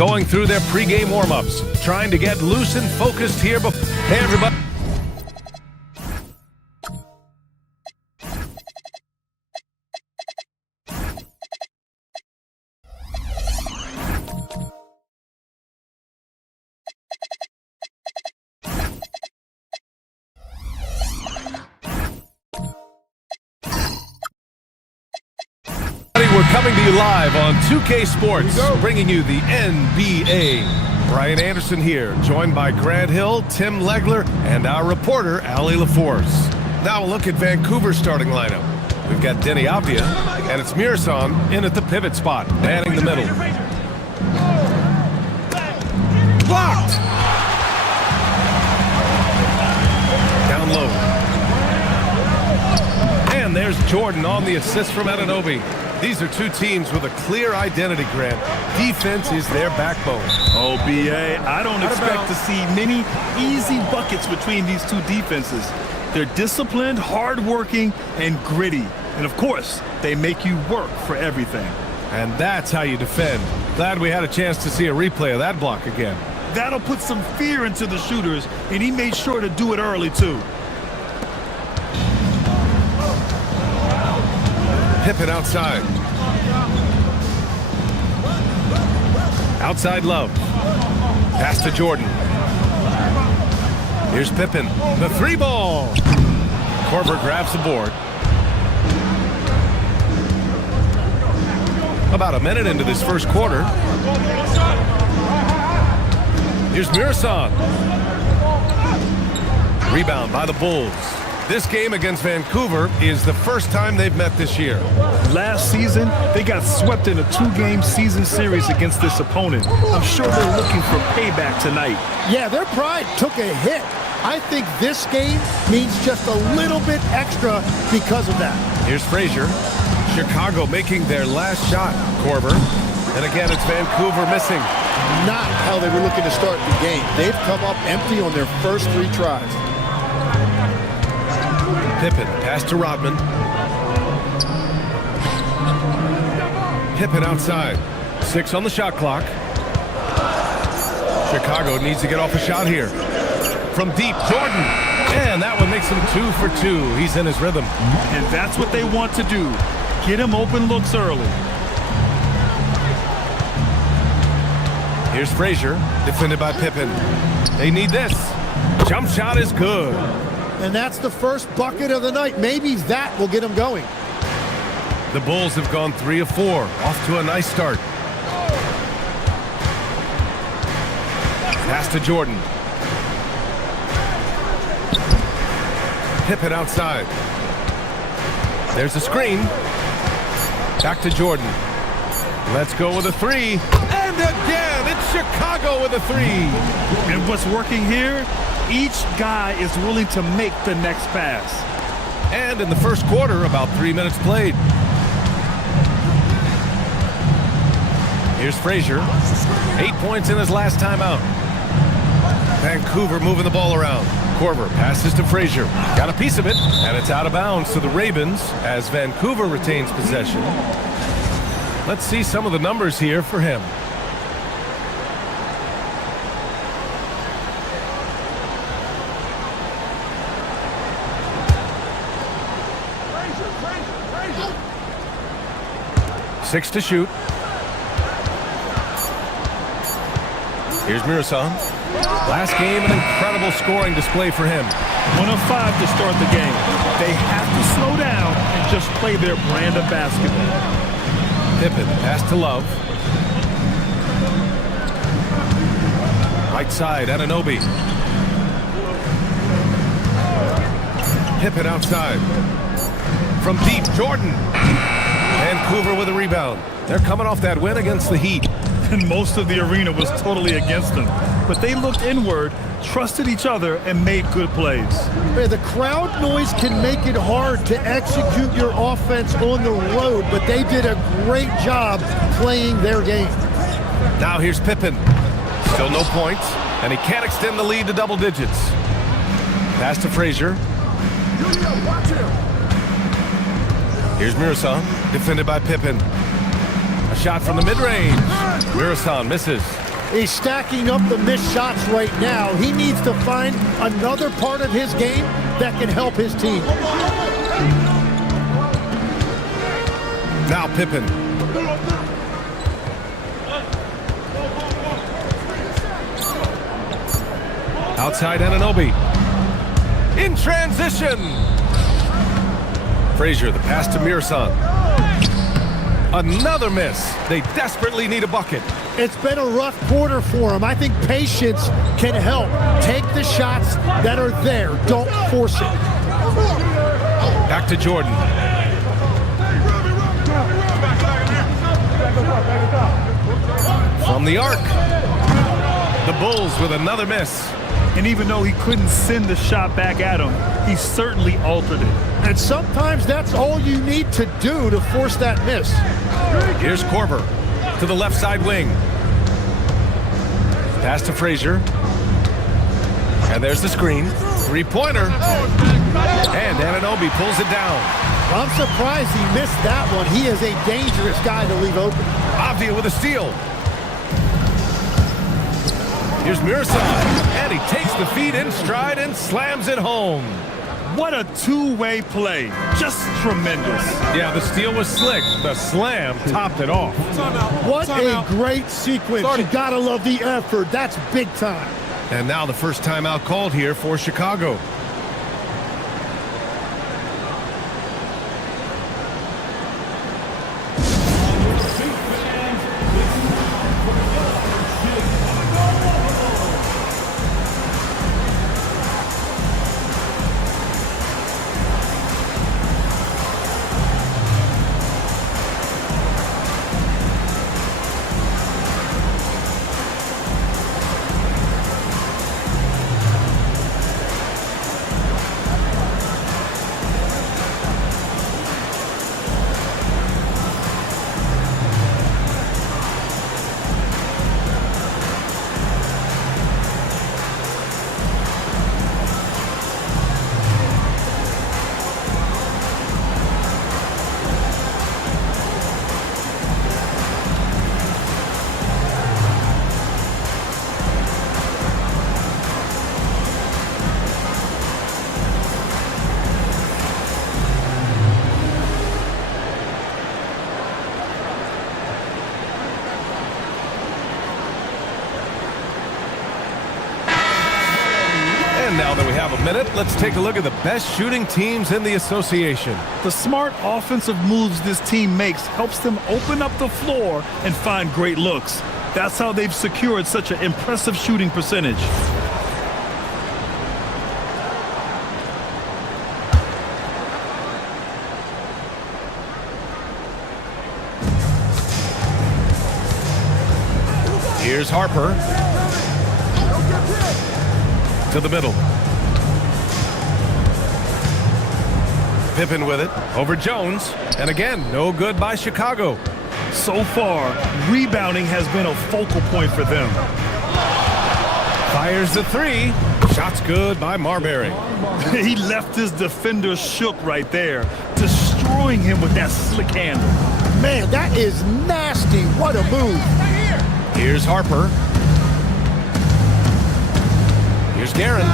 going through their pregame warm-ups, trying to get loose and focused here. Hey, everybody. We're coming to you live on 2K Sports, bringing you the NBA. Brian Anderson here, joined by Grant Hill, Tim Legler, and our reporter, Ali LaForce. Now a look at Vancouver's starting lineup. We've got Dienasty, and it's Mirasan in at the pivot spot, manning the middle. Blocked! Down low. And there's Jordan on the assist from Anunoby. These are two teams with a clear identity, Grant. Defense is their backbone. Oh, B.A., I don't expect to see many easy buckets between these two defenses. They're disciplined, hardworking, and gritty. And, of course, they make you work for everything. And that's how you defend. Glad we had a chance to see a replay of that block again. That'll put some fear into the shooters, and he made sure to do it early, too. Pippen outside. Outside Love. Pass to Jordan. Here's Pippen. The three ball. Korver grabs the board. About a minute into this first quarter. Here's Mirasan. Rebound by the Bulls. This game against Vancouver is the first time they've met this year. Last season, they got swept in a two-game season series against this opponent. I'm sure they're looking for payback tonight. Yeah, their pride took a hit. I think this game means just a little bit extra because of that. Here's Frazier. Chicago making their last shot. Korver. And again, it's Vancouver missing. Not how they were looking to start the game. They've come up empty on their first three tries. Pippen, pass to Rodman. Pippen outside. 6 on the shot clock. Chicago needs to get off a shot here. From deep, Jordan. And that one makes him 2 for 2. He's in his rhythm. And that's what they want to do. Get him open looks early. Here's Frazier, defended by Pippen. They need this. Jump shot is good. And that's the first bucket of the night. Maybe that will get them going. The Bulls have gone 3 of 4. Off to a nice start. Pass to Jordan. Pippen outside. There's a screen. Back to Jordan. Let's go with a 3. And again, it's Chicago with a 3. And what's working here? Each guy is willing to make the next pass. And in the first quarter, about 3 minutes played. Here's Frazier. 8 points in his last time out. Vancouver moving the ball around. Korver passes to Frazier. Got a piece of it, and it's out of bounds to the Ravens as Vancouver retains possession. Let's see some of the numbers here for him. Six to shoot. Here's Mirasan. Last game, an incredible scoring display for him. 1 of 5 to start the game. They have to slow down and just play their brand of basketball. Pippen, pass to Love. Right side, Anunoby. Pippen outside. From deep, Jordan. Vancouver with a rebound. They're coming off that win against the Heat. And most of the arena was totally against them. But they looked inward, trusted each other, and made good plays. The crowd noise can make it hard to execute your offense on the road, but they did a great job playing their game. Now here's Pippen. Still no points, and he can't extend the lead to double digits. Pass to Frazier. Here's Mirasan, defended by Pippen. A shot from the mid-range. Mirasan misses. He's stacking up the missed shots right now. He needs to find another part of his game that can help his team. Now Pippen. Outside Anunoby. In transition. Frazier, the pass to Mirsan. Another miss. They desperately need a bucket. It's been a rough quarter for him. I think patience can help. Take the shots that are there. Don't force it. Back to Jordan. From the arc. The Bulls with another miss. And even though he couldn't send the shot back at him, he certainly altered it. And sometimes that's all you need to do to force that miss. Here's Korver to the left side wing. Pass to Frazier. And there's the screen. Three-pointer. And Anunoby pulls it down. I'm surprised he missed that one. He is a dangerous guy to leave open. Avdia with a steal. Here's Mirsan, and he takes the feed in stride and slams it home. What a two-way play. Just tremendous. Yeah, the steal was slick. The slam topped it off. What a great sequence. You gotta love the effort. That's big time. And now the first timeout called here for Chicago. Now that we have a minute, let's take a look at the best shooting teams in the association. The smart offensive moves this team makes helps them open up the floor and find great looks. That's how they've secured such an impressive shooting percentage. Here's Harper. To the middle. Pippen with it over Jones, and again, no good by Chicago. So far, rebounding has been a focal point for them. Fires the three. Shot's good by Marbury. He left his defender shook right there, destroying him with that slick handle. Man, that is nasty. What a move. Here's Harper. Here's Guerin.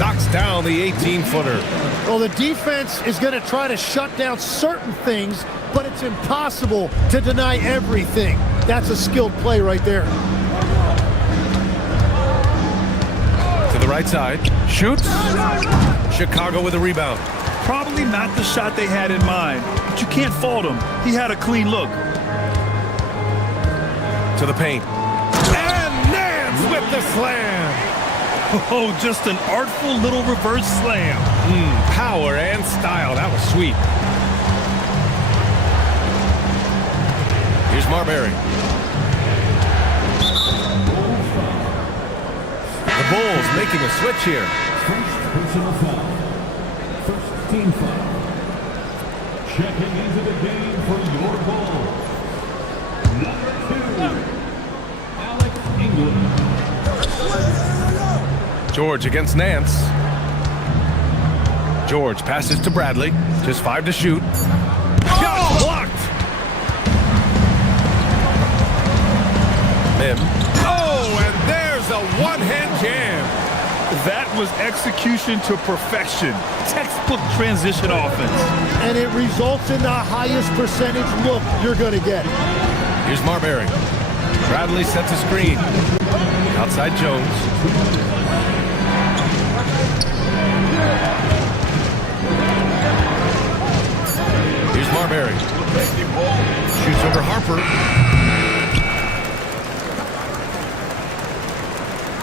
Knocks down the 18-footer. Well, the defense is going to try to shut down certain things, but it's impossible to deny everything. That's a skilled play right there. To the right side. Shoots. Chicago with a rebound. Probably not the shot they had in mind, but you can't fault him. He had a clean look. To the paint. And Nance with the slam. Oh, just an artful little reverse slam. Power and style. That was sweet. Here's Marbury. The Bulls making a switch here. First personal foul. First team foul. Checking into the game for your Bulls. Number 2, AtLVsLaL. George against Nance. George passes to Bradley. Just 5 to shoot. Shot blocked. Mim. Oh! one-hand jam. That was execution to perfection. Textbook transition offense. And it results in the highest percentage look you're going to get. Here's Marbury. Bradley sets a screen. Outside Jones. Here's Marbury. Shoots over Harper.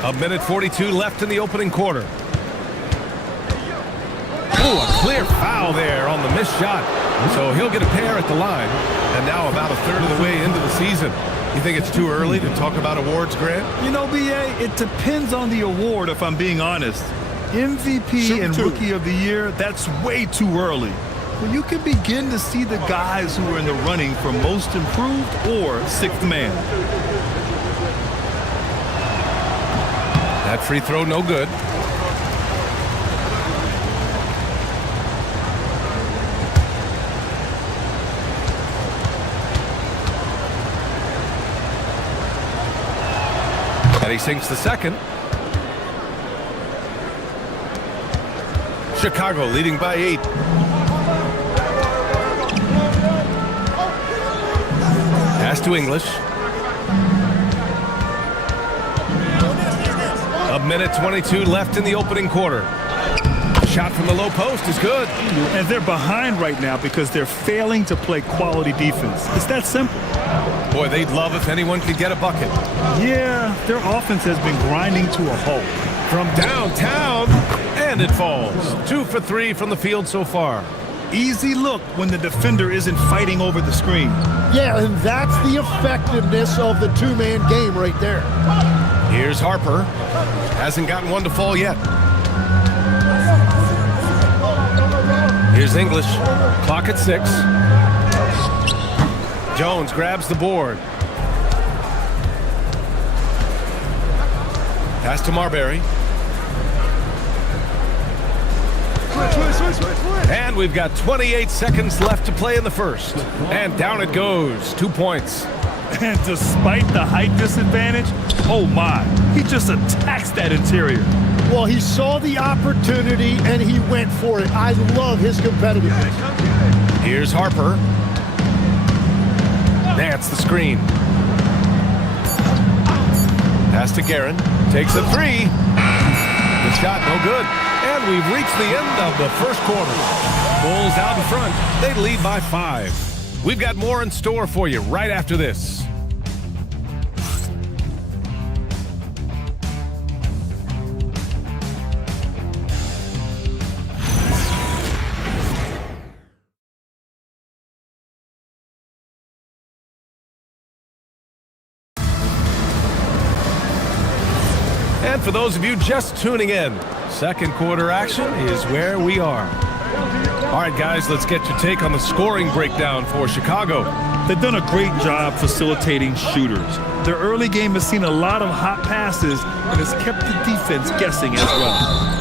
A minute 42 left in the opening quarter. Oh, a clear foul there on the missed shot. So he'll get a pair at the line. And now about a third of the way into the season. You think it's too early to talk about awards, Grant? You know, B.A., it depends on the award, if I'm being honest. MVP and Rookie of the Year, that's way too early. Well, you can begin to see the guys who are in the running for Most Improved or Sixth Man. That free throw, no good. And he sinks the second. Chicago leading by 8. Pass to English. A minute 22 left in the opening quarter. Shot from the low post is good. And they're behind right now because they're failing to play quality defense. It's that simple. Boy, they'd love if anyone could get a bucket. Yeah, their offense has been grinding to a halt. From downtown, and it falls. 2 for 3 from the field so far. Easy look when the defender isn't fighting over the screen. Yeah, and that's the effectiveness of the two-man game right there. Here's Harper. Hasn't gotten one to fall yet. Here's English. Clock at 6. Jones grabs the board. Pass to Marbury. And we've got 28 seconds left to play in the first. And down it goes. 2 points. And despite the height disadvantage, oh my, he just attacks that interior. Well, he saw the opportunity and he went for it. I love his competitiveness. Here's Harper. That's the screen. Pass to Guerin. Takes a 3. The shot no good. And we've reached the end of the first quarter. Bulls out in front. They lead by 5. We've got more in store for you right after this. And for those of you just tuning in, second quarter action is where we are. All right, guys, let's get your take on the scoring breakdown for Chicago. They've done a great job facilitating shooters. Their early game has seen a lot of hot passes and has kept the defense guessing as well.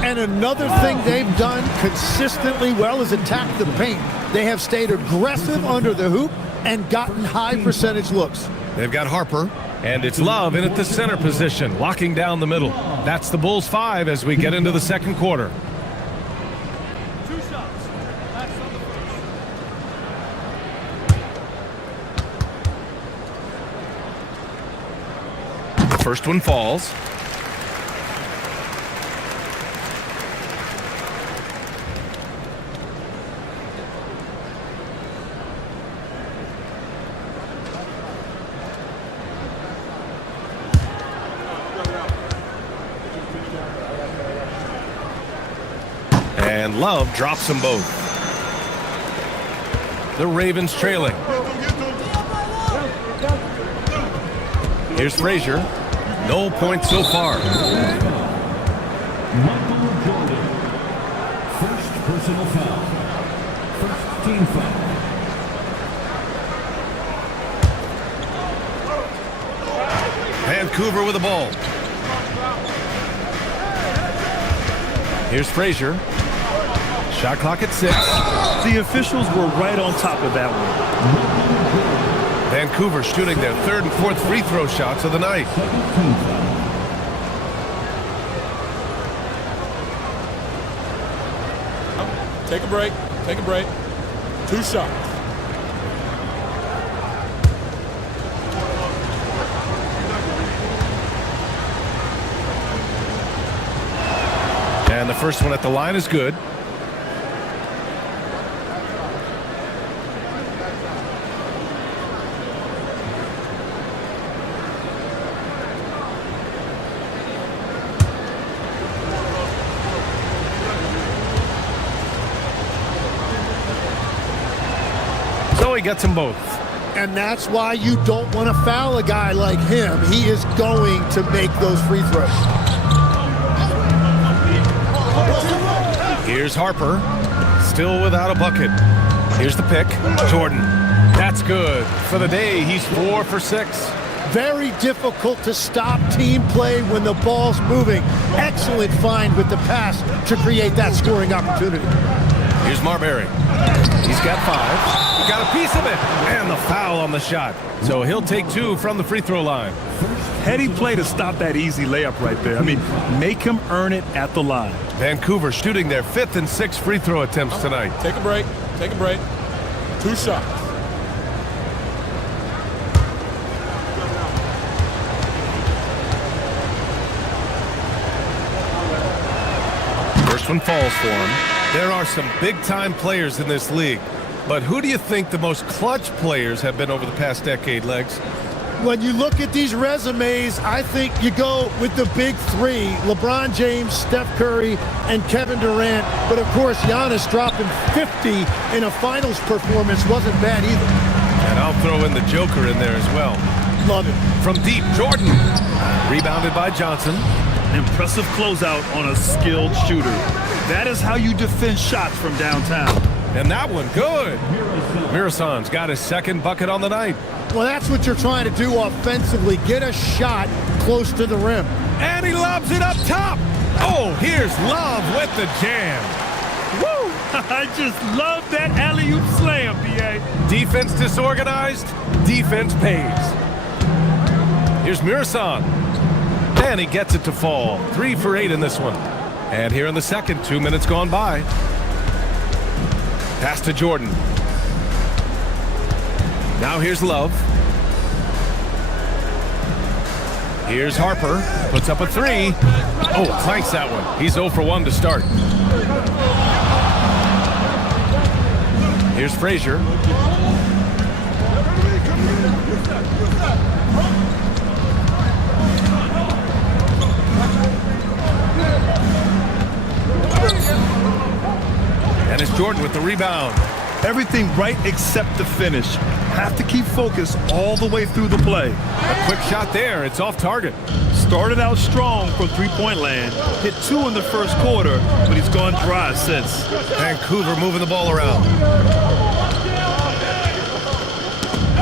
And another thing they've done consistently well is attack the paint. They have stayed aggressive under the hoop and gotten high percentage looks. They've got Harper, and it's Love in at the center position, locking down the middle. That's the Bulls 5 as we get into the second quarter. First one falls. And Love drops them both. The Ravens trailing. Here's Frazier. No points so far. Michael Jordan. First personal foul. First team foul. Vancouver with the ball. Here's Frazier. Shot clock at 6. The officials were right on top of that one. Vancouver shooting their third and fourth free throw shots of the night. Take a break. Take a break. 2 shots. And the first one at the line is good. So he gets them both. And that's why you don't want to foul a guy like him. He is going to make those free throws. Here's Harper, still without a bucket. Here's the pick, Jordan. That's good. For the day, he's 4 for 6. Very difficult to stop team play when the ball's moving. Excellent find with the pass to create that scoring opportunity. Here's Marbury. He's got 5. He got a piece of it. And the foul on the shot. So he'll take 2 from the free throw line. Heady play to stop that easy layup right there. I mean, make him earn it at the line. Vancouver shooting their 5th and 6th free throw attempts tonight. Take a break. Take a break. 2 shots. First one falls for him. There are some big-time players in this league. But who do you think the most clutch players have been over the past decade, Legs? When you look at these resumes, I think you go with the big 3, LeBron James, Steph Curry, and Kevin Durant. But of course, Giannis dropping 50 in a finals performance wasn't bad either. And I'll throw in the Joker in there as well. Love it. From deep, Jordan. Rebounded by Johnson. Impressive closeout on a skilled shooter. That is how you defend shots from downtown. And that one, good. Mirasan's got his 2nd bucket on the night. Well, that's what you're trying to do offensively. Get a shot close to the rim. And he lobs it up top. Oh, here's Love with the jam. Woo! I just love that alley-oop slam, B.A. Defense disorganized, defense pays. Here's Mirasan. And he gets it to fall. 3 for 8 in this one. And here in the second, 2 minutes gone by. Pass to Jordan. Now here's Love. Here's Harper. Puts up a 3. Oh, clanks that one. He's 0 for 1 to start. Here's Frazier. And it's Jordan with the rebound. Everything right except the finish. Have to keep focused all the way through the play. A quick shot there. It's off target. Started out strong from three-point land. Hit 2 in the first quarter, but he's gone dry since. Vancouver moving the ball around.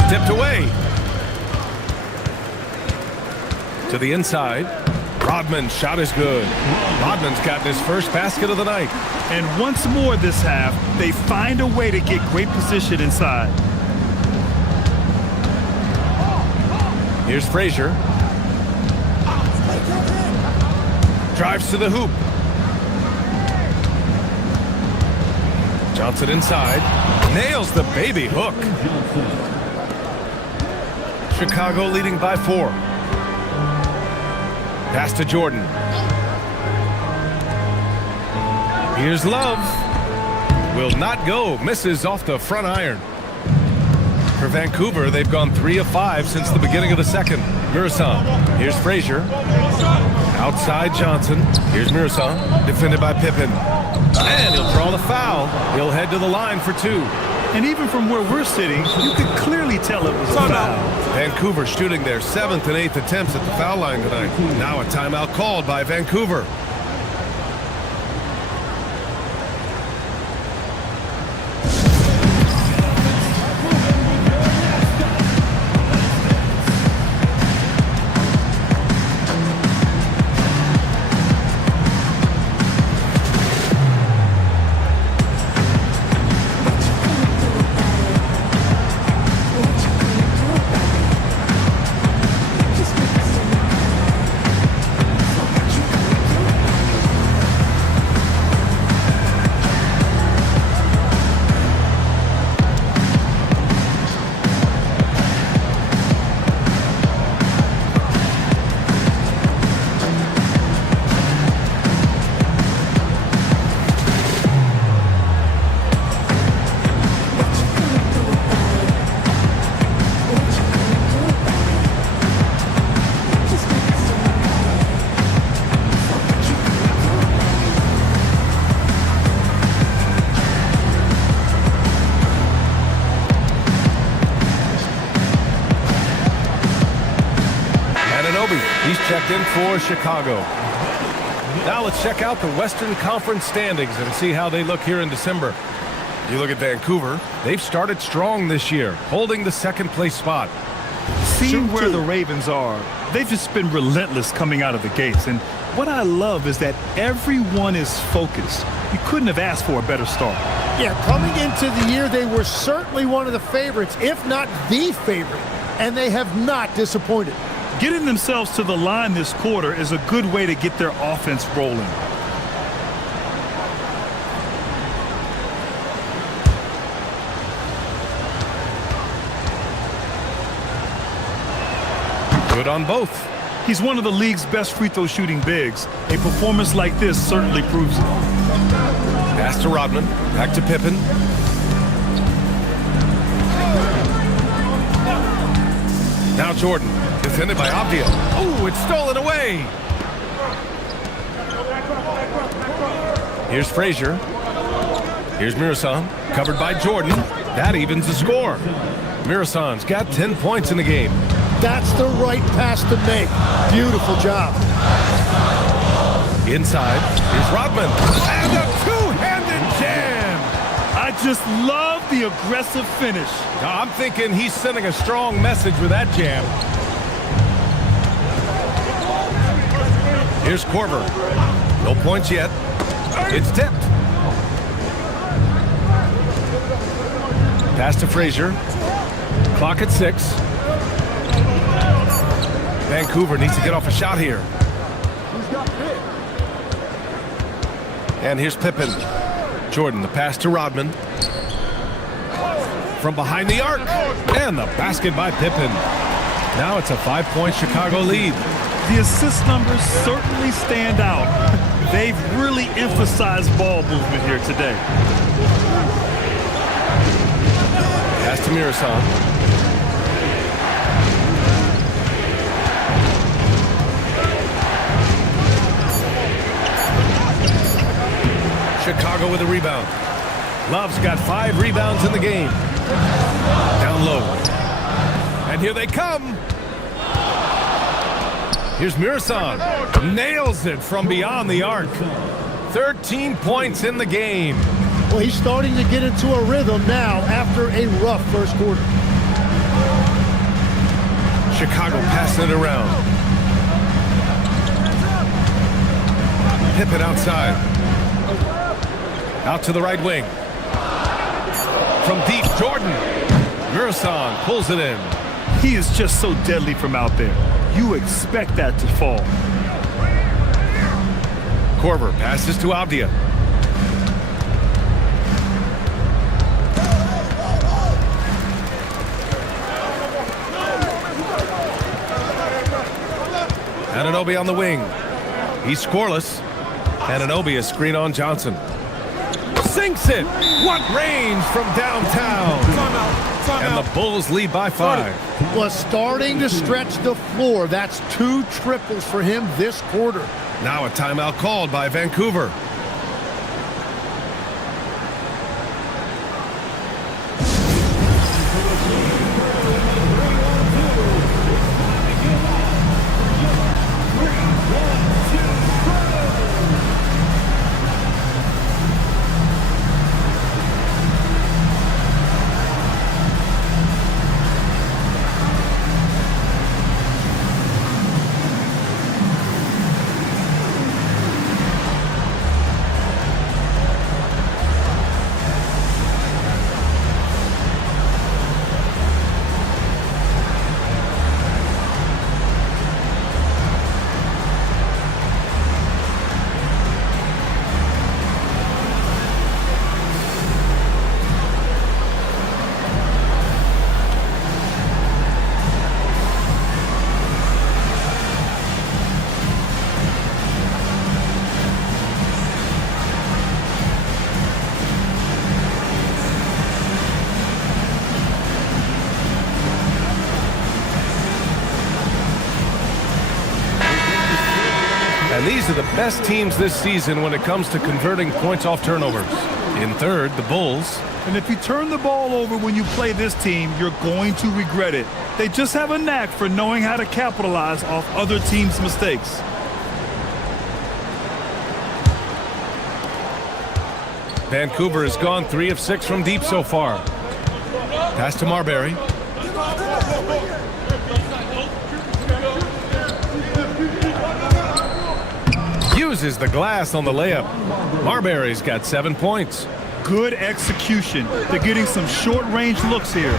Tipped away. To the inside. Rodman's shot is good. Rodman's gotten his first basket of the night. And once more this half, they find a way to get great position inside. Here's Frazier. Drives to the hoop. Johnson inside. Nails the baby hook. Chicago leading by 4. Pass to Jordan. Here's Love. Will not go. Misses off the front iron. For Vancouver, they've gone 3 of 5 since the beginning of the second. Mirasan. Here's Frazier. Outside Johnson. Here's Mirasan. Defended by Pippen. And he'll draw the foul. He'll head to the line for 2. And even from where we're sitting, you could clearly tell it was a foul. Vancouver shooting their 7th and 8th attempts at the foul line tonight. Now a timeout called by Vancouver. checked in for Chicago. Now let's check out the Western Conference standings and see how they look here in December. You look at Vancouver, they've started strong this year, holding the second-place spot. Seeing where the Ravens are, they've just been relentless coming out of the gates. And what I love is that everyone is focused. You couldn't have asked for a better start. Yeah, coming into the year, they were certainly one of the favorites, if not the favorite, and they have not disappointed. Getting themselves to the line this quarter is a good way to get their offense rolling. Good on both. He's one of the league's best free throw shooting bigs. A performance like this certainly proves it. Pass to Rodman, back to Pippen. Now Jordan, defended by Avdia. Oh, it's stolen away. Here's Frazier. Here's Mirasan, covered by Jordan. That evens the score. Mirasan's got 10 points in the game. That's the right pass to make. Beautiful job. Inside, here's Rodman. And a two-handed jam. I just love the aggressive finish. Now, I'm thinking he's sending a strong message with that jam. Here's Korver. No points yet. It's tipped. Pass to Frazier. Clock at 6. Vancouver needs to get off a shot here. And here's Pippen. Jordan, the pass to Rodman. From behind the arc. And the basket by Pippen. Now it's a 5-point Chicago lead. The assist numbers certainly stand out. They've really emphasized ball movement here today. Pass to Mirasan. Chicago with a rebound. Love's got 5 rebounds in the game. Down low. And here they come. Here's Mirasan. Nails it from beyond the arc. 13 points in the game. Well, he's starting to get into a rhythm now after a rough first quarter. Chicago passing it around. Pippen outside. Out to the right wing. From deep, Jordan. Mirasan pulls it in. He is just so deadly from out there. You expect that to fall. Korver passes to Avdia. Anunoby on the wing. He's scoreless. Anunoby a screen on Johnson. Sinks it. What range from downtown. And the Bulls lead by 5. Was starting to stretch the floor. That's 2 triples for him this quarter. Now a timeout called by Vancouver. And these are the best teams this season when it comes to converting points off turnovers. In third, the Bulls. And if you turn the ball over when you play this team, you're going to regret it. They just have a knack for knowing how to capitalize off other teams' mistakes. Vancouver has gone 3 of 6 from deep so far. Pass to Marbury. Uses the glass on the layup. Marbury's got 7 points. Good execution. They're getting some short-range looks here.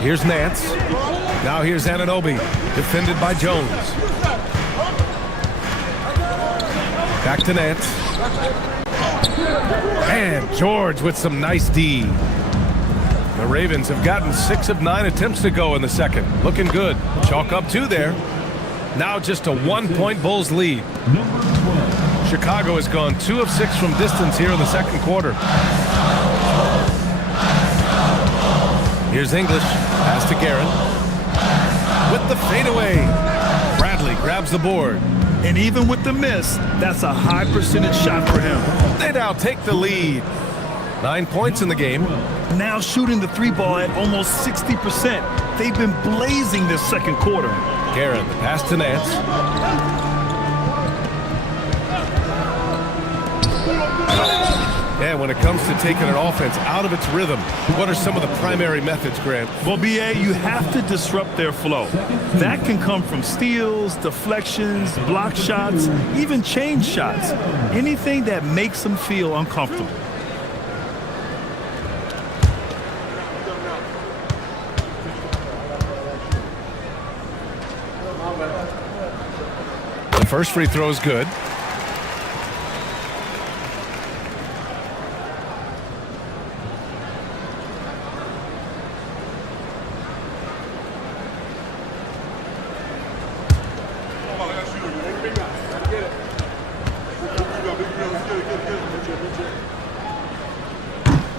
Here's Nance. Now here's Anunoby, defended by Jones. Back to Nance. And George with some nice D. The Ravens have gotten 6 of 9 attempts to go in the second. Looking good. Chalk up 2 there. Now just a 1-point Bulls lead. Chicago has gone 2 of 6 from distance here in the second quarter. Here's English. Pass to Garrett. With the fadeaway. Bradley grabs the board. And even with the miss, that's a high percentage shot for him. They now take the lead. 9 points in the game. Now shooting the 3-ball at almost 60%. They've been blazing this second quarter. Garrett, the pass to Nance. And when it comes to taking an offense out of its rhythm, what are some of the primary methods, Grant? Well, B.A., you have to disrupt their flow. That can come from steals, deflections, block shots, even change shots. Anything that makes them feel uncomfortable. The first free throw is good.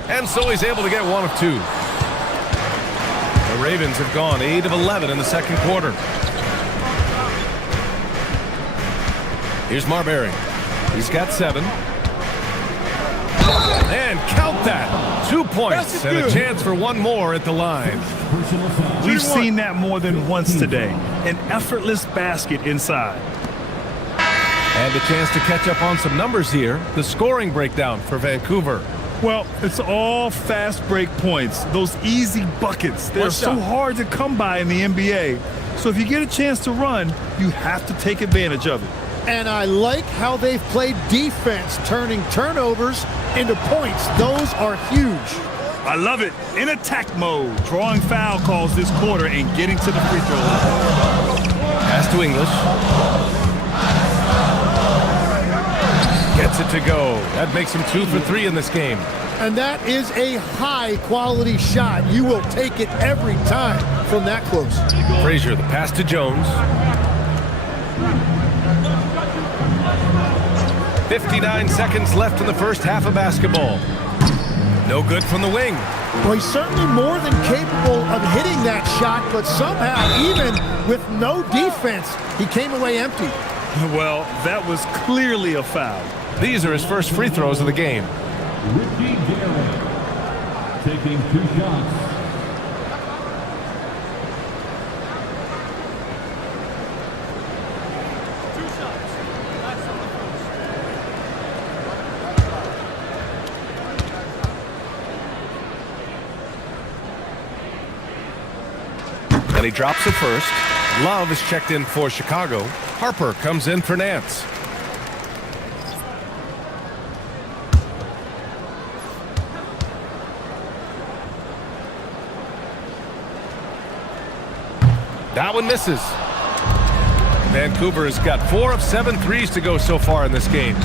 And so he's able to get 1 of 2. The Ravens have gone 8 of 11 in the second quarter. Here's Marbury. He's got 7. And count that. 2 points and a chance for 1 more at the line. We've seen that more than once today. An effortless basket inside. And a chance to catch up on some numbers here. The scoring breakdown for Vancouver. Well, it's all fast break points. Those easy buckets. They're so hard to come by in the NBA. So if you get a chance to run, you have to take advantage of it. And I like how they've played defense, turning turnovers into points. Those are huge. I love it. In attack mode, drawing foul calls this quarter and getting to the free throw line. Pass to English. Gets it to go. That makes him 2 for 3 in this game. And that is a high-quality shot. You will take it every time from that close. Frazier, the pass to Jones. 59 seconds left in the first half of basketball. No good from the wing. Well, he's certainly more than capable of hitting that shot, but somehow, even with no defense, he came away empty. Well, that was clearly a foul. These are his first free throws of the game. Ricky Garrett taking 2 shots. And he drops it first. Love is checked in for Chicago. Harper comes in for Nance. That one misses. Vancouver has got 4 of 7 threes to go so far in this game.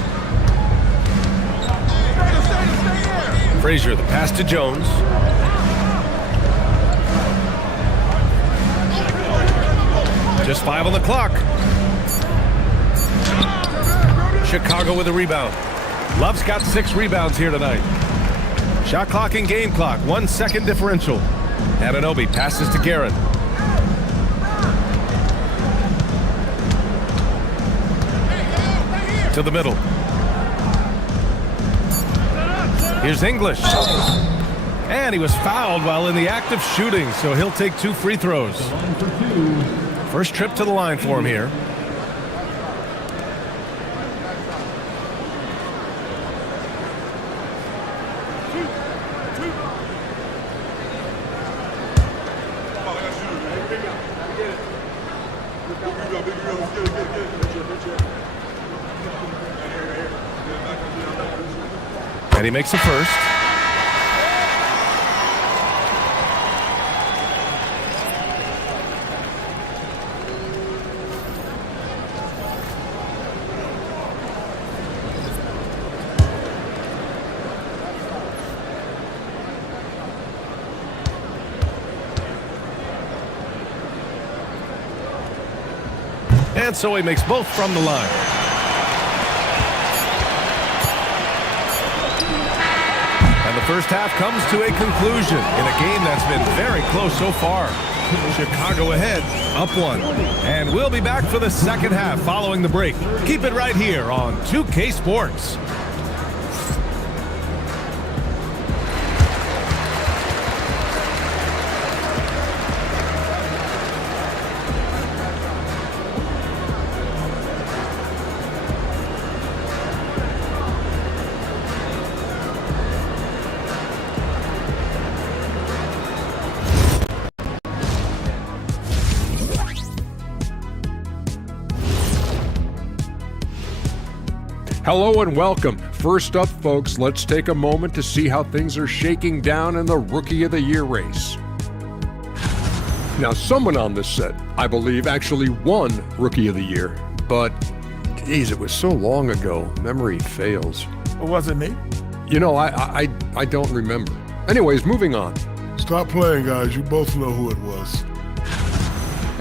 Frazier, the pass to Jones. Just 5 on the clock. Chicago with a rebound. Love's got 6 rebounds here tonight. Shot clock and game clock, 1 second differential. Anunoby passes to Garrett. To the middle. Here's English. And he was fouled while in the act of shooting, so he'll take 2 free throws. First trip to the line for him here. And he makes the first. And so he makes both from the line. And the first half comes to a conclusion in a game that's been very close so far. Chicago ahead, up 1. And we'll be back for the second half following the break. Keep it right here on 2K Sports. Hello and welcome. First up, folks, let's take a moment to see how things are shaking down in the Rookie of the Year race. Now, someone on this set, I believe, actually won Rookie of the Year, but, geez, it was so long ago, memory fails. Was it me? You know, I don't remember. Anyways, moving on. Stop playing, guys. You both know who it was.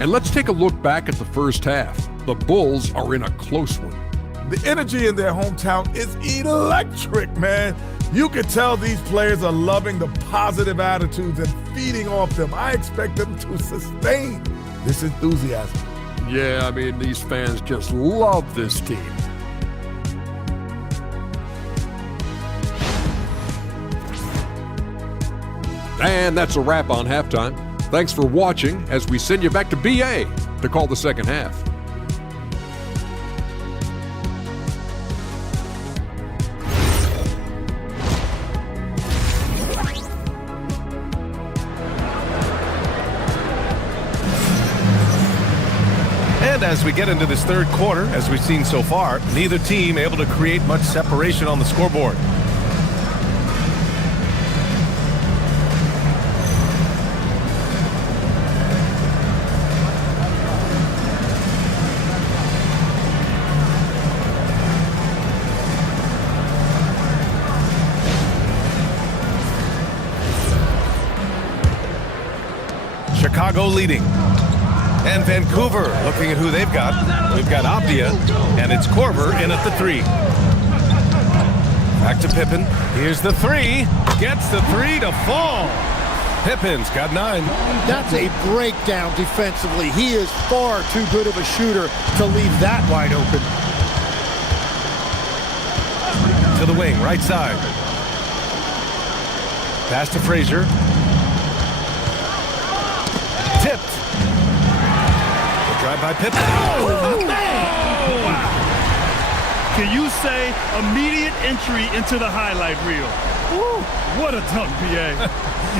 And let's take a look back at the first half. The Bulls are in a close one. The energy in their hometown is electric, man. You can tell these players are loving the positive attitudes and feeding off them. I expect them to sustain this enthusiasm. Yeah, I mean, these fans just love this team. And that's a wrap on halftime. Thanks for watching as we send you back to BA to call the second half. And as we get into this third quarter, as we've seen so far, neither team able to create much separation on the scoreboard. Chicago leading. And Vancouver looking at who they've got. We've got Abdia, and it's Korver in at the 3. Back to Pippen. Here's the 3. Gets the 3 to fall. Pippen's got 9. That's a breakdown defensively. He is far too good of a shooter to leave that wide open. To the wing, right side. Pass to Frazier. Tipped. Drive by Pippen. Oh, can you say immediate entry into the highlight reel? Woo, what a dunk, BA.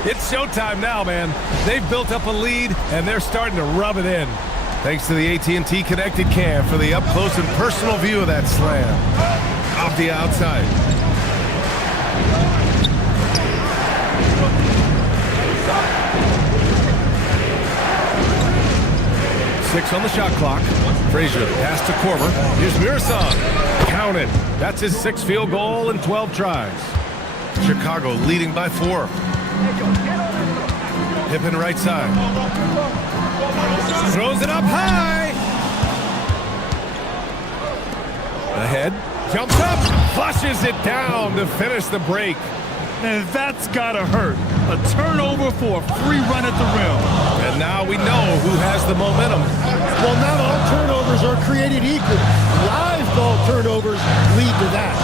It's showtime now, man. They've built up a lead, and they're starting to rub it in. Thanks to the AT&T Connected Cam for the up-close and personal view of that slam. Off the outside. Six on the shot clock. Frazier, pass to Korver. Here's Mirasan. Counted. That's his 6th field goal in 12 tries. Chicago leading by 4. Pippen right side. Throws it up high. Ahead. Jumps up. Flushes it down to finish the break. And that's gotta hurt. A turnover for a free run at the rim. And now we know who has the momentum. Well, not all turnovers are created equal. Live ball turnovers lead to that.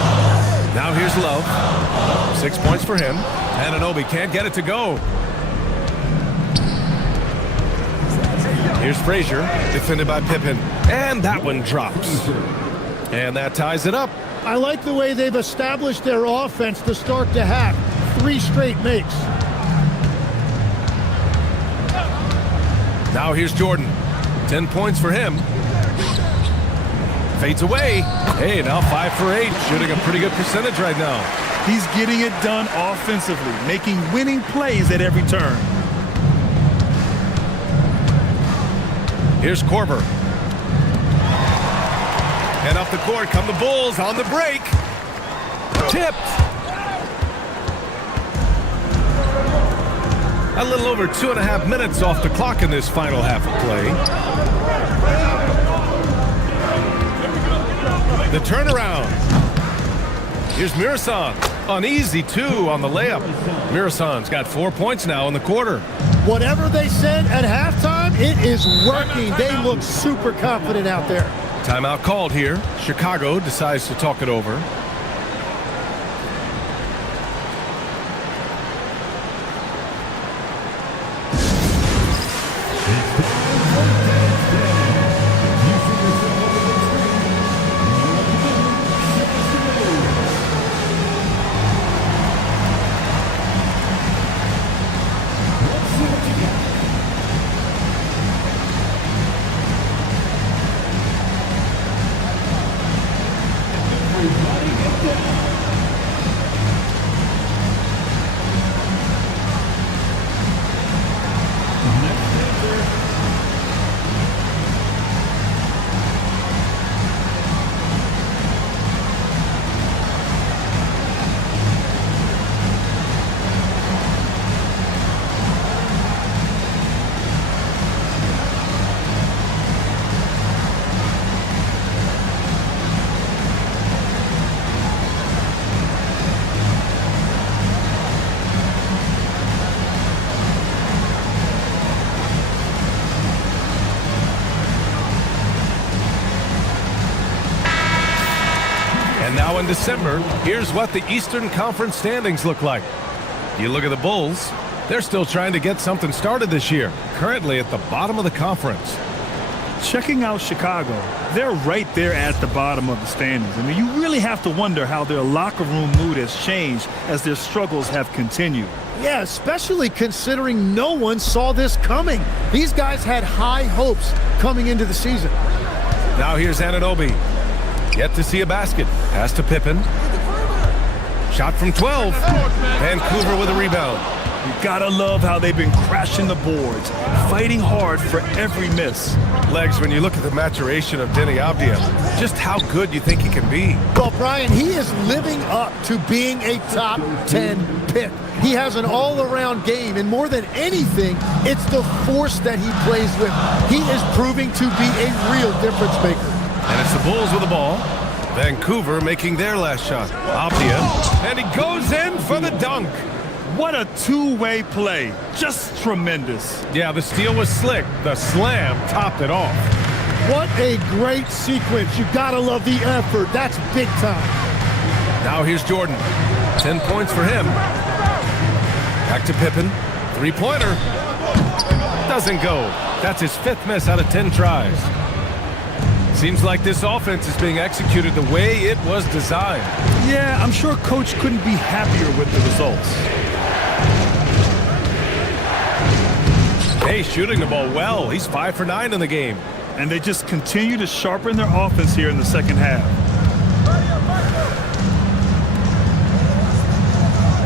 Now here's Love. 6 points for him. Anunoby can't get it to go. Here's Frazier, defended by Pippen. And that one drops. And that ties it up. I like the way they've established their offense to start the half. 3 straight makes. Now here's Jordan. 10 points for him. Fades away. Hey, now 5 for 8. Shooting a pretty good percentage right now. He's getting it done offensively, making winning plays at every turn. Here's Korver. And up the court come the Bulls on the break. Tipped. A little over 2.5 minutes off the clock in this final half of play. The turnaround. Here's Mirasan. An easy 2 on the layup. Mirasan's got 4 points now in the quarter. Whatever they said at halftime, it is working. They look super confident out there. Timeout called here. Chicago decides to talk it over. And now in December, here's what the Eastern Conference standings look like. You look at the Bulls, they're still trying to get something started this year, currently at the bottom of the conference. Checking out Chicago, they're right there at the bottom of the standings. I mean, you really have to wonder how their locker room mood has changed as their struggles have continued. Yeah, especially considering no one saw this coming. These guys had high hopes coming into the season. Now here's Anunoby. Yet to see a basket. Pass to Pippen. Shot from 12. Vancouver with a rebound. You gotta love how they've been crashing the boards, fighting hard for every miss. Legs, when you look at the maturation of Dienasty, just how good you think he can be. Well, Brian, he is living up to being a top 10 pick. He has an all-around game, and more than anything, it's the force that he plays with. He is proving to be a real difference maker. And it's the Bulls with the ball. Vancouver making their last shot. Apia, and he goes in for the dunk. What a two-way play. Just tremendous. Yeah, the steal was slick. The slam topped it off. What a great sequence. You gotta love the effort. That's big time. Now here's Jordan. 10 points for him. Back to Pippen. Three-pointer. Doesn't go. That's his 5th miss out of 10 tries. Seems like this offense is being executed the way it was designed. Yeah, I'm sure Coach couldn't be happier with the results. Hey, shooting the ball well. He's 5 for 9 in the game. And they just continue to sharpen their offense here in the second half.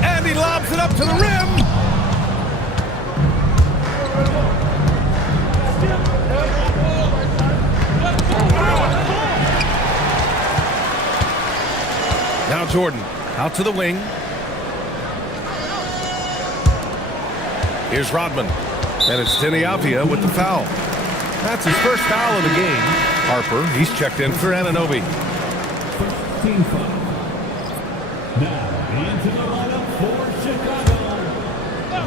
And he lobs it up to the rim. Now Jordan, out to the wing. Here's Rodman. And it's Dienasty with the foul. That's his first foul of the game. Harper, he's checked in for Anunoby. Team foul. Now into the lineup for Chicago.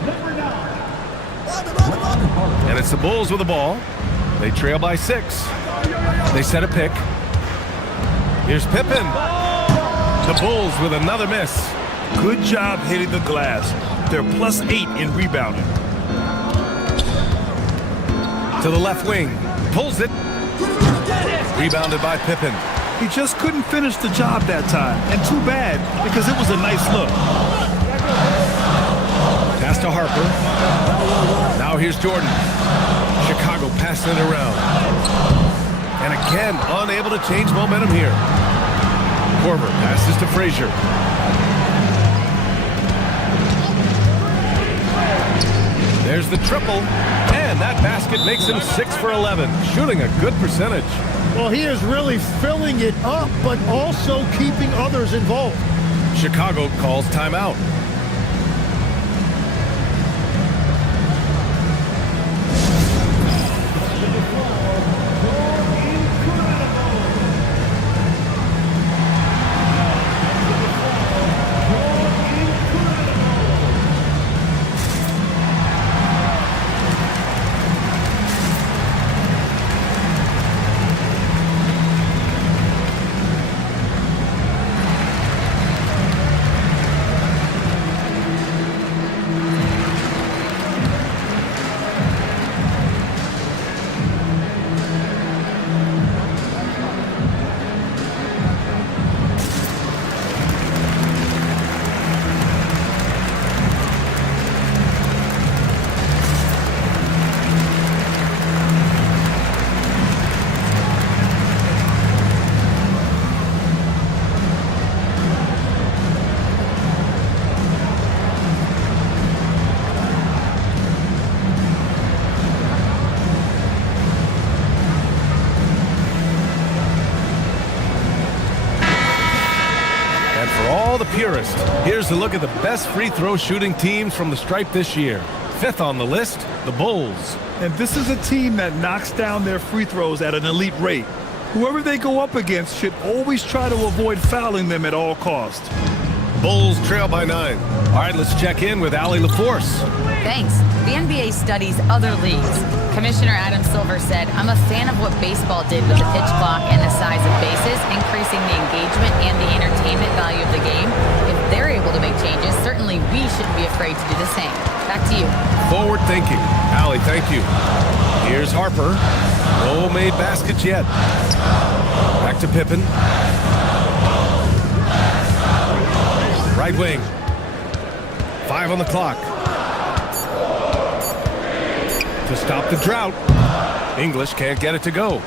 Number 9. And it's the Bulls with the ball. They trail by 6. They set a pick. Here's Pippen. The Bulls with another miss. Good job hitting the glass. They're +8 in rebounding. To the left wing. Pulls it. Rebounded by Pippen. He just couldn't finish the job that time. And too bad, because it was a nice look. Pass to Harper. Now here's Jordan. Chicago passing it around. And again, unable to change momentum here. Korver passes to Frazier. There's the triple. And that basket makes him 6 for 11, shooting a good percentage. Well, he is really filling it up, but also keeping others involved. Chicago calls timeout. The purist. Here's a look at the best free throw shooting teams from the stripe this year. 5th on the list, the Bulls. And this is a team that knocks down their free throws at an elite rate. Whoever they go up against should always try to avoid fouling them at all costs. Bulls trail by 9. All right, let's check in with AtLVsLaL. Thanks. The NBA studies other leagues. Commissioner Adam Silver said, "I'm a fan of what baseball did with the pitch clock and the size of bases, increasing the engagement and the entertainment value of the game. If they're able to make changes, certainly we shouldn't be afraid to do the same." Back to you. Forward thinking. Allie, thank you. Here's Harper. No made baskets yet. Back to Pippen. Right wing. 5 on the clock. To stop the drought. English can't get it to go.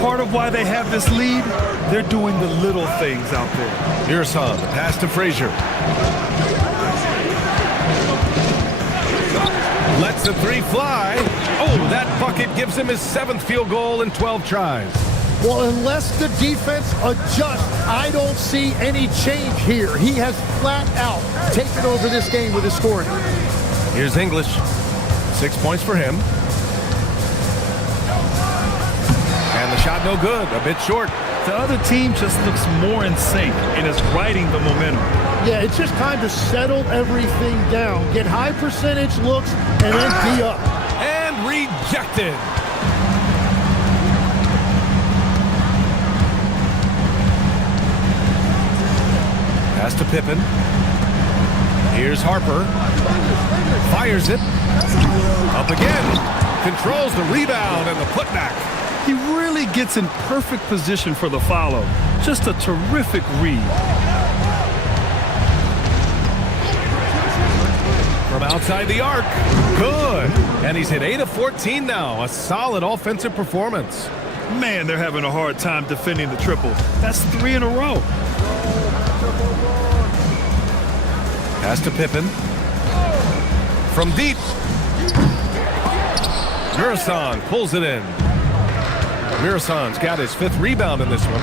Part of why they have this lead, they're doing the little things out there. Here's the pass to Frazier. Lets the 3 fly. Oh, that bucket gives him his 7th field goal in 12 tries. Well, unless the defense adjusts, I don't see any change here. He has flat out taken over this game with his scoring. Here's English. 6 points for him. And the shot no good, a bit short. The other team just looks more in sync and is riding the momentum. Yeah, it's just time to settle everything down. Get high percentage looks and then be up. And rejected. Pass to Pippen. Here's Harper. Fires it. Up again. Controls the rebound and the putback. He really gets in perfect position for the follow. Just a terrific read. From outside the arc. Good. And he's hit 8 of 14 now. A solid offensive performance. Man, they're having a hard time defending the triple. That's 3 in a row. Pass to Pippen. From deep. Murasan pulls it in. Murasan's got his 5th rebound in this one.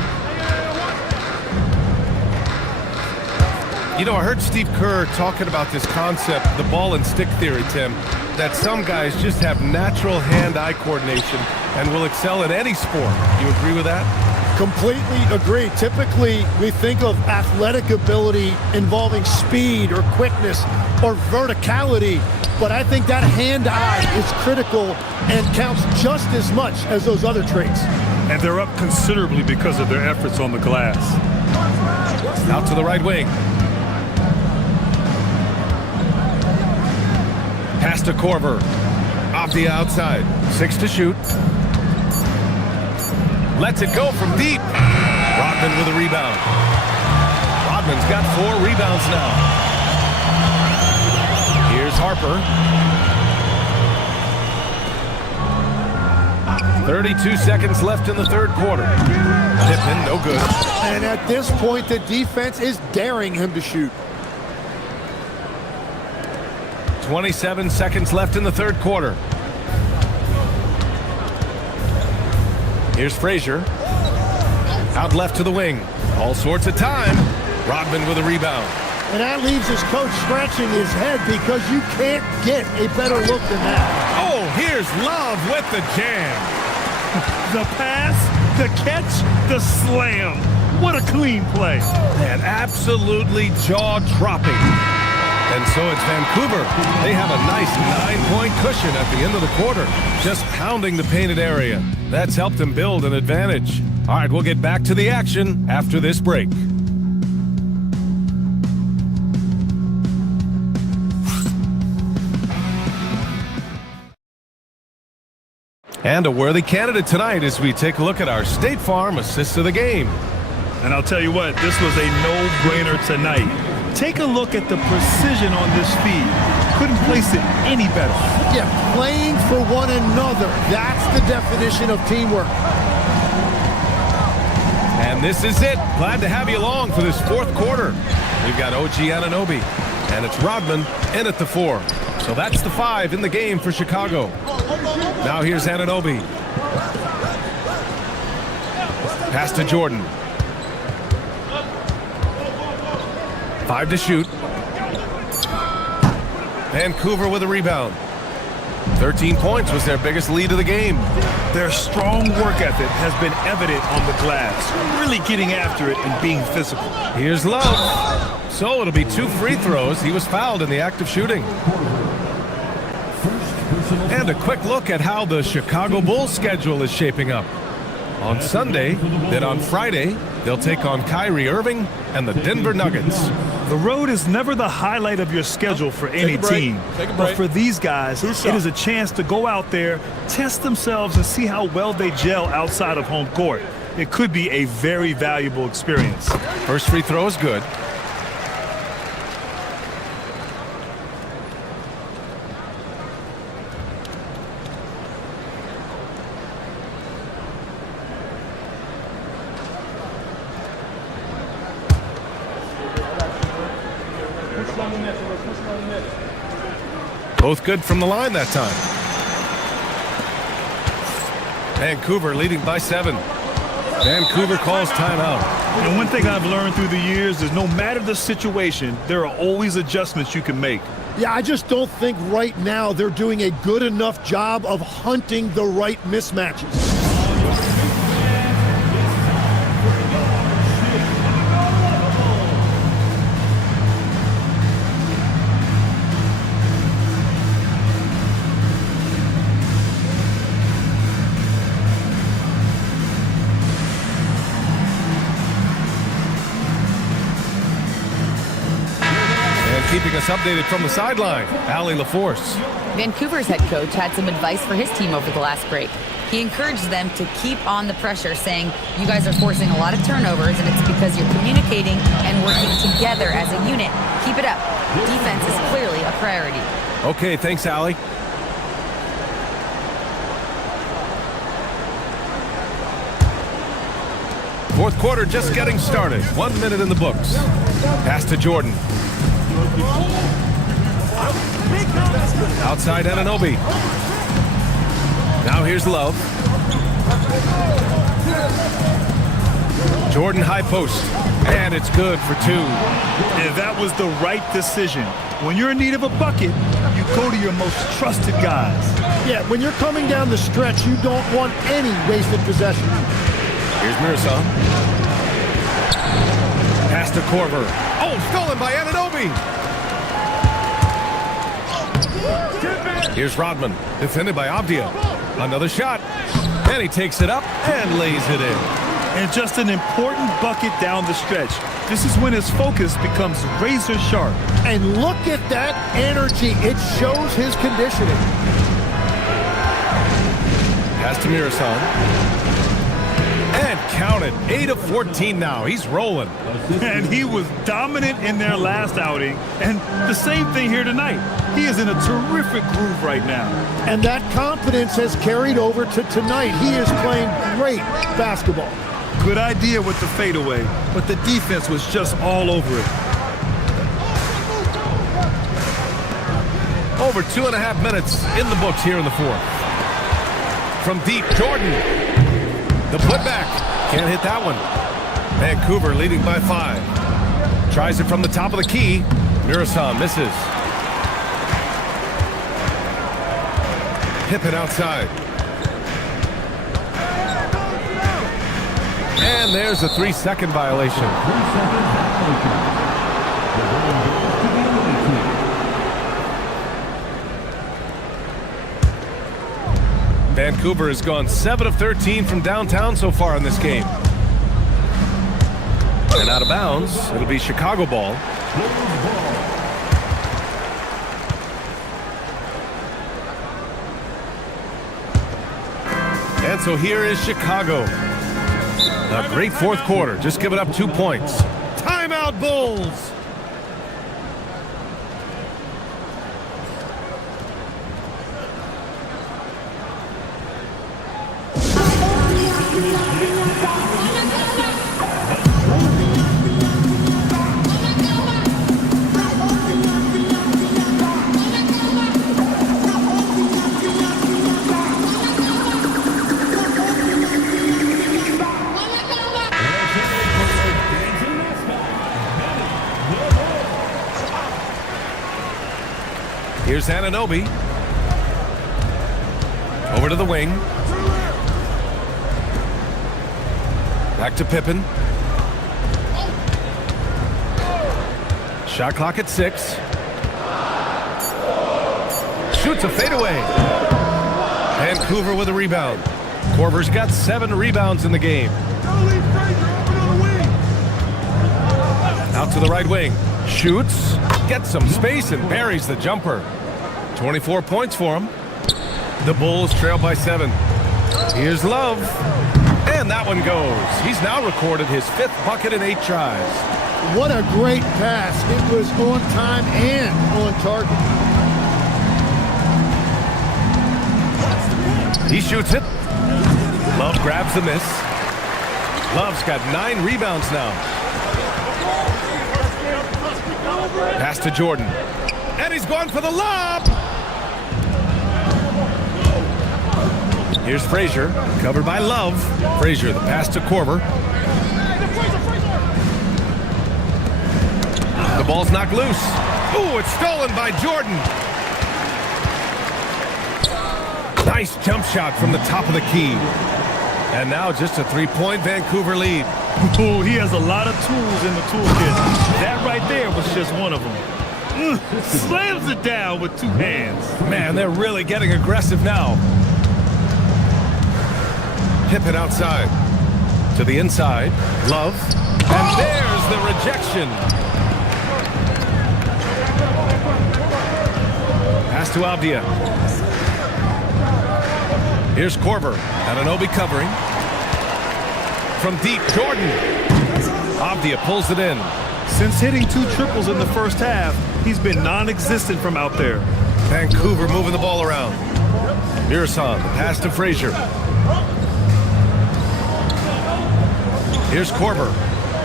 You know, I heard Steve Kerr talking about this concept, the ball and stick theory, Tim, that some guys just have natural hand-eye coordination and will excel at any sport. You agree with that? Completely agree. Typically, we think of athletic ability involving speed or quickness or verticality, but I think that hand-eye is critical and counts just as much as those other traits. And they're up considerably because of their efforts on the glass. Out to the right wing. Pass to Korver. Off the outside. 6 to shoot. Lets it go from deep. Rodman with a rebound. Rodman's got 4 rebounds now. Here's Harper. 32 seconds left in the third quarter. Pippen, no good. And at this point, the defense is daring him to shoot. 27 seconds left in the third quarter. Here's Frazier. Out left to the wing. All sorts of time. Rodman with a rebound. And that leaves his coach scratching his head because you can't get a better look than that. Oh, here's Love with the jam. The pass, the catch, the slam. What a clean play. And absolutely jaw-dropping. And so it's Vancouver. They have a nice 9-point cushion at the end of the quarter, just pounding the painted area. That's helped them build an advantage. All right, we'll get back to the action after this break. And a worthy candidate tonight as we take a look at our State Farm assist of the game. And I'll tell you what, this was a no-brainer tonight. Take a look at the precision on this feed. Couldn't place it any better. Yeah, playing for one another. That's the definition of teamwork. And this is it. Glad to have you along for this fourth quarter. We've got OG Anunoby, and it's Rodman in at the 4. So that's the 5 in the game for Chicago. Now here's Anunoby. Pass to Jordan. 5 to shoot. Vancouver with a rebound. 13 points was their biggest lead of the game. Their strong work ethic has been evident on the glass, really getting after it and being physical. Here's Love. So it'll be 2 free throws. He was fouled in the act of shooting. And a quick look at how the Chicago Bulls schedule is shaping up. On Sunday, then on Friday, they'll take on Kyrie Irving and the Denver Nuggets. The road is never the highlight of your schedule for any team. But for these guys, it is a chance to go out there, test themselves, and see how well they gel outside of home court. It could be a very valuable experience. First free throw is good. Both good from the line that time. Vancouver leading by 7. Vancouver calls timeout. And one thing I've learned through the years is no matter the situation, there are always adjustments you can make. Yeah, I just don't think right now they're doing a good enough job of hunting the right mismatches. Keeping us updated from the sideline, AtLVsLaL. Vancouver's head coach had some advice for his team over the last break. He encouraged them to keep on the pressure, saying, you guys are forcing a lot of turnovers, and it's because you're communicating and working together as a unit. Keep it up. Defense is clearly a priority. Okay, thanks, Allie. Fourth quarter just getting started. 1 minute in the books. Pass to Jordan. Outside Anunoby. Now here's Love. Jordan high post. And it's good for 2. And that was the right decision. When you're in need of a bucket, you go to your most trusted guys. Yeah, when you're coming down the stretch, you don't want any wasted possession. Here's Mirza. Pass to Korver. Oh, stolen by Anunoby. Here's Rodman, defended by Avdia. Another shot, and he takes it up and lays it in. and just an important bucket down the stretch. This is when his focus becomes razor sharp. And look at that energy. It shows his conditioning. Pass to Mirasan. And counted. 8 of 14 now. He's rolling. And he was dominant in their last outing. And the same thing here tonight. He is in a terrific groove right now. And that confidence has carried over to tonight. He is playing great basketball. Good idea with the fadeaway, but the defense was just all over it. Over 2.5 minutes in the books here in the fourth. From deep, Jordan. The putback. Can't hit that one. Vancouver leading by 5. Tries it from the top of the key. Mirasan misses. Pippen outside. And there's a 3-second violation. Vancouver has gone 7 of 13 from downtown so far in this game. And out of bounds, it'll be Chicago ball. And so here is Chicago. A great fourth quarter, just giving up 2 points. Timeout, Bulls! Here's Anunoby. Over to the wing. Back to Pippen. Shot clock at 6. Shoots a fadeaway. Vancouver with a rebound. Korver's got 7 rebounds in the game. Out to the right wing. Shoots. Gets some space and buries the jumper. 24 points for him. The Bulls trail by 7. Here's Love. And that one goes. He's now recorded his 5th bucket in 8 tries. What a great pass. It was on time and on target. He shoots it. Love grabs the miss. Love's got 9 rebounds now. Pass to Jordan. And he's going for the lob. Here's Frazier, covered by Love. Frazier, the pass to Korver. The ball's knocked loose. Ooh, it's stolen by Jordan. Nice jump shot from the top of the key. And now just a 3-point Vancouver lead. Ooh, he has a lot of tools in the toolkit. That right there was just one of them. Slams it down with 2 hands. Man, they're really getting aggressive now. Pippen outside. To the inside. Love. And there's the rejection. Pass to Avdia. Here's Korver. Anunoby covering. From deep, Jordan. Avdia pulls it in. Since hitting 2 triples in the first half, he's been non-existent from out there. Vancouver moving the ball around. Mirasan, the pass to Frazier. Here's Korver.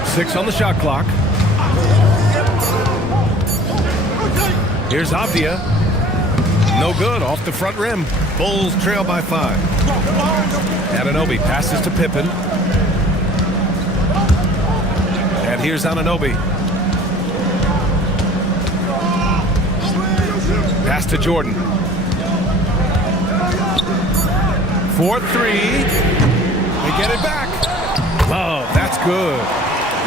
6 on the shot clock. Here's Avdia. No good, off the front rim. Bulls trail by 5. Anunoby passes to Pippen. And here's Anunoby. Pass to Jordan. 4-3. They get it back. Oh, that's good.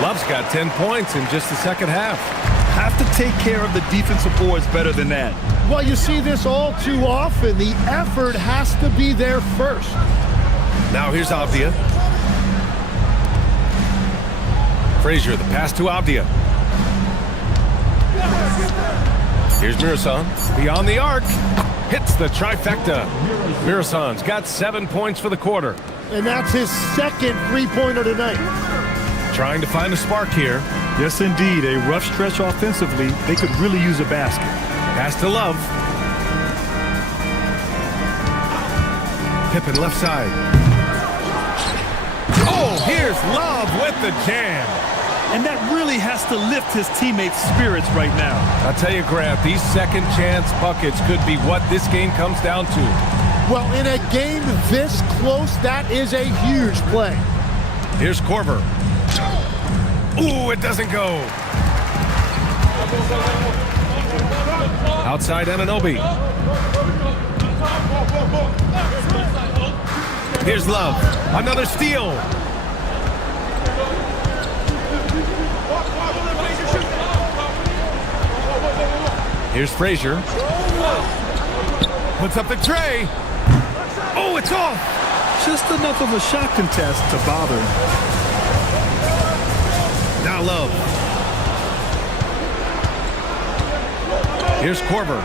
Love's got 10 points in just the second half. Have to take care of the defensive boards better than that. Well, you see this all too often. The effort has to be there first. Now here's Avdia. Frazier, the pass to Abdia. Here's Mirasan, beyond the arc. Hits the trifecta. Mirasan's got 7 points for the quarter. And that's his second three-pointer tonight. Trying to find a spark here. Yes, indeed. A rough stretch offensively. They could really use a basket. Pass to Love. Pippen left side. Oh, here's Love with the jam. And that really has to lift his teammates' spirits right now. I'll tell you, Grant, these second chance buckets could be what this game comes down to. Well, in a game this close, that is a huge play. Here's Korver. Ooh, it doesn't go. Outside Anunoby. Here's Love. Another steal. Here's Frazier. Puts up the tray. Oh, it's off. Just enough of a shot contest to bother him. Now Love. Here's Korver.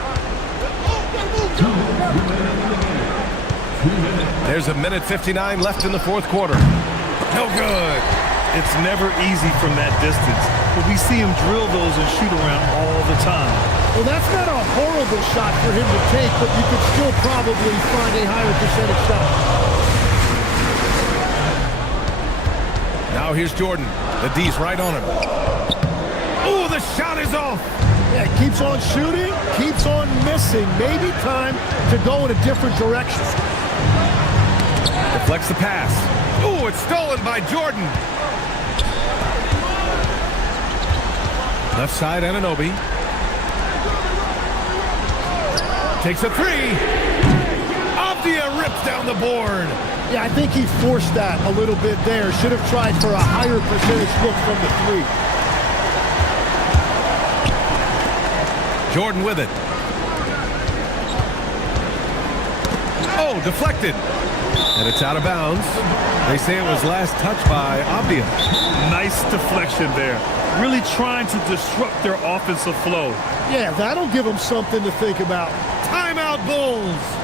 There's a minute 59 left in the fourth quarter. No good. It's never easy from that distance, but we see him drill those and shoot around all the time. Well, that's not a horrible shot for him to take, but you could still probably find a higher percentage shot. Now here's Jordan. The D's right on him. Oh, the shot is off. Yeah, keeps on shooting, keeps on missing. Maybe time to go in a different direction. Deflects the pass. Oh, it's stolen by Jordan. Left side, Anunoby. Takes a three. Abdia rips down the board. Yeah, I think he forced that a little bit there. Should have tried for a higher percentage look from the three. Jordan with it. Oh, deflected. And it's out of bounds. They say it was last touched by Abdia. Nice deflection there. Really trying to disrupt their offensive flow. Yeah, that'll give them something to think about. Timeout, Bulls.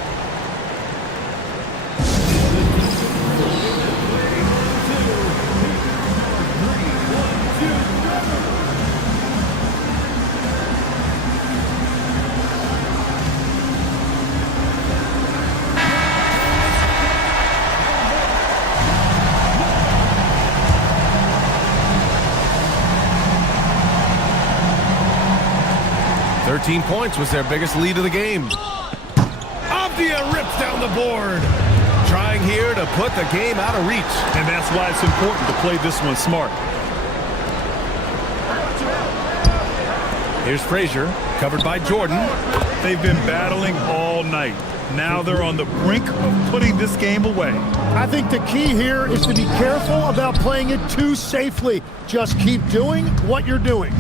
Thirteen points was their biggest lead of the game. Abdia rips down the board. Trying here to put the game out of reach. And that's why it's important to play this one smart. Here's Frazier, covered by Jordan. They've been battling all night. Now they're on the brink of putting this game away. I think the key here is to be careful about playing it too safely. Just keep doing what you're doing.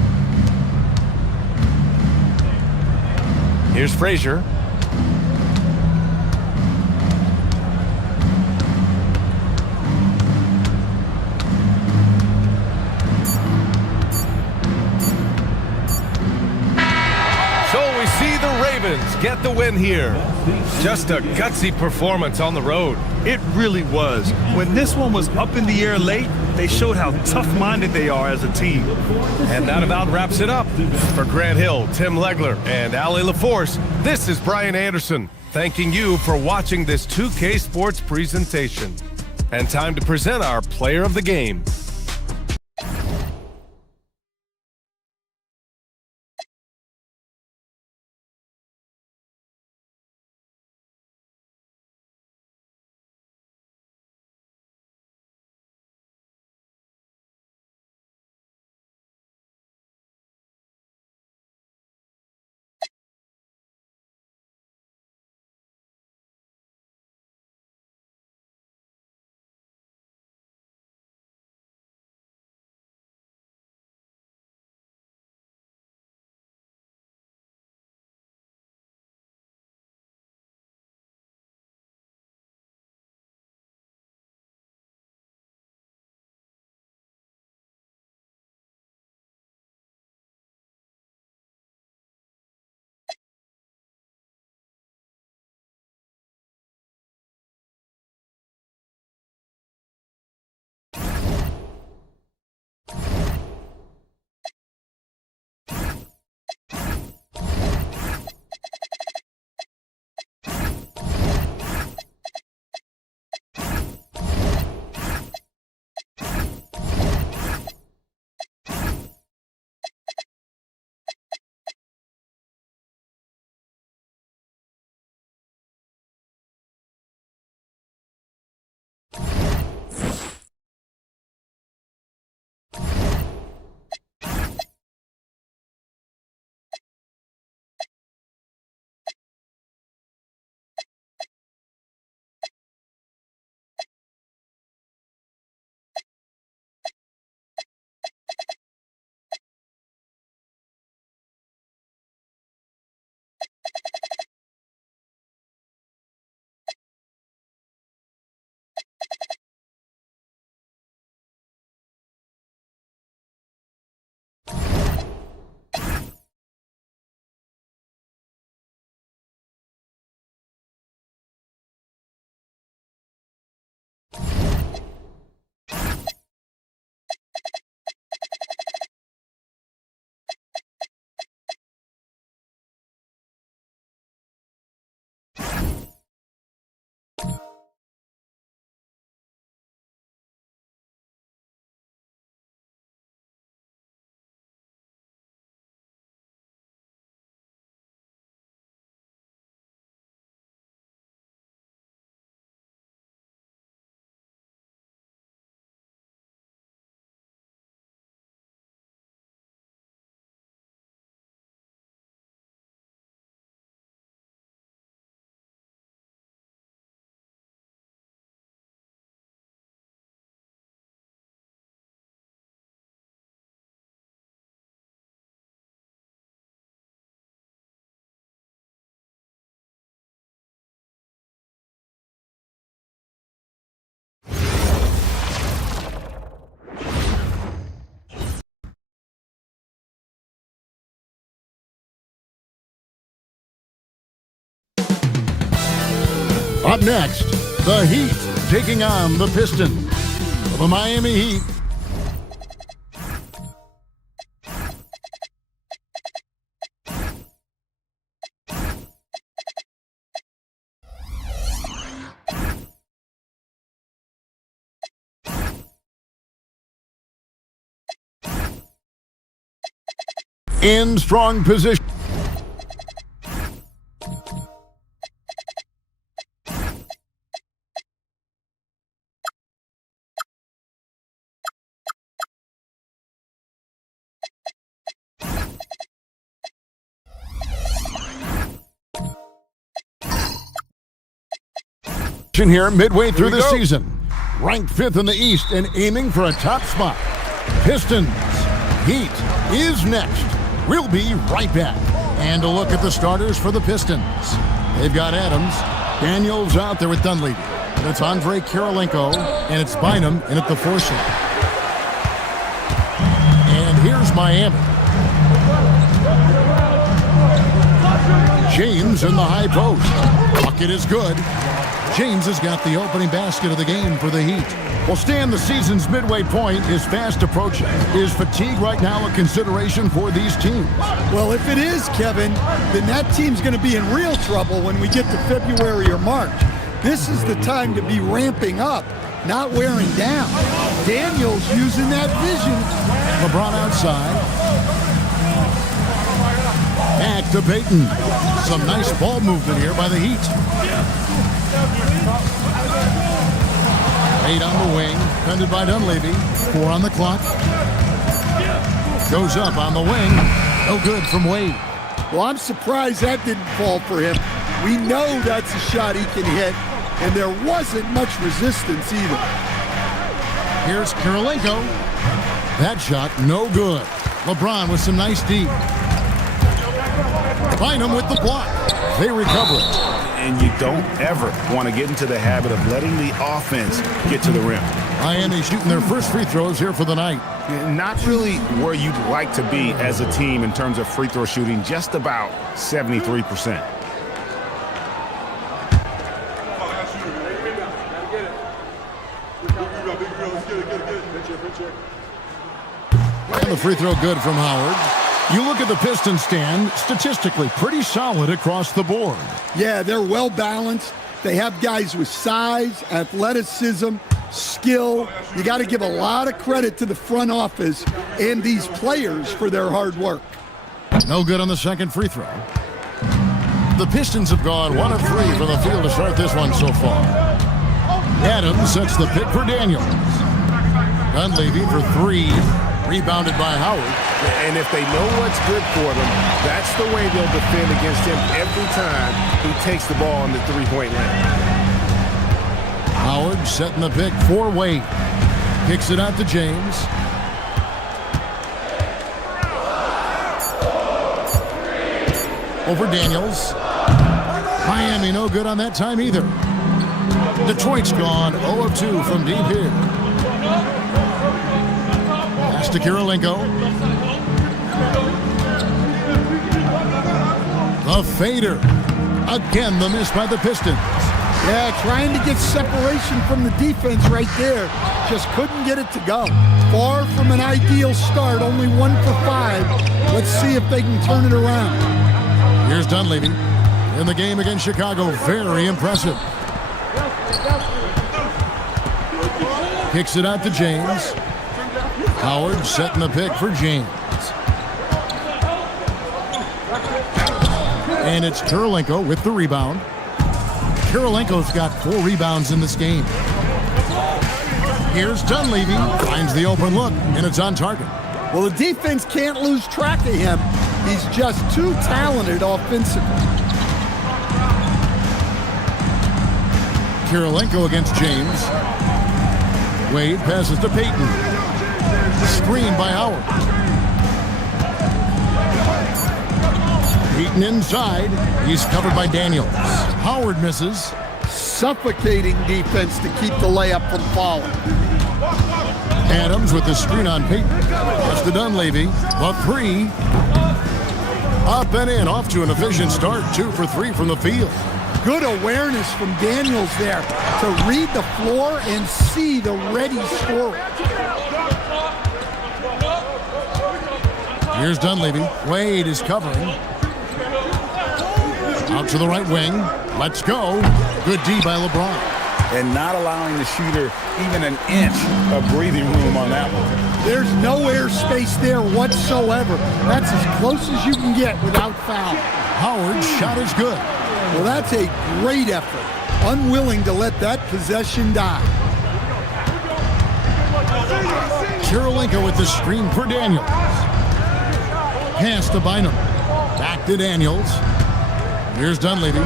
Here's Frazier. So we see the Ravens get the win here. Just a gutsy performance on the road. It really was. When this one was up in the air late, they showed how tough-minded they are as a team. And that about wraps it up. For Grant Hill, Tim Legler, and AtLVsLaL, this is Brian Anderson, thanking you for watching this 2K Sports presentation. And time to present our player of the game. Up next, the Heat taking on the Pistons. The Miami Heat. In strong position. Here midway through the season, ranked 5th in the East and aiming for a top spot. Pistons. Heat is next. We'll be right back. And a look at the starters for the Pistons. They've got Adams. Daniels out there with Dunleavy. It's Andre Kirilenko, and it's Bynum in at the 4 slot. And here's Miami. James in the high post. Bucket is good. James has got the opening basket of the game for the Heat. Well, Stan, the season's midway point is fast approaching. Is fatigue right now a consideration for these teams? Well, if it is, Kevin, then that team's going to be in real trouble when we get to February or March. This is the time to be ramping up, not wearing down. Daniels using that vision. LeBron outside. Back to Payton. Some nice ball movement here by the Heat. 8 on the wing, defended by Dunleavy. 4 on the clock. Goes up on the wing. No good from Wade. Well, I'm surprised that didn't fall for him. We know that's a shot he can hit, and there wasn't much resistance either. Here's Kirilenko. That shot, no good. LeBron with some nice D. Bynum with the block. They recover it. And you don't ever want to get into the habit of letting the offense get to the rim. Miami shooting their first free throws here for the night. Not really where you'd like to be as a team in terms of free throw shooting, just about 73%. And the free throw good from Howard. You look at the Pistons, Stan, statistically pretty solid across the board. Yeah, they're well balanced. They have guys with size, athleticism, skill. You got to give a lot of credit to the front office and these players for their hard work. No good on the second free throw. The Pistons have gone 1 of 3 from the field to start this one so far. Adams sets the pick for Daniels. Dunleavy for 3. Rebounded by Howard. And if they know what's good for them, that's the way they'll defend against him every time he takes the ball on the three-point line. Howard setting the pick for Wade. Kicks it out to James. Over Daniels. Miami no good on that time either. Detroit's gone 0 of 2 from deep here. Pass to Kirilenko. The fader. Again, the miss by the Pistons. Yeah, trying to get separation from the defense right there. Just couldn't get it to go. Far from an ideal start, only 1 for 5. Let's see if they can turn it around. Here's Dunleavy. In the game against Chicago, very impressive. Kicks it out to James. Howard setting the pick for James. And it's Kirilenko with the rebound. Kirilenko's got 4 rebounds in this game. Here's Dunleavy. Finds the open look, and it's on target. Well, the defense can't lose track of him. He's just too talented offensively. Kirilenko against James. Wade passes to Payton. Screen by Howard. Payton inside. He's covered by Daniels. Howard misses. Suffocating defense to keep the layup from falling. Adams with the screen on Payton. That's to Dunleavy. The 3. Up and in. Off to an efficient start. 2 for 3 from the field. Good awareness from Daniels there to read the floor and see the ready scorer. Here's Dunleavy. Wade is covering. Out to the right wing. Let's go. Good D by LeBron. And not allowing the shooter even an inch of breathing room on that one. There's no air space there whatsoever. That's as close as you can get without foul. Howard's shot is good. Well, that's a great effort. Unwilling to let that possession die. Kirilenko with the screen for Daniels. Pass to Bynum. Back to Daniels. Here's Dunleavy.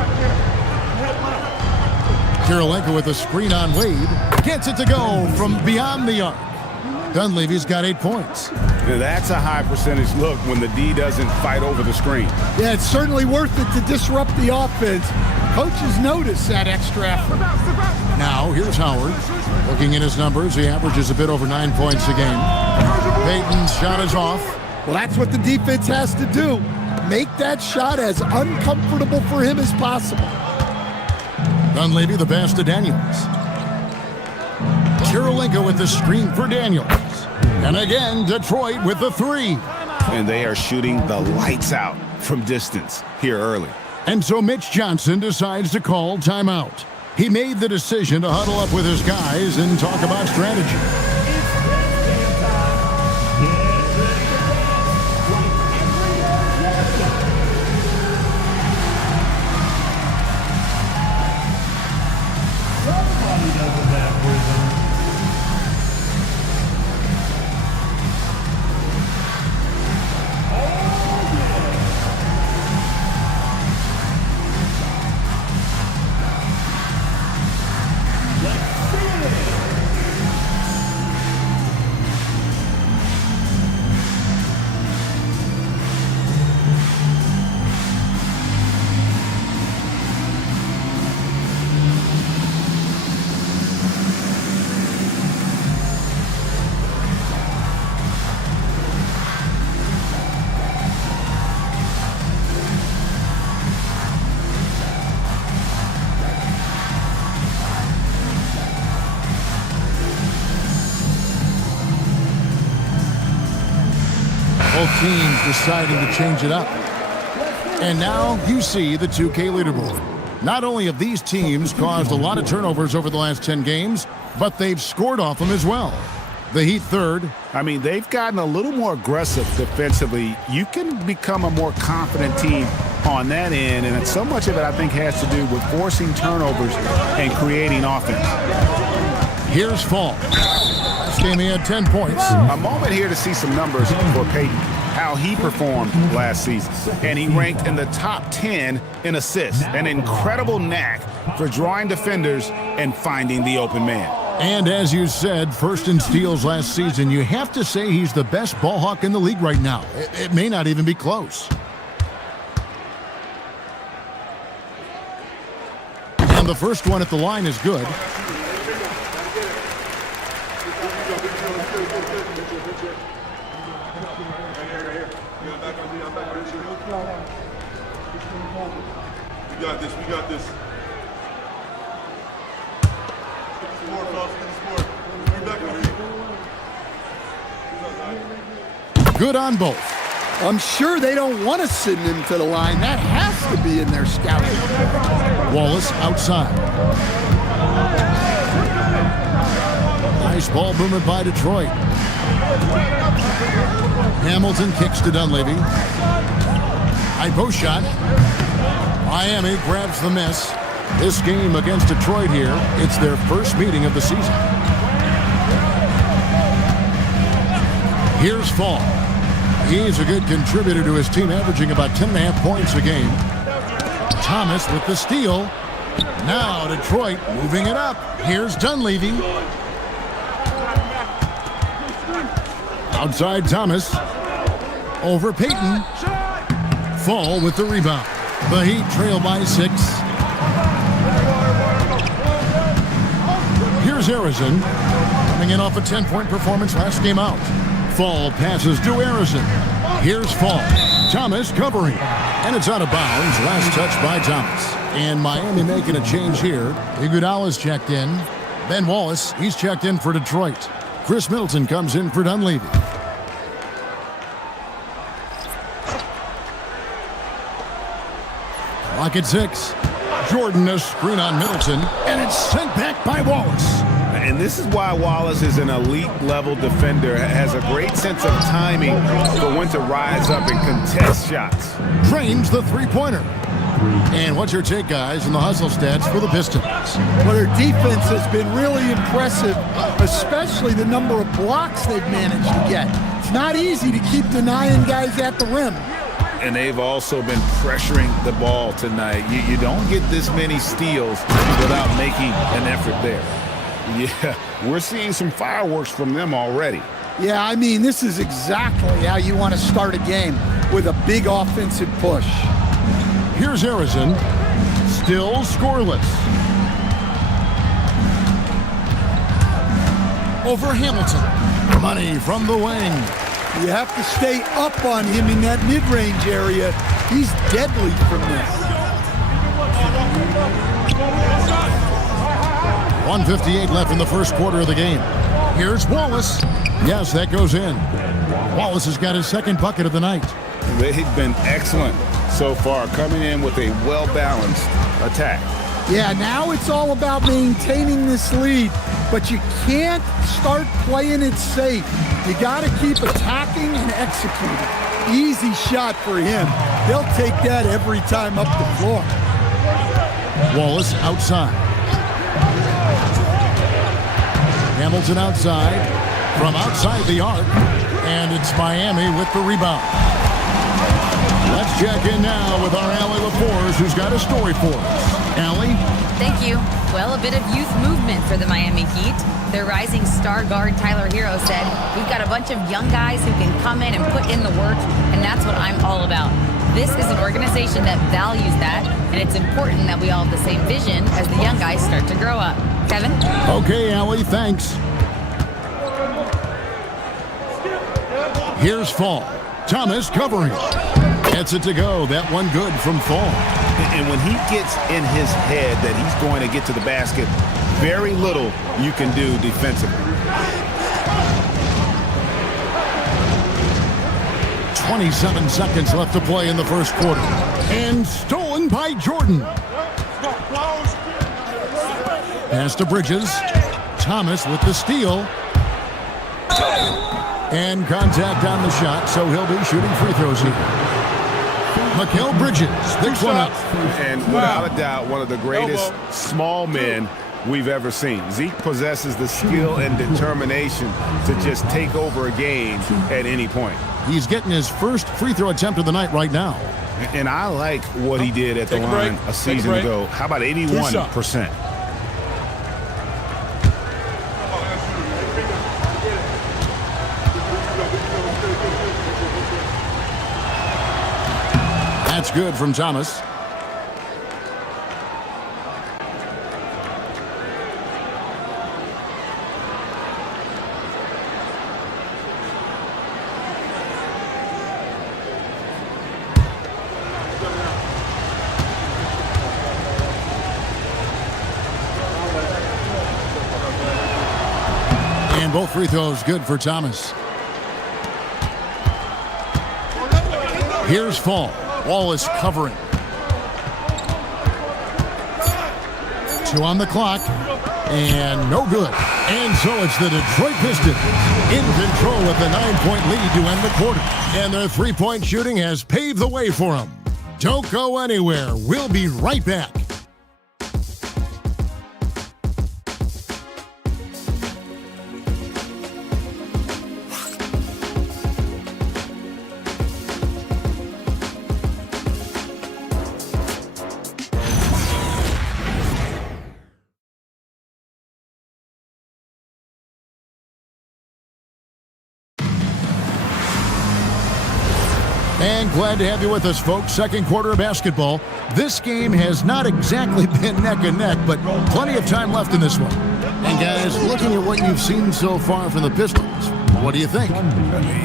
Kirilenko with a screen on Wade. Gets it to go from beyond the arc. Dunleavy's got 8 points. That's a high percentage look when the D doesn't fight over the screen. Yeah, it's certainly worth it to disrupt the offense. Coaches notice that extra effort. Now, here's Howard. Looking at his numbers, he averages a bit over 9 points a game. Payton's shot is off. Well, that's what the defense has to do. Make that shot as uncomfortable for him as possible. Dunleavy the pass to Daniels. Kirilenko with the screen for Daniels. And again, Detroit with the 3. And they are shooting the lights out from distance here early. And so Mitch Johnson decides to call timeout. He made the decision to huddle up with his guys and talk about strategy. Both teams deciding to change it up. And now you see the 2K leaderboard. Not only have these teams caused a lot of turnovers over the last 10 games, but they've scored off them as well. The Heat third. I mean, they've gotten a little more aggressive defensively. You can become a more confident team on that end, and so much of it, I think, has to do with forcing turnovers and creating offense. Here's Fall. Last game he had 10 points. A moment here to see some numbers for Payton, how he performed last season. And he ranked in the top 10 in assists. An incredible knack for drawing defenders and finding the open man. And as you said, first in steals last season, you have to say he's the best ball hawk in the league right now. It may not even be close. And the first one at the line is good. We got this. Good on both. I'm sure they don't want to send him to the line. That has to be in their scouting. Wallace outside. Nice ball movement by Detroit. Hamilton kicks to Dunleavy. High post shot. Miami grabs the miss. This game against Detroit here, it's their first meeting of the season. Here's Fall. He's a good contributor to his team, averaging about 10.5 points a game. Thomas with the steal. Now Detroit moving it up. Here's Dunleavy. Outside Thomas. Over Payton. Fall with the rebound. The Heat trail by 6. Here's Harrison. Coming in off a 10-point performance last game out. Fall passes to Harrison. Here's Fall. Thomas covering. And it's out of bounds. Last touch by Thomas. And Miami making a change here. Iguodala's checked in. Ben Wallace, he's checked in for Detroit. Chris Middleton comes in for Dunleavy. Clock at 6. Jordan, a screen on Middleton. And it's sent back by Wallace. And this is why Wallace is an elite-level defender, has a great sense of timing for when to rise up and contest shots. Drains the three-pointer. And what's your take, guys, on the hustle stats for the Pistons? Well, their defense has been really impressive, especially the number of blocks they've managed to get. It's not easy to keep denying guys at the rim. And they've also been pressuring the ball tonight. You don't get this many steals without making an effort there. Yeah, we're seeing some fireworks from them already. Yeah, I mean, this is exactly how you want to start a game, with a big offensive push. Here's Harrison, still scoreless. Over Hamilton. Money from the wing. You have to stay up on him in that mid-range area. He's deadly from this. 1:58 left in the first quarter of the game. Here's Wallace. Yes, that goes in. Wallace has got his second bucket of the night. They've been excellent so far, coming in with a well-balanced attack. Yeah, now it's all about maintaining this lead, but you can't start playing it safe. You got to keep attacking and executing. Easy shot for him. They'll take that every time up the floor. Wallace outside. Hamilton outside, from outside the arc, and it's Miami with the rebound. Let's check in now with our Allie LaForce, who's got a story for us. Allie? Thank you. Well, a bit of youth movement for the Miami Heat. Their rising star guard, Tyler Hero, said, "We've got a bunch of young guys who can come in and put in the work, and that's what I'm all about." This is an organization that values that, and it's important that we all have the same vision as the young guys start to grow up. Kevin? Okay, Allie, thanks. Here's Fall. Thomas covering. Gets it to go. That one good from Fall. And when he gets in his head that he's going to get to the basket, very little you can do defensively. 27 seconds left to play in the first quarter. And stolen by Jordan. Pass to Bridges. Thomas with the steal. And contact on the shot, so he'll be shooting free throws here. Mikal Bridges picks one up. And without a doubt, one of the greatest small men we've ever seen. Zeke possesses the skill and determination to just take over a game at any point. He's getting his first free throw attempt of the night right now. And I like what he did at the line a season ago. How about 81%? That's good from Thomas. And both free throws good for Thomas. Here's Fall. Wallace covering. 2 on the clock. And no good. And so it's the Detroit Pistons in control with the 9-point lead to end the quarter. And their three-point shooting has paved the way for them. Don't go anywhere. We'll be right back. And glad to have you with us, folks. Second quarter of basketball. This game has not exactly been neck and neck, but plenty of time left in this one. And guys, looking at what you've seen so far from the Pistons, What do you think?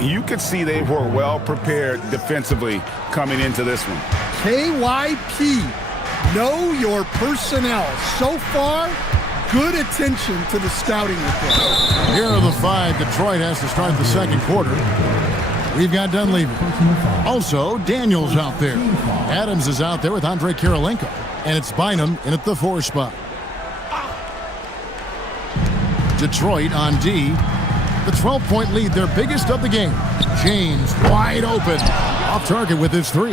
You could see they were well prepared defensively coming into this one. KYP, know your personnel. So far, good attention to the scouting report. Here are the 5 Detroit has to start the second quarter. We've got Dunleavy. Also, Daniels out there. Adams is out there with Andrei Kirilenko. And it's Bynum in at the 4 spot. Detroit on D. The 12-point lead, their biggest of the game. James wide open. Off target with his 3.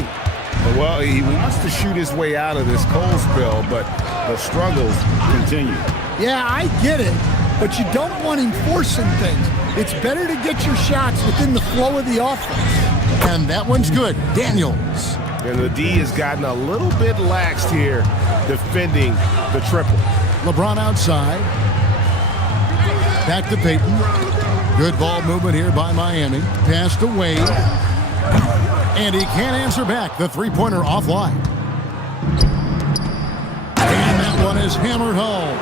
Well, he wants to shoot his way out of this cold spell, but the struggles continue. Yeah, I get it, but you don't want him forcing things. It's better to get your shots within the flow of the offense. And that one's good. Daniels. And the D has gotten a little bit laxed here defending the triple. LeBron outside. Back to Payton. Good ball movement here by Miami. Pass to Wade. And he can't answer back. The three-pointer offline. And that one is hammered home.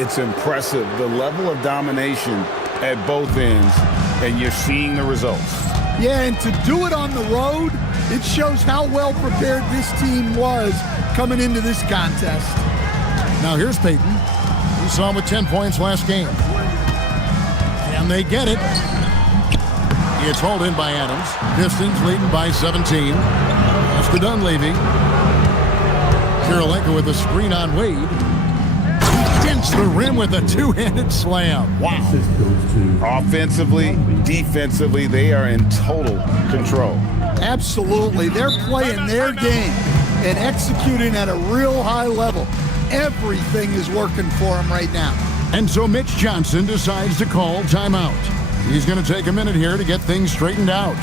It's impressive, the level of domination at both ends, and you're seeing the results. Yeah, and to do it on the road, it shows how well prepared this team was coming into this contest. Now here's Payton. We saw him with 10 points last game. And they get it. It's hauled in by Adams. Pistons leading by 17. That's to Dunleavy. Kirilenko with a screen on Wade. Dents the rim with a two-handed slam. Wow. Offensively, defensively, they are in total control. Absolutely. They're playing their game and executing at a real high level. Everything is working for them right now. And so Mitch Johnson decides to call timeout. He's going to take a minute here to get things straightened out.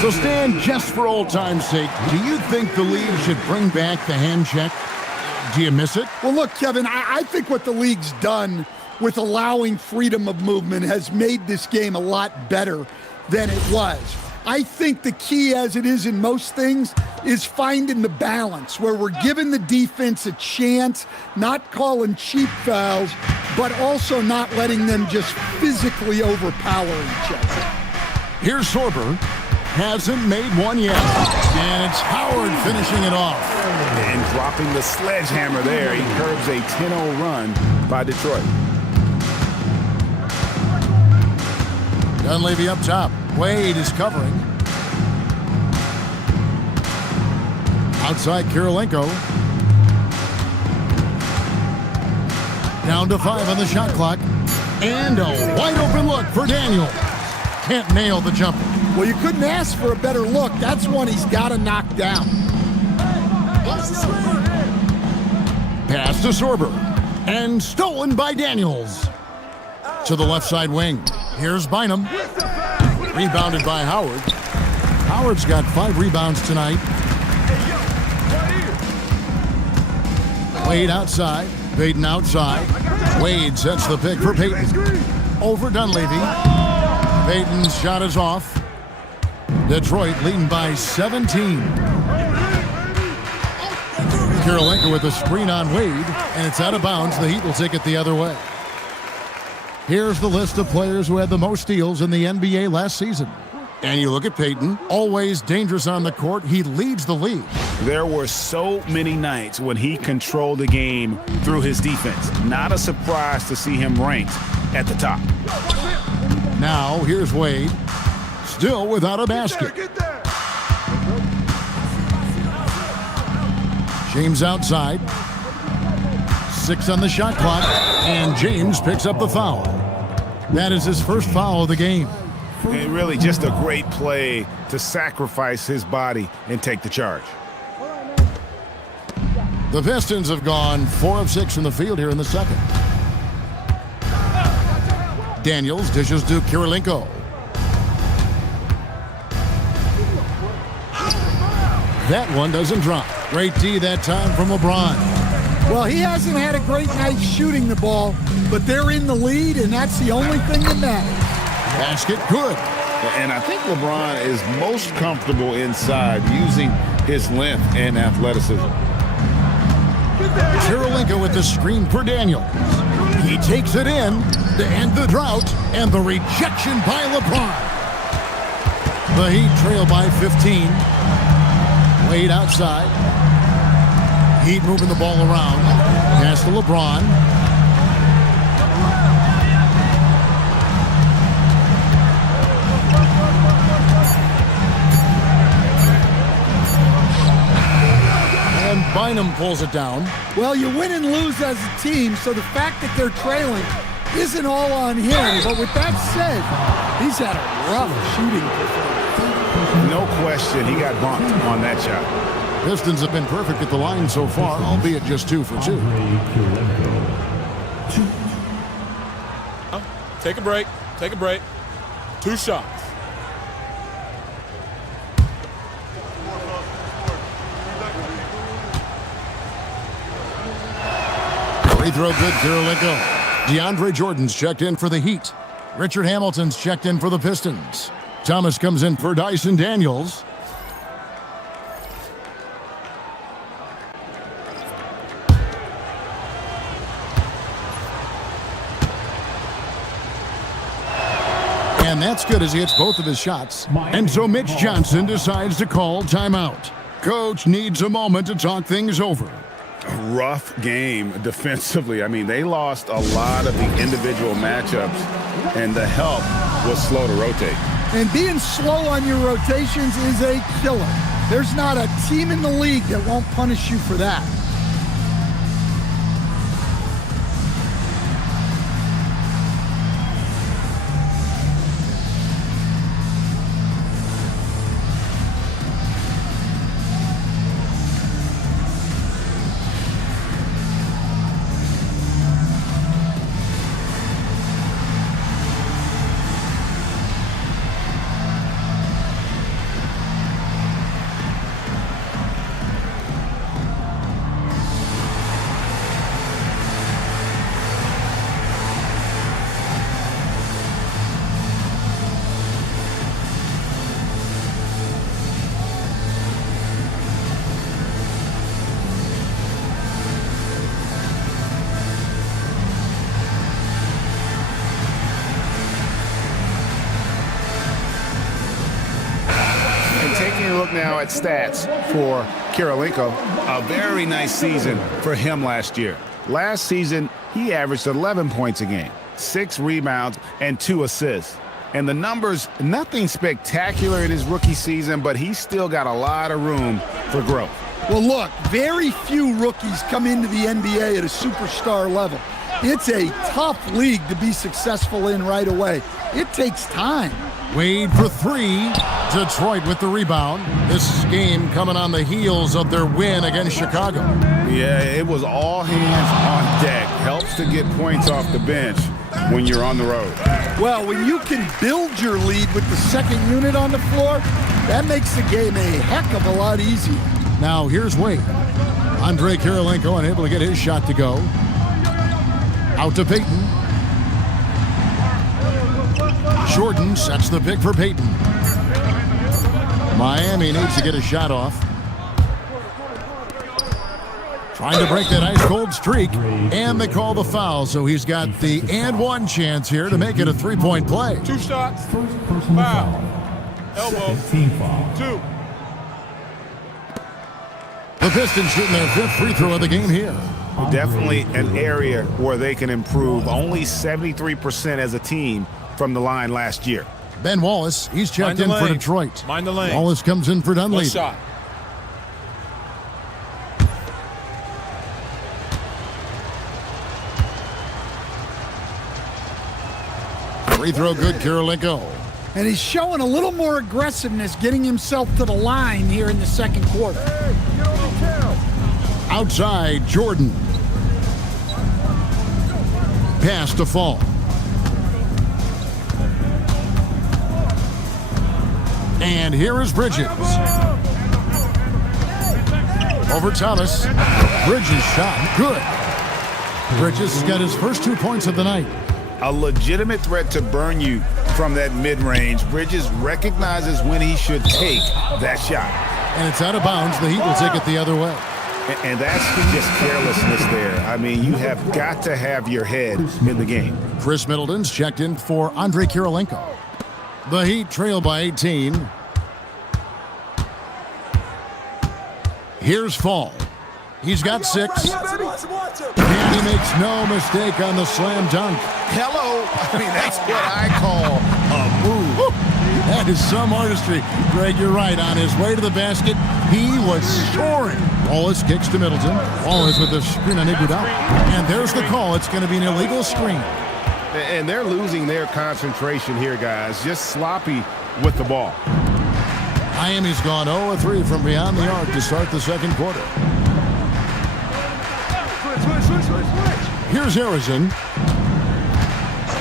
So, Stan, just for old time's sake, do you think the league should bring back the hand check? Do you miss it? Well, look, Kevin, I think what the league's done with allowing freedom of movement has made this game a lot better than it was. I think the key, as it is in most things, is finding the balance where we're giving the defense a chance, not calling cheap fouls, but also not letting them just physically overpower each other. Here's Sorber. Hasn't made one yet. And it's Howard finishing it off. And dropping the sledgehammer there, he curbs a 10-0 run by Detroit. Dunleavy up top. Wade is covering. Outside Kirilenko. Down to 5 on the shot clock. And a wide open look for Daniel. Can't nail the jumper. Well, you couldn't ask for a better look. That's one he's got to knock down. Pass to Sorber. And stolen by Daniels. To the left side wing. Here's Bynum. Rebounded by Howard. Howard's got 5 rebounds tonight. Wade outside. Payton outside. Wade sets the pick for Payton. Over Dunleavy. Payton's shot is off. Detroit leading by 17. Kirilenko with a screen on Wade, and it's out of bounds. The Heat will take it the other way. Here's the list of players who had the most steals in the NBA last season. And you look at Peyton, always dangerous on the court. He leads the league. There were so many nights when he controlled the game through his defense. Not a surprise to see him ranked at the top. Now, here's Wade, still without a basket. James outside. 6 on the shot clock, and James picks up the foul. That is his first foul of the game. And really just a great play to sacrifice his body and take the charge. The Pistons have gone 4 of 6 from the field here in the second. Daniels dishes to Kirilenko. That one doesn't drop. Great D that time from LeBron. Well, he hasn't had a great night shooting the ball, but they're in the lead, and that's the only thing that matters. Basket good. And I think LeBron is most comfortable inside using his length and athleticism. Kirilenko with the screen for Daniels. He takes it in to end the drought, and the rejection by LeBron. The Heat trail by 15. Wade outside. Heat moving the ball around. Pass to LeBron. And Bynum pulls it down. Well, you win and lose as a team, so the fact that they're trailing isn't all on him. But with that said, he's had a rough shooting performance. No question, he got bumped on that shot. Pistons have been perfect at the line so far, albeit just 2 for 2. Take a break. Take a break. 2 shots. Free throw good, Kirilenko. DeAndre Jordan's checked in for the Heat. Richard Hamilton's checked in for the Pistons. Thomas comes in for Dyson Daniels. And that's good as he hits both of his shots. And so Mitch Johnson decides to call timeout. Coach needs a moment to talk things over. Rough game defensively. I mean, they lost a lot of the individual matchups, and the help was slow to rotate. And being slow on your rotations is a killer. There's not a team in the league that won't punish you for that. Now at stats for Kirilenko, a very nice season for him last year. Last season, he averaged 11 points a game, 6 rebounds, and 2 assists. And the numbers, nothing spectacular in his rookie season, but he's still got a lot of room for growth. Well, look, very few rookies come into the NBA at a superstar level. It's a tough league to be successful in right away. It takes time. Wade for 3. Detroit with the rebound. This game coming on the heels of their win against Chicago. Yeah, it was all hands on deck. Helps to get points off the bench when you're on the road. Well, when you can build your lead with the second unit on the floor, that makes the game a heck of a lot easier. Now here's Wade. Andre Kirilenko unable to get his shot to go. Out to Peyton. Jordan sets the pick for Peyton. Miami needs to get a shot off. Trying to break that ice-cold streak, and they call the foul, so he's got the and one chance here to make it a 3-point play. 2 shots, foul. Elbow. Team foul. 2. The Pistons shooting their 5th free throw of the game here. Definitely an area where they can improve. Only 73% as a team from the line last year. Ben Wallace, he's checked in for Detroit. Mind the lane. Wallace comes in for One Dunleavy. shot. Free throw good, Kirilenko. And he's showing a little more aggressiveness, getting himself to the line here in the second quarter. Outside, Jordan. Pass to Fall. And here is Bridges. Over Thomas. Bridges shot. Good. Bridges has got his first 2 points of the night. A legitimate threat to burn you from that mid-range. Bridges recognizes when he should take that shot. And it's out of bounds. The Heat will take it the other way. And that's just carelessness there. I mean, you have got to have your head in the game. Chris Middleton's checked in for Andrei Kirilenko. The Heat trail by 18. Here's Fall. He's got 6. And he makes no mistake on the slam dunk. Hello. I mean, that's what I call a move. That is some artistry. Greg, you're right. On his way to the basket, he was soaring. Wallace kicks to Middleton. Wallace with the screen on Iguodala. And there's the call. It's going to be an illegal screen. And they're losing their concentration here, guys. Just sloppy with the ball. Miami's gone 0-3 from beyond the arc to start the second quarter. Here's Harrison.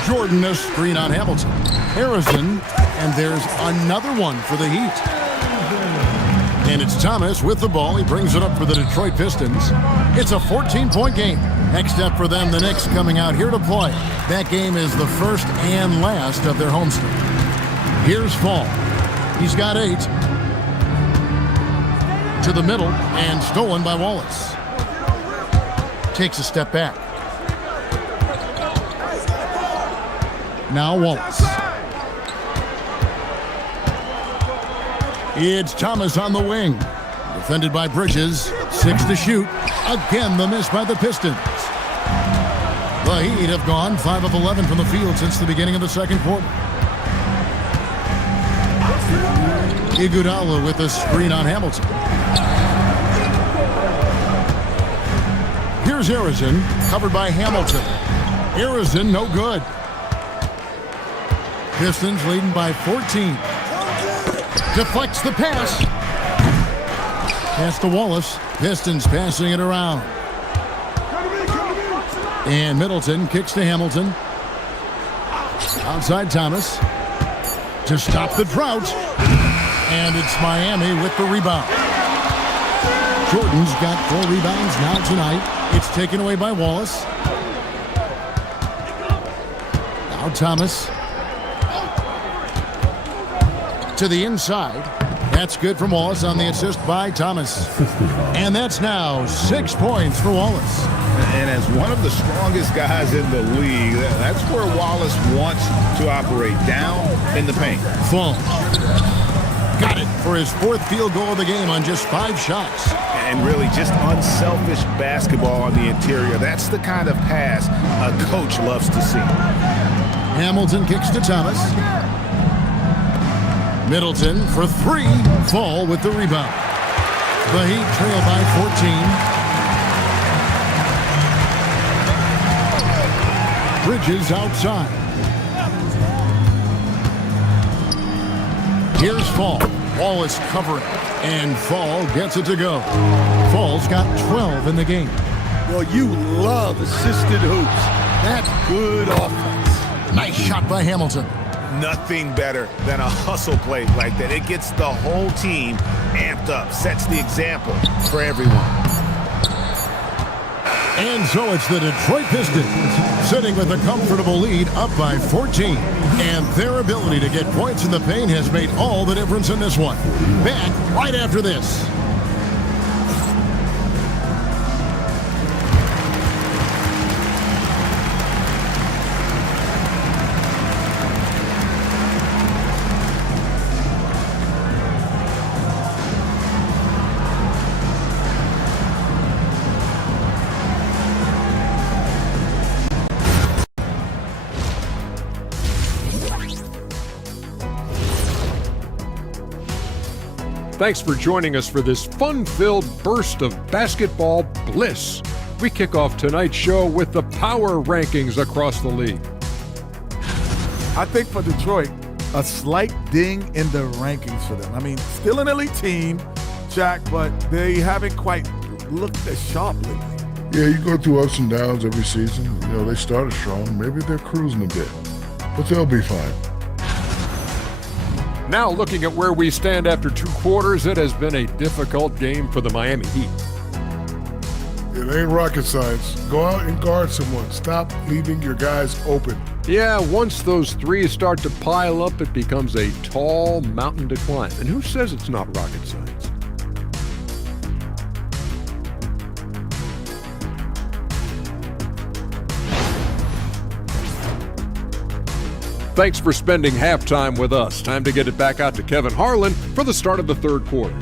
Jordan, a screen on Hamilton. Harrison, and there's another one for the Heat. And it's Thomas with the ball. He brings it up for the Detroit Pistons. It's a 14-point game. Next up for them, the Knicks coming out here to play. That game is the first and last of their homestand. Here's Fall. He's got 8. To the middle and stolen by Wallace. Takes a step back. Now Wallace. It's Thomas on the wing. Defended by Bridges. 6 to shoot. Again, the miss by the Pistons. The Heat have gone 5 of 11 from the field since the beginning of the second quarter. Iguodala with a screen on Hamilton. Here's Harrison, covered by Hamilton. Harrison, no good. Pistons leading by 14. Deflects the pass. Pass to Wallace. Pistons passing it around. And Middleton kicks to Hamilton. Outside Thomas. To stop the drought. And it's Miami with the rebound. Jordan's got 4 rebounds now tonight. It's taken away by Wallace. Now Thomas. To the inside. That's good from Wallace on the assist by Thomas. And that's now 6 points for Wallace. And as one of the strongest guys in the league, that's where Wallace wants to operate, down in the paint. Fall. Got it for his 4th field goal of the game on just 5 shots. And really just unselfish basketball on the interior. That's the kind of pass a coach loves to see. Hamilton kicks to Thomas. Middleton for 3. Fall with the rebound. The Heat trail by 14. Bridges outside. Here's Fall. Wallace covering. And Fall gets it to go. Fall's got 12 in the game. Well, you love assisted hoops. That's good offense. Nice shot by Hamilton. Nothing better than a hustle play like that. It gets the whole team amped up, sets the example for everyone. And so it's the Detroit Pistons sitting with a comfortable lead up by 14. And their ability to get points in the paint has made all the difference in this one. Back right after this. Thanks for joining us for this fun-filled burst of basketball bliss. We kick off tonight's show with the power rankings across the league. I think for Detroit, a slight ding in the rankings for them. I mean, still an elite team, Jack, but they haven't quite looked as sharp lately. Yeah, you go through ups and downs every season. You know, they started strong. Maybe they're cruising a bit, but they'll be fine. Now looking at where we stand after 2 quarters, it has been a difficult game for the Miami Heat. It ain't rocket science. Go out and guard someone. Stop leaving your guys open. Yeah, once those threes start to pile up, it becomes a tall mountain to climb. And who says it's not rocket science? Thanks for spending halftime with us. Time to get it back out to Kevin Harlan for the start of the 3rd quarter.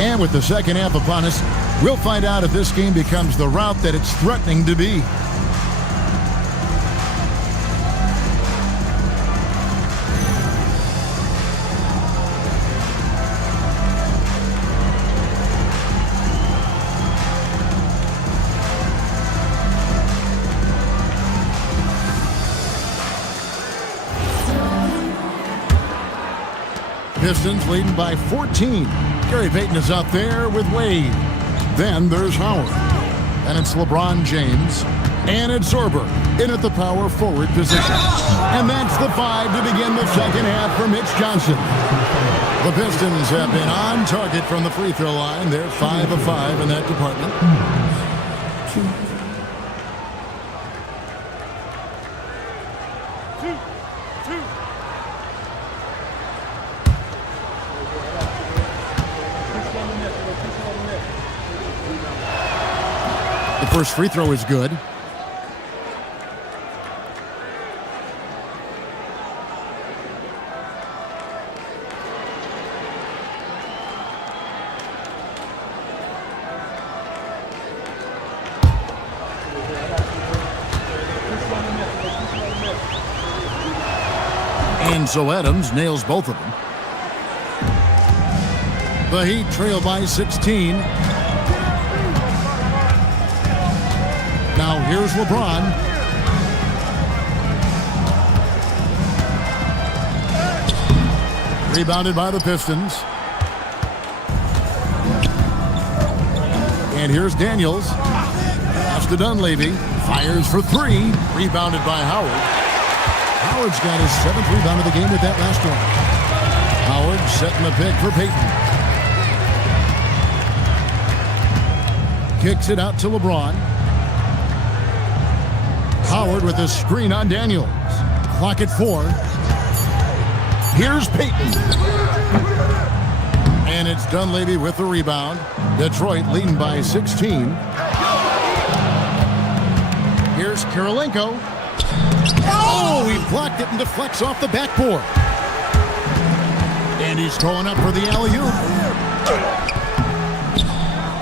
And with the second half upon us, we'll find out if this game becomes the rout that it's threatening to be. Pistons leading by 14. Gary Payton is out there with Wade. Then there's Howard. And it's LeBron James. And it's Zorber in at the power forward position. And that's the 5 to begin the second half for Mitch Johnson. The Pistons have been on target from the free throw line. They're 5 of 5 in that department. First free throw is good. And so Adams nails both of them. The Heat trail by 16. Now here's LeBron. Rebounded by the Pistons. And here's Daniels. Pass to Dunleavy. Fires for 3. Rebounded by Howard. Howard's got his 7th rebound of the game with that last one. Howard setting the pick for Payton. Kicks it out to LeBron. Howard with a screen on Daniels. Clock at 4. Here's Payton. And it's Dunleavy with the rebound. Detroit leading by 16. Here's Kirilenko. Oh, he blocked it and deflects off the backboard. And he's going up for the alley-oop.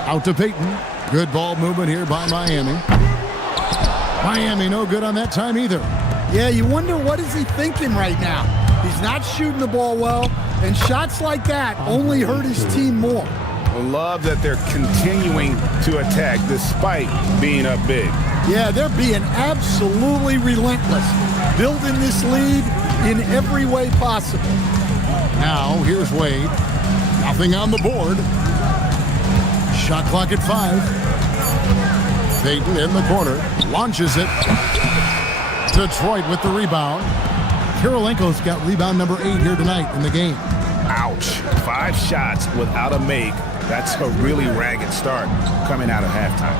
Out to Payton. Good ball movement here by Miami. Miami no good on that time either. Yeah, you wonder what is he thinking right now. He's not shooting the ball well, and shots like that only hurt his team more. I love that they're continuing to attack despite being up big. Yeah, they're being absolutely relentless, building this lead in every way possible. Now, here's Wade. Nothing on the board. Shot clock at 5. Payton in the corner, launches it. Detroit with the rebound. Kirilenko's got rebound number 8 here tonight in the game. Ouch. 5 shots without a make. That's a really ragged start coming out of halftime.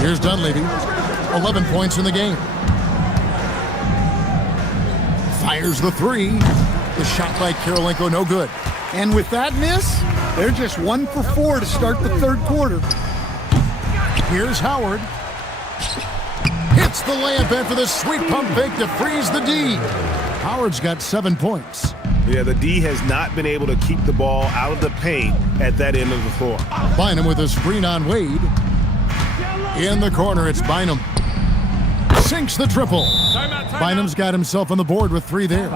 Here's Dunleavy. 11 points in the game. Fires the 3. The shot by Kirilenko, no good. And with that miss, they're just 1 for 4 to start the 3rd quarter. Here's Howard. Hits the layup in for the sweet pump fake to freeze the D. Howard's got 7 points. Yeah, the D has not been able to keep the ball out of the paint at that end of the floor. Bynum with a screen on Wade. In the corner, it's Bynum. Sinks the triple. Bynum's got himself on the board with 3 there.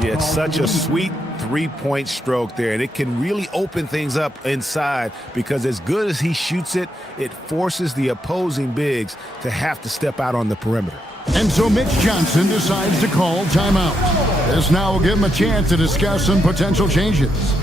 Yeah, it's such a sweet three-point stroke there, and it can really open things up inside because as good as he shoots it, it forces the opposing bigs to have to step out on the perimeter. And so Mitch Johnson decides to call timeout. This now will give him a chance to discuss some potential changes.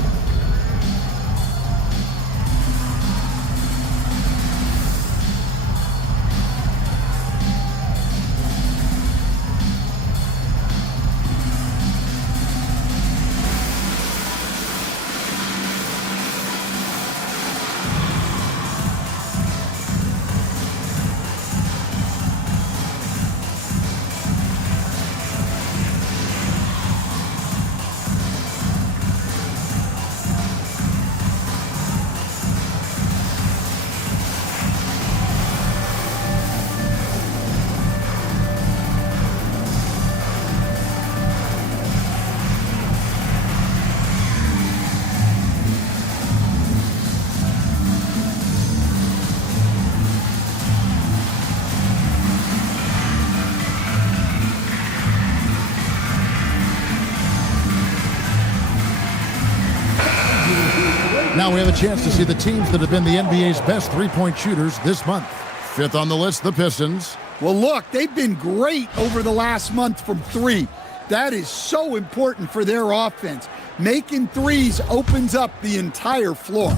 Now we have a chance to see the teams that have been the NBA's best three-point shooters this month. 5th on the list, the Pistons. Well, look, they've been great over the last month from 3. That is so important for their offense. Making threes opens up the entire floor.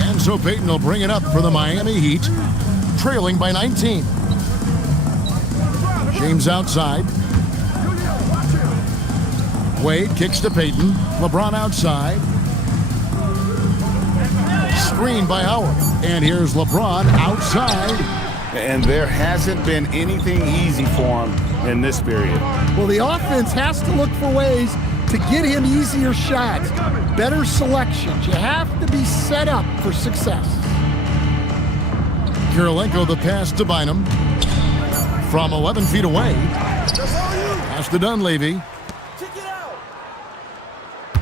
And so Payton will bring it up for the Miami Heat, trailing by 19. James outside. Wade kicks to Payton. LeBron outside. Screen by Howard. And here's LeBron outside. And there hasn't been anything easy for him in this period. Well, the offense has to look for ways to get him easier shots, better selections. You have to be set up for success. Kirilenko the pass to Bynum. From 11 feet away. Pass to Dunleavy.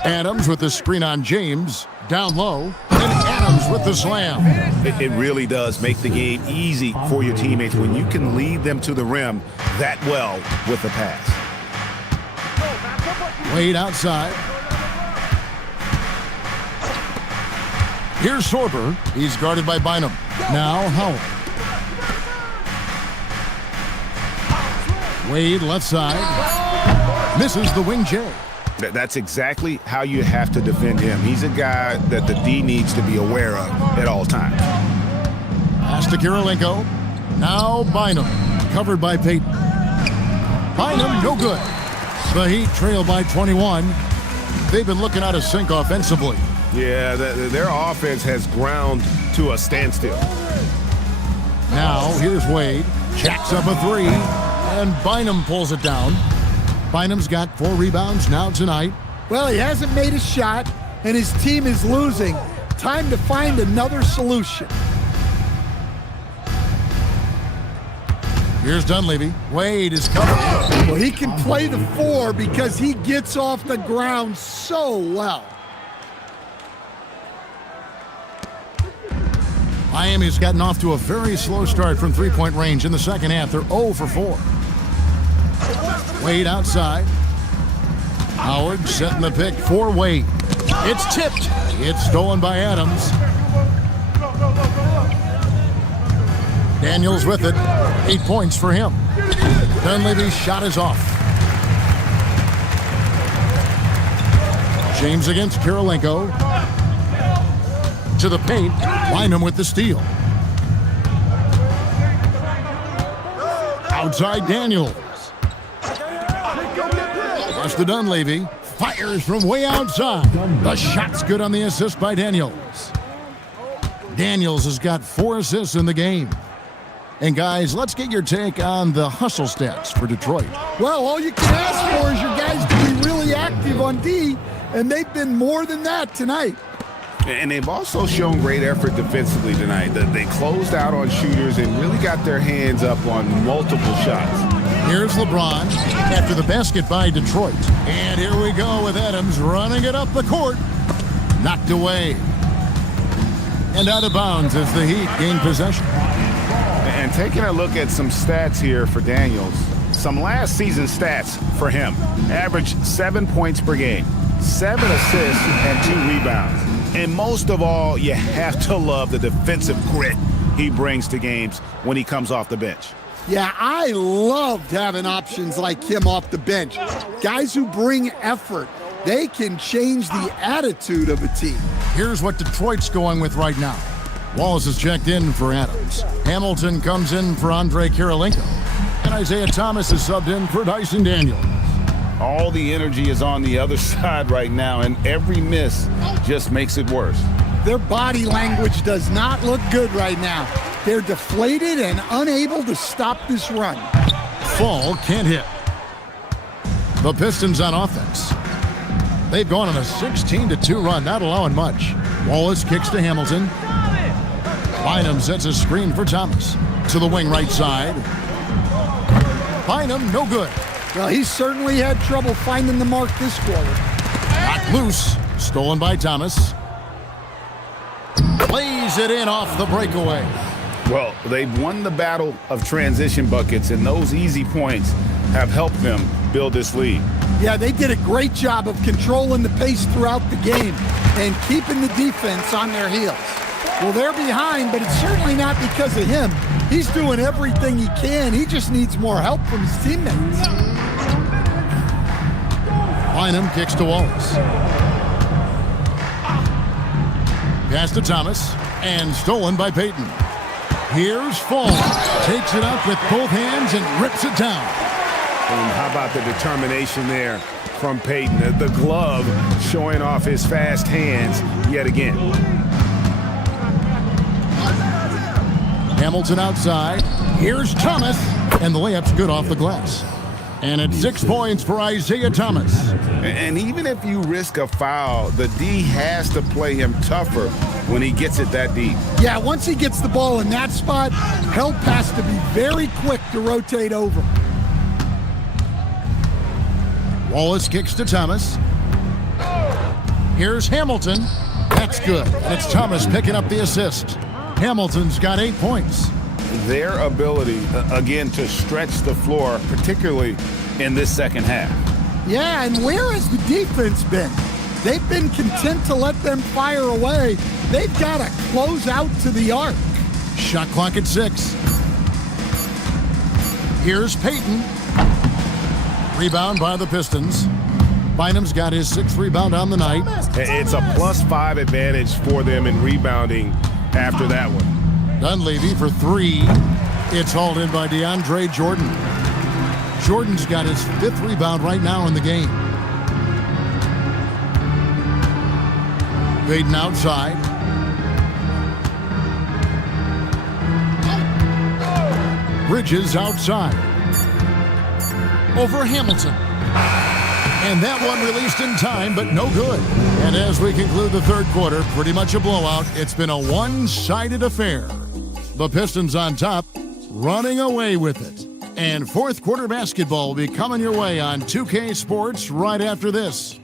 Adams with the screen on James. Down low. And Adams with the slam. It really does make the game easy for your teammates when you can lead them to the rim that well with the pass. Wade outside. Here's Sorber. He's guarded by Bynum. Now Howard. Wade left side. Misses the wing J. That's exactly how you have to defend him. He's a guy that the D needs to be aware of at all times. Pass to Kirilenko. Now Bynum. Covered by Payton. Bynum, no good. The Heat trail by 21. They've been looking out of sync offensively. Yeah, their offense has ground to a standstill. Now, here's Wade. Jacks up a 3. And Bynum pulls it down. Bynum's got 4 rebounds now tonight. Well, he hasn't made a shot, and his team is losing. Time to find another solution. Here's Dunleavy. Wade is covered. Well, he can play the 4 because he gets off the ground so well. Miami's gotten off to a very slow start from three-point range in the second half. They're 0 for 4. Wade outside. Howard setting the pick for Wade. It's tipped. It's stolen by Adams. Daniels with it. 8 points for him. Dunleavy's shot is off. James against Kirilenko. To the paint. Bynum with the steal. Outside Daniels. Pass to Dunleavy. Fires from way outside. The shot's good on the assist by Daniels. Daniels has got 4 assists in the game. And guys, let's get your take on the hustle stats for Detroit. Well, all you can ask for is your guys to be really active on D, and they've been more than that tonight. And they've also shown great effort defensively tonight. They closed out on shooters and really got their hands up on multiple shots. Here's LeBron after the basket by Detroit. And here we go with Adams running it up the court. Knocked away. And out of bounds as the Heat gain possession. And taking a look at some stats here for Daniels. Some last season stats for him. Average 7 points per game, 7 assists, and 2 rebounds. And most of all, you have to love the defensive grit he brings to games when he comes off the bench. Yeah, I loved having options like him off the bench. Guys who bring effort. They can change the attitude of a team. Here's what Detroit's going with right now. Wallace is checked in for Adams. Hamilton comes in for Andre Kirilenko. And Isaiah Thomas is subbed in for Dyson Daniels. All the energy is on the other side right now, and every miss just makes it worse. Their body language does not look good right now. They're deflated and unable to stop this run. Fall can't hit. The Pistons on offense. They've gone on a 16-2 run, not allowing much. Wallace kicks to Hamilton. Bynum sets a screen for Thomas. To the wing right side. Bynum, no good. Well, he certainly had trouble finding the mark this quarter. Knocked loose. Stolen by Thomas. Plays it in off the breakaway. Well, they've won the battle of transition buckets, and those easy points have helped them build this lead. Yeah, they did a great job of controlling the pace throughout the game and keeping the defense on their heels. Well, they're behind, but it's certainly not because of him. He's doing everything he can. He just needs more help from his teammates. Bynum kicks to Wallace. Pass to Thomas, and stolen by Payton. Here's Fall. Takes it up with both hands and rips it down. And how about the determination there from Payton? The glove showing off his fast hands yet again. Hamilton outside. Here's Thomas. And the layup's good off the glass. And it's 6 points for Isaiah Thomas. And even if you risk a foul, the D has to play him tougher when he gets it that deep. Yeah, once he gets the ball in that spot, help has to be very quick to rotate over. Wallace kicks to Thomas. Here's Hamilton. That's good. And it's Thomas picking up the assist. Hamilton's got 8 points. Their ability, again, to stretch the floor, particularly in this second half. Yeah, and where has the defense been? They've been content to let them fire away. They've got to close out to the arc. Shot clock at 6. Here's Payton. Rebound by the Pistons. Bynum's got his 6th rebound on the night. It's a +5 advantage for them in rebounding after that one. Dunleavy for 3. It's hauled in by DeAndre Jordan. Jordan's got his 5th rebound right now in the game. Payton outside. Bridges outside. Over Hamilton. And that one released in time, but no good. And as we conclude the third quarter, pretty much a blowout. It's been a one-sided affair. The Pistons on top, running away with it. And fourth quarter basketball will be coming your way on 2K Sports right after this.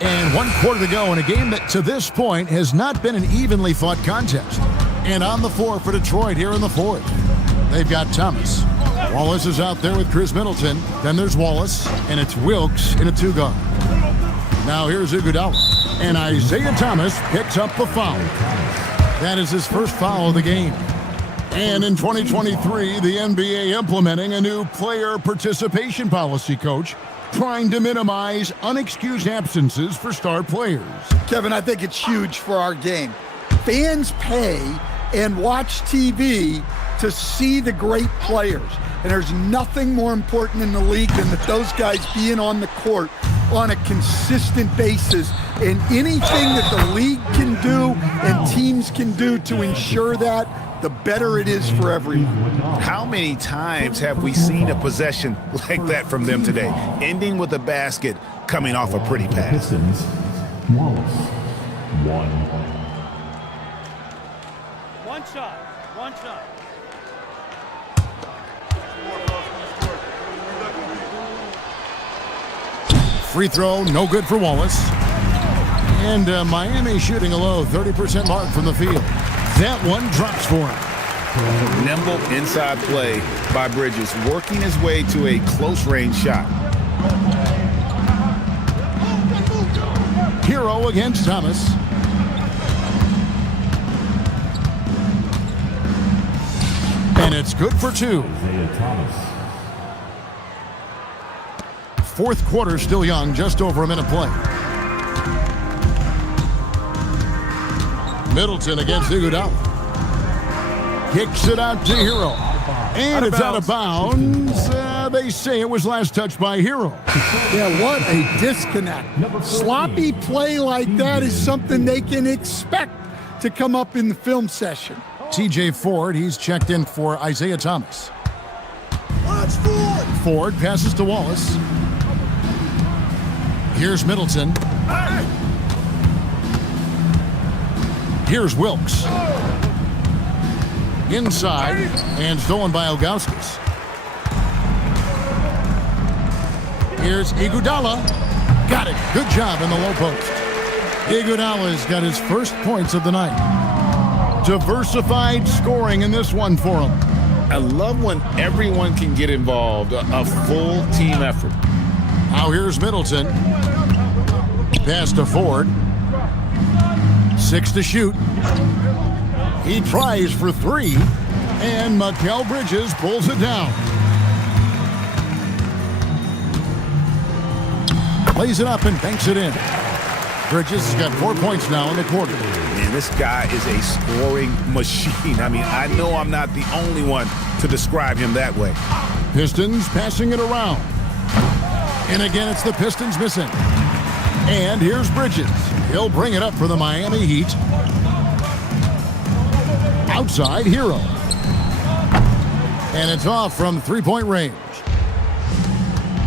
And 1 quarter to go in a game that to this point has not been an evenly fought contest. And on the floor for Detroit here in the fourth. They've got Thomas. Wallace is out there with Chris Middleton. Then there's Wallace, and it's Wilkes in a 2-guard. Now here's Iguodala. And Isaiah Thomas picks up the foul. That is his first foul of the game. And in 2023, the NBA implementing a new player participation policy, Coach, trying to minimize unexcused absences for star players. Kevin, I think it's huge for our game. Fans pay and watch TV to see the great players. And there's nothing more important in the league than that those guys being on the court on a consistent basis. And anything that the league can do and teams can do to ensure that, the better it is for everyone. How many times have we seen a possession like that from them today, ending with a basket coming off a pretty pass? Pistons, Wallace, 1. One shot. Free throw, no good for Wallace. And Miami shooting a low 30% mark from the field. That one drops for him. Nimble inside play by Bridges, working his way to a close-range shot. Hero against Thomas. And it's good for 2. Isaiah Thomas. Fourth quarter still young, just over a minute play. Middleton against Iguodala. Kicks it out to Hero. And it's out of bounds. They say it was last touched by Hero. Yeah, what a disconnect. Sloppy play like that is something they can expect to come up in the film session. TJ Ford, he's checked in for Isaiah Thomas. Watch Ford! Ford passes to Wallace. Here's Middleton. Here's Wilkes. Inside, and stolen by Ilgauskas. Here's Iguodala. Got it. Good job in the low post. Iguodala's got his first points of the night. Diversified scoring in this one for him. I love when everyone can get involved, a full team effort. Now here's Middleton. Pass to Ford. 6 to shoot. He tries for 3, and Mikal Bridges pulls it down. Plays it up and banks it in. Bridges has got 4 points now in the quarter. Man, this guy is a scoring machine. I mean, I know I'm not the only one to describe him that way. Pistons passing it around. And again, it's the Pistons missing. And here's Bridges. He'll bring it up for the Miami Heat. Outside, Hero. And it's off from three-point range.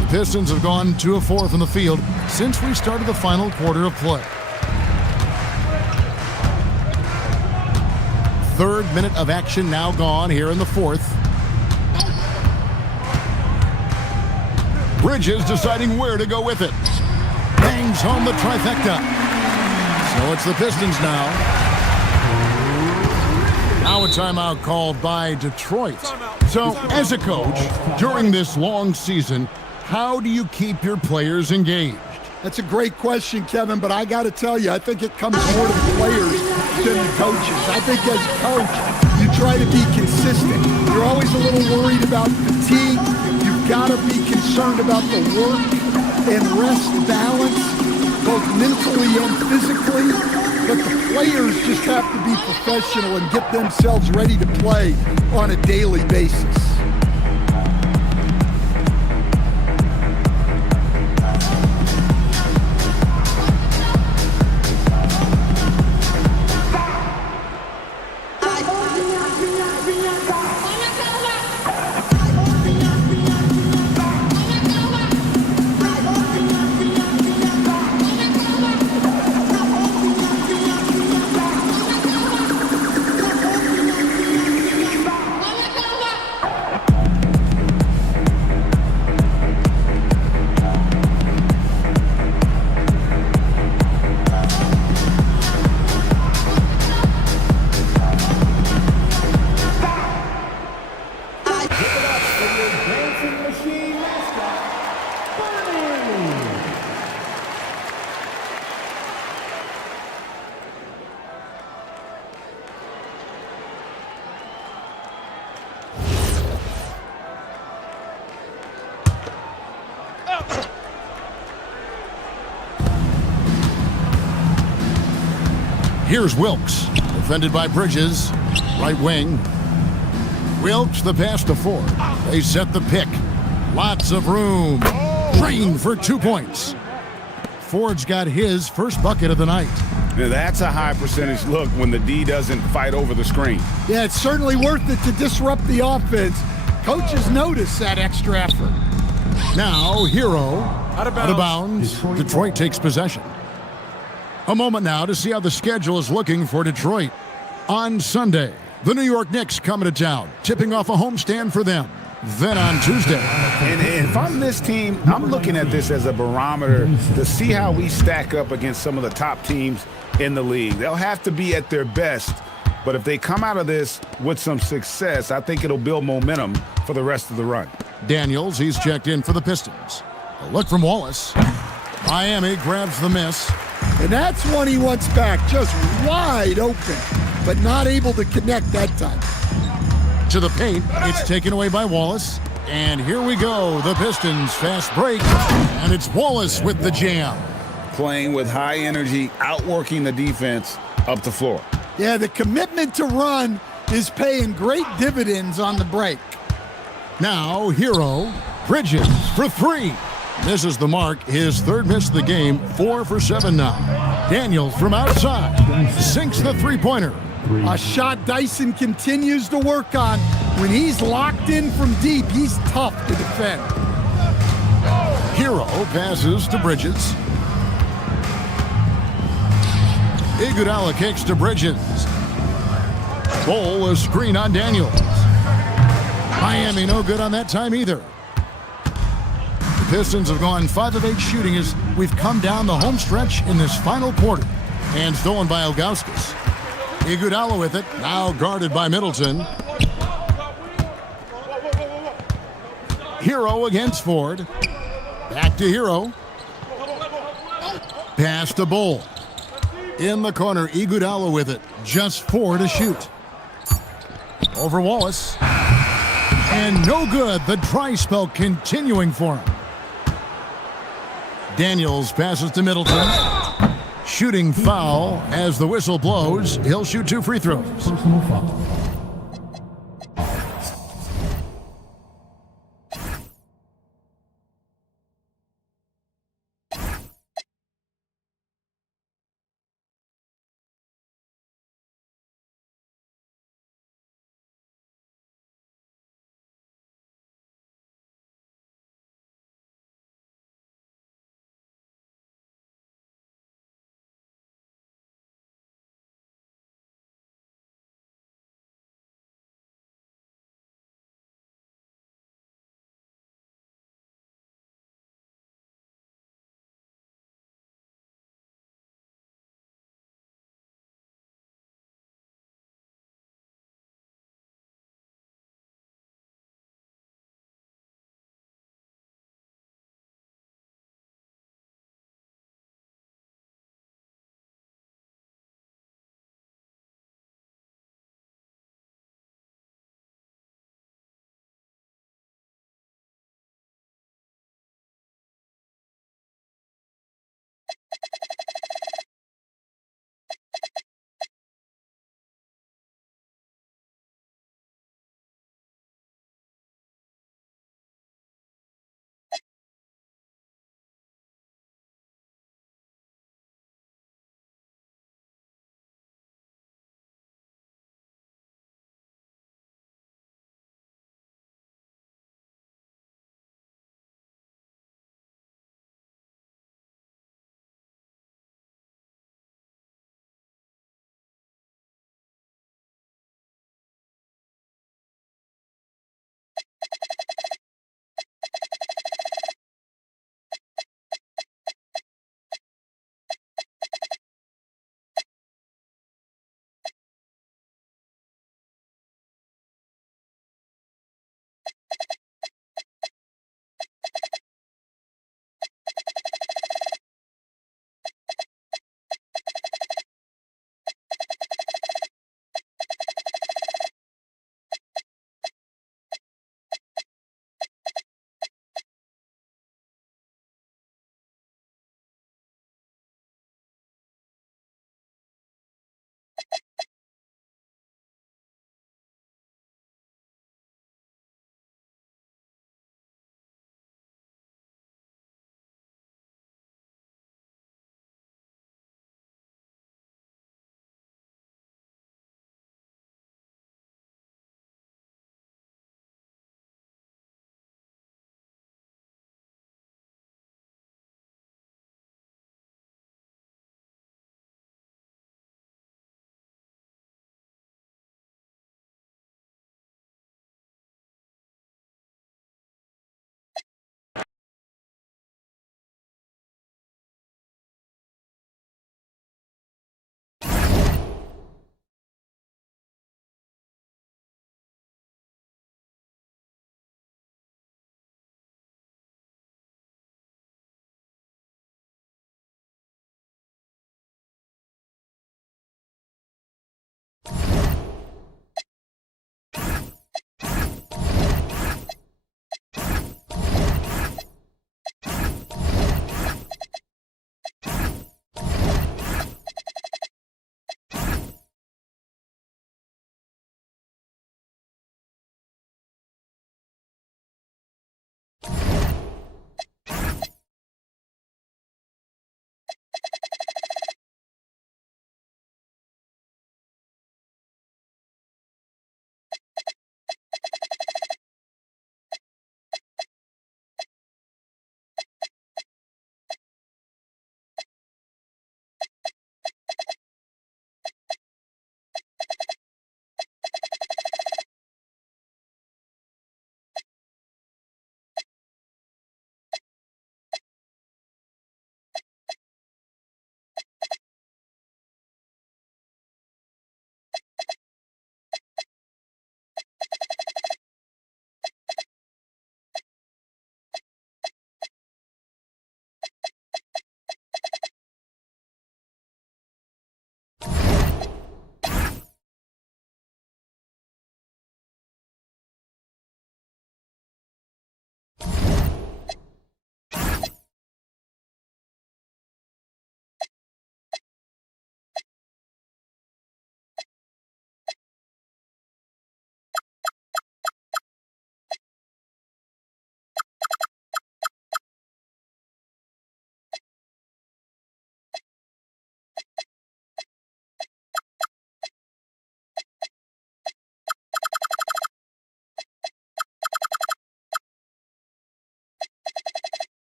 The Pistons have gone 2 of 4 from the field since we started the final quarter of play. Third minute of action now gone here in the fourth. Bridges deciding where to go with it. Bangs home the trifecta. So it's the Pistons now. Now a timeout called by Detroit. So as a coach, during this long season, how do you keep your players engaged? That's a great question, Kevin, but I got to tell you, I think it comes more to the players than the coaches. I think as a coach, you try to be consistent. You're always a little worried about fatigue. You've got to be concerned about the work and rest balance, both mentally and physically. But the players just have to be professional and get themselves ready to play on a daily basis. Here's Wilkes, defended by Bridges, right wing. Wilkes, the pass to Ford. They set the pick. Lots of room. Drain for 2 points. Ford's got his first bucket of the night. Now, that's a high percentage look when the D doesn't fight over the screen. Yeah, it's certainly worth it to disrupt the offense. Coaches notice that extra effort. Now, Hero. Out of bounds. Detroit takes possession. A moment now to see how the schedule is looking for Detroit. On Sunday, the New York Knicks coming to town, tipping off a homestand for them. Then on Tuesday. And if I'm this team, I'm looking at this as a barometer to see how we stack up against some of the top teams in the league. They'll have to be at their best, but if they come out of this with some success, I think it'll build momentum for the rest of the run. Daniels, he's checked in for the Pistons. A look from Wallace. Miami grabs the miss. And that's one he wants back, just wide open, but not able to connect that time. To the paint, it's taken away by Wallace. And here we go, the Pistons fast break, and it's Wallace with the jam. Playing with high energy, outworking the defense up the floor. Yeah, the commitment to run is paying great dividends on the break. Now, Hero, Bridges for three. Misses the mark, his third miss of the game, 4 for 7 now. Daniels from outside, sinks the three-pointer. A shot Dyson continues to work on. When he's locked in from deep, he's tough to defend. Hero passes to Bridges. Iguodala kicks to Bridges. Bowl a screen on Daniels. Miami no good on that time either. The Pistons have gone 5 of 8 shooting as we've come down the home stretch in this final quarter. And stolen by Ilgauskas. Iguodala with it, now guarded by Middleton. Hero against Ford. Back to Hero. Pass to Bowl. In the corner, Iguodala with it. Just 4 to shoot. Over Wallace. And no good. The dry spell continuing for him. Daniels passes to Middleton. Shooting foul as the whistle blows. He'll shoot 2 free throws. Personal foul.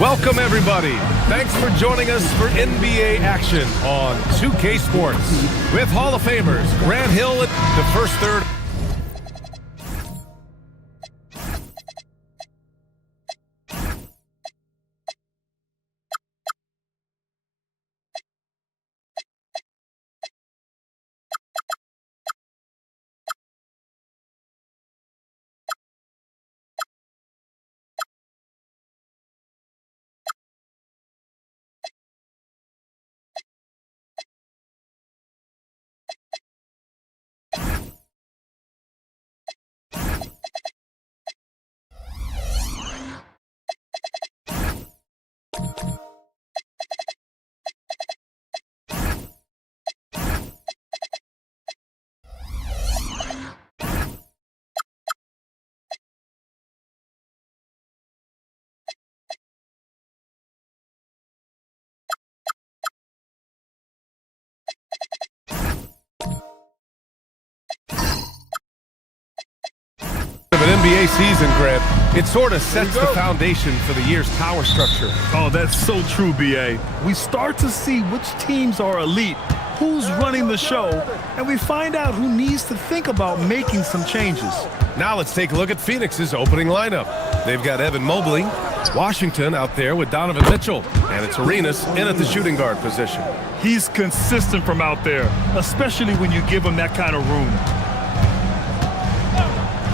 Welcome, everybody. Thanks for joining us for NBA action on 2K Sports with Hall of Famers Grant Hill at the first third. Of an NBA season, Grant, it sort of sets the foundation for the year's power structure. Oh, that's so true, B.A. We start to see which teams are elite, who's running the show, and we find out who needs to think about making some changes. Now let's take a look at Phoenix's opening lineup. They've got Evan Mobley, Washington out there with Donovan Mitchell, and it's Arenas in at the shooting guard position. He's consistent from out there, especially when you give him that kind of room.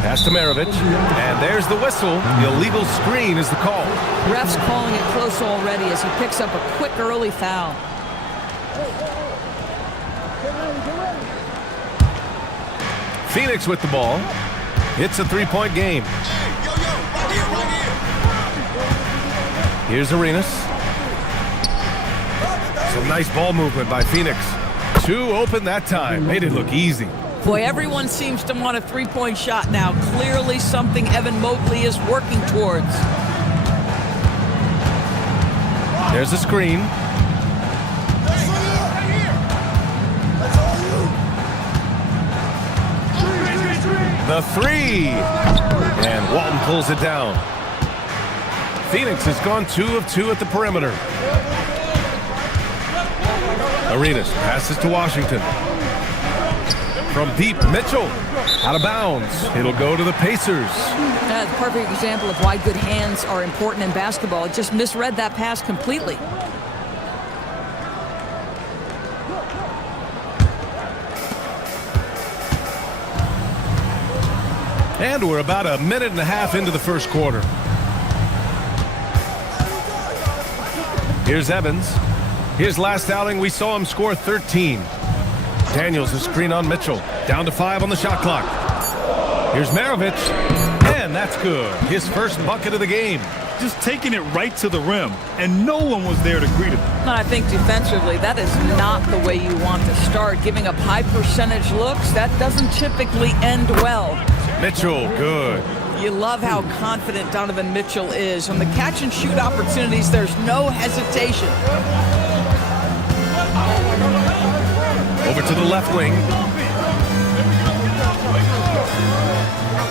Pass to Maravich, and there's the whistle. The illegal screen is the call. Ref's calling it close already as he picks up a quick early foul. Phoenix with the ball. It's a three-point game. Here's Arenas. Some nice ball movement by Phoenix. Two open that time. Made it look easy. Boy, everyone seems to want a three-point shot now. Clearly something Evan Mobley is working towards. There's a screen. The three. And Walton pulls it down. Phoenix has gone 2 of 2 at the perimeter. Arenas passes to Washington. From deep, Mitchell, out of bounds. It'll go to the Pacers. That's a perfect example of why good hands are important in basketball. It just misread that pass completely. And we're about a minute and a half into the first quarter. Here's Evans. His last outing, we saw him score 13. Daniels a screen on Mitchell. Down to 5 on the shot clock. Here's Maravich. And that's good. His first bucket of the game. Just taking it right to the rim, and no one was there to greet him. I think defensively, that is not the way you want to start. Giving up high percentage looks, that doesn't typically end well. Mitchell, good. You love how confident Donovan Mitchell is. On the catch and shoot opportunities, there's no hesitation. Over to the left wing.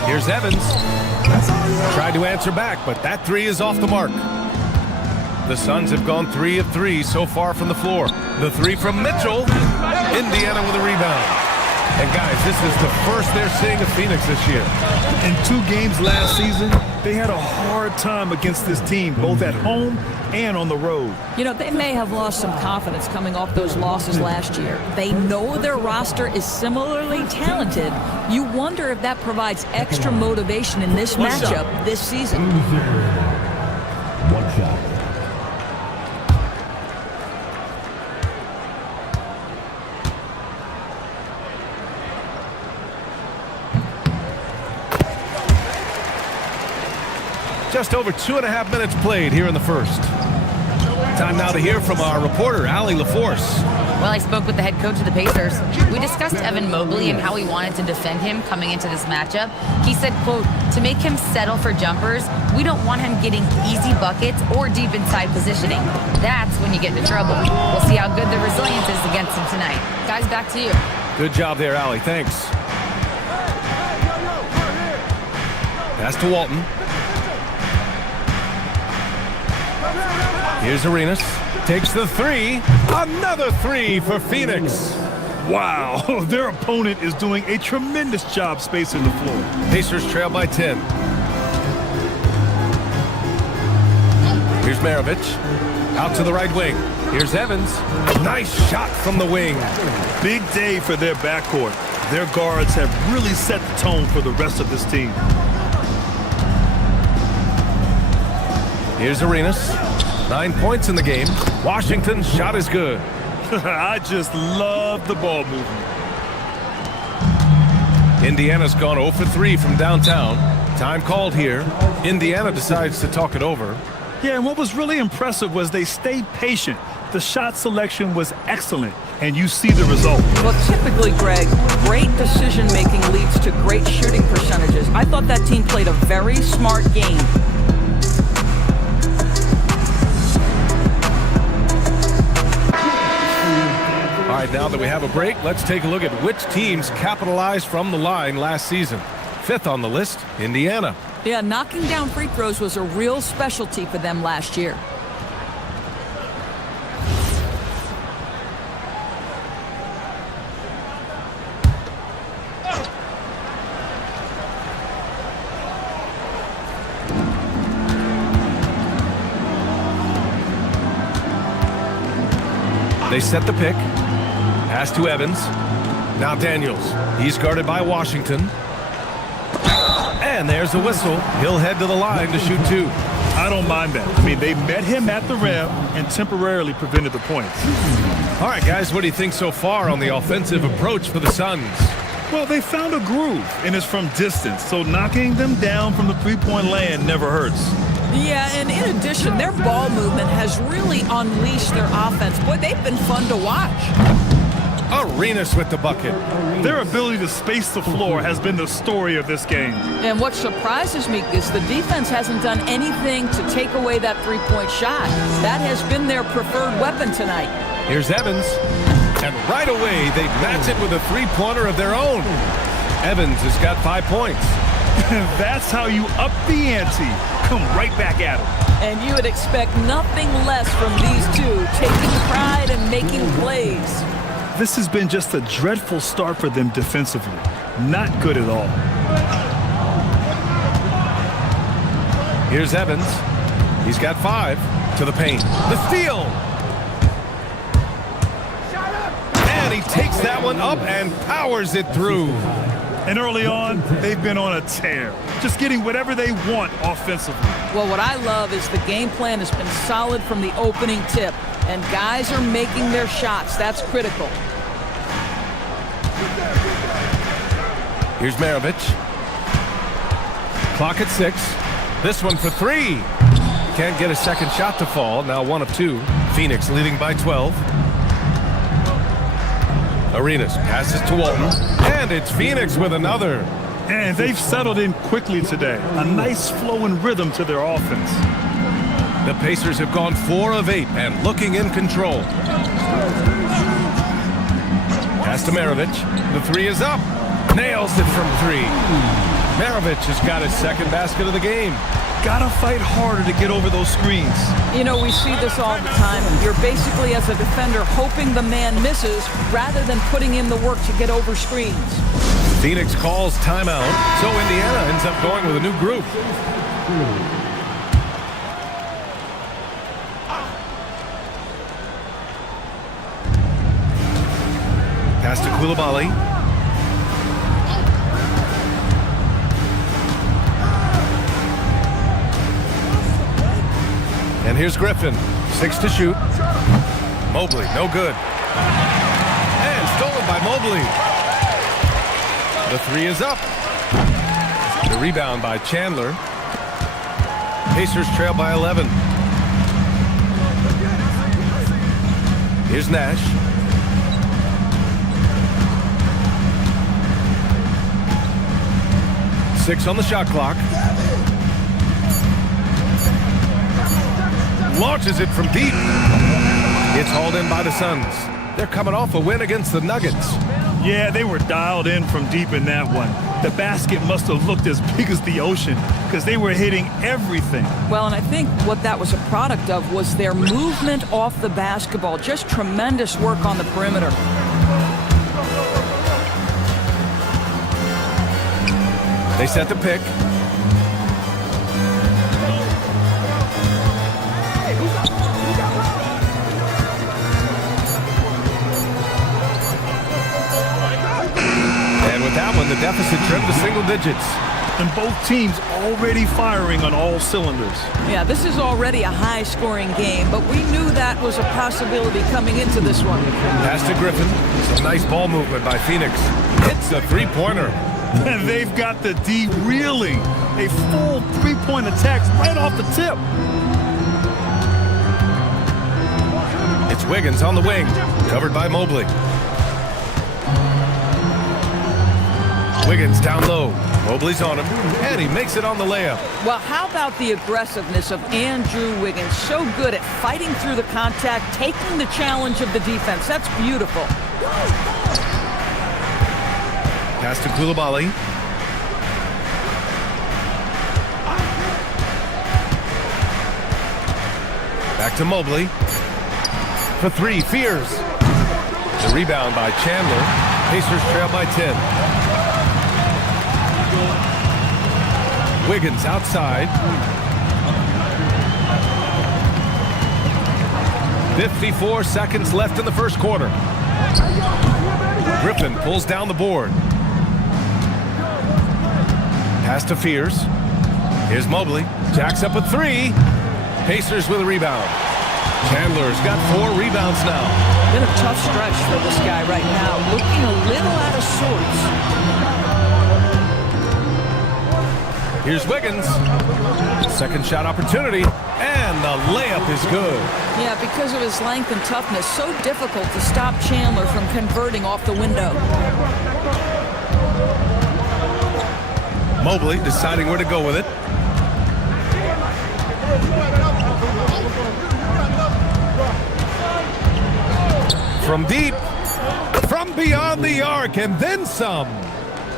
Here's Evans. Tried to answer back, but that three is off the mark. The Suns have gone 3 of 3 so far from the floor. The three from Mitchell. Indiana with a rebound. And guys, this is the first they're seeing of Phoenix this year. In 2 games last season, they had a hard time against this team, both at home and on the road. You know, they may have lost some confidence coming off those losses last year. They know their roster is similarly talented. You wonder if that provides extra motivation in this matchup this season. One shot. Just over 2.5 minutes played here in the first. Time now to hear from our reporter, Allie LaForce. Well, I spoke with the head coach of the Pacers. We discussed Evan Mobley and how he wanted to defend him coming into this matchup. He said, quote, to make him settle for jumpers, we don't want him getting easy buckets or deep inside positioning. That's when you get into trouble. We'll see how good the resilience is against him tonight. Guys, back to you. Good job there, Allie. Thanks. Pass to Walton. Here's Arenas. Takes the three. Another three for Phoenix. Wow, their opponent is doing a tremendous job spacing the floor. Pacers trail by 10. Here's Maravich. Out to the right wing. Here's Evans. Nice shot from the wing. Big day for their backcourt. Their guards have really set the tone for the rest of this team. Here's Arenas. 9 points in the game. Washington's shot is good. I just love the ball movement. Indiana's gone 0 for 3 from downtown. Time called here. Indiana decides to talk it over. Yeah, and what was really impressive was they stayed patient. The shot selection was excellent, and you see the result. Well, typically, Greg, great decision-making leads to great shooting percentages. I thought that team played a very smart game. All right, now that we have a break, let's take a look at which teams capitalized from the line last season. 5th on the list, Indiana. Yeah, knocking down free throws was a real specialty for them last year. They set the pick. Pass to Evans. Now Daniels. He's guarded by Washington. And there's the whistle. He'll head to the line to shoot 2. I don't mind that. I mean, they met him at the rim and temporarily prevented the points. All right, guys, what do you think so far on the offensive approach for the Suns? Well, they found a groove, and it's from distance, so knocking them down from the three-point land never hurts. Yeah, and in addition, their ball movement has really unleashed their offense. Boy, they've been fun to watch. Arenas with the bucket. Their ability to space the floor has been the story of this game. And what surprises me is the defense hasn't done anything to take away that three-point shot. That has been their preferred weapon tonight. Here's Evans. And right away, they match it with a three-pointer of their own. Evans has got 5 points. That's how you up the ante. Come right back at them. And you would expect nothing less from these two, taking pride and making plays. This has been just a dreadful start for them defensively. Not good at all. Here's Evans. He's got 5 to the paint. The steal. And he takes that one up and powers it through. And early on, they've been on a tear, just getting whatever they want offensively. Well, what I love is the game plan has been solid from the opening tip, and guys are making their shots. That's critical. Here's Maravich. Clock at 6. This one for 3. Can't get a second shot to fall. Now 1 of 2. Phoenix leading by 12. Arenas passes to Walton. And it's Phoenix with another. And they've settled in quickly today. A nice flow and rhythm to their offense. The Pacers have gone 4 of 8 and looking in control. Pass to Maravich. The 3 is up. Nails it from 3. Maravich has got his second basket of the game. Gotta fight harder to get over those screens. You know, we see this all the time. You're basically, as a defender, hoping the man misses rather than putting in the work to get over screens. Phoenix calls timeout, so Indiana ends up going with a new group. Pass to Coulibaly. And here's Griffin. 6 to shoot. Mobley, no good. And stolen by Mobley. The 3 is up. The rebound by Chandler. Pacers trail by 11. Here's Nash. Six on the shot clock. Launches it from deep. It's hauled in by the Suns. They're coming off a win against the Nuggets. Yeah, they were dialed in from deep in that one. The basket must have looked as big as the ocean. because they were hitting everything. Well, and I think what that was a product of was their movement off the basketball. Just tremendous work on the perimeter. They set the pick. And with that one, the deficit trimmed to single digits. And both teams already firing on all cylinders. Yeah, this is already a high-scoring game, but we knew that was a possibility coming into this one. Pass to Griffin. Some nice ball movement by Phoenix. Hits the three-pointer. And they've got the D reeling. A full three-point attack right off the tip. It's Wiggins on the wing, covered by Mobley. Wiggins down low. Mobley's on him, and he makes it on the layup. Well, how about the aggressiveness of Andrew Wiggins? So good at fighting through the contact, taking the challenge of the defense. That's beautiful. Pass to Koulibaly. Back to Mobley. For three, Fears. The rebound by Chandler. Pacers trail by 10. Wiggins outside. 54 seconds left in the first quarter. Griffin pulls down the board. Pass to Fears. Here's Mobley. Jacks up a three. Pacers with a rebound. Chandler's got 4 rebounds now. Been a tough stretch for this guy right now. Looking a little out of sorts. Here's Wiggins. Second shot opportunity, and the layup is good. Yeah, because of his length and toughness, so difficult to stop Chandler from converting off the window. Mobley deciding where to go with it. From deep, from beyond the arc, and then some.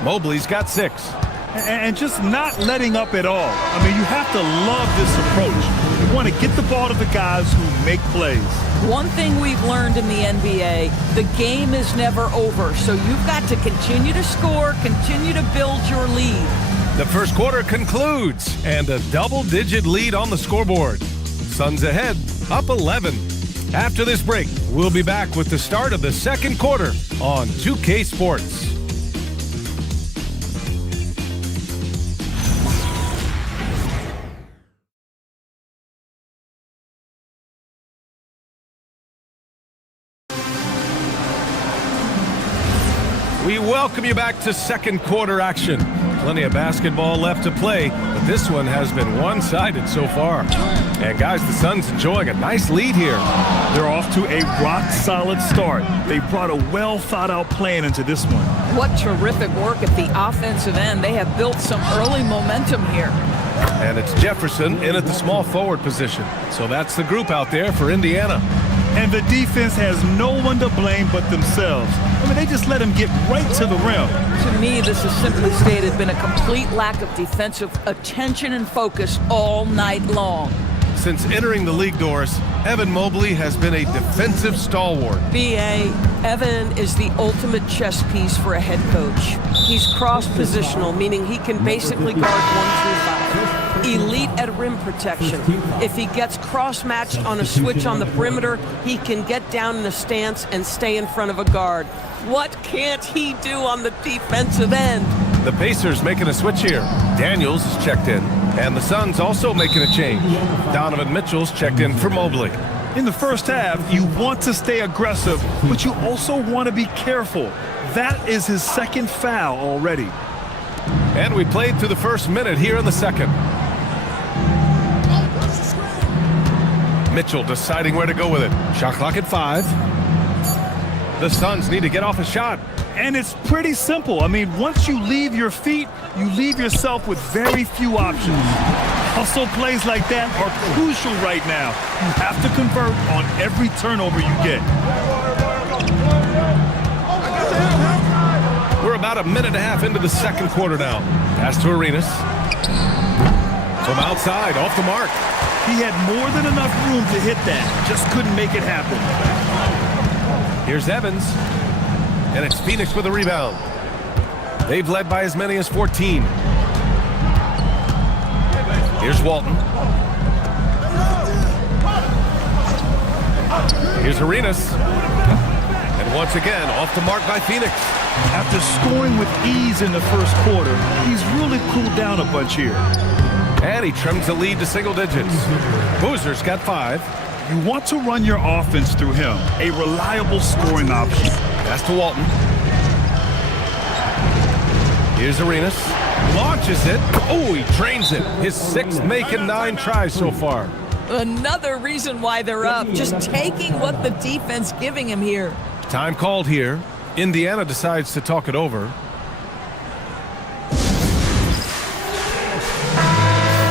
Mobley's got 6. And just not letting up at all. I mean, you have to love this approach. You want to get the ball to the guys who make plays. One thing we've learned in the NBA, the game is never over. So you've got to continue to score, continue to build your lead. The first quarter concludes, and a double-digit lead on the scoreboard. Suns ahead, up 11. After this break, we'll be back with the start of the second quarter on 2K Sports. We welcome you back to second quarter action. Plenty of basketball left to play, but this one has been one-sided so far. And guys, the Suns enjoying a nice lead here. They're off to a rock-solid start. They brought a well-thought-out plan into this one. What terrific work at the offensive end. They have built some early momentum here. And it's Jefferson in at the small forward position. So that's the group out there for Indiana. And the defense has no one to blame but themselves. I mean, they just let him get right to the rim. To me, this has simply stated been a complete lack of defensive attention and focus all night long. Since entering the league doors, Evan Mobley has been a defensive stalwart. B.A., Evan is the ultimate chess piece for a head coach. He's cross-positional, meaning he can basically guard 1 through 5. Elite at rim protection. If he gets cross-matched on a switch on the perimeter, he can get down in a stance and stay in front of a guard. What can't he do on the defensive end? The Pacers making a switch here. Daniels is checked in, and the Suns also making a change. Donovan Mitchell's checked in for Mobley. In the first half, you want to stay aggressive, but you also want to be careful. That is his second foul already. And we played through the first minute here in the second. Mitchell deciding where to go with it. Shot clock at 5. The Suns need to get off a shot. And it's pretty simple. I mean, once you leave your feet, you leave yourself with very few options. Hustle plays like that are crucial right now. You have to convert on every turnover you get. We're about a minute and a half into the second quarter now. Pass to Arenas. From outside, off the mark. He had more than enough room to hit that. Just couldn't make it happen. Here's Evans. And it's Phoenix with a rebound. They've led by as many as 14. Here's Walton. Here's Arenas. And once again, off the mark by Phoenix. After scoring with ease in the first quarter, he's really cooled down a bunch here. And he trims the lead to single digits. Boozer's got 5. You want to run your offense through him, a reliable scoring option. That's to Walton. Here's Arenas. Launches it. Oh, he drains it. His 6th make in 9 tries so far. Another reason why they're up. Just taking what the defense giving him here. Time called here. Indiana decides to talk it over.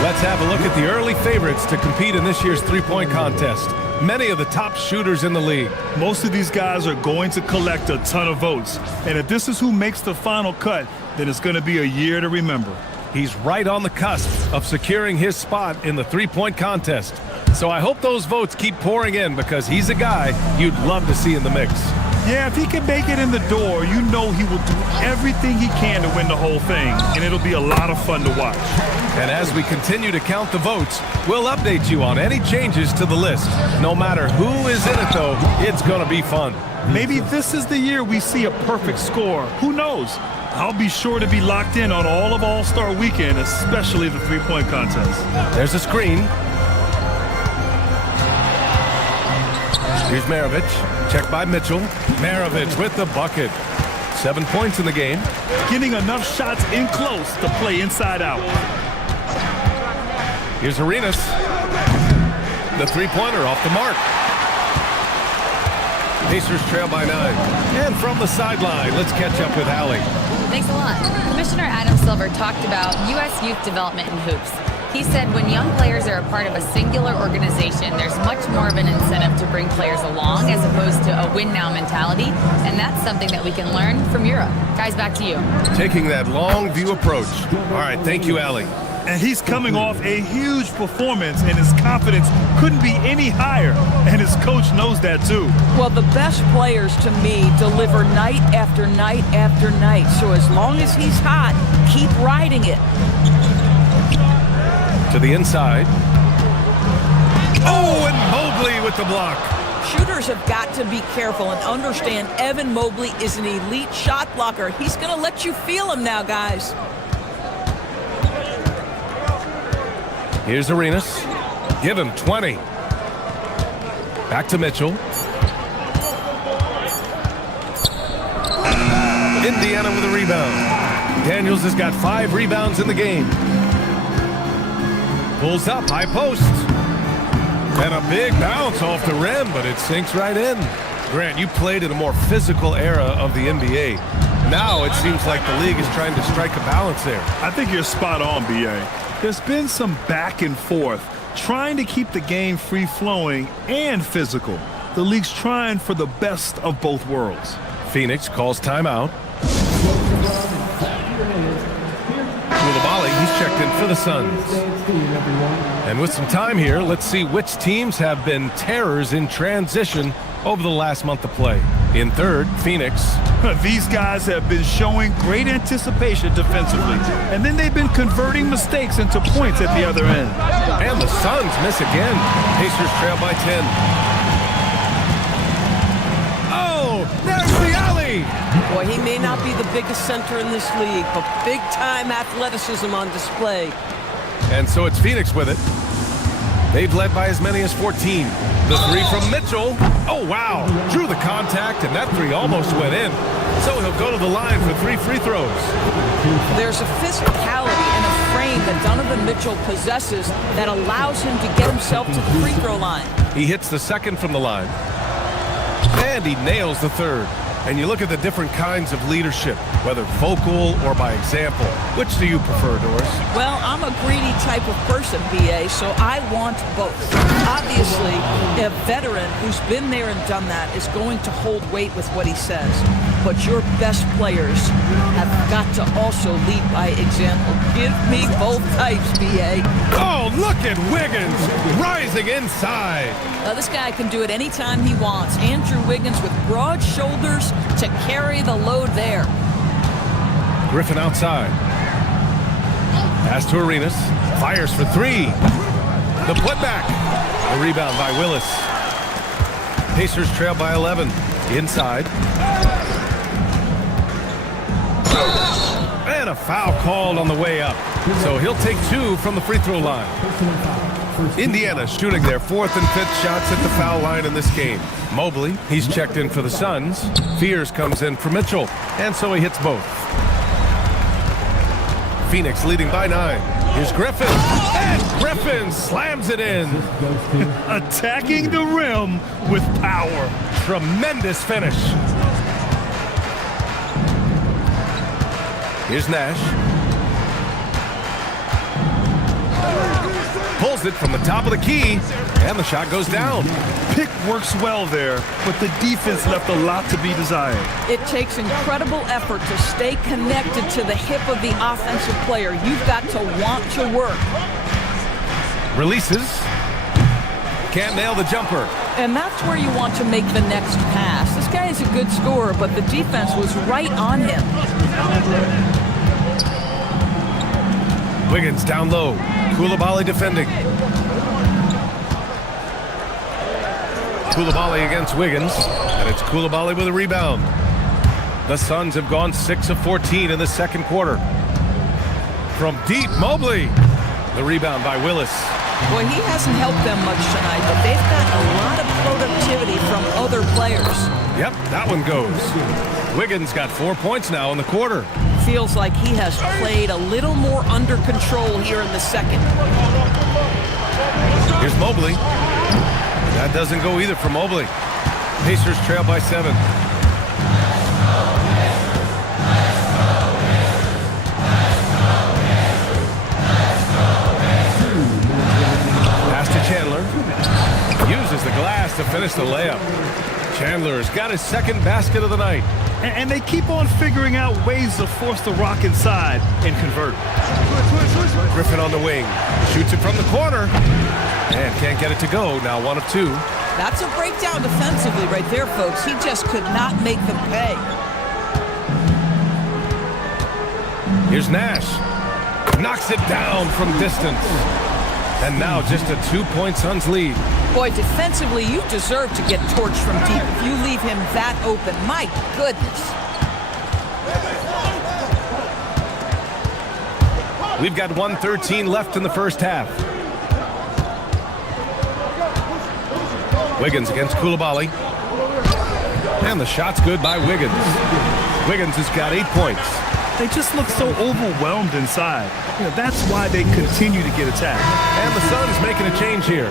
Let's have a look at the early favorites to compete in this year's three-point contest. Many of the top shooters in the league. Most of these guys are going to collect a ton of votes. And if this is who makes the final cut, then it's going to be a year to remember. He's right on the cusp of securing his spot in the three-point contest. So I hope those votes keep pouring in because he's a guy you'd love to see in the mix. Yeah, if he can make it in the door, you know he will do everything he can to win the whole thing, and it'll be a lot of fun to watch. And as we continue to count the votes, we'll update you on any changes to the list. No matter who is in it, though, it's going to be fun. Maybe this is the year we see a perfect score. Who knows? I'll be sure to be locked in on all of All-Star Weekend, especially the three-point contest. There's a screen. Here's Maravich. Checked by Mitchell. Maravich with the bucket. 7 points in the game. Getting enough shots in close to play inside out. Here's Arenas. The three-pointer off the mark. Pacers trail by 9. And from the sideline, let's catch up with Allie. Thanks a lot. Commissioner Adam Silver talked about U.S. youth development in hoops. He said when young players are a part of a singular organization, there's much more of an incentive to bring players along as opposed to a win-now mentality, and that's something that we can learn from Europe. Guys, back to you. Taking that long view approach. All right, thank you, Allie. And he's coming off a huge performance, and his confidence couldn't be any higher, and his coach knows that too. Well, the best players to me deliver night after night after night, so as long as he's hot, keep riding it. To the inside. Oh, and Mobley with the block. Shooters have got to be careful and understand Evan Mobley is an elite shot blocker. He's going to let you feel him now, guys. Here's Arenas. Give him 20. Back to Mitchell. Indiana with a rebound. Daniels has got 5 rebounds in the game. Pulls up, high post. And a big bounce off the rim, but it sinks right in. Grant, you played in a more physical era of the NBA. Now it seems like the league is trying to strike a balance there. I think you're spot on, B.A. There's been some back and forth, trying to keep the game free-flowing and physical. The league's trying for the best of both worlds. Phoenix calls timeout. Koulibaly, he's checked in for the Suns. And with some time here, let's see which teams have been terrors in transition over the last month of play. In third, Phoenix. These guys have been showing great anticipation defensively, and then they've been converting mistakes into points at the other end. And the Suns miss again. Pacers trail by 10. Oh, there's the alley! Boy, he may not be the biggest center in this league, but big-time athleticism on display. And so it's Phoenix with it. They've led by as many as 14. The three from Mitchell. Oh, wow. Drew the contact, and that three almost went in. So he'll go to the line for 3 free throws. There's a physicality and a frame that Donovan Mitchell possesses that allows him to get himself to the free throw line. He hits the second from the line. And he nails the third. and you look at the different kinds of leadership, whether vocal or by example. Which do you prefer, Doris? Well, I'm a greedy type of person, BA, so I want both. Obviously, a veteran who's been there and done that is going to hold weight with what he says. But your best players have got to also lead by example. Give me both types, BA. Oh, look at Wiggins rising inside. Now, this guy can do it anytime he wants. Andrew Wiggins with broad shoulders to carry the load there. Griffin outside. Pass to Arenas. Fires for three. The putback. The rebound by Willis. Pacers trail by 11. Inside. And a foul called on the way up. So he'll take two from the free throw line. Indiana shooting their 4th and 5th shots at the foul line in this game. Mobley, he's checked in for the Suns. Fears comes in for Mitchell, and so he hits both. Phoenix leading by 9. Here's Griffin, and Griffin slams it in. Attacking the rim with power. Tremendous finish. Here's Nash. Pulls it from the top of the key, and the shot goes down. Pick works well there, but the defense left a lot to be desired. It takes incredible effort to stay connected to the hip of the offensive player. You've got to want to work. Releases. Can't nail the jumper. And that's where you want to make the next pass. This guy is a good scorer, but the defense was right on him. Wiggins down low. Coulibaly defending. Coulibaly against Wiggins, and it's Coulibaly with a rebound. The Suns have gone 6 of 14 in the second quarter. From deep, Mobley. The rebound by Willis. Boy, he hasn't helped them much tonight, but they've got a lot of productivity from other players. Yep, that one goes. Wiggins got 4 points now in the quarter. Feels like he has played a little more under control here in the second. Here's Mobley. That doesn't go either for Mobley. Pacers trail by 7. Pass to Chandler. Uses the glass to finish the layup. Chandler's got his second basket of the night. And they keep on figuring out ways to force the rock inside and convert. Griffin on the wing. Shoots it from the corner. And can't get it to go. Now 1 of 2. That's a breakdown defensively right there, folks. He just could not make them pay. Here's Nash. Knocks it down from distance. And now just a 2-point Suns lead. Boy, defensively, you deserve to get torched from deep if you leave him that open. My goodness. We've got 1:13 left in the first half. Wiggins against Coulibaly. And the shot's good by Wiggins. Wiggins has got 8 points. They just look so overwhelmed inside. You know, that's why they continue to get attacked. And the Suns making a change here.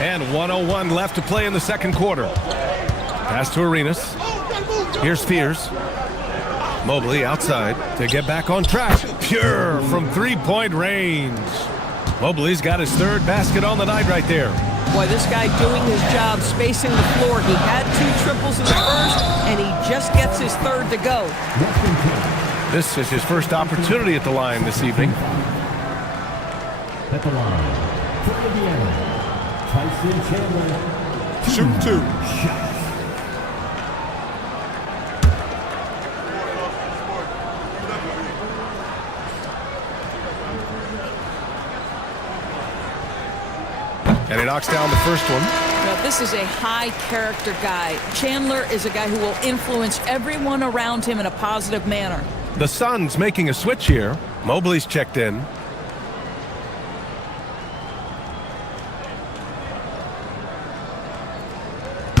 And 1:01 left to play in the second quarter. Pass to Arenas. Here's Fears. Mobley outside to get back on track. Pure from 3-point range. Mobley's got his 3rd basket on the night right there. Boy, this guy doing his job, spacing the floor. He had 2 triples in the first, and he just gets his 3rd to go. This is his first opportunity at the line this evening. At the line, for Indiana, Tyson Chandler. Shoot 2. And he knocks down the first one. Now, this is a high-character guy. Chandler is a guy who will influence everyone around him in a positive manner. The Suns making a switch here. Mobley's checked in.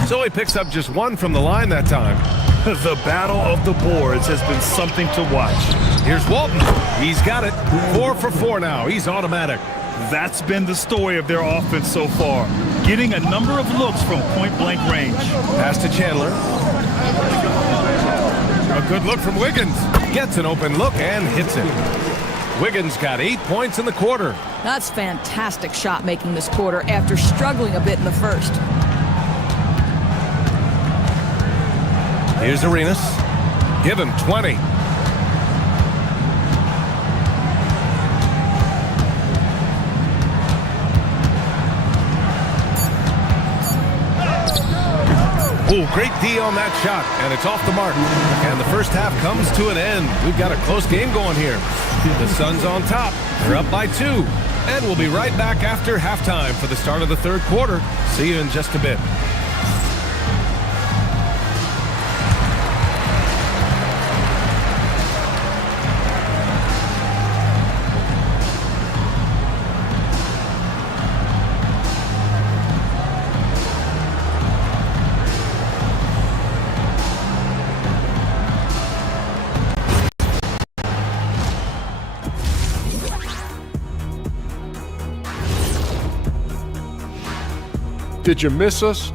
So he picks up just 1 from the line that time. The battle of the boards has been something to watch. Here's Walton. He's got it. 4 for 4 now. He's automatic. That's been the story of their offense so far. getting a number of looks from point-blank range. Pass to Chandler. A good look from Wiggins. Gets an open look and hits it. Wiggins got 8 points in the quarter. That's fantastic shot making this quarter after struggling a bit in the first. Here's Arenas. Give him 20. Ooh, great D on that shot, and it's off the mark. And the first half comes to an end. We've got a close game going here. The Suns on top. They're up by 2. And we'll be right back after halftime for the start of the third quarter. See you in just a bit. Did you miss us?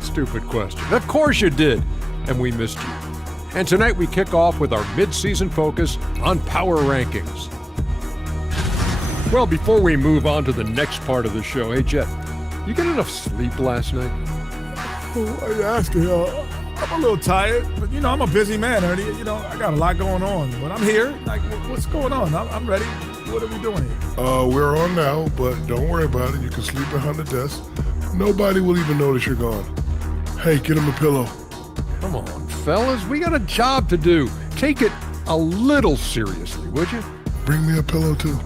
Stupid question. Of course you did, and we missed you. And tonight we kick off with our mid-season focus on power rankings. Well, before we move on to the next part of the show, hey Jet, you get enough sleep last night? Who are you asking? I'm a little tired, but you know, I'm a busy man, Ernie. You know, I got a lot going on, but I'm here. Like, what's going on? I'm ready. What are we doing here? We're on now, but don't worry about it. You can sleep behind the desk. Nobody will even notice you're gone. Hey, get him a pillow. Come on, fellas. We got a job to do. Take it a little seriously, would you? Bring me a pillow, too.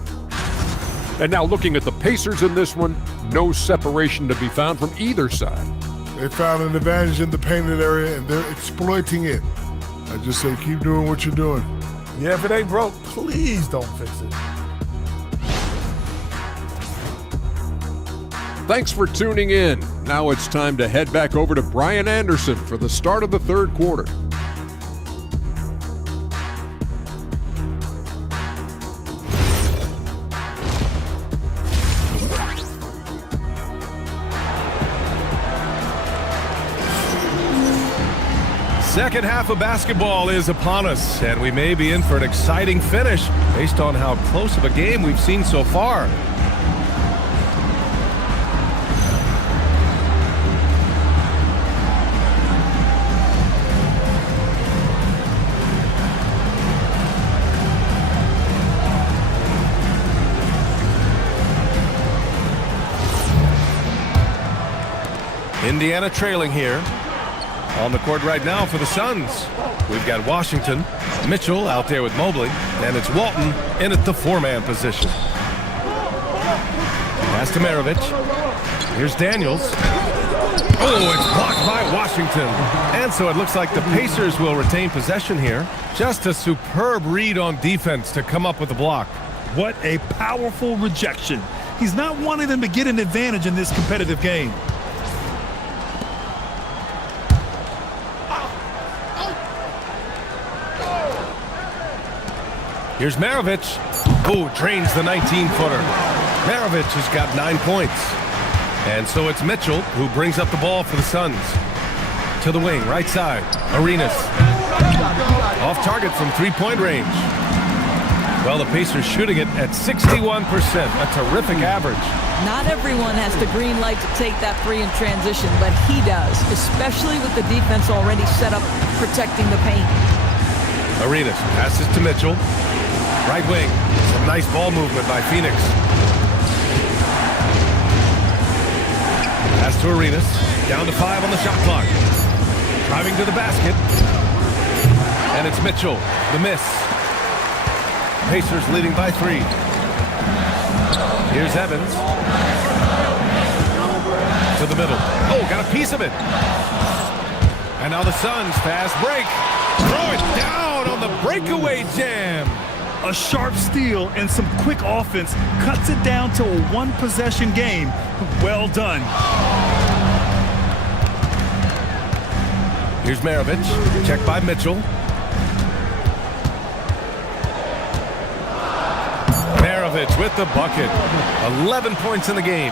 And now looking at the Pacers in this one, no separation to be found from either side. They found an advantage in the painted area, and they're exploiting it. I just say keep doing what you're doing. Yeah, if it ain't broke, please don't fix it. Thanks for tuning in. Now it's time to head back over to Brian Anderson for the start of the third quarter. Second half of basketball is upon us, and we may be in for an exciting finish based on how close of a game we've seen so far. Indiana trailing here. On the court right now for the Suns. We've got Washington, Mitchell out there with Mobley, and it's Walton in at the 4-man position. Pass to Maravich. Here's Daniels. Oh, it's blocked by Washington. And so it looks like the Pacers will retain possession here. Just a superb read on defense to come up with the block. What a powerful rejection. He's not wanting them to get an advantage in this competitive game. Here's Maravich. Oh, drains the 19-footer. Maravich has got 9 points. And so it's Mitchell who brings up the ball for the Suns. To the wing, right side. Arenas. Off target from three-point range. Well, the Pacers shooting it at 61%. A terrific average. Not everyone has the green light to take that three in transition, but he does, especially with the defense already set up protecting the paint. Arenas passes to Mitchell. Right wing. Some nice ball movement by Phoenix. Pass to Arenas. Down to 5 on the shot clock. Driving to the basket. And it's Mitchell. The miss. Pacers leading by 3. Here's Evans. To the middle. Oh, got a piece of it. And now the Suns fast break. Throw it down on the breakaway jam. A sharp steal and some quick offense cuts it down to a one-possession game. Well done. Here's Maravich. Checked by Mitchell. Maravich with the bucket. 11 points in the game.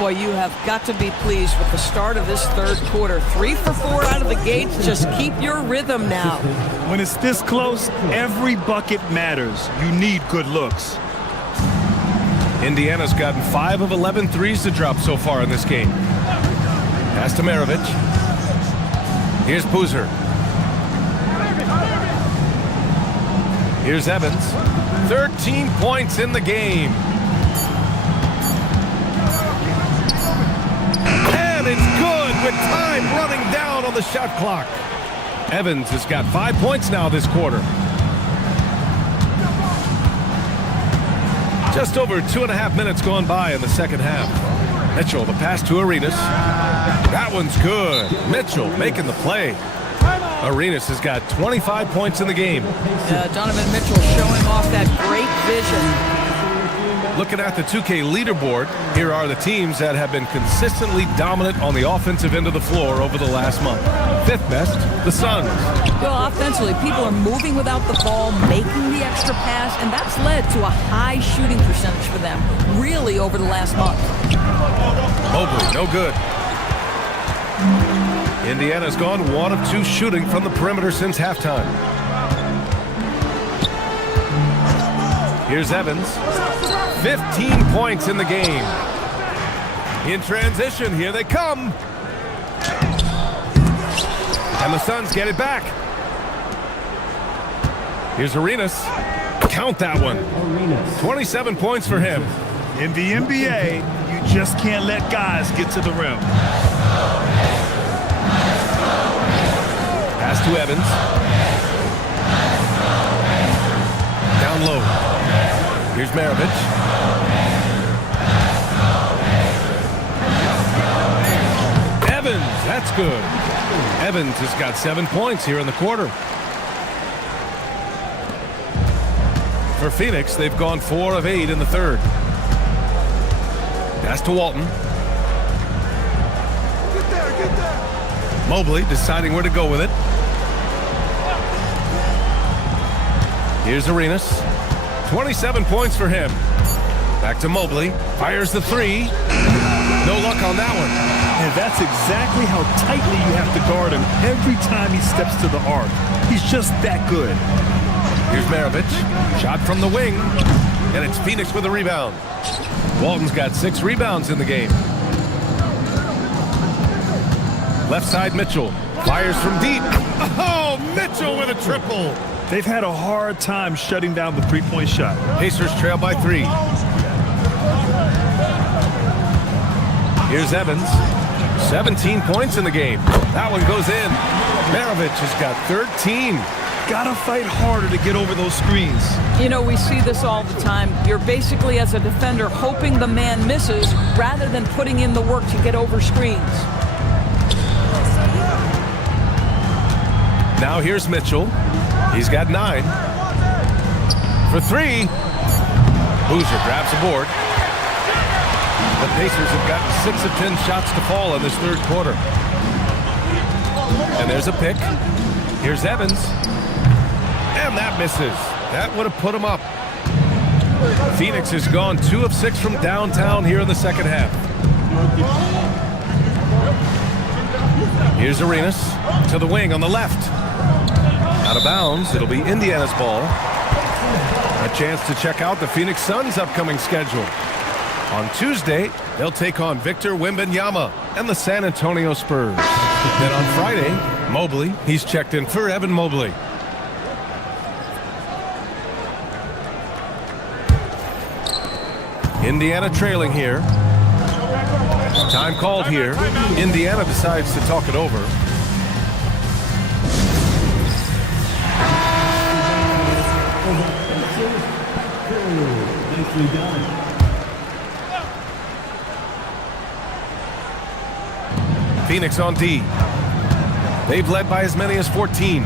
Boy, you have got to be pleased with the start of this third quarter. 3 for 4 out of the gates. Just keep your rhythm now. When it's this close, every bucket matters. You need good looks. Indiana's gotten 5 of 11 threes to drop so far in this game. Pass to Maravich. Here's Boozer. Here's Evans. 13 points in the game. And it's good with time running down on the shot clock. Evans has got 5 points now this quarter. Just over 2.5 minutes gone by in the second half. Mitchell, the pass to Arenas. That one's good. Mitchell making the play. Arenas has got 25 points in the game. Donovan Mitchell showing off that great vision. Looking at the 2K leaderboard, here are the teams that have been consistently dominant on the offensive end of the floor over the last month. 5th best, the Suns. Well, offensively, people are moving without the ball, making the extra pass, and that's led to a high shooting percentage for them, really over the last month. Mobley, no good. Indiana's gone 1 of 2 shooting from the perimeter since halftime. Here's Evans. 15 points in the game. In transition, here they come. And the Suns get it back. Here's Arenas. Count that one. 27 points for him. In the NBA, you just can't let guys get to the rim. Pass to Evans. Down low. Here's Maravich. Evans, that's good. Evans has got 7 points here in the quarter. For Phoenix, they've gone 4 of 8 in the third. Pass to Walton. Get there. Mobley deciding where to go with it. Here's Arenas. 27 points for him. Back to Mobley. Fires the 3. No luck on that one. And that's exactly how tightly you have to guard him every time he steps to the arc. He's just that good. Here's Maravich. Shot from the wing. And it's Phoenix with a rebound. Walton's got 6 rebounds in the game. Left side, Mitchell. Fires from deep. Oh, Mitchell with a triple. They've had a hard time shutting down the three-point shot. Pacers trail by 3. Here's Evans. 17 points in the game. That one goes in. Maravich has got 13. Gotta fight harder to get over those screens. You know, we see this all the time. You're basically, as a defender, hoping the man misses rather than putting in the work to get over screens. Now here's Mitchell. He's got 9. For 3. Boozer grabs the board. The Pacers have gotten 6 of 10 shots to fall in this third quarter. And there's a pick. Here's Evans. And that misses. That would have put him up. Phoenix has gone 2 of 6 from downtown here in the second half. Here's Arenas to the wing on the left. Out of bounds. It'll be Indiana's ball. A chance to check out the Phoenix Suns' upcoming schedule. On Tuesday, they'll take on Victor Wembanyama and the San Antonio Spurs. Then on Friday, Mobley. He's checked in for Evan Mobley. Indiana trailing here. Time called here. Indiana decides to talk it over. Nicely done. Phoenix on D. They've led by as many as 14.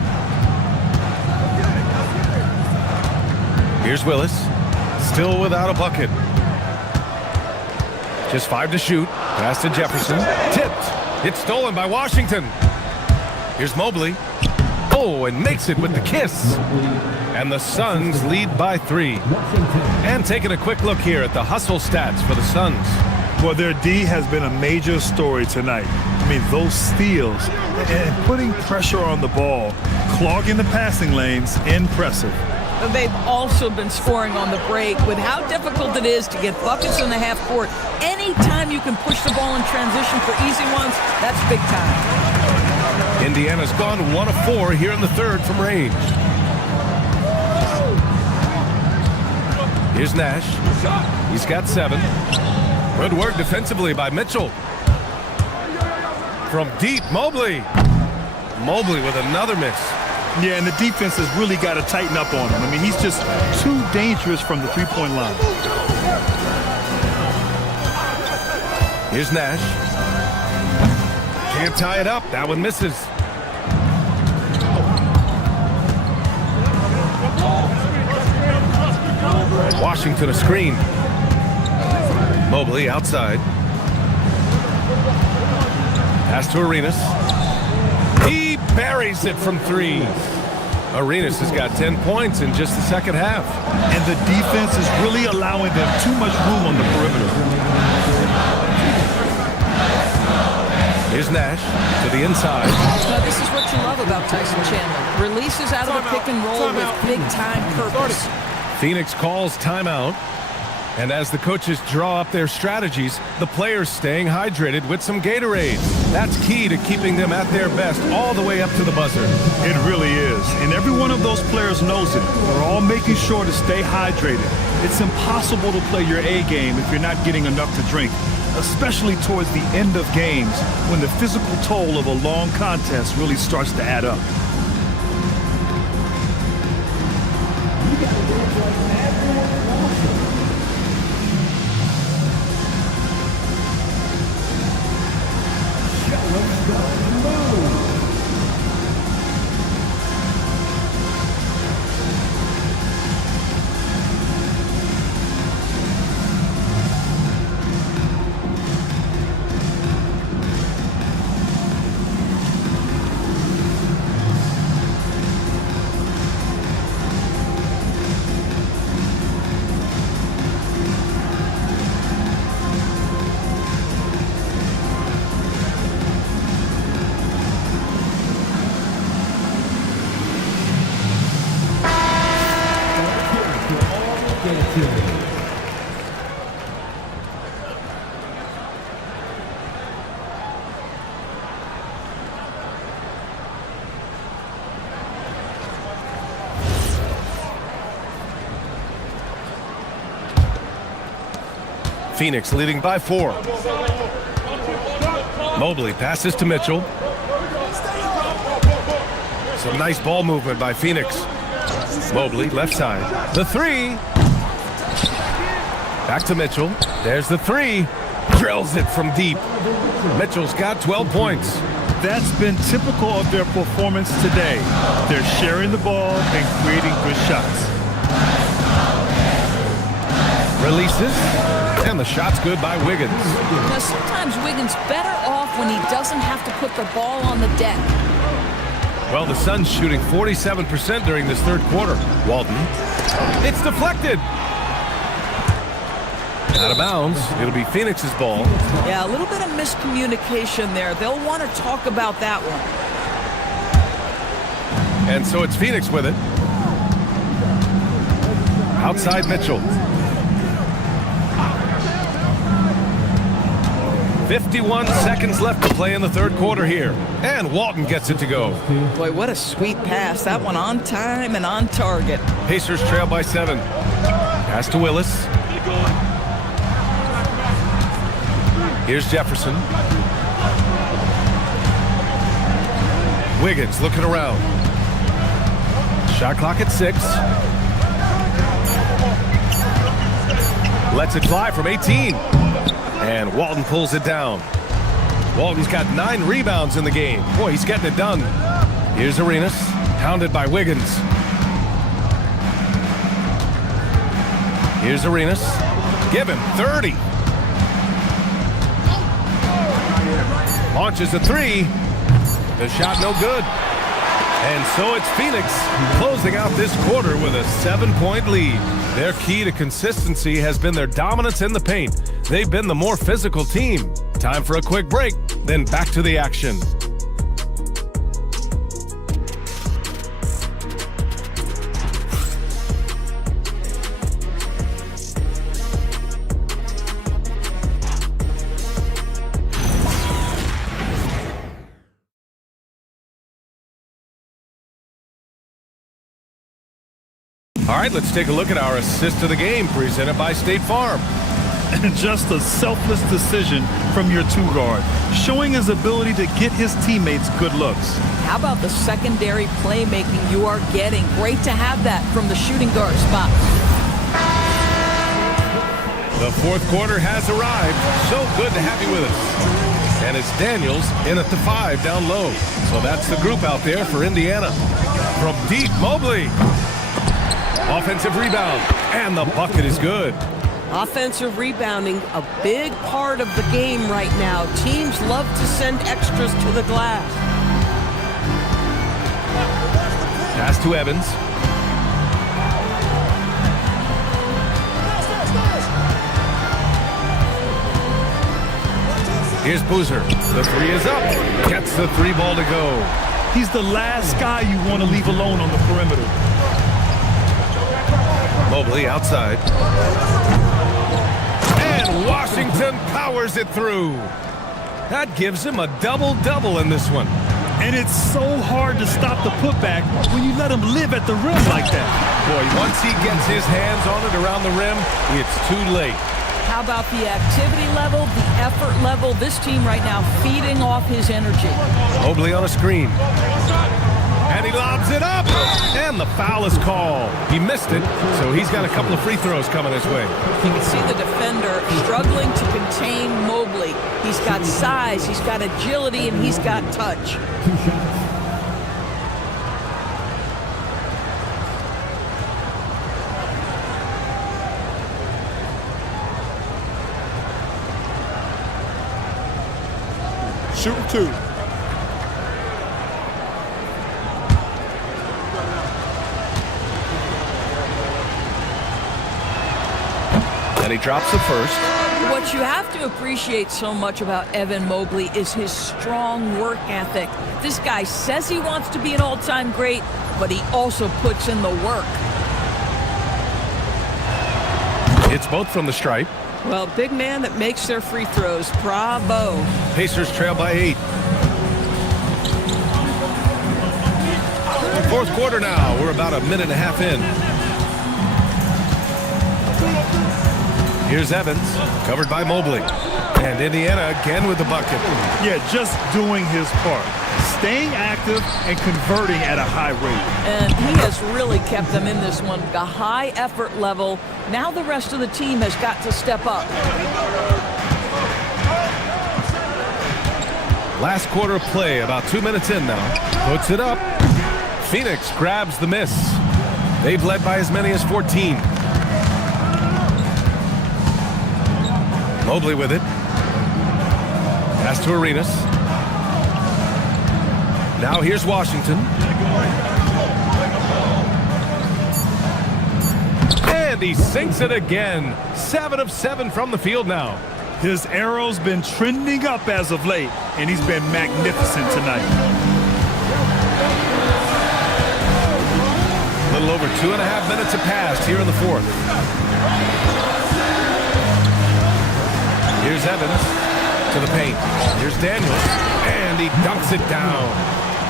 Here's Willis. Still without a bucket. Just 5 to shoot. Pass to Jefferson. Tipped. It's stolen by Washington. Here's Mobley. Oh, and makes it with the kiss. And the Suns lead by 3. And taking a quick look here at the hustle stats for the Suns. Well, their D has been a major story tonight. I mean, those steals and putting pressure on the ball, clogging the passing lanes, impressive. They've also been scoring on the break. With how difficult it is to get buckets in the half court, anytime you can push the ball in transition for easy ones, that's big time. Indiana's gone 1 of 4 here in the third from range. Here's Nash. He's got 7. Good work defensively by Mitchell. From deep, Mobley. Mobley with another miss. Yeah, and the defense has really got to tighten up on him. I mean, he's just too dangerous from the three-point line. Here's Nash. Can't tie it up. That one misses. Washington a screen. Mobley outside. Pass to Arenas. He buries it from 3. Arenas has got 10 points in just the second half. And the defense is really allowing them too much room on the perimeter. Here's Nash to the inside. Now, this is what you love about Tyson Chandler. Releases out of the pick and roll with big-time purpose. Phoenix calls timeout. And as the coaches draw up their strategies, the players staying hydrated with some Gatorade. That's key to keeping them at their best all the way up to the buzzer. It really is. And every one of those players knows it. They're all making sure to stay hydrated. It's impossible to play your A game if you're not getting enough to drink, especially towards the end of games when the physical toll of a long contest really starts to add up. Phoenix leading by 4. Mobley passes to Mitchell. Some nice ball movement by Phoenix. Mobley left side. The 3. Back to Mitchell. There's the 3. Drills it from deep. Mitchell's got 12 points. That's been typical of their performance today. They're sharing the ball and creating good shots. Releases. And the shot's good by Wiggins. Now, sometimes Wiggins better off when he doesn't have to put the ball on the deck. Well, the Suns shooting 47% during this third quarter. Walton. It's deflected. Out of bounds. It'll be Phoenix's ball. Yeah, a little bit of miscommunication there. They'll want to talk about that one. And so it's Phoenix with it. Outside Mitchell. 51 seconds left to play in the third quarter here. And Walton gets it to go. Boy, what a sweet pass. That one on time and on target. Pacers trail by 7. Pass to Willis. Here's Jefferson. Wiggins looking around. Shot clock at 6. Lets it fly from 18. And Walton pulls it down. Walton's got 9 rebounds in the game. Boy, he's getting it done. Here's Arenas, hounded by Wiggins. Here's Arenas. Give him 30. Launches a 3. The shot no good. And so it's Phoenix closing out this quarter with a 7-point lead. Their key to consistency has been their dominance in the paint. They've been the more physical team. Time for a quick break, then back to the action. All right, let's take a look at our assist of the game presented by State Farm. And just a selfless decision from your two-guard, showing his ability to get his teammates good looks. How about the secondary playmaking you are getting? Great to have that from the shooting guard spot. The fourth quarter has arrived. So good to have you with us. And it's Daniels in at the 5 down low. So that's the group out there for Indiana. From deep, Mobley. Offensive rebound, and the bucket is good. Offensive rebounding, a big part of the game right now. Teams love to send extras to the glass. Pass to Evans. Here's Boozer. The 3 is up. Gets the 3 ball to go. He's the last guy you want to leave alone on the perimeter. Mobley outside. And Washington powers it through. That gives him a double-double in this one. And it's so hard to stop the putback when you let him live at the rim like that. Boy, once he gets his hands on it around the rim, it's too late. How about the activity level, the effort level? This team right now feeding off his energy. Mobley on a screen. And he lobs it up, and the foul is called. He missed it, so he's got a couple of free throws coming his way. You can see the defender struggling to contain Mobley. He's got size, he's got agility, and he's got touch. Shooting 2. And he drops the first. What you have to appreciate so much about Evan Mobley is his strong work ethic. This guy says he wants to be an all-time great, but he also puts in the work. It's both from the stripe. Well, big man that makes their free throws. Bravo. Pacers trail by 8. Fourth quarter now. We're about a minute and a half in. Here's Evans, covered by Mobley. And Indiana again with the bucket. Yeah, just doing his part. Staying active and converting at a high rate. And he has really kept them in this one. A high effort level. Now the rest of the team has got to step up. Last quarter of play, about 2 minutes in now. Puts it up. Phoenix grabs the miss. They've led by as many as 14. Mobley with it. Pass to Arenas. Now here's Washington. And he sinks it again. 7 of 7 from the field now. His arrow's been trending up as of late, and he's been magnificent tonight. A little over 2.5 minutes have passed here in the fourth. Here's Evans to the paint. Here's Daniels, and he dunks it down.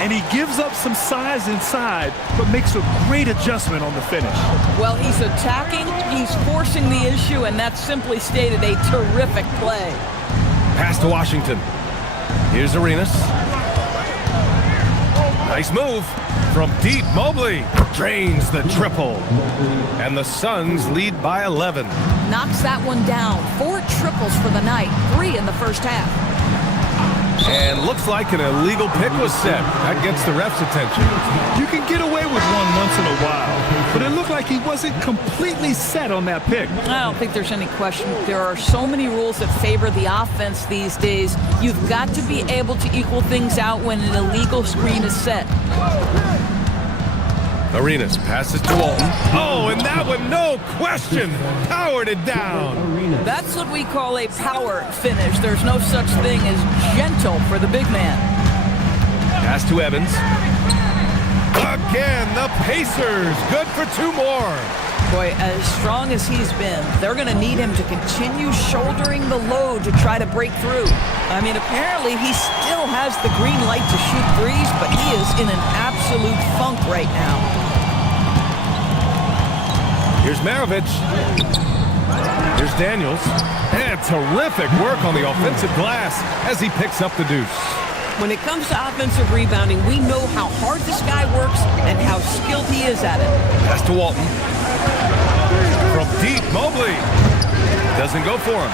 And he gives up some size inside, but makes a great adjustment on the finish. Well, he's attacking, he's forcing the issue, and that's simply stated a terrific play. Pass to Washington. Here's Arenas. Nice move. From deep, Mobley drains the triple. And the Suns lead by 11. Knocks that one down. 4 triples for the night, 3 in the first half. And looks like an illegal pick was set. That gets the ref's attention. You can get away with one once in a while, but it looked like he wasn't completely set on that pick. I don't think there's any question. There are so many rules that favor the offense these days. You've got to be able to equal things out when an illegal screen is set. Arenas passes to Walton. Oh, and that one, no question, powered it down. That's what we call a power finish. There's no such thing as gentle for the big man. Pass to Evans. Again, the Pacers, good for 2 more. Boy, as strong as he's been, they're going to need him to continue shouldering the load to try to break through. I mean, apparently he still has the green light to shoot threes, but he is in an absolute funk right now. Here's Maravich. Here's Daniels. And terrific work on the offensive glass as he picks up the deuce. When it comes to offensive rebounding, we know how hard this guy works and how skilled he is at it. Pass to Walton. From deep, Mobley. Doesn't go for him.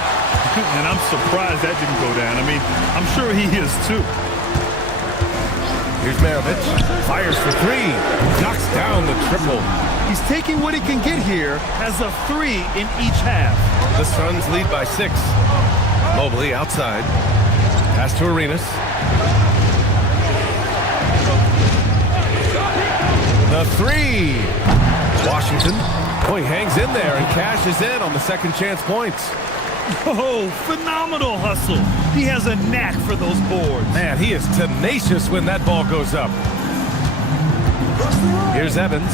And I'm surprised that didn't go down. I mean, I'm sure he is too. Here's Maravich. Fires for 3. Knocks down the triple. He's taking what he can get here as a 3 in each half. The Suns lead by 6. Mobley outside. Pass to Arenas. The 3. Washington. Oh, he hangs in there and cashes in on the second chance points. Oh, phenomenal hustle. He has a knack for those boards. Man, he is tenacious when that ball goes up. Here's Evans.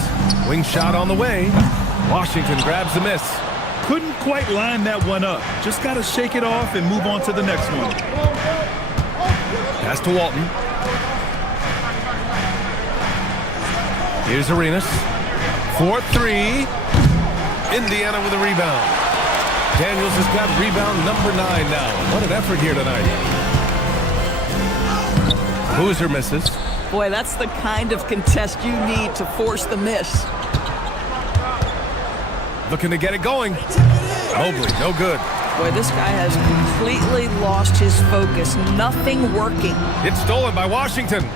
Wing shot on the way. Washington grabs the miss. Couldn't quite line that one up. Just got to shake it off and move on to the next one. Pass to Walton. Here's Arenas. 4-3. Indiana with a rebound. Daniels has got rebound number 9 now. What an effort here tonight. Boozer misses. Boy, that's the kind of contest you need to force the miss. Looking to get it going. Mobley, no good. Boy, this guy has completely lost his focus. Nothing working. It's stolen by Washington.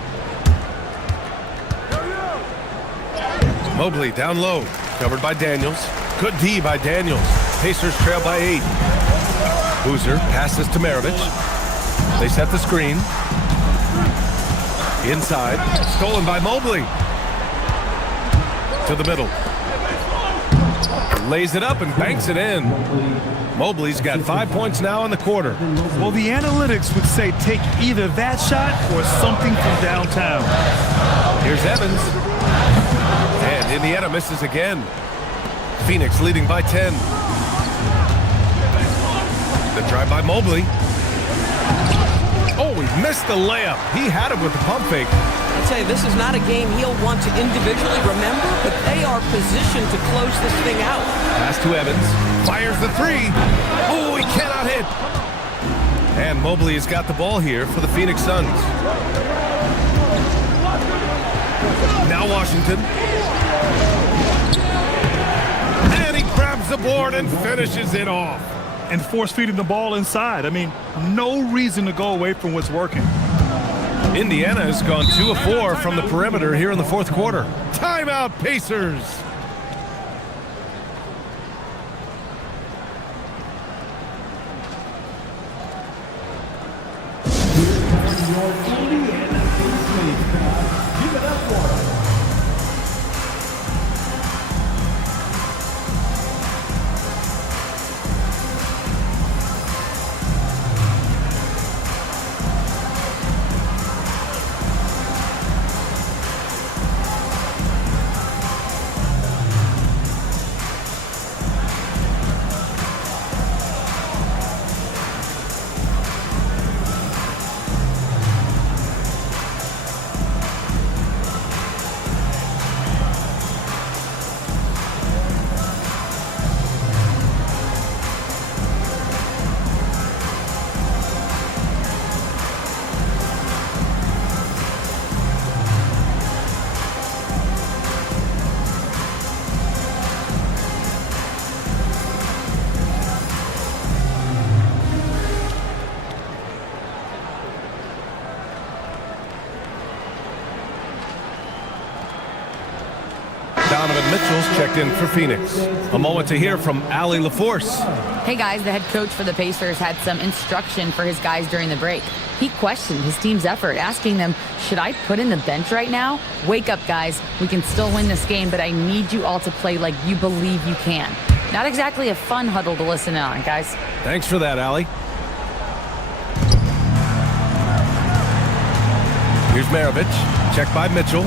Mobley down low. Covered by Daniels. Good D by Daniels. Pacers trail by 8. Boozer passes to Maravich. They set the screen. Inside. Stolen by Mobley. To the middle. Lays it up and banks it in. Mobley's got 5 points now in the quarter. Well, the analytics would say take either that shot or something from downtown. Here's Evans. And Indiana misses again. Phoenix leading by 10. The drive by Mobley. Oh, he missed the layup. He had him with the pump fake. I'd say this is not a game he'll want to individually remember, but they are positioned to close this thing out. Pass to Evans. Fires the 3. Oh, he cannot hit. And Mobley has got the ball here for the Phoenix Suns. Now Washington. And he grabs the board and finishes it off. And force feeding the ball inside. I mean, no reason to go away from what's working. Indiana has gone 2 of 4 from the perimeter here in the fourth quarter. Timeout, Pacers. Give it up for him. Mitchell's checked in for Phoenix. A moment to hear from AtLVsLaL. Hey guys, the head coach for the Pacers had some instruction for his guys during the break. He questioned his team's effort, asking them, should I put in the bench right now? Wake up, guys. We can still win this game, but I need you all to play like you believe you can. Not exactly a fun huddle to listen in on, guys. Thanks for that, Allie. Here's Maravich, checked by Mitchell.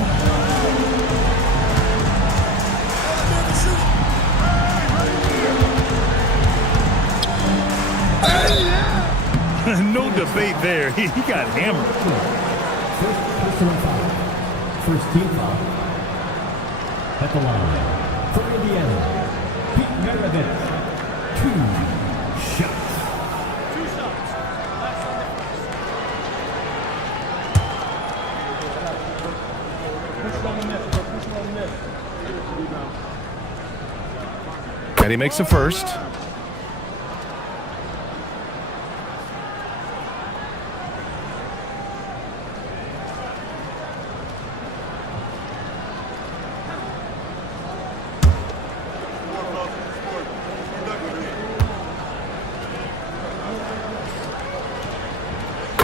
No debate there. He got hammered. First team foul. At the line. For Indiana, Pete Maravich. 2 shots. 2 shots. Last on the And he makes the first.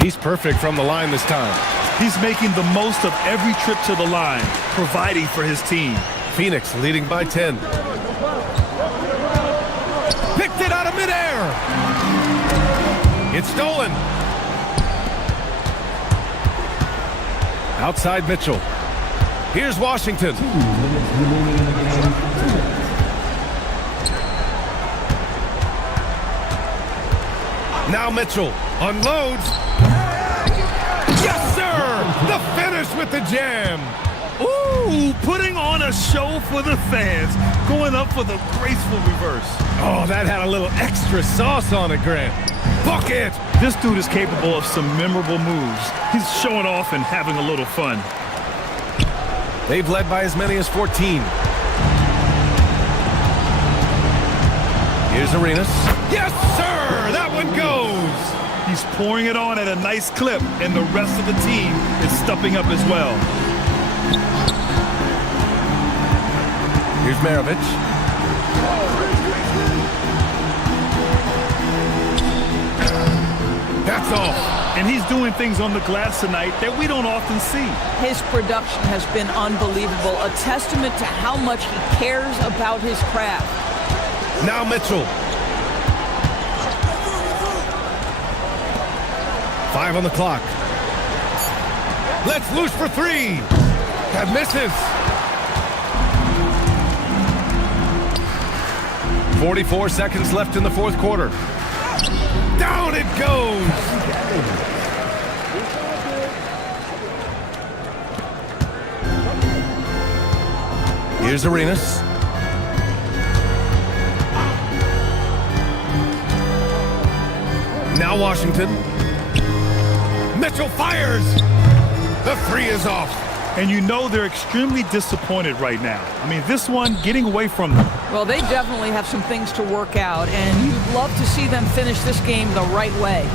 He's perfect from the line this time. He's making the most of every trip to the line, providing for his team. Phoenix leading by 10. Picked it out of midair. It's stolen. Outside Mitchell. Here's Washington. Now Mitchell unloads. Yes, sir! The finish with the jam. Ooh, putting on a show for the fans. Going up for the graceful reverse. Oh, that had a little extra sauce on it, Grant. Book it! This dude is capable of some memorable moves. He's showing off and having a little fun. They've led by as many as 14. Here's Arenas. Yes, sir! That one goes! He's pouring it on at a nice clip, and the rest of the team is stepping up as well. Here's Maravich. That's off. And he's doing things on the glass tonight that we don't often see. His production has been unbelievable, a testament to how much he cares about his craft. Now Mitchell. 5 on the clock. Let's loose for 3. That misses. 44 seconds left in the fourth quarter. Down it goes. Here's Arenas. Now Washington. Mitchell fires. The 3 is off. And you know they're extremely disappointed right now. I mean, this one getting away from them. Well, they definitely have some things to work out, and you'd love to see them finish this game the right way.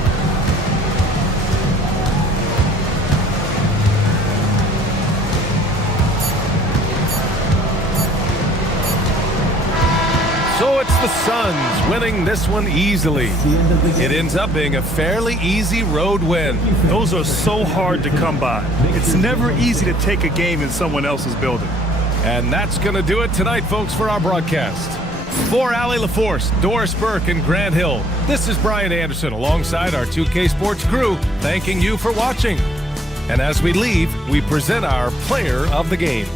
So it's the Suns winning this one easily. It ends up being a fairly easy road win. Those are so hard to come by. It's never easy to take a game in someone else's building. And that's going to do it tonight, folks, for our broadcast. For AtLVsLaL, Doris Burke, and Grant Hill, this is Brian Anderson alongside our 2K Sports crew, thanking you for watching. And as we leave, we present our player of the game.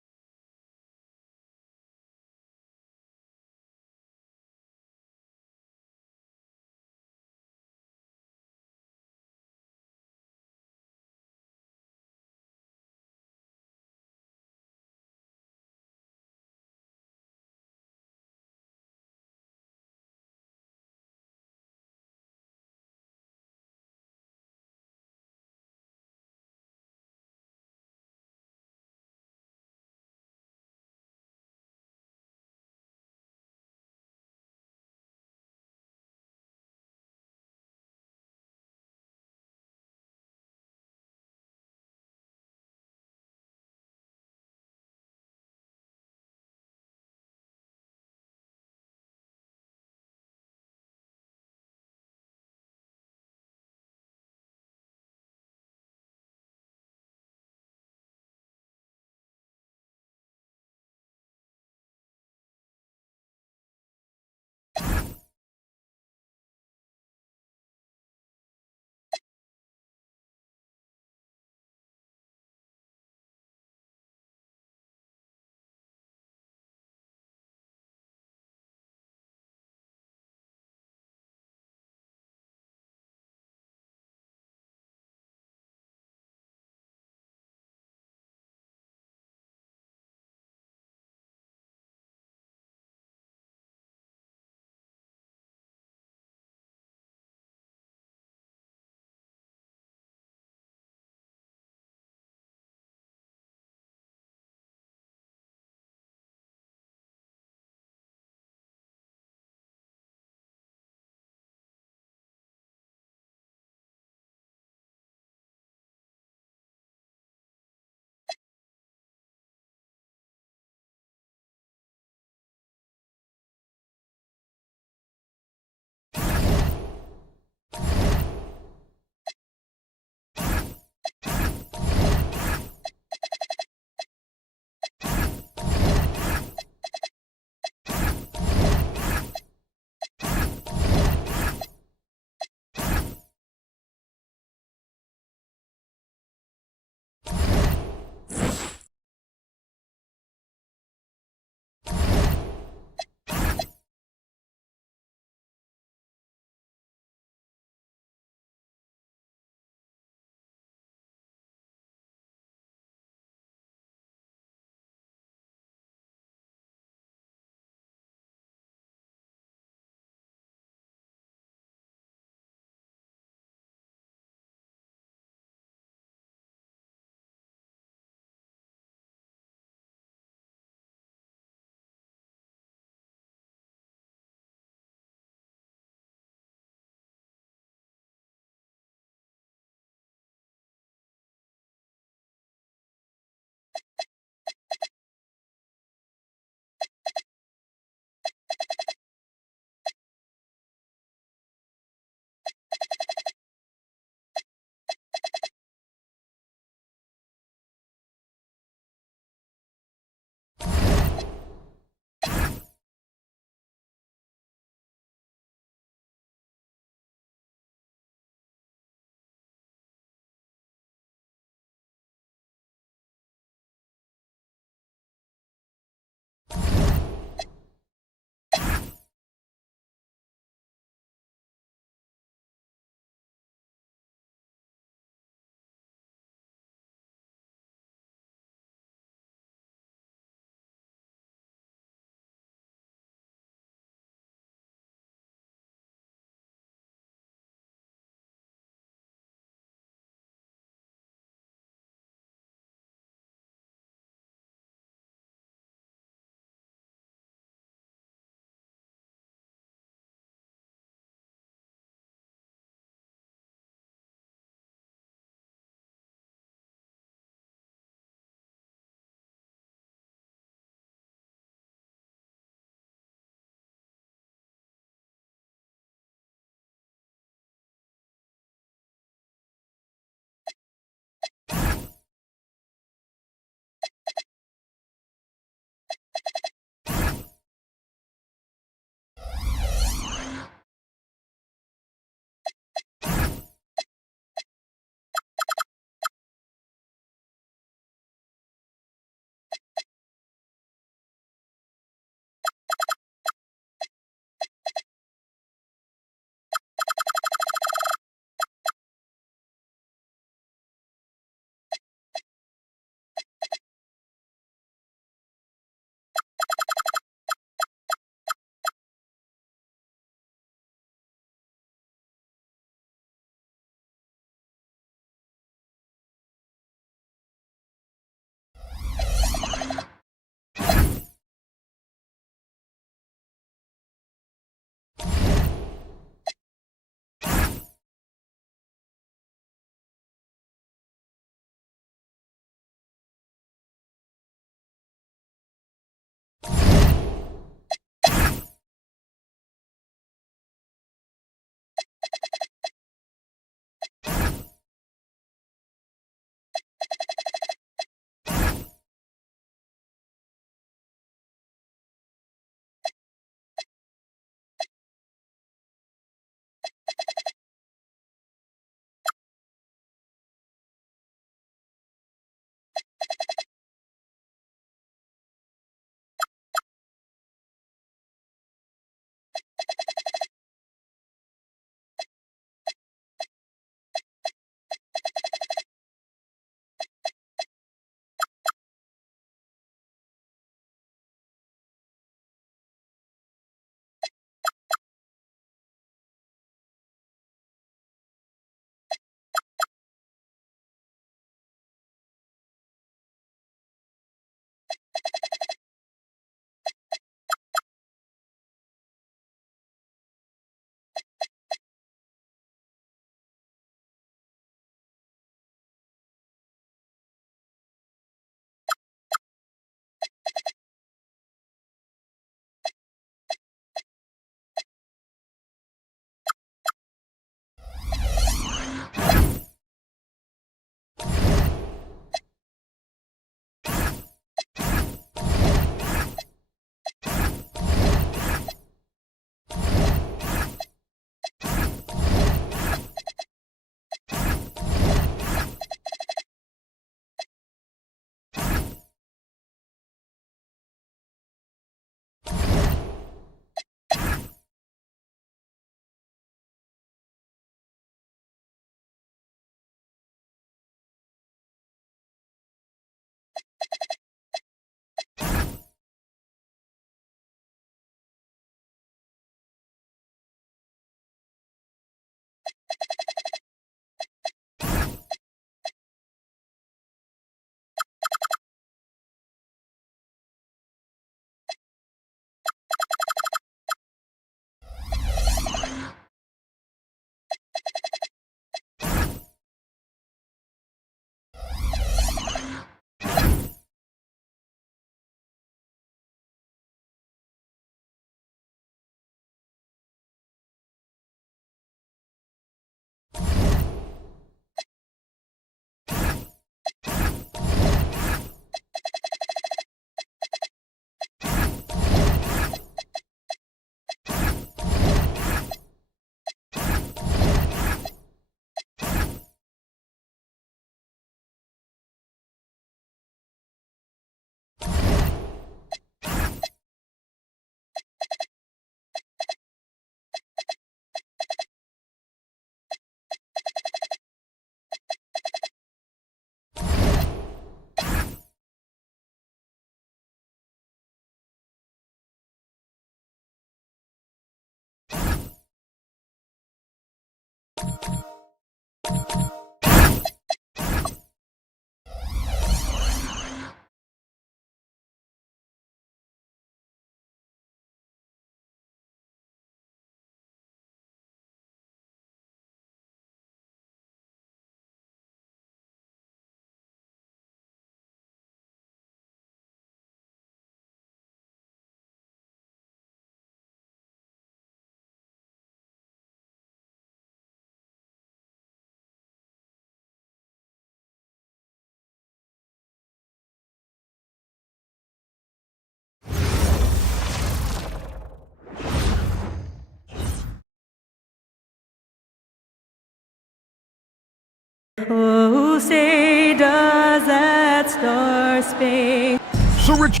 Who say does that star space? So Rich.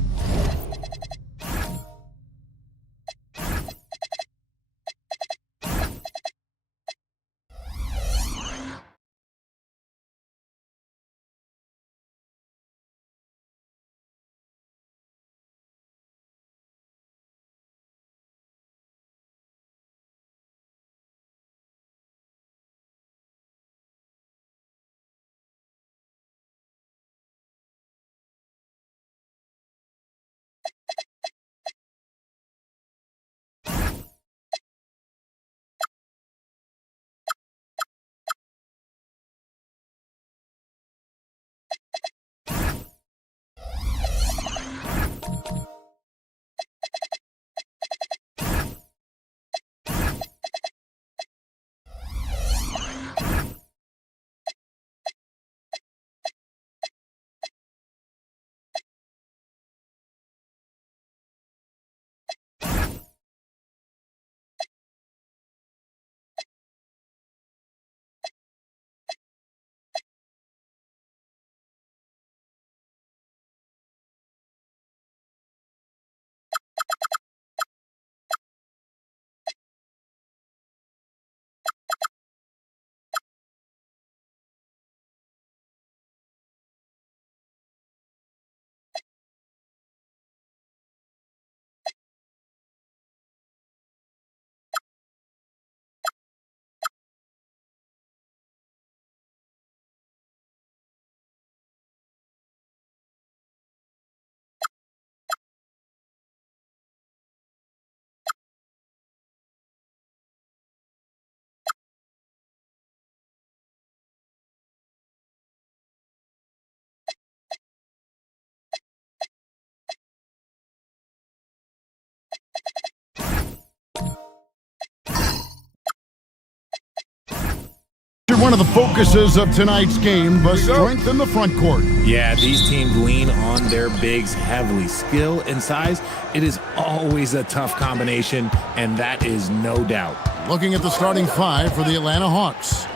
One of the focuses of tonight's game was strength in the front court. Yeah, these teams lean on their bigs heavily. Skill and size, it is always a tough combination, and that is no doubt. Looking at the starting five for the Atlanta Hawks.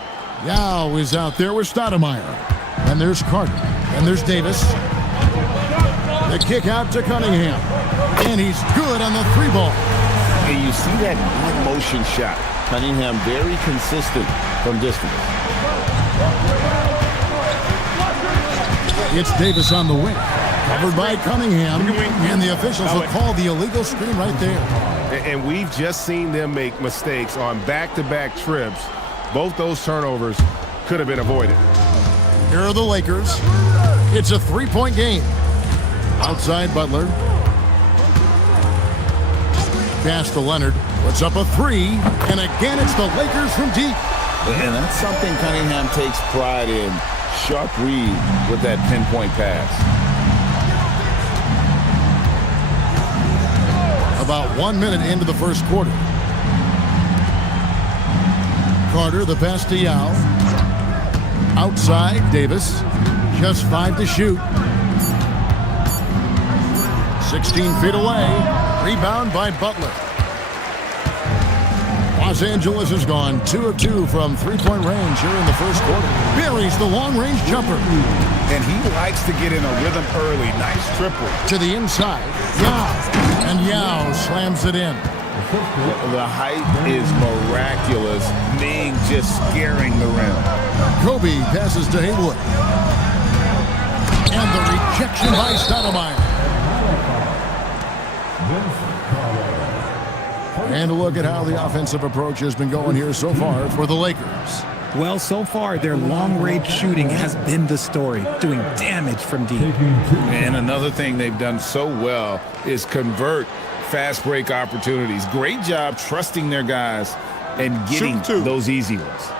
Yao is out there with Stoudemire. And there's Carter. And there's Davis. The kick out to Cunningham. And he's good on the three ball. And you see that one motion shot. Cunningham very consistent from distance. It's Davis on the wing. Covered by Cunningham. And the officials will call the illegal screen right there. And we've just seen them make mistakes on back-to-back trips. Both those turnovers could have been avoided. Here are the Lakers. It's a three-point game. Outside Butler. Pass to Leonard. Puts up a three. And again, it's the Lakers from deep. And that's something Cunningham takes pride in. Sharp read with that pinpoint pass. About 1 minute into the first quarter. Carter, the pass to Yao. Outside, Davis. Just 5 to shoot. 16 feet away. Rebound by Butler. Los Angeles has gone 2 of 2 from three-point range here in the first quarter. Buries the long-range jumper. And he likes to get in a rhythm early. Nice triple. To the inside. Yao. And Yao slams it in. The height is miraculous. Ming just scaring the rim. Kobe passes to Haywood. And the rejection by Stoudemire. And a look at how the offensive approach has been going here so far for the Lakers. Well, so far, their long-range shooting has been the story, doing damage from deep. And another thing they've done so well is convert fast break opportunities. Great job trusting their guys and getting those easy ones.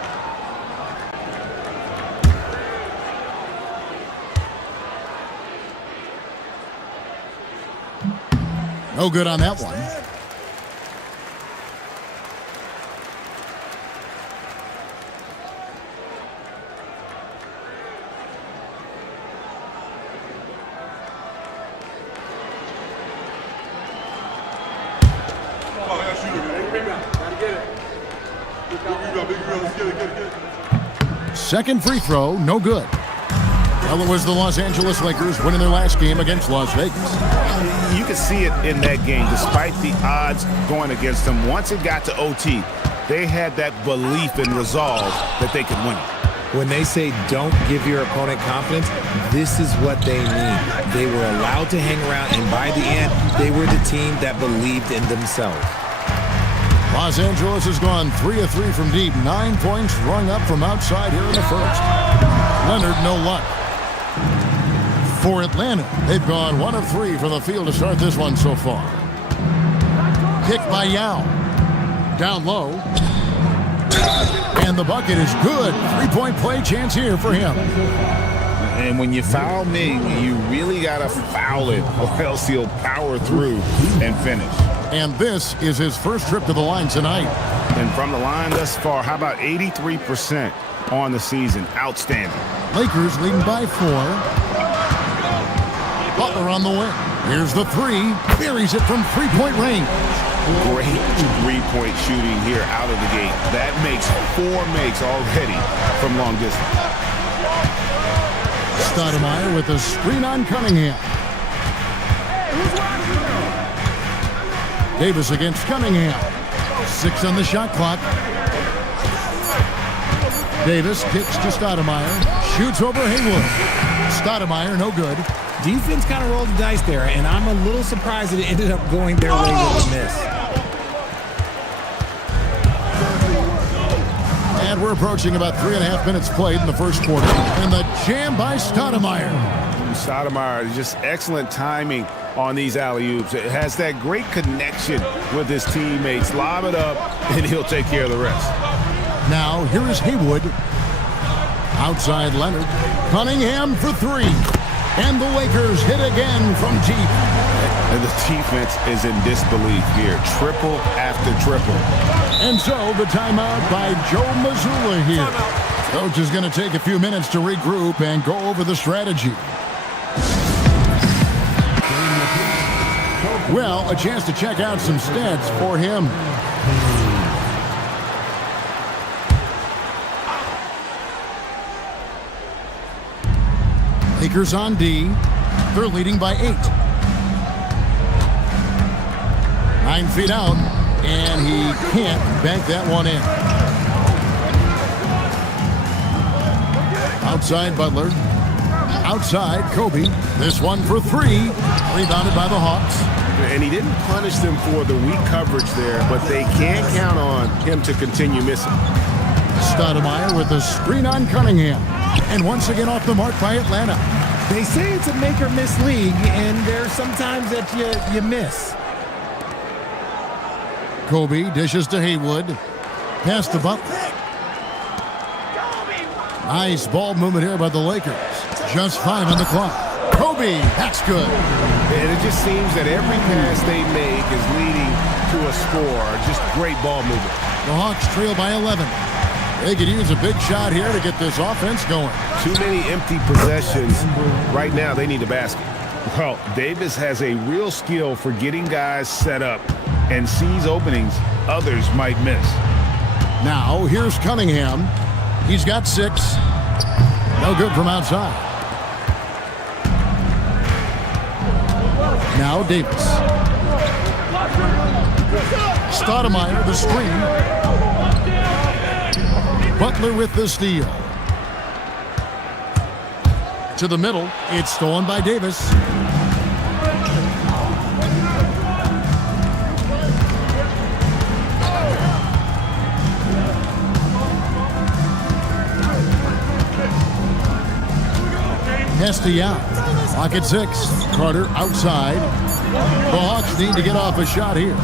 No good on that one. second free throw, no good. Well, it was the Los Angeles Lakers winning their last game against Las Vegas. You could see it in that game, despite the odds going against them. Once it got to OT, they had that belief and resolve that they could win it. When they say don't give your opponent confidence, this is what they mean. They were allowed to hang around, and by the end, they were the team that believed in themselves. Los Angeles has gone 3 of 3 from deep. 9 points rung up from outside here in the first. Leonard, no luck. For Atlanta, they've gone 1 of 3 from the field to start this one so far. Kick by Yao. Down low. And the bucket is good. 3-point play chance here for him. And when you foul Ming, you really got to foul it, or else he'll power through and finish. And this is his first trip to the line tonight. And from the line thus far, how about 83% on the season? Outstanding. Lakers leading by 4. Butler on the wing. Here's the 3. Buries it from 3-point range. Great 3-point shooting here out of the gate. That makes 4 makes already from long distance. Stoudemire with a screen on Cunningham. Davis against Cunningham. 6 on the shot clock. Davis kicks to Stoudemire. Shoots over Haywood. Stoudemire, no good. Defense kind of rolled the dice there, and I'm a little surprised that it ended up going their way with a miss. And we're approaching about 3.5 minutes played in the first quarter. And the jam by Stoudemire. Stoudemire, just excellent timing on these alley-oops. It has that great connection with his teammates. Lob it up, and he'll take care of the rest. Now, here is Haywood. Outside Leonard. Cunningham for 3. And the Lakers hit again from deep. And the defense is in disbelief here. Triple after triple. And so the timeout by Joe Mazzulla here. Coach is going to take a few minutes to regroup and go over the strategy. Well, a chance to check out some stats for him. Lakers on D. They're leading by 8. 9 feet out, and he can't bank that one in. Outside Butler. Outside Kobe. This one for 3. Rebounded by the Hawks. And he didn't punish them for the weak coverage there, but they can't count on him to continue missing. Stoudemire with a screen on Cunningham. And once again off the mark by Atlanta. They say it's a make or miss league, and there's sometimes that you miss. Kobe dishes to Haywood. Pass to Butler. Nice ball movement here by the Lakers. Just 5 on the clock. Kobe, that's good. And it just seems that every pass they make is leading to a score. Just great ball movement. The Hawks trail by 11. They could use a big shot here to get this offense going. Too many empty possessions. Right now, they need a basket. Well, Davis has a real skill for getting guys set up and sees openings others might miss. Now, here's Cunningham. He's got 6. No good from outside. Now Davis. Stoudemire, the screen. Butler with the steal. To the middle. It's stolen by Davis. Yao. Clock at 6. Carter outside. The Hawks need to get off a shot here.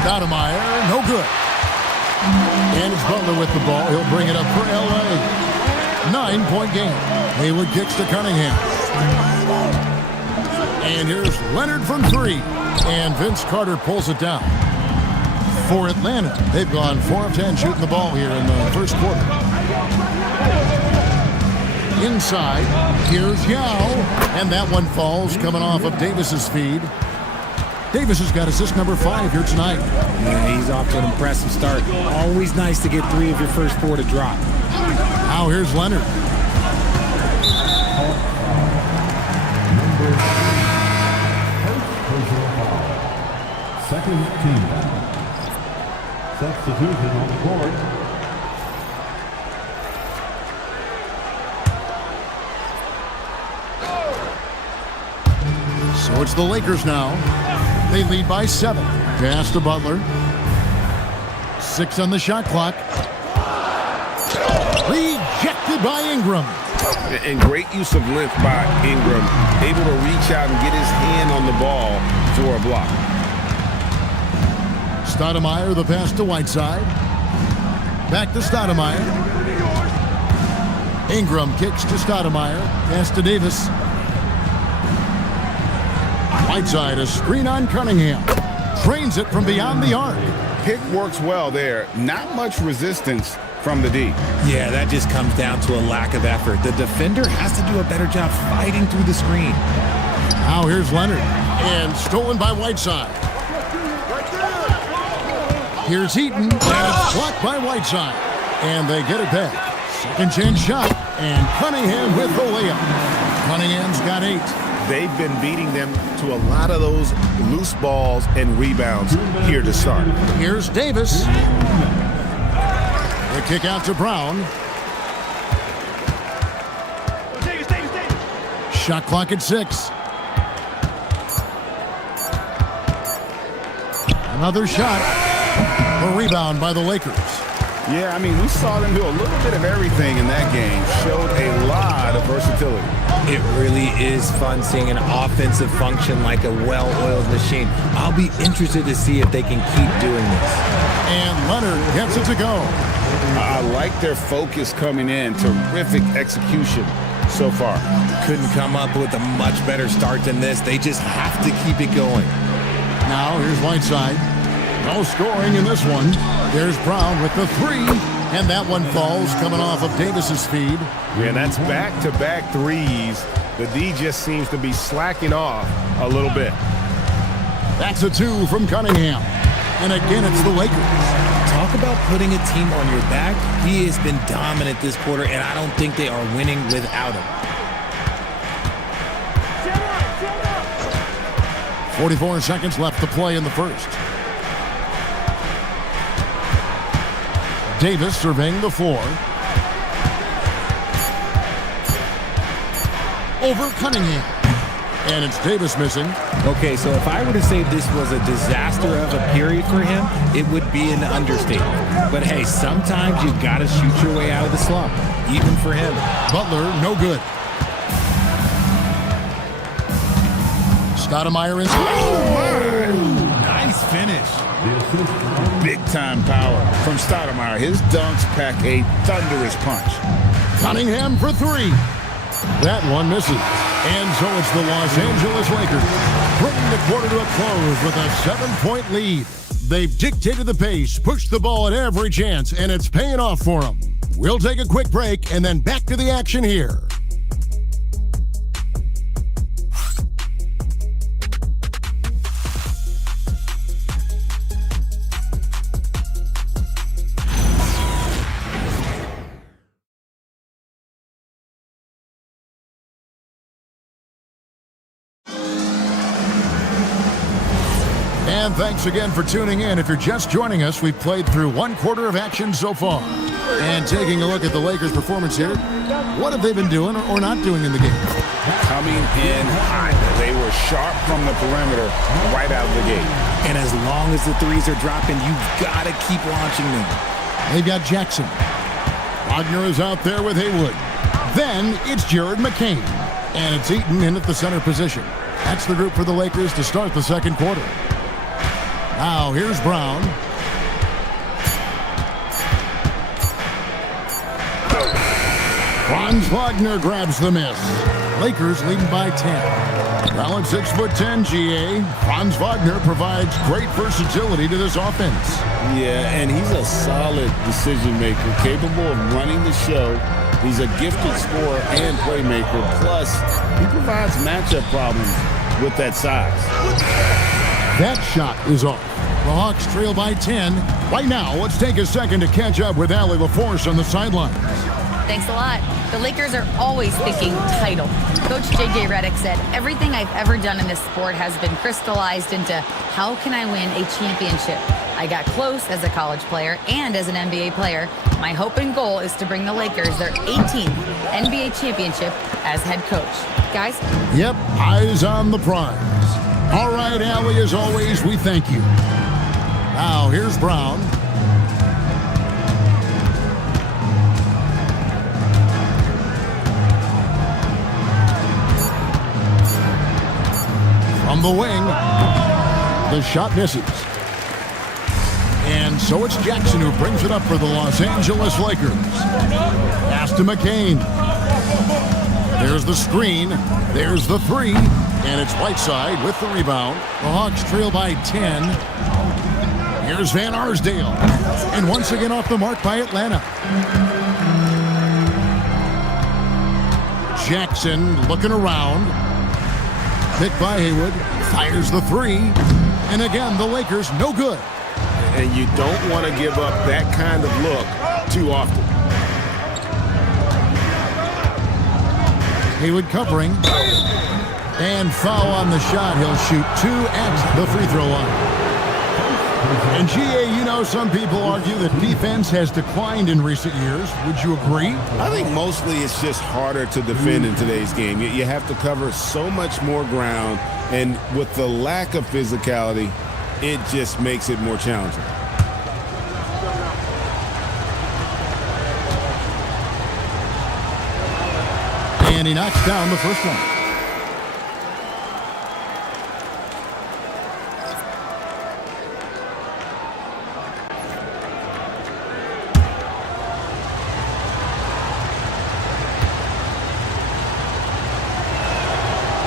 Stoudemire, no good. And it's Butler with the ball. He'll bring it up for L.A. 9-point game. Haywood kicks to Cunningham. And here's Leonard from 3. And Vince Carter pulls it down. For Atlanta, they've gone 4 of 10 shooting the ball here in the first quarter. Inside, here's Yao. And that one falls coming off of Davis's feed. Davis has got assist number 5 here tonight. Yeah, he's off to an impressive start. Always nice to get 3 of your first 4 to drop. Now here's Leonard. Second team. Substitution on the court. So it's the Lakers now. They lead by 7. Pass to Butler. 6 on the shot clock. Rejected by Ingram. And great use of length by Ingram. Able to reach out and get his hand on the ball for a block. Stoudemire, the pass to Whiteside. Back to Stoudemire. Ingram kicks to Stoudemire. Pass to Davis. Whiteside, a screen on Cunningham. Trains it from beyond the arc. Pick works well there. Not much resistance from the D. Yeah, that just comes down to a lack of effort. The defender has to do a better job fighting through the screen. Now here's Leonard. And stolen by Whiteside. Here's Eaton. And it's blocked by Whiteside. And they get it back. Second chance shot. And Cunningham with the layup. Cunningham's got 8. They've been beating them to a lot of those loose balls and rebounds here to start. Here's Davis. The kick out to Brown. Davis. Shot clock at 6. Another shot. A rebound by the Lakers. Yeah, I mean, we saw them do a little bit of everything in that game. Showed a lot of versatility. It really is fun seeing an offensive function like a well-oiled machine. I'll be interested to see if they can keep doing this. And Leonard gets it to go. I like their focus coming in. Terrific execution so far. Couldn't come up with a much better start than this. They just have to keep it going. Now here's Whiteside. No scoring in this one. There's Brown with the 3. And that one falls coming off of Davis's feed. Yeah, that's back-to-back threes. The D just seems to be slacking off a little bit. That's a 2 from Cunningham. And again, it's the Lakers. Talk about putting a team on your back. He has been dominant this quarter, and I don't think they are winning without him. 44 seconds left to play in the first. Davis surveying the floor. Over Cunningham. And it's Davis missing. Okay, so if I were to say this was a disaster of a period for him, it would be an understatement. But hey, sometimes you've got to shoot your way out of the slump, even for him. Butler, no good. Stoudemire in. Nice finish. Big-time power from Stoudemire. His dunks pack a thunderous punch. Cunningham for 3. That one misses. And so it's the Los Angeles Lakers bringing the quarter to a close with a 7-point lead. They've dictated the pace, pushed the ball at every chance, and it's paying off for them. We'll take a quick break and then back to the action here. And thanks again for tuning in. If you're just joining us, we've played through 1 quarter of action so far. And taking a look at the Lakers' performance here, what have they been doing or not doing in the game? Coming in hot. They were sharp from the perimeter right out of the gate. And as long as the threes are dropping, you've got to keep launching them. They've got Jackson. Wagner is out there with Haywood. Then it's Jared McCain. And it's Eaton in at the center position. That's the group for the Lakers to start the second quarter. Now here's Brown. Franz Wagner grabs the miss. Lakers leading by 10. Well, at 6'10", GA, Franz Wagner provides great versatility to this offense. Yeah, and he's a solid decision maker, capable of running the show. He's a gifted scorer and playmaker. Plus, he provides matchup problems with that size. That shot is off. The Hawks trail by 10. Right now, let's take a second to catch up with AtLVsLaL on the sidelines. Thanks a lot. The Lakers are always thinking title. Coach J.J. Redick said, everything I've ever done in this sport has been crystallized into how can I win a championship? I got close as a college player and as an NBA player. My hope and goal is to bring the Lakers their 18th NBA championship as head coach. Guys? Yep, eyes on the prize. All right, Allie, as always, we thank you. Now, here's Brown. From the wing, the shot misses. And so it's Jackson who brings it up for the Los Angeles Lakers. Pass to McCain. There's the screen. There's the three. And it's Whiteside with the rebound. The Hawks trail by 10. Here's Van Arsdale. And once again off the mark by Atlanta. Jackson looking around. Picked by Haywood. Fires the three. And again, the Lakers no good. And you don't want to give up that kind of look too often. Haywood covering. And foul on the shot. He'll shoot two at the free throw line. And GA, you know, some people argue that defense has declined in recent years. Would you agree? I think mostly it's just harder to defend in today's game. You have to cover so much more ground, and with the lack of physicality, it just makes it more challenging. And he knocks down the first one.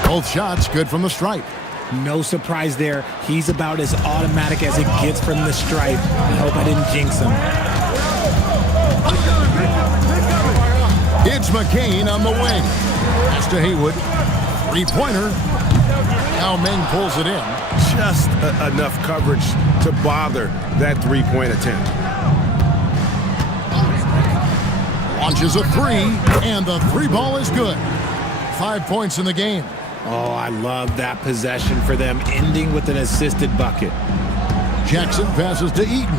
Both shots good from the stripe. No surprise there. He's about as automatic as it gets from the stripe. I hope I didn't jinx him. It's McCain on the wing. Pass to Haywood. Three-pointer. Now Meng pulls it in. Just enough coverage to bother that three-point attempt. Launches a three, and the three ball is good. 5 points in the game. Oh, I love that possession for them, ending with an assisted bucket. Jackson passes to Eaton.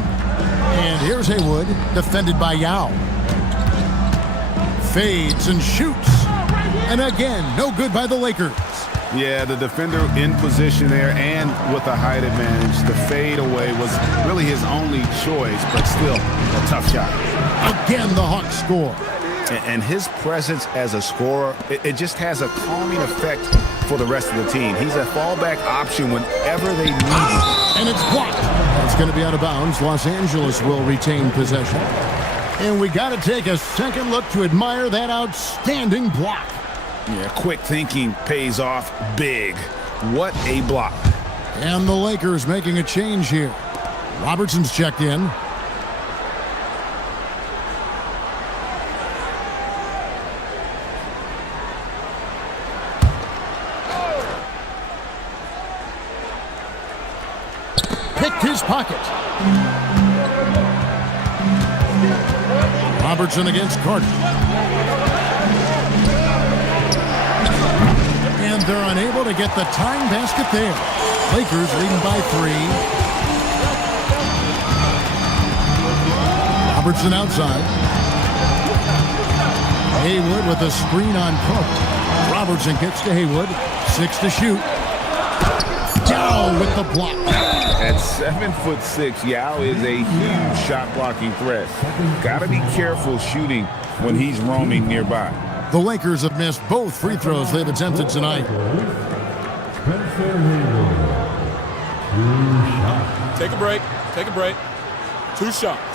And here's Haywood, defended by Yao. Fades and shoots. And again, no good by the Lakers. Yeah, the defender in position there and with a height advantage. The fade away was really his only choice, but still a tough shot. Again, the Hawks score. And his presence as a scorer, it just has a calming effect for the rest of the team. He's a fallback option whenever they need him. And it's blocked. It's going to be out of bounds. Los Angeles will retain possession. And we got to take a second look to admire that outstanding block. Yeah, quick thinking pays off big. What a block. And the Lakers making a change here. Robertson's checked in. Picked his pocket. Robertson against Carter. And they're unable to get the tying basket there. Lakers leading by 3. Robertson outside. Haywood with a screen on Cook. Robertson gets to Haywood. 6 to shoot. Yao with the block. At 7'6", Yao is a huge shot blocking threat. Gotta be careful shooting when he's roaming nearby. The Lakers have missed both free throws they've attempted tonight. Take a break. Take a break. 2 shots.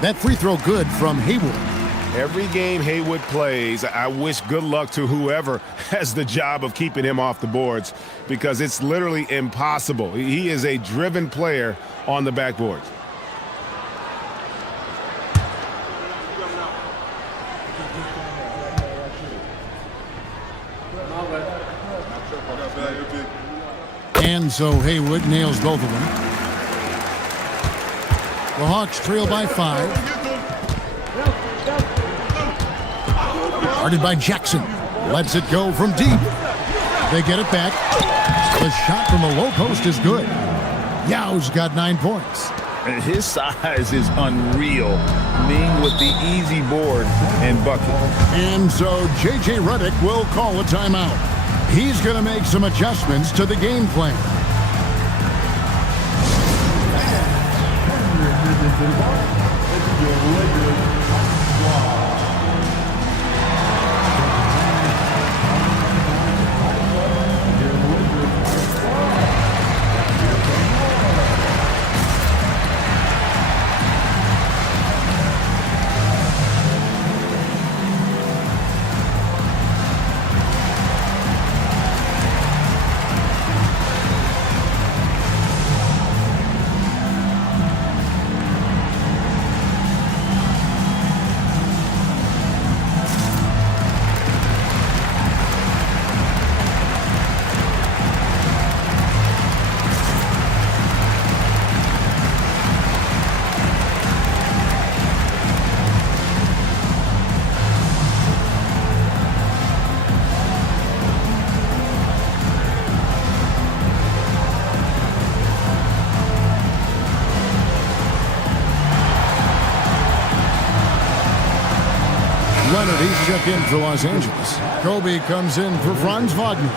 That free throw good from Haywood. Every game Haywood plays, I wish good luck to whoever has the job of keeping him off the boards, because it's literally impossible. He is a driven player on the backboards. And so Haywood nails both of them. The Hawks trail by 5. Guarded by Jackson. Lets it go from deep. They get it back. The shot from the low post is good. Yao's got 9 points. And his size is unreal, being with the easy board and bucket. And so J.J. Redick will call a timeout. He's going to make some adjustments to the game plan. Leonard, he's checked in for Los Angeles. Kobe comes in for Franz Wagner.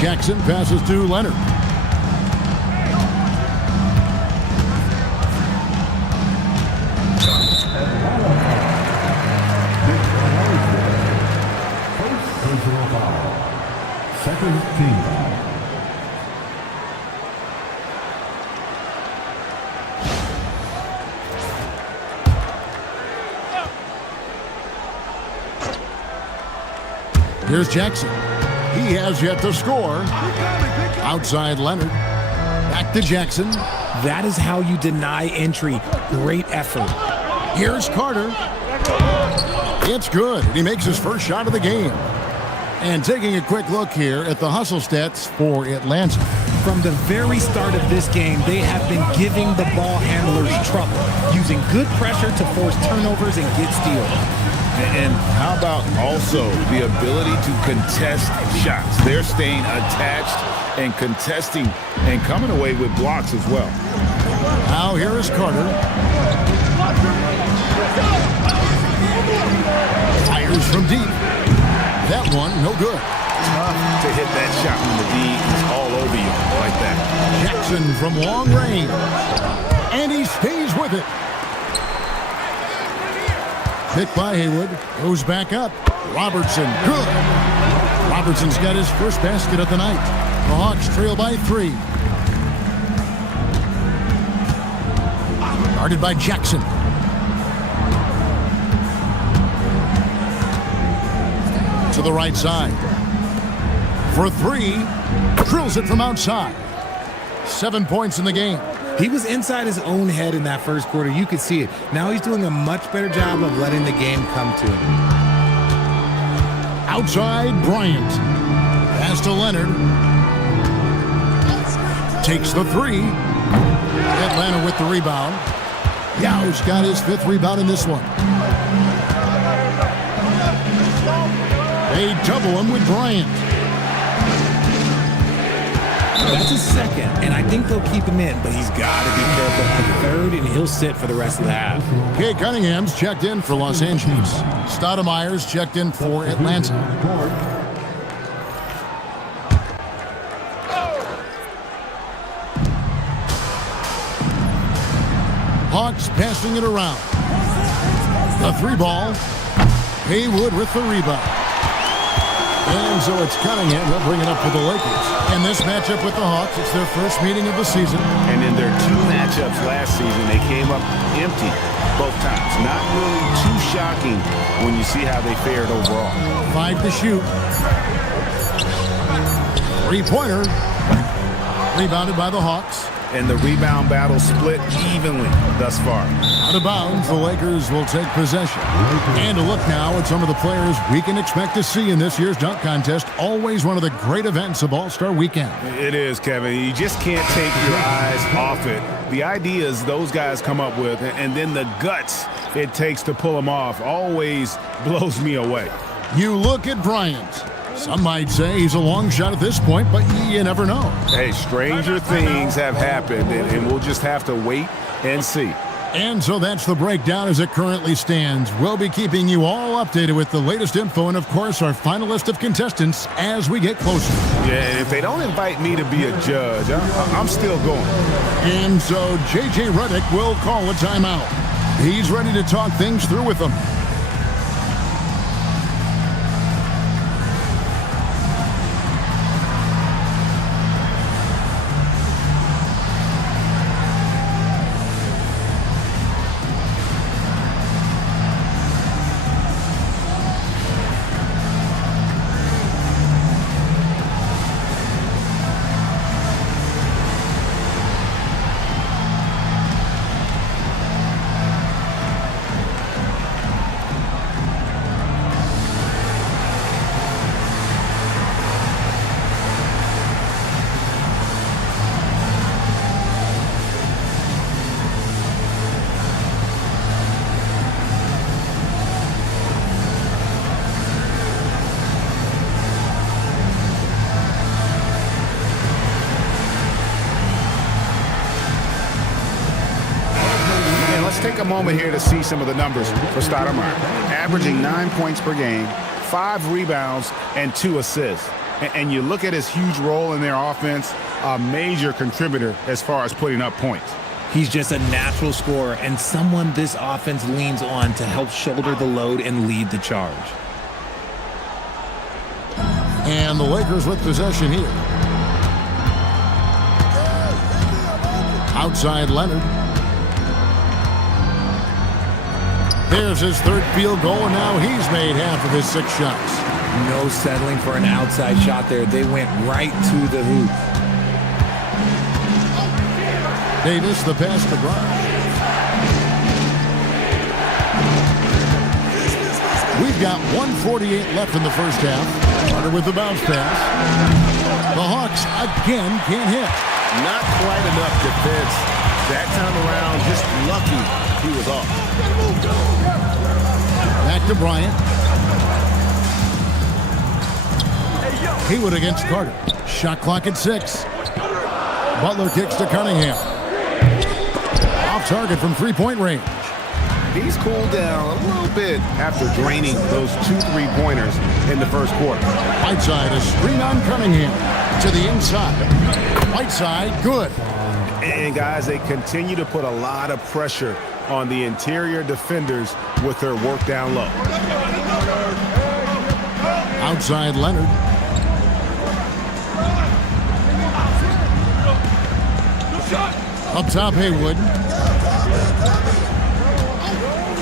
Jackson passes to Leonard. Second team foul. Here's Jackson. He has yet to score. Outside Leonard. Back to Jackson. That is how you deny entry. Great effort. Here's Carter. It's good. He makes his first shot of the game. And taking a quick look here at the hustle stats for Atlanta. From the very start of this game, they have been giving the ball handlers trouble, using good pressure to force turnovers and get steals. And how about also the ability to contest shots? They're staying attached and contesting and coming away with blocks as well. Now here is Carter. Fires from deep. That one, no good. Tough to hit that shot when the D is all over you like that. Jackson from long range. And he stays with it. Picked by Haywood. Goes back up. Robertson, good. Robertson's got his first basket of the night. The Hawks trail by 3. Guarded by Jackson. To the right side. For 3. Drills it from outside. 7 points in the game. He was inside his own head in that first quarter. You could see it. Now he's doing a much better job of letting the game come to him. Outside Bryant. Pass to Leonard. Takes the 3. Atlanta with the rebound. Yao's got his 5th rebound in this one. They double him with Bryant. That's his second, and I think they'll keep him in, but he's got to be careful. A third, and he'll sit for the rest of the half. Kay Cunningham's checked in for Los Angeles. Stoudemire's checked in for Atlanta. Hawks passing it around. The 3 ball. Haywood with the rebound. And so it's Cunningham. He'll bring it up for the Lakers. In this matchup with the Hawks, it's their first meeting of the season. And in their 2 matchups matchups last season, they came up empty both times. Not really too shocking when you see how they fared overall. 5 to shoot. 3-pointer. Rebounded by the Hawks. And the rebound battle split evenly thus far. Out of bounds, the Lakers will take possession. And a look now at some of the players we can expect to see in this year's dunk contest. Always one of the great events of All-Star Weekend. It is, Kevin. You just can't take your eyes off it. The ideas those guys come up with, and then the guts it takes to pull them off, always blows me away. You look at Bryant. Some might say he's a long shot at this point, but you never know. Hey, stranger things have happened, and we'll just have to wait and see. And so that's the breakdown as it currently stands. We'll be keeping you all updated with the latest info and, of course, our final list of contestants as we get closer. Yeah, and if they don't invite me to be a judge, I'm still going. And so J.J. Redick will call a timeout. He's ready to talk things through with them. Take a moment here to see some of the numbers for Stoudemire. Averaging 9 points per game, 5 rebounds, and 2 assists. And you look at his huge role in their offense, a major contributor as far as putting up points. He's just a natural scorer and someone this offense leans on to help shoulder the load and lead the charge. And the Lakers with possession here. Outside Leonard. There's his third field goal, and now he's made half of his 6 shots. No settling for an outside shot there. They went right to the hoop. Davis, the pass to Brown. We've got 1:48 left in the first half. Carter with the bounce pass. The Hawks again can't hit. Not quite enough defense. That time around, just lucky he was off. Back to Bryant. Haywood against Carter. Shot clock at 6. Butler kicks to Cunningham. Off target from 3-point range. He's cooled down a little bit after draining those 2 3-pointers in the first quarter. Whiteside, a screen on Cunningham. To the inside. Whiteside, good. And guys, they continue to put a lot of pressure on the interior defenders with their work down low. Outside Leonard. Up top Haywood.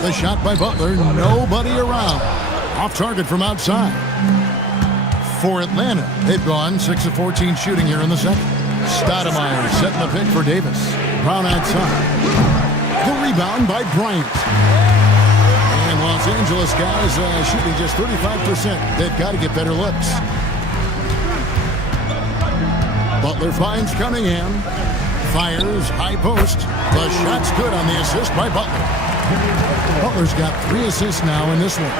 The shot by Butler, nobody around. Off target from outside. For Atlanta, they've gone 6 of 14 shooting here in the second. Stoudemire setting the pick for Davis. Brown outside. The rebound by Bryant. And Los Angeles guys shooting just 35%. They've got to get better looks. Butler finds Cunningham. Fires, high post. The shot's good on the assist by Butler. Butler's got 3 assists now in this one.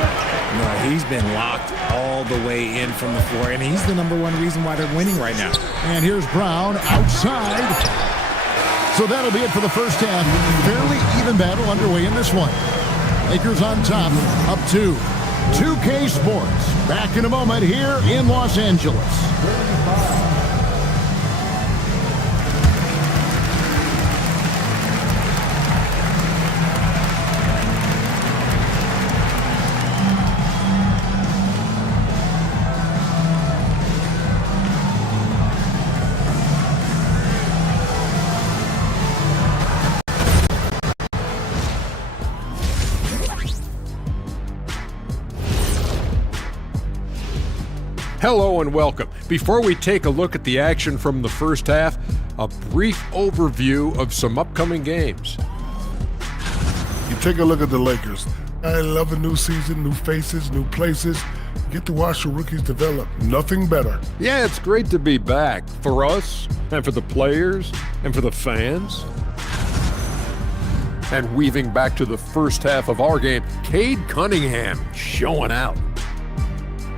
No, he's been locked all the way in from the floor, and he's the #1 reason why they're winning right now. And here's Brown outside. So that'll be it for the first half. Fairly even battle underway in this one. Lakers on top, up 2. 2K Sports. Back in a moment here in Los Angeles. Hello and welcome. Before we take a look at the action from the first half, a brief overview of some upcoming games. You take a look at the Lakers. I love the new season, new faces, new places. You get to watch the rookies develop. Nothing better. Yeah, it's great to be back for us and for the players and for the fans. And weaving back to the first half of our game, Cade Cunningham showing out.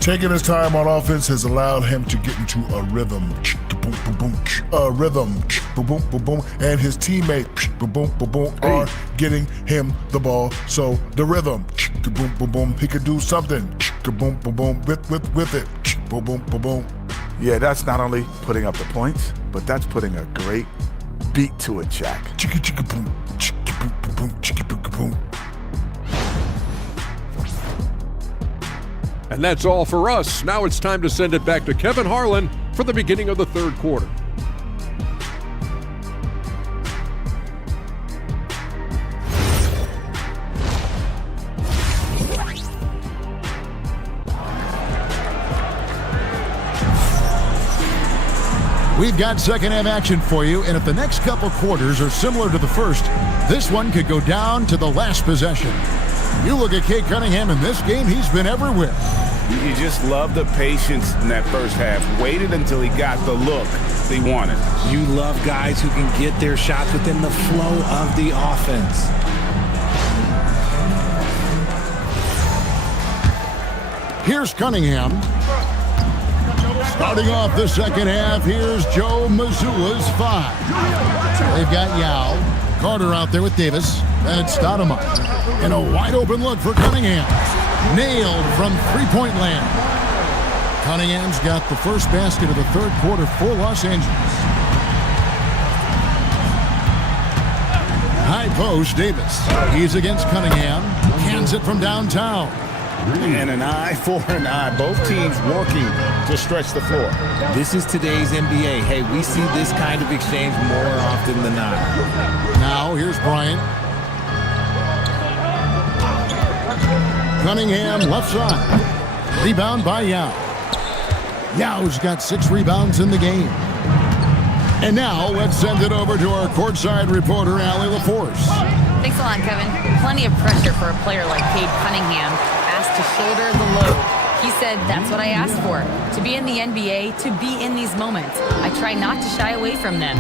Taking his time on offense has allowed him to get into a rhythm. A rhythm. And his teammates are getting him the ball. So the rhythm. He could do something with it. Yeah, that's not only putting up the points, but that's putting a great beat to it, Jack. And that's all for us. Now it's time to send it back to Kevin Harlan for the beginning of the third quarter. We've got second half action for you, and if the next couple quarters are similar to the first, this one could go down to the last possession. You look at Cade Cunningham in this game, he's been everywhere. You just love the patience in that first half. Waited until he got the look he wanted. You love guys who can get their shots within the flow of the offense. Here's Cunningham. Starting off the second half, here's Joe Mazzulla's 5. They've got Yao, Carter out there with Davis, and Stoudemire. And a wide open look for Cunningham. Nailed from three-point land. Cunningham's got the first basket of the third quarter for Los Angeles. High post, Davis. He's against Cunningham. Hands it from downtown. And an eye for an eye. Both teams working to stretch the floor. This is today's NBA. Hey, we see this kind of exchange more often than not. Now, here's Bryant. Cunningham, left side. Rebound by Yao. Yao's got 6 rebounds in the game. And now, let's send it over to our courtside reporter, AtLVsLaL. Thanks a lot, Kevin. Plenty of pressure for a player like Cade Cunningham, asked to shoulder the load. He said, that's what I asked for, to be in the NBA, to be in these moments. I try not to shy away from them.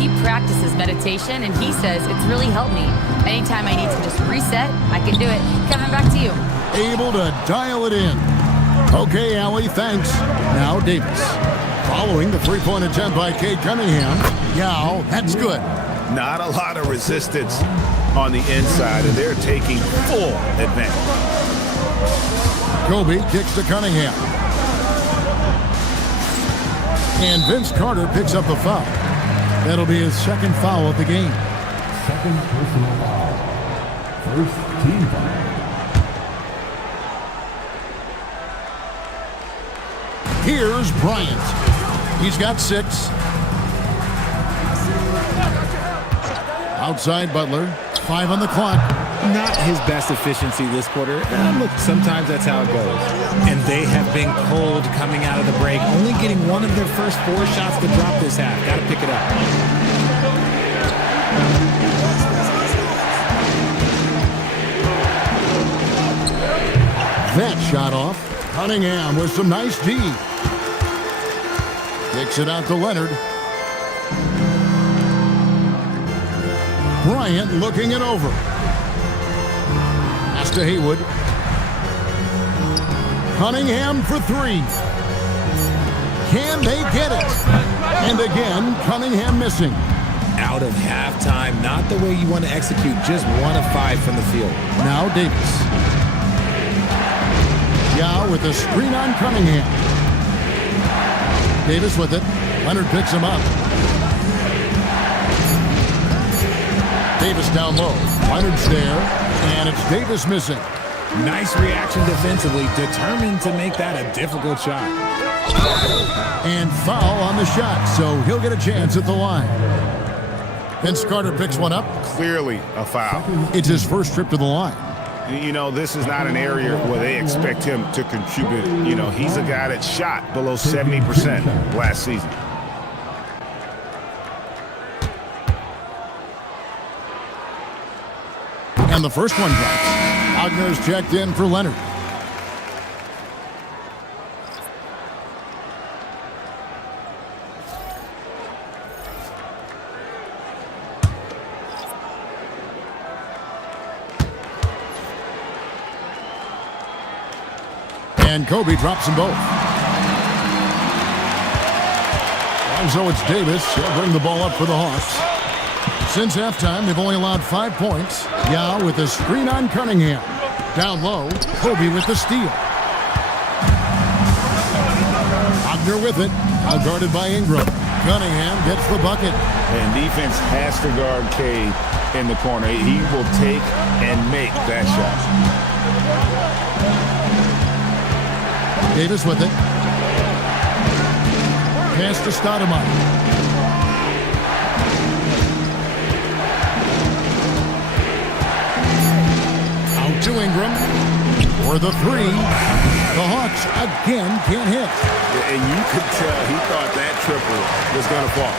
He practices meditation, and he says it's really helped me. Anytime I need to just reset, I can do it. Kevin, back to you. Able to dial it in. Okay, Allie, thanks. Now Davis. Following the three-point attempt by Cade Cunningham. Yao, that's good. Not a lot of resistance on the inside, and they're taking full advantage. Kobe kicks to Cunningham. And Vince Carter picks up the foul. That'll be his second foul of the game. Second personal foul. First team foul. Here's Bryant. He's got 6. Outside Butler. 5 on the clock. Not his best efficiency this quarter. Look, sometimes that's how it goes. And they have been cold coming out of the break. Only getting one of their first 4 shots to drop this half. Got to pick it up. That shot off. Cunningham with some nice D. Kicks it out to Leonard. Bryant looking it over. Pass to Haywood. Cunningham for 3. Can they get it? And again, Cunningham missing. Out of halftime, not the way you want to execute, just 1 of 5 from the field. Now Davis. Yao with a screen on Cunningham. Davis with it. Leonard picks him up. Davis down low. Leonard's there, and it's Davis missing. Nice reaction defensively, determined to make that a difficult shot. And foul on the shot, so he'll get a chance at the line. Vince Carter picks one up. Clearly a foul. It's his first trip to the line. You know, this is not an area where they expect him to contribute. You know, he's a guy that shot below 70% last season. And the first one drops. Wagner's checked in for Leonard. And Kobe drops them both. And so it's Davis. He'll bring the ball up for the Hawks. Since halftime, they've only allowed 5 points. Yao with a screen on Cunningham. Down low, Kobe with the steal. Wagner with it. Now guarded by Ingram. Cunningham gets the bucket. And defense has to guard Cade in the corner. He will take and make that shot. Davis with it. Pass to Stoudemire. Out to Ingram. For the three. The Hawks again can't hit. And you could tell he thought that triple was going to fall.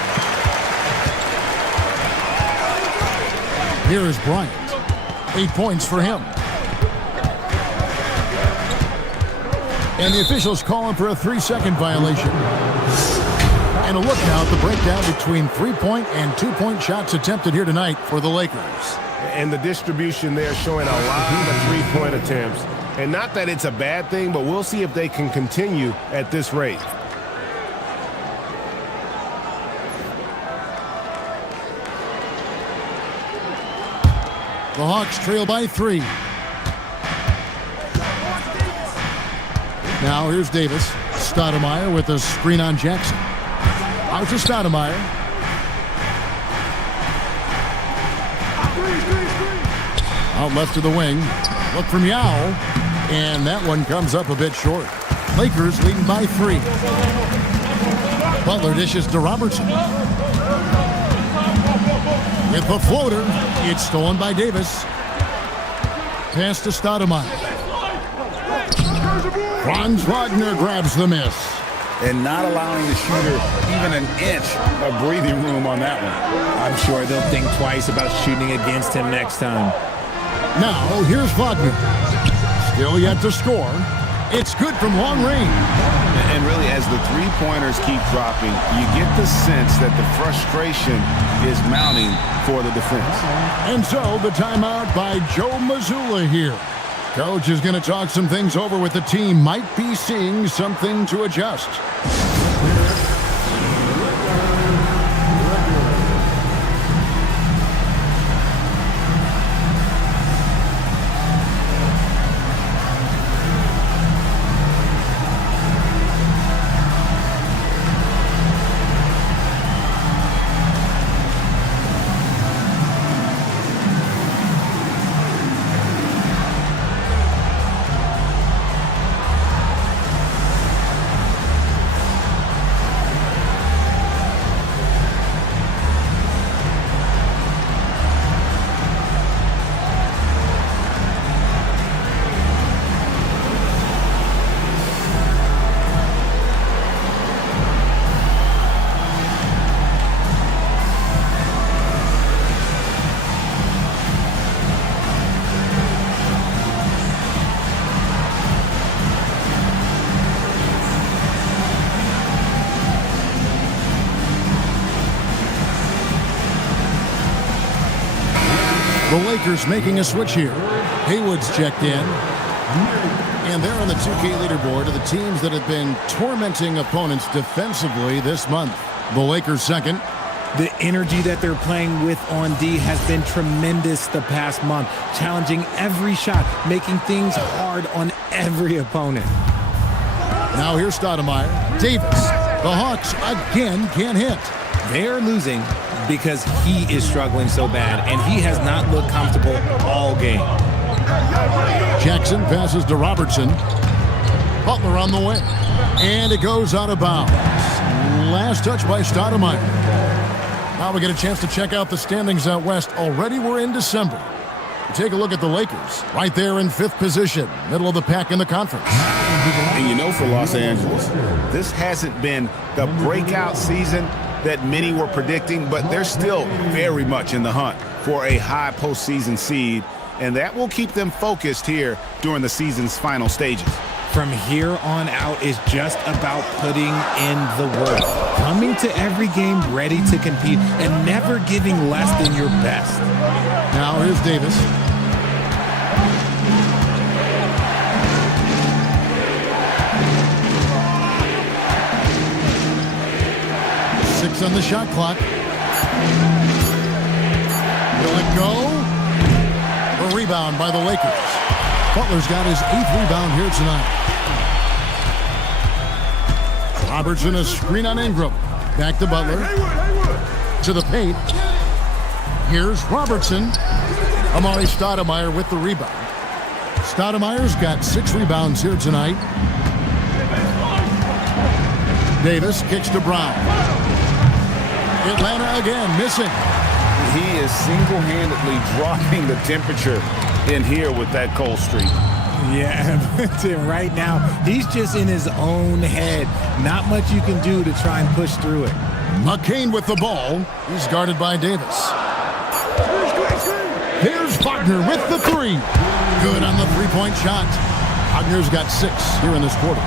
Here is Bryant. 8 points for him. And the officials calling for a 3-second violation. And a look now at the breakdown between 3-point and 2-point shots attempted here tonight for the Lakers. And the distribution there showing a lot of 3-point attempts. And not that it's a bad thing, but we'll see if they can continue at this rate. The Hawks trail by 3. Now here's Davis. Stoudemire with a screen on Jackson. Out to Stoudemire. Out left to the wing. Look from Yao. And that one comes up a bit short. Lakers leading by 3. Butler dishes to Robertson. With the floater. It's stolen by Davis. Pass to Stoudemire. Franz Wagner grabs the miss. And not allowing the shooter even an inch of breathing room on that one. I'm sure they'll think twice about shooting against him next time. Now, here's Wagner. Still yet to score. It's good from long range. And really, as the three-pointers keep dropping, you get the sense that the frustration is mounting for the defense. And so, the timeout by Joe Mazzulla here. Coach is going to talk some things over with the team. Might be seeing something to adjust. The Lakers making a switch here. Haywood's checked in. And they're on the 2K leaderboard of the teams that have been tormenting opponents defensively this month. The Lakers second. The energy that they're playing with on D has been tremendous the past month. Challenging every shot, making things hard on every opponent. Now here's Stoudemire. Davis. The Hawks again can't hit. They're losing because he is struggling so bad, and he has not looked comfortable all game. Jackson passes to Robertson. Butler on the wing. And it goes out of bounds. Last touch by Stoudemire. Now we get a chance to check out the standings out west. Already we're in December. Take a look at the Lakers, right there in 5th position, middle of the pack in the conference. And you know, for Los Angeles, this hasn't been the breakout season that many were predicting, but they're still very much in the hunt for a high postseason seed, and that will keep them focused here during the season's final stages. From here on out is just about putting in the work, coming to every game ready to compete, and never giving less than your best. Now here's Davis. Six on the shot clock. Will it go? A rebound by the Lakers. Butler's got his 8th rebound here tonight. Robertson, a screen on Ingram. Back to Butler. To the paint. Here's Robertson. Amari Stoudemire with the rebound. Stoudemire's got 6 rebounds here tonight. Davis kicks to Brown. Atlanta again, missing. He is single-handedly dropping the temperature in here with that cold streak. Yeah, Tim, right now, he's just in his own head. Not much you can do to try and push through it. McCain with the ball. He's guarded by Davis. Here's Wagner with the 3. Good on the 3-point shot. Wagner's got 6 here in this quarter.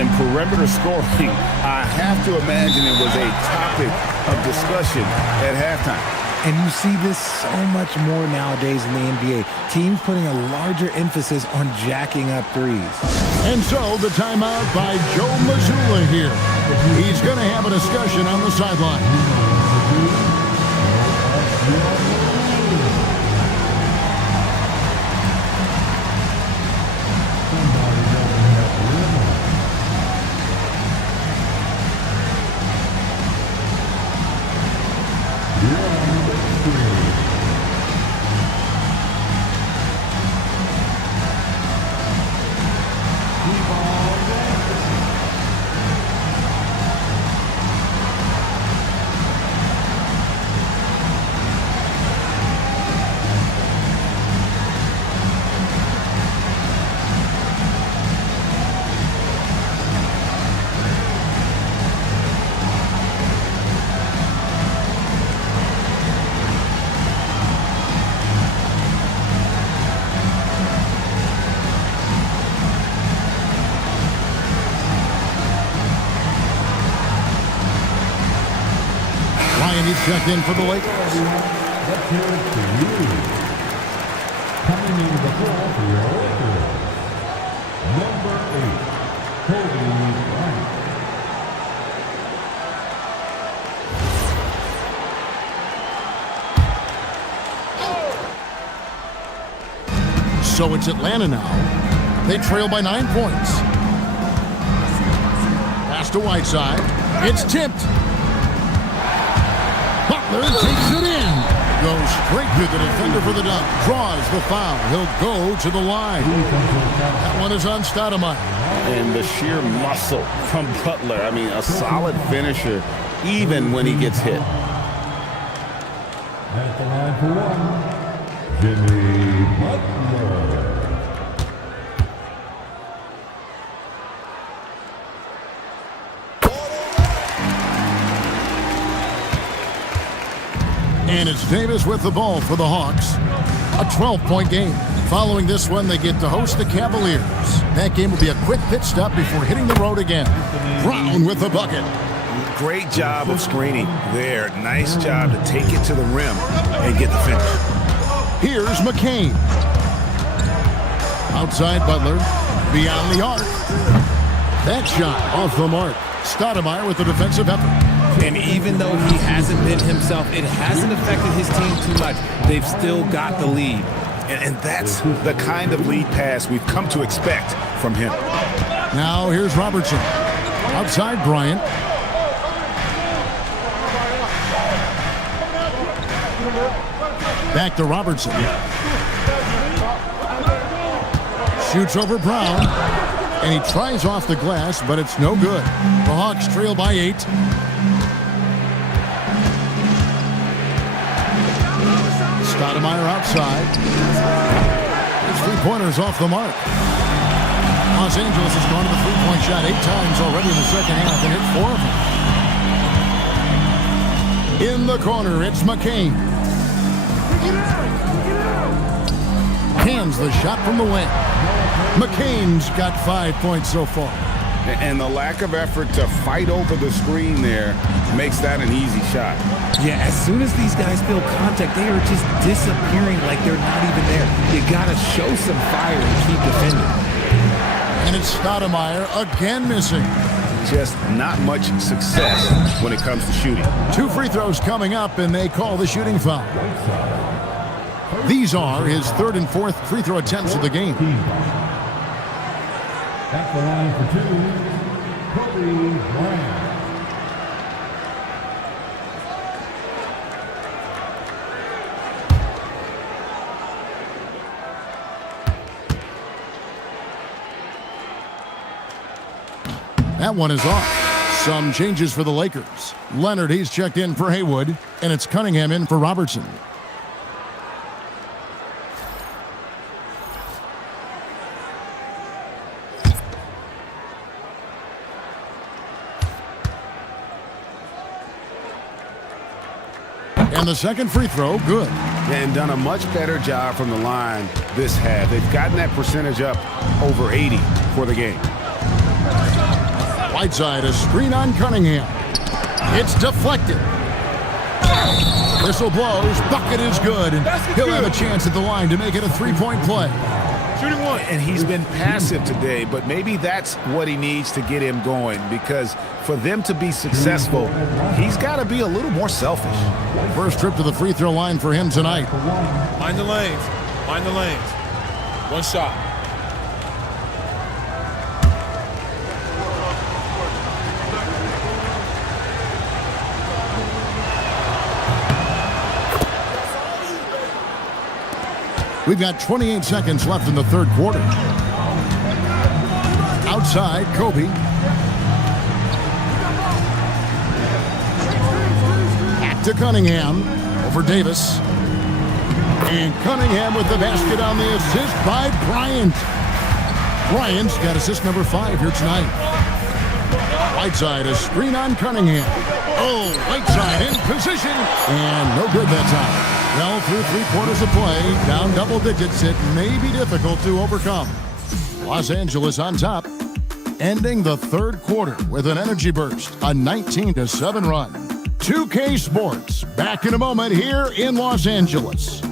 And perimeter scoring, I have to imagine it was a topic of discussion at halftime. And you see this so much more nowadays in the NBA. Teams putting a larger emphasis on jacking up threes. And so the timeout by Joe Mazzulla here. He's going to have a discussion on the sideline. He's checked in for the Lakers. Let's hear it for you. Coming into the ball for your Lakers, number 8, Kobe Bryant. So it's Atlanta now. They trail by 9 points. Pass to Whiteside. It's tipped. Butler takes it in. Goes straight to the defender for the dunk. Draws the foul. He'll go to the line. That one is on Stoudemire. And the sheer muscle from Butler. I mean, a solid finisher, even when he gets hit. At the line for 1, Jimmy Butler. And it's Davis with the ball for the Hawks. A 12-point game. Following this one, they get to host the Cavaliers. That game will be a quick pit stop before hitting the road again. Brown with the bucket. Great job of screening there. Nice job to take it to the rim and get the finish. Here's McCain. Outside Butler. Beyond the arc. That shot off the mark. Stoudemire with the defensive effort. And even though he hasn't been himself, it hasn't affected his team too much. They've still got the lead. And that's the kind of lead pass we've come to expect from him. Now here's Robertson. Outside Bryant. Back to Robertson. Shoots over Brown. And he tries off the glass, but it's no good. The Hawks trail by 8. Stoudemire outside. Three-pointers off the mark. Los Angeles has gone to the three-point shot 8 times already in the second half and hit 4 of them. In the corner, it's McCain. Hands the shot from the wing. McCain's got 5 points so far. And the lack of effort to fight over the screen there makes that an easy shot. Yeah, as soon as these guys feel contact, they are just disappearing like they're not even there. You got to show some fire and keep defending. And it's Stoudemire again missing. Just not much success when it comes to shooting. 2 free throws coming up, and they call the shooting foul. These are his 3rd and 4th free throw attempts of the game. At the line for 2, Kobe Bryant. That one is off. Some changes for the Lakers. Leonard, he's checked in for Haywood, and it's Cunningham in for Robertson. And the second free throw, good. And done a much better job from the line this half. They've gotten that percentage up over 80 for the game. Whiteside, a screen on Cunningham. It's deflected. Whistle blows, bucket is good, and he'll have a chance at the line to make it a 3-point play. Shooting one. And he's been passive today, but maybe that's what he needs to get him going, because for them to be successful, he's got to be a little more selfish. First trip to the free throw line for him tonight. Mind the lanes. Mind the lanes. One shot. We've got 28 seconds left in the third quarter. Outside, Kobe. Back to Cunningham. Over Davis. And Cunningham with the basket on the assist by Bryant. Bryant's got assist number 5 here tonight. Whiteside, a screen on Cunningham. Oh, Whiteside in position. And no good that time. Well, through 3 quarters of play, down double digits, it may be difficult to overcome. Los Angeles on top, ending the third quarter with an energy burst, a 19-7 run. 2K Sports, back in a moment here in Los Angeles.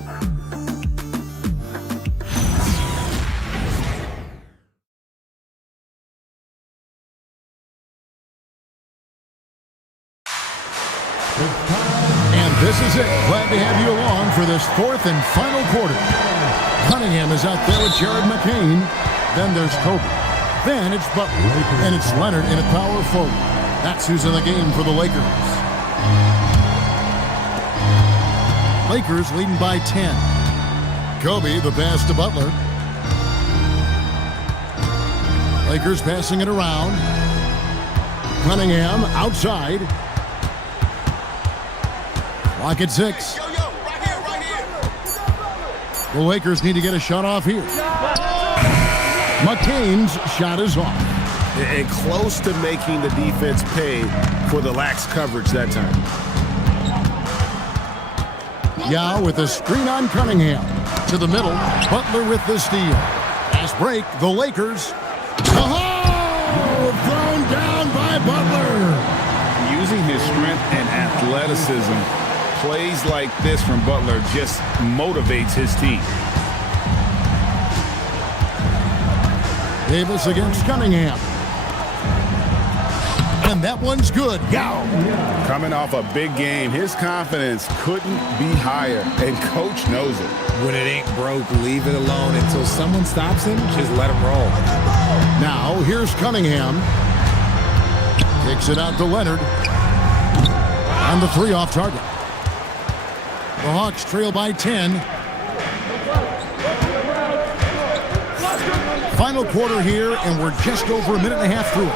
This is it. Glad to have you along for this 4th and final quarter. Cunningham is out there with Jared McCain. Then there's Kobe. Then it's Butler. And it's Leonard in a power forward. That's who's in the game for the Lakers. Lakers leading by 10. Kobe, the pass to Butler. Lakers passing it around. Cunningham outside. Clock at 6. The Lakers need to get a shot off here. McCain's shot is off. And close to making the defense pay for the lax coverage that time. Yao with a screen on Cunningham. To the middle. Butler with the steal. Fast break. The Lakers. Oh! Thrown down by Butler. Using his strength and athleticism, plays like this from Butler just motivates his team. Davis against Cunningham. And that one's good. Yao. Coming off a big game, his confidence couldn't be higher, and coach knows it. When it ain't broke, leave it alone until someone stops him. Just let him roll. Now here's Cunningham. Takes it out to Leonard. On the 3 off target. The Hawks trail by 10. Final quarter here, and we're just over a minute and a half through it.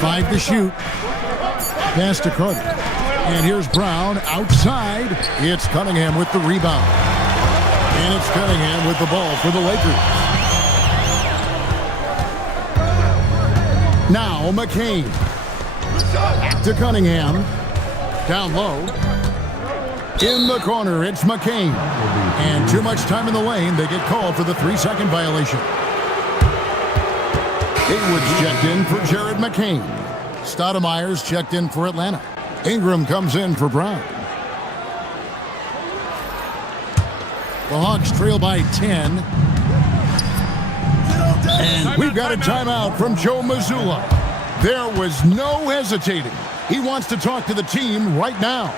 5 to shoot. Pass to Carter. And here's Brown outside. It's Cunningham with the rebound. And it's Cunningham with the ball for the Lakers. Now McCain. To Cunningham. Down low. In the corner, it's McCain. And too much time in the lane. They get called for the 3-second violation. Haywood's checked in for Jared McCain. Stoudemire's checked in for Atlanta. Ingram comes in for Brown. The Hawks trail by 10. And we've got a timeout from Joe Mazzulla. There was no hesitating. He wants to talk to the team right now.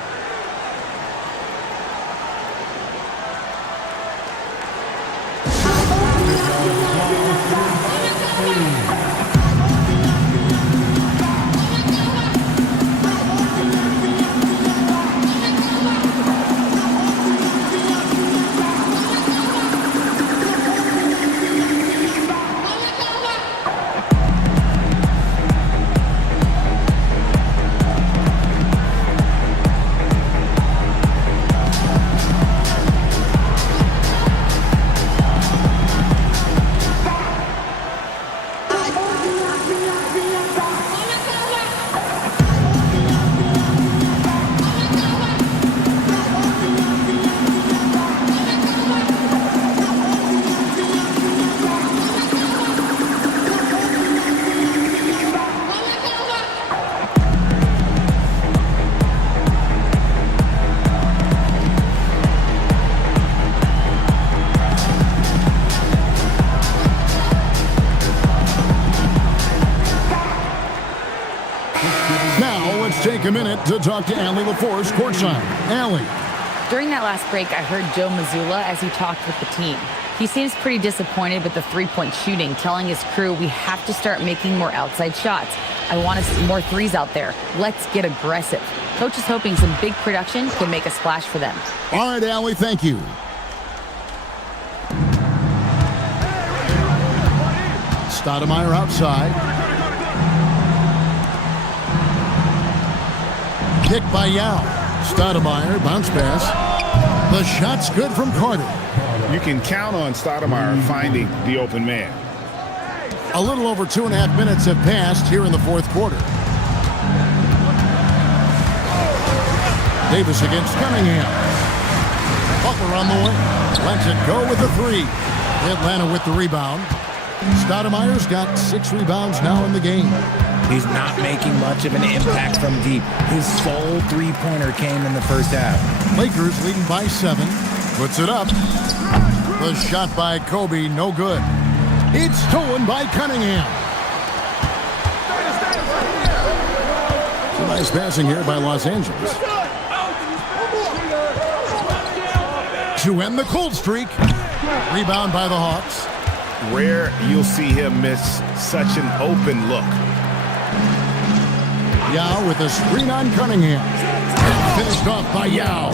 Take a minute to talk to Allie LaForce courtside. Allie. During that last break, I heard Joe Mazzulla as he talked with the team. He seems pretty disappointed with the three-point shooting, telling his crew we have to start making more outside shots. I want to see more threes out there. Let's get aggressive. Coach is hoping some big production can make a splash for them. All right, Allie, thank you. Stoudemire outside. Kick by Yao. Stoudemire, bounce pass. The shot's good from Carter. You can count on Stoudemire finding the open man. A little over 2.5 minutes have passed here in the fourth quarter. Davis against Cunningham. Butler on the wing. Lets it go with the three. Atlanta with the rebound. Stoudemire's got 6 rebounds now in the game. He's not making much of an impact from deep. His sole three-pointer came in the first half. Lakers leading by 7. Puts it up. The shot by Kobe, no good. It's stolen by Cunningham. Some nice passing here by Los Angeles. To end the cold streak. Rebound by the Hawks. Rare you'll see him miss such an open look. Yao with a screen on Cunningham. Finished off by Yao.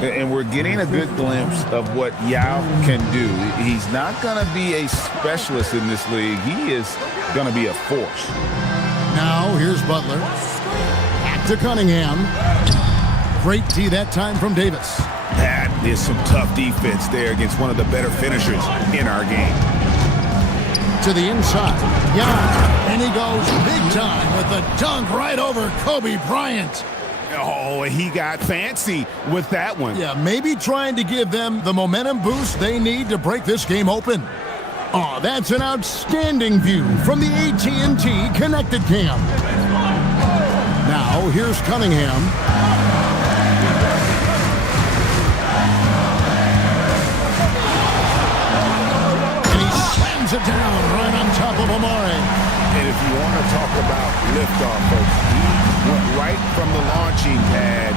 And we're getting a good glimpse of what Yao can do. He's not going to be a specialist in this league. He is going to be a force. Now here's Butler. Back to Cunningham. Great D that time from Davis. That is some tough defense there against one of the better finishers in our game. To the inside. Yeah, and he goes big time with the dunk right over Kobe Bryant. Oh, he got fancy with that one. Yeah, maybe trying to give them the momentum boost they need to break this game open. Oh, that's an outstanding view from the AT&T Connected Cam. Now, here's Cunningham. It down right on top of Amare. And if you want to talk about liftoff, folks, he went right from the launching pad.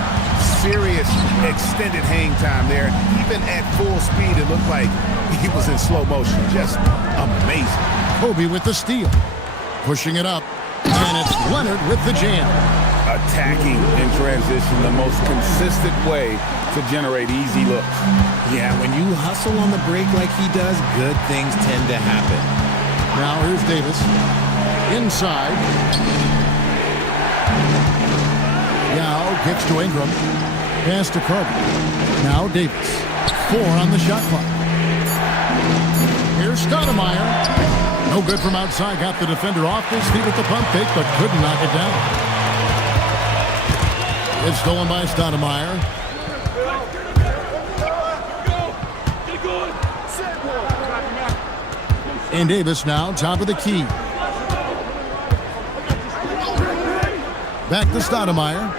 Serious extended hang time there. Even at full speed, it looked like he was in slow motion. Just amazing. Kobe with the steal. Pushing it up. And it's Leonard with the jam. Attacking in transition, the most consistent way to generate easy looks. Yeah, when you hustle on the break like he does, good things tend to happen. Now here's Davis. Inside. Yao Kicks to Ingram. Pass to Carter. Now Davis. 4 on the shot clock. Here's Stoudemire. No good from outside. Got the defender off his feet with the pump fake, but couldn't knock it down. It's stolen by Stoudemire. And Davis now, top of the key. Back to Stoudemire.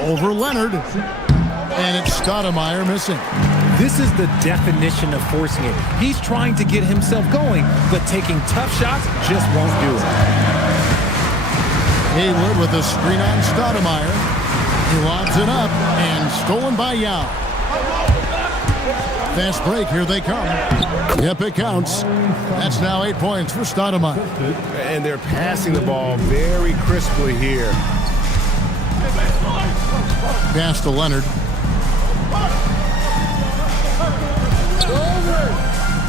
Over Leonard. And it's Stoudemire missing. This is the definition of forcing it. He's trying to get himself going, but taking tough shots just won't do it. Hayward with a screen on Stoudemire. He lobs it up and stolen by Yao. Fast break, here they come. Yep, it counts. That's now 8 points for Stoudemire. And they're passing the ball very crisply here. Pass to Leonard.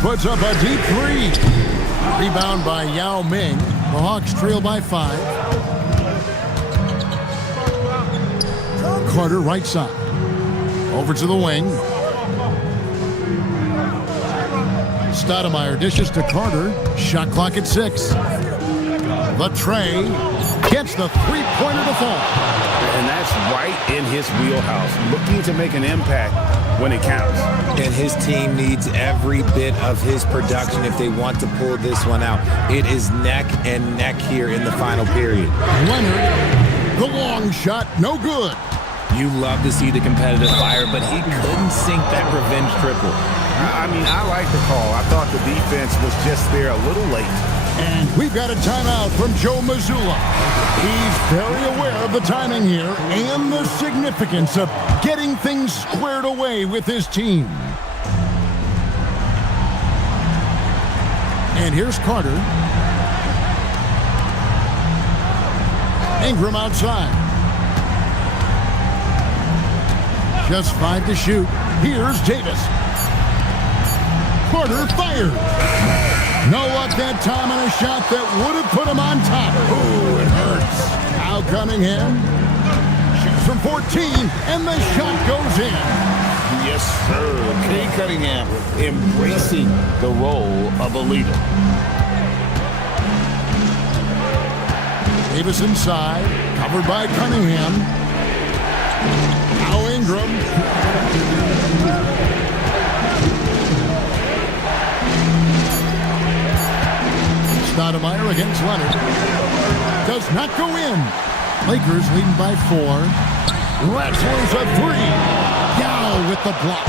Puts up a deep 3. Rebound by Yao Ming. The Hawks trail by 5. Carter right side. Over to the wing. Stoudemire dishes to Carter. Shot clock at 6. The tray gets the three-pointer to fall. And that's right in his wheelhouse. Looking to make an impact when it counts. And his team needs every bit of his production if they want to pull this one out. It is neck and neck here in the final period. Leonard, the long shot, no good. You love to see the competitive fire, but he couldn't sink that revenge triple. I mean, I like the call. I thought the defense was just there a little late. And we've got a timeout from Joe Mazzulla. He's very aware of the timing here and the significance of getting things squared away with his team. And here's Carter. Ingram outside. Just 5 to shoot. Here's Davis. Carter fires. No luck that time on a shot that would have put him on top. Oh, it hurts. Al Cunningham shoots from 14, and the shot goes in. Yes, sir. Kay Cunningham embracing the role of a leader. Davis inside, covered by Cunningham. Now Ingram. Stoudemire against Leonard. Does not go in. Lakers leading by 4. Wrestlers a 3. Yao with the block.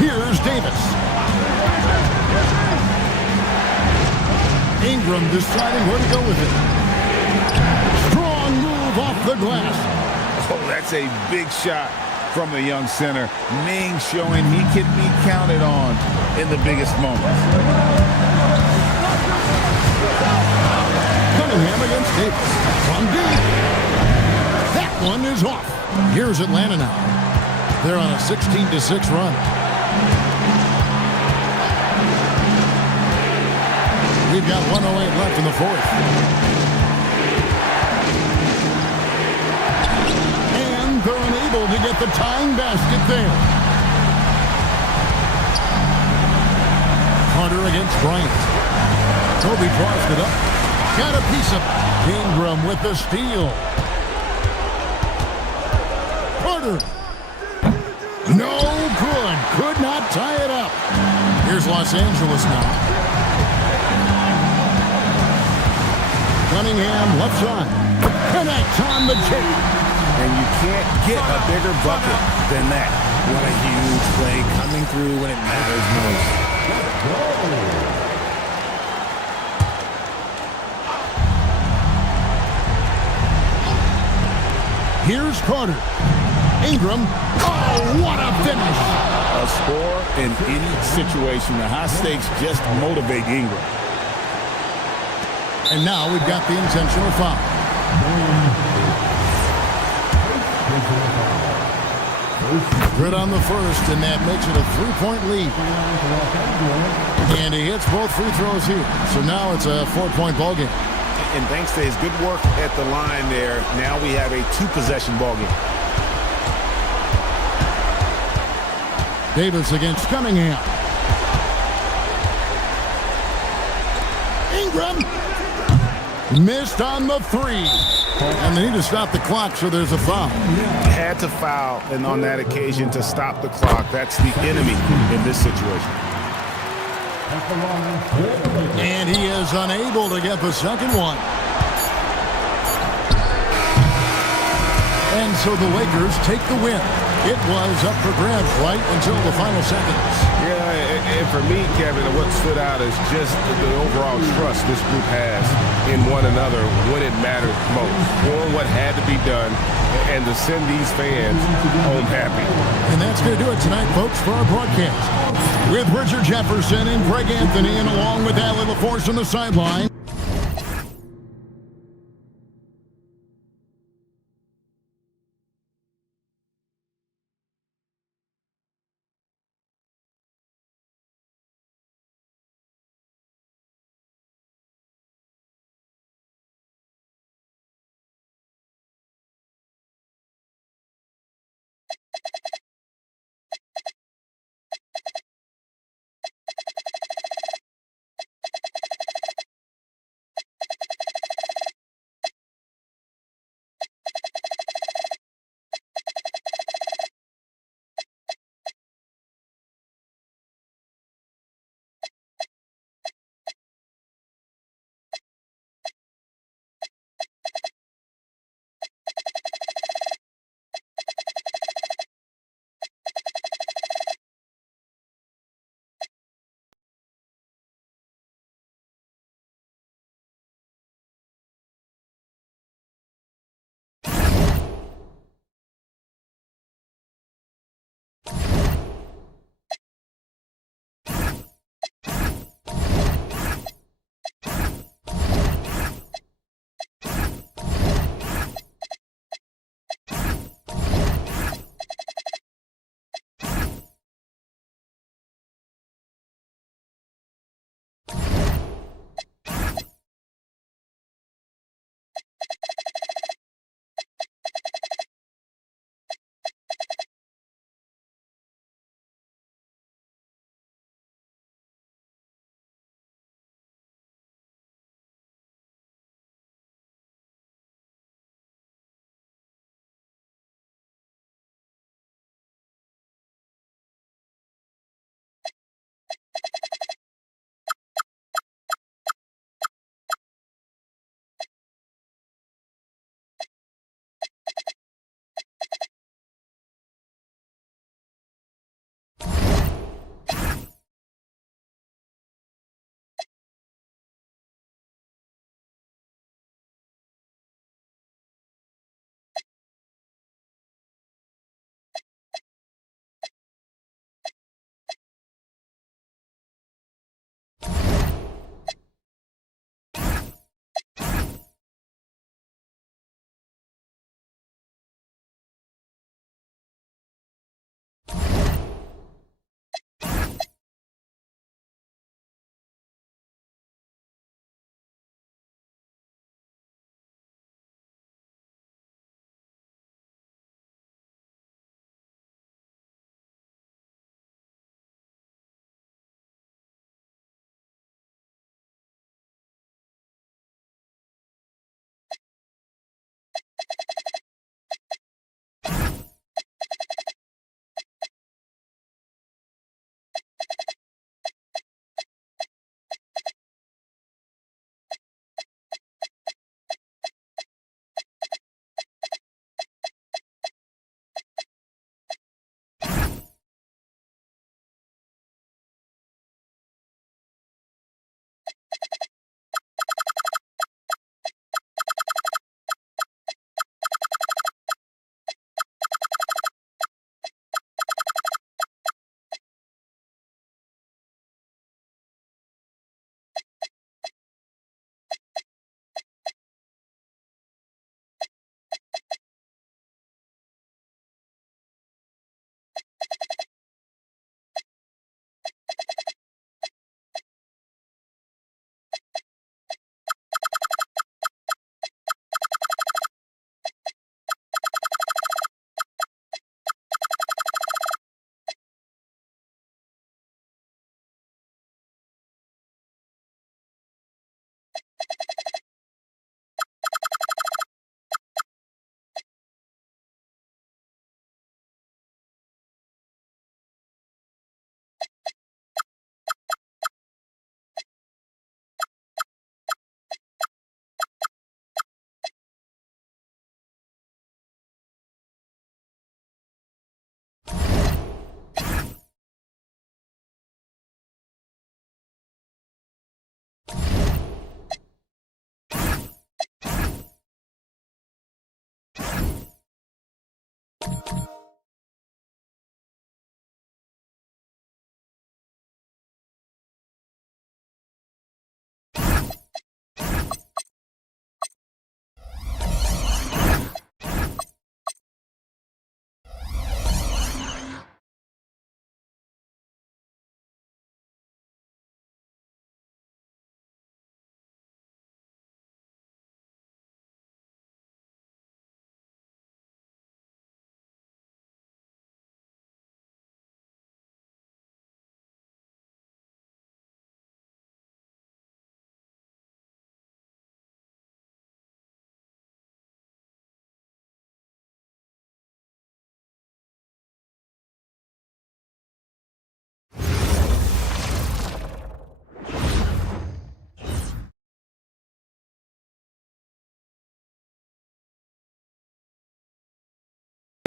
Here's Davis. Ingram deciding where to go with it. Strong move off the glass. Oh, that's a big shot from the young center. Ming showing he can be counted on in the biggest moments. Cunningham against Davis. From deep. That one is off. Here's Atlanta now. They're on a 16-6 run. We've got 1:08 left in the fourth. And they're unable to get the tying basket there. Carter against Bryant. Kobe tossed it up. Got a piece of it. Ingram with the steal. Carter. No good. Could not tie it up. Here's Los Angeles now. Cunningham left side. Connect on the chain. And you can't get a bigger bucket than that. What a huge play coming through when it matters most. Here's Carter. Ingram. Oh, what a finish. A score in any situation. The high stakes just motivate Ingram. And now we've got the intentional foul. Good on the first, and that makes it a 3-point lead. And he hits both free throws here. So now it's a 4-point ball game. And thanks to his good work at the line there, now we have a 2-possession ball game. Davis against Cunningham. Ingram missed on the 3. And they need to stop the clock, so there's a foul. Had to foul, and on that occasion to stop the clock. That's the enemy in this situation. And he is unable to get the second one. And so the Lakers take the win. It was up for grabs right until the final seconds. Yeah, and for me, Kevin, what stood out is just the overall trust this group has in one another when it mattered most. Doing what had to be done and to send these fans home happy. And that's going to do it tonight, folks, for our broadcast. With Richard Jefferson and Greg Anthony, and along with AtLVsLaL on the sideline.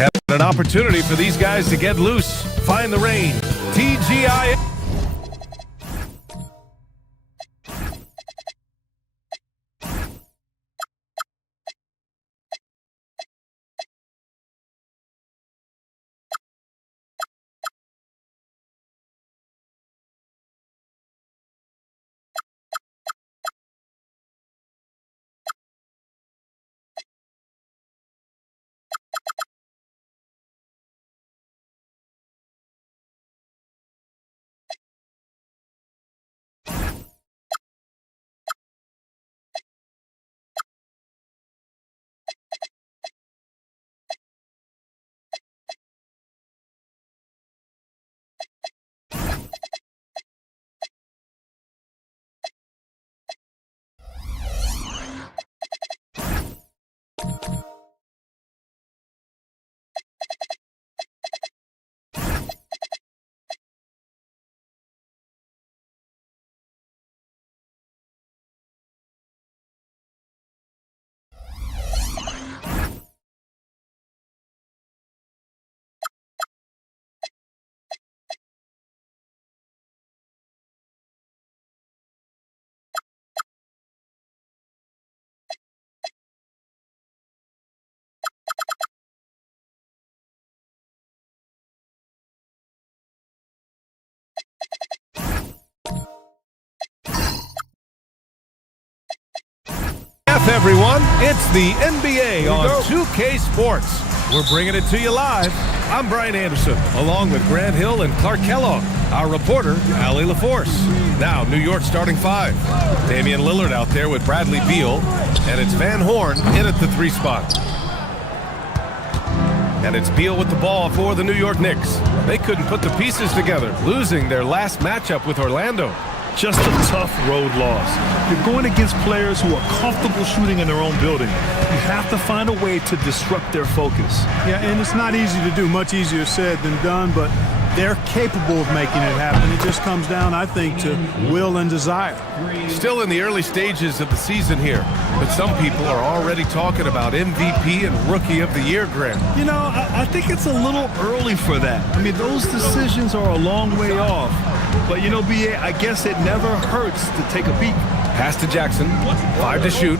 And an opportunity for these guys to get loose, find the rain. TGI. Everyone, it's the NBA on 2K Sports. We're bringing it to you live. I'm Brian Anderson, along with Grant Hill and Clark Kellogg. Our reporter, AtLVsLaL. Now, New York starting five. Damian Lillard out there with Bradley Beal, and it's Van Horn in at the 3 spot. And it's Beal with the ball for the New York Knicks. They couldn't put the pieces together, losing their last matchup with Orlando. Just a tough road loss. You're going against players who are comfortable shooting in their own building. You have to find a way to disrupt their focus. Yeah, and it's not easy to do. Much easier said than done, but they're capable of making it happen. It just comes down, I think, to will and desire. Still in the early stages of the season here, but some people are already talking about MVP and Rookie of the Year, Grant. You know, I think it's a little early for that. I mean, those decisions are a long way off. But, you know, B.A., I guess it never hurts to take a peek. Pass to Jackson. 5 to shoot.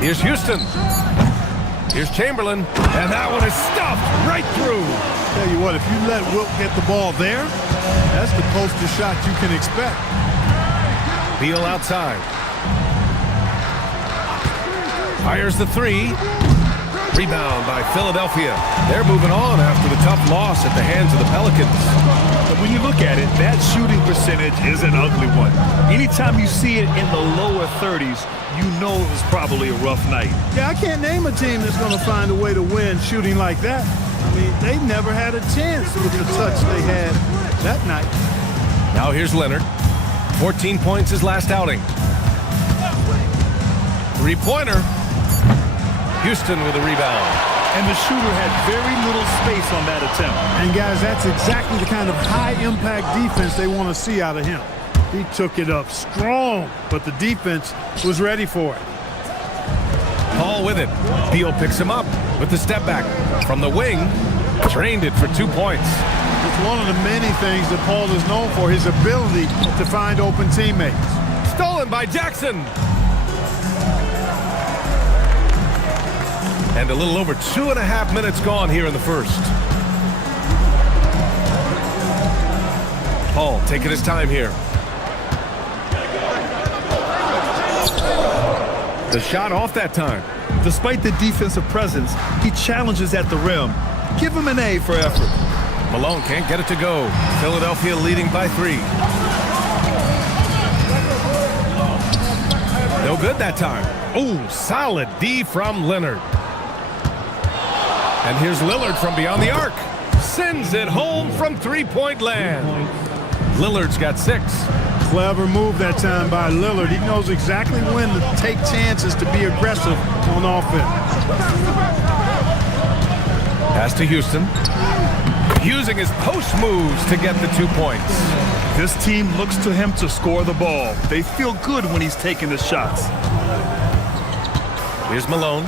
Here's Houston. Here's Chamberlain. And that one is stuffed right through. Tell you what, if you let Wilt get the ball there, that's the closest shot you can expect. Beal outside. Fires the 3. Rebound by Philadelphia. They're moving on after the tough loss at the hands of the Pelicans. But when you look at it, that shooting percentage is an ugly one. Anytime you see it in the lower 30s, you know it was probably a rough night. Yeah, I can't name a team that's going to find a way to win shooting like that. I mean, they never had a chance with the touch they had that night. Now here's Leonard. 14 points his last outing. 3-pointer. Houston with a rebound. And the shooter had very little space on that attempt. And guys, that's exactly the kind of high-impact defense they want to see out of him. He took it up strong, but the defense was ready for it. Paul with it. Beal picks him up with the step back. From the wing, drained it for 2 points. It's one of the many things that Paul is known for, his ability to find open teammates. Stolen by Jackson. And a little over 2.5 minutes gone here in the first. Paul taking his time here. The shot off that time. Despite the defensive presence, he challenges at the rim. Give him an A for effort. Malone can't get it to go. Philadelphia leading by 3. No good that time. Oh, solid D from Leonard. And here's Lillard from beyond the arc. Sends it home from 3-point land. Lillard's got 6. Clever move that time by Lillard. He knows exactly when to take chances to be aggressive on offense. Pass to Houston. Using his post moves to get the 2 points. This team looks to him to score the ball. They feel good when he's taking the shots. Here's Malone.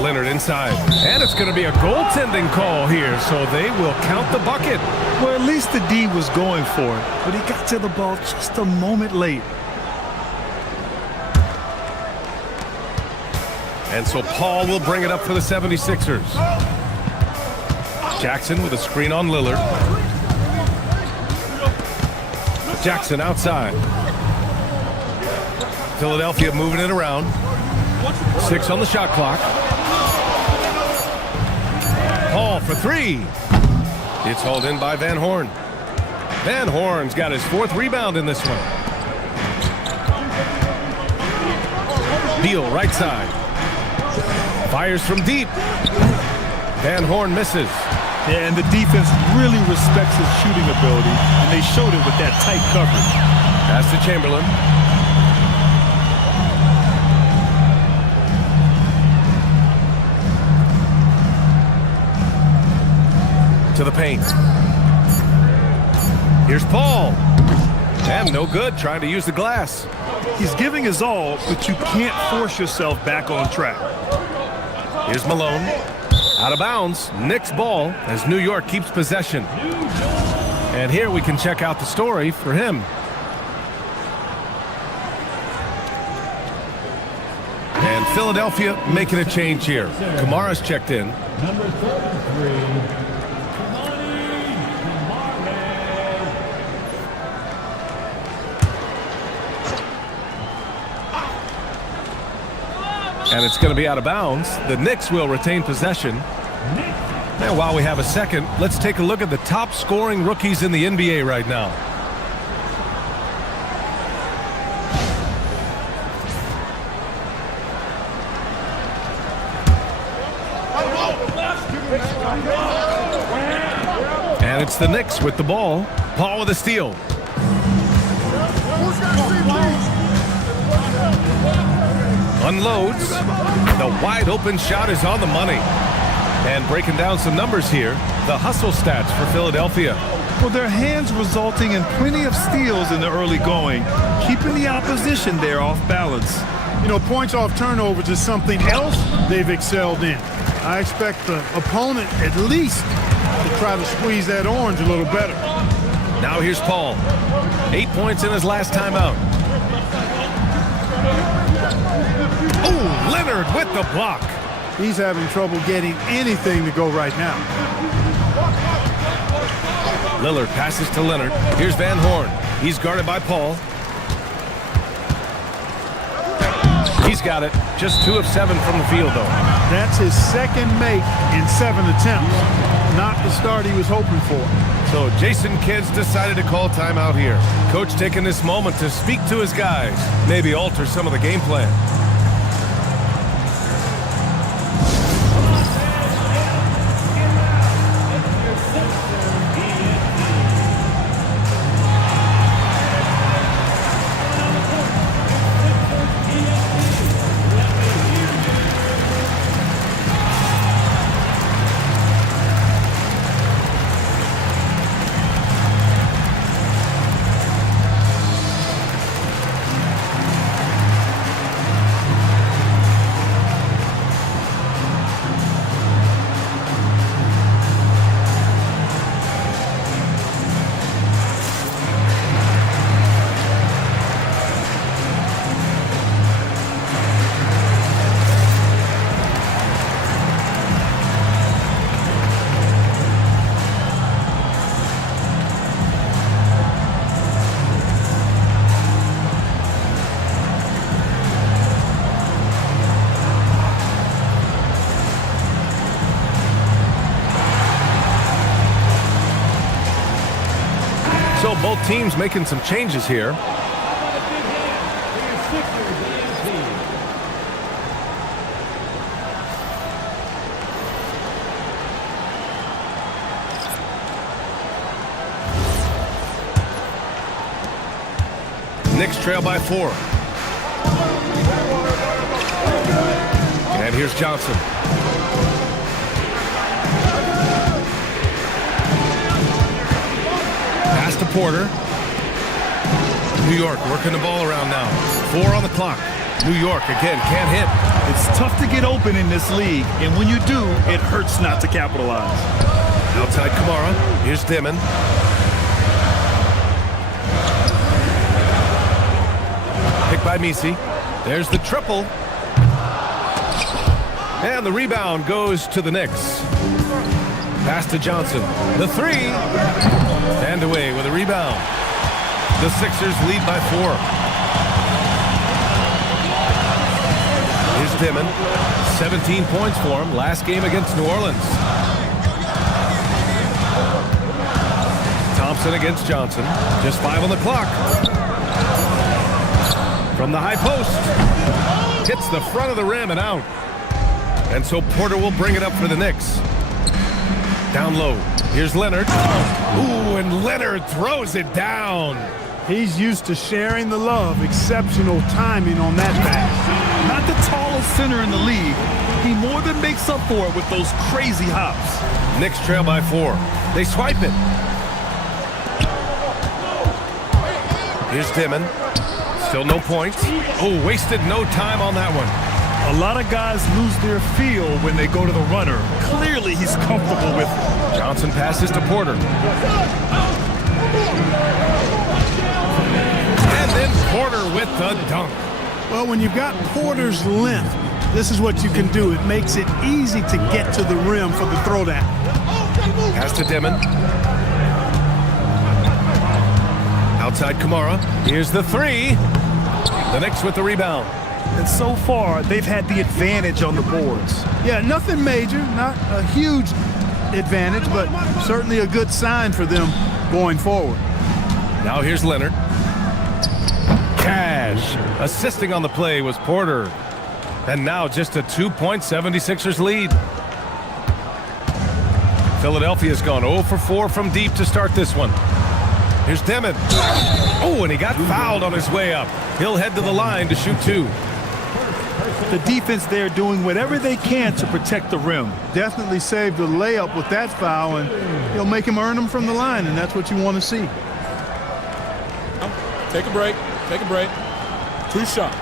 Leonard inside. And it's going to be a goaltending call here, so they will count the bucket. Well, at least the D was going for it, but he got to the ball just a moment late. And so Paul will bring it up for the 76ers. Jackson with a screen on Lillard. Jackson outside. Philadelphia moving it around. 6 on the shot clock. Paul for 3. It's hauled in by Van Horn. Van Horn's got his 4th rebound in this one. Beal right side. Fires from deep. Van Horn misses. Yeah, and the defense really respects his shooting ability, and they showed it with that tight coverage. Pass to Chamberlain. To the paint. Here's Paul. And no good, trying to use the glass. He's giving his all, but you can't force yourself back on track. Here's Malone. Out of bounds. Knicks ball as New York keeps possession. And here we can check out the story for him. And Philadelphia making a change here. Kamara's checked in. Number 33. And it's going to be out of bounds. The Knicks will retain possession. And while we have a second, let's take a look at the top scoring rookies in the NBA right now. And it's the Knicks with the ball. Paul with a steal. Unloads. The wide open shot is on the money. And breaking down some numbers here, the hustle stats for Philadelphia. Well, their hands resulting in plenty of steals in the early going, keeping the opposition there off balance. You know, points off turnovers is something else they've excelled in. I expect the opponent at least to try to squeeze that orange a little better. Now here's Paul. 8 points in his last time out. Oh, Leonard with the block. He's having trouble getting anything to go right now. Lillard passes to Leonard. Here's Van Horn. He's guarded by Paul. He's got it. Just 2 of 7 from the field, though. That's his second make in 7 attempts. Not the start he was hoping for. So Jason Kidd's decided to call timeout here. Coach taking this moment to speak to his guys. Maybe alter some of the game plan. So both teams making some changes here. Knicks trail by 4. And here's Johnson. Pass to Porter. New York working the ball around now. 4 on the clock. New York again can't hit. It's tough to get open in this league, and when you do, it hurts not to capitalize. Outside Kamara. Here's Dimon. Picked by Misi. There's the triple. And the rebound goes to the Knicks. Pass to Johnson. The three. And away with a rebound. The Sixers lead by 4. Here's Dimon. 17 points for him. Last game against New Orleans. Thompson against Johnson. Just 5 on the clock. From the high post. Hits the front of the rim and out. And so Porter will bring it up for the Knicks. Down low. Here's Leonard. Ooh, and Leonard throws it down. He's used to sharing the love. Exceptional timing on that pass. Not the tallest center in the league. He more than makes up for it with those crazy hops. Knicks trail by 4. They swipe it. Here's Dimon. Still no points. Oh, wasted no time on that one. A lot of guys lose their feel when they go to the runner. Clearly, he's comfortable with it. Johnson passes to Porter. And then Porter with the dunk. Well, when you've got Porter's length, this is what you can do. It makes it easy to get to the rim for the throwdown. Pass to Dimon. Outside Kamara. Here's the three. The Knicks with the rebound. And so far, they've had the advantage on the boards. Yeah, nothing major, not a huge advantage, but certainly a good sign for them going forward. Now here's Leonard. Cash. Assisting on the play was Porter. And now just a 2-point 76ers lead. Philadelphia's gone 0 for 4 from deep to start this one. Here's Dimon. Oh, and he got fouled on his way up. He'll head to the line to shoot 2. The defense there doing whatever they can to protect the rim. Definitely saved the layup with that foul, and he'll make him earn them from the line, and that's what you want to see. Take a break. Take a break. 2 shots.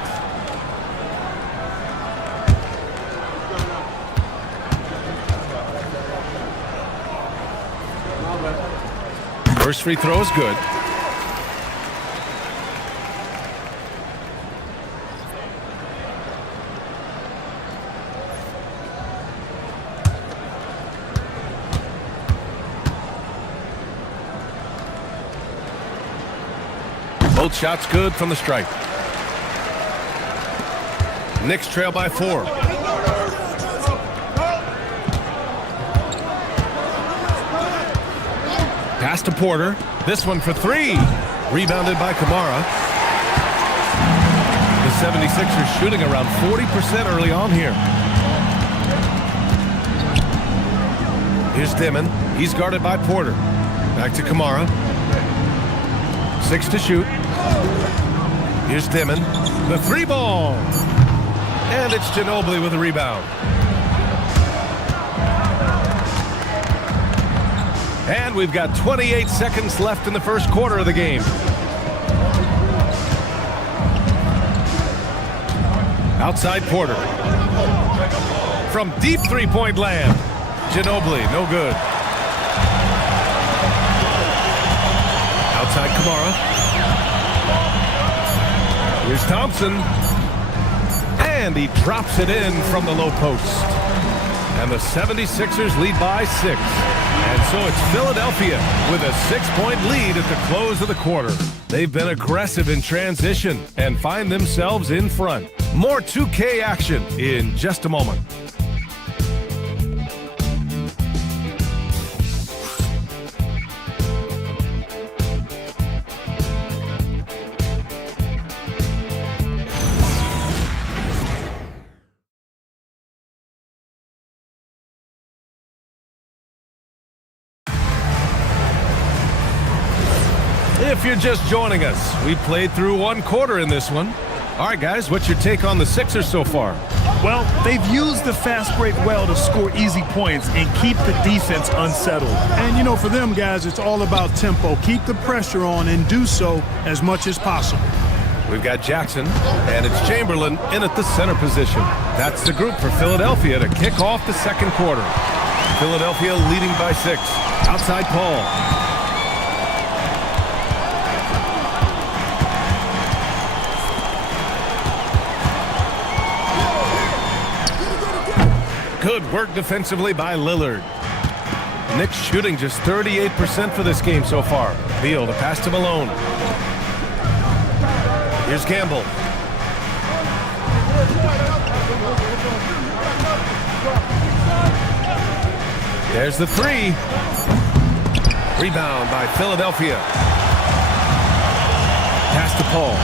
First free throw is good. Both shots good from the stripe. Knicks trail by 4. Pass to Porter. This one for 3. Rebounded by Kamara. The 76ers shooting around 40% early on here. Here's Dimon. He's guarded by Porter. Back to Kamara. 6 to shoot. Here's Dimon. The 3 ball. And it's Ginobili with a rebound. And we've got 28 seconds left in the first quarter of the game. Outside Porter. From deep three-point land. Ginobili, no good. Outside Kamara. Here's Thompson. And he drops it in from the low post. And the 76ers lead by 6. And so it's Philadelphia with a 6-point lead at the close of the quarter. They've been aggressive in transition and find themselves in front. More 2K action in just a moment. If you're just joining us, we played through 1 quarter in this one. All right, guys, what's your take on the Sixers so far? Well, they've used the fast break well to score easy points and keep the defense unsettled. And, you know, for them guys, it's all about tempo. Keep the pressure on and do so as much as possible. We've got Jackson, and it's Chamberlain in at the center position. That's the group for Philadelphia to kick off the second quarter. Philadelphia leading by 6. Outside Paul. Good work defensively by Lillard. Knicks shooting just 38% for this game so far. Beal, the pass to Malone. Here's Campbell. There's the 3. Rebound by Philadelphia. Pass to Paul.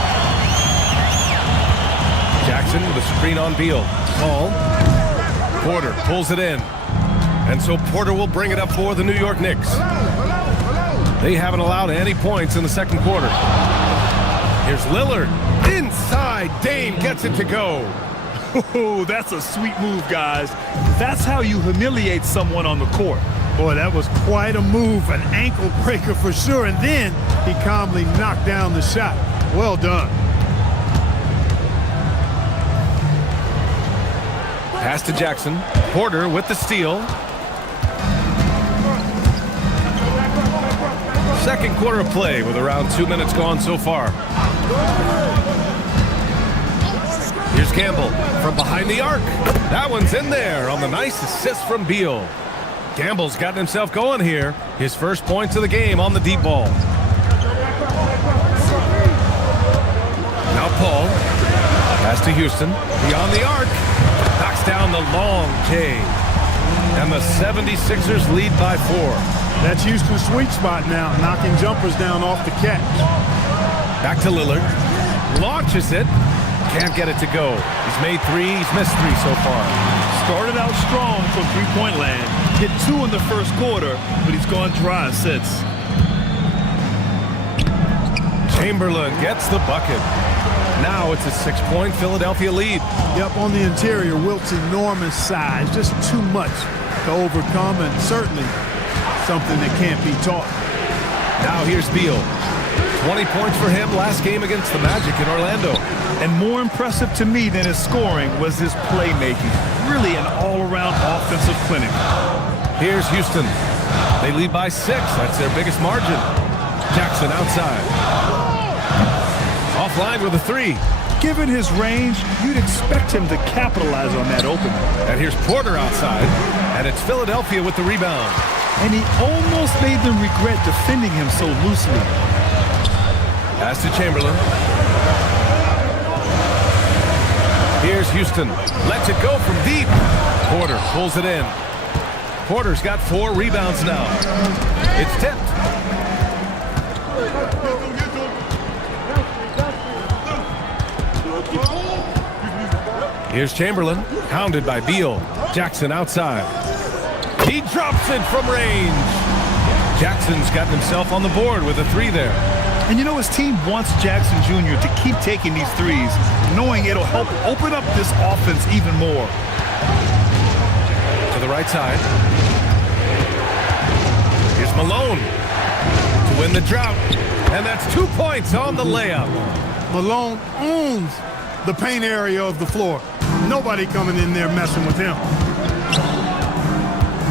Jackson with a screen on Beal. Paul. Porter pulls it in. And so Porter will bring it up for the New York Knicks. They haven't allowed any points in the second quarter. Here's Lillard. Inside. Dame gets it to go. Oh, that's a sweet move, guys. That's how you humiliate someone on the court. Boy, that was quite a move, an ankle breaker for sure. And then he calmly knocked down the shot. Well done. Pass to Jackson. Porter with the steal. Second quarter of play with around 2 minutes gone so far. Here's Campbell from behind the arc. That one's in there on the nice assist from Beal. Campbell's gotten himself going here. His first points of the game on the deep ball. Now Paul. Pass to Houston. Beyond the arc. Knocks down the long J. And the 76ers lead by 4. That's Houston's sweet spot now, knocking jumpers down off the catch. Back to Lillard. Launches it. Can't get it to go. He's made 3. He's missed 3 so far. Started out strong from three-point land. Hit 2 in the first quarter, but he's gone dry since. Chamberlain gets the bucket. Now it's a 6-point Philadelphia lead. Yep, on the interior, Wilt's enormous size. Just too much to overcome, and certainly something that can't be taught. Now here's Beal. 20 points for him last game against the Magic in Orlando. And more impressive to me than his scoring was his playmaking. Really an all-around offensive clinic. Here's Houston. They lead by 6. That's their biggest margin. Jackson outside. Offline with a 3. Given his range, you'd expect him to capitalize on that opening. And here's Porter outside. And it's Philadelphia with the rebound. And he almost made them regret defending him so loosely. Pass to Chamberlain. Here's Houston. Lets it go from deep. Porter pulls it in. Porter's got 4 rebounds now. It's tipped. Here's Chamberlain. Hounded by Beal. Jackson outside. He drops it from range. Jackson's gotten himself on the board with a 3 there. And you know, his team wants Jackson Jr. to keep taking these threes, knowing it'll help open up this offense even more. To the right side. Here's Malone to win the drought. And that's 2 points on the layup. Malone owns the paint area of the floor. Nobody coming in there messing with him.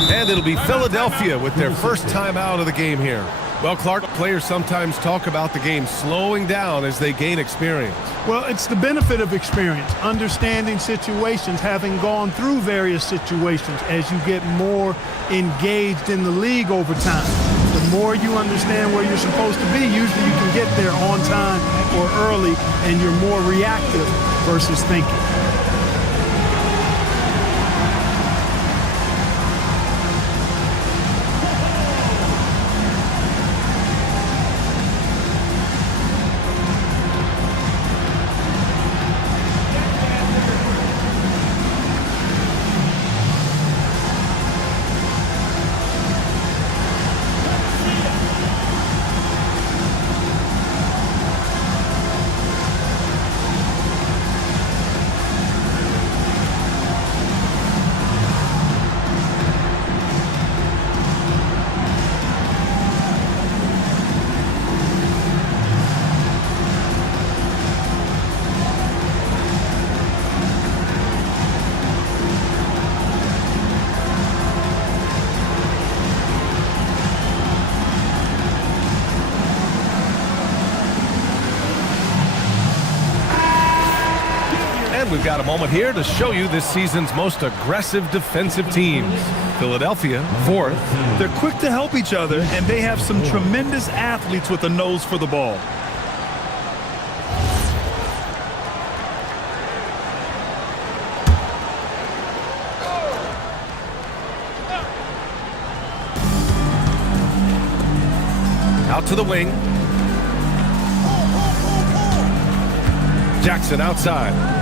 And it'll be Philadelphia with their first time out of the game here. Well, Clark, players sometimes talk about the game slowing down as they gain experience. Well, it's the benefit of experience, understanding situations, having gone through various situations as you get more engaged in the league over time. The more you understand where you're supposed to be, usually you can get there on time or early, and you're more reactive versus thinking. And we've got a moment here to show you this season's most aggressive defensive teams. Philadelphia, 4th. They're quick to help each other, and they have some tremendous athletes with a nose for the ball. Out to the wing. Jackson outside.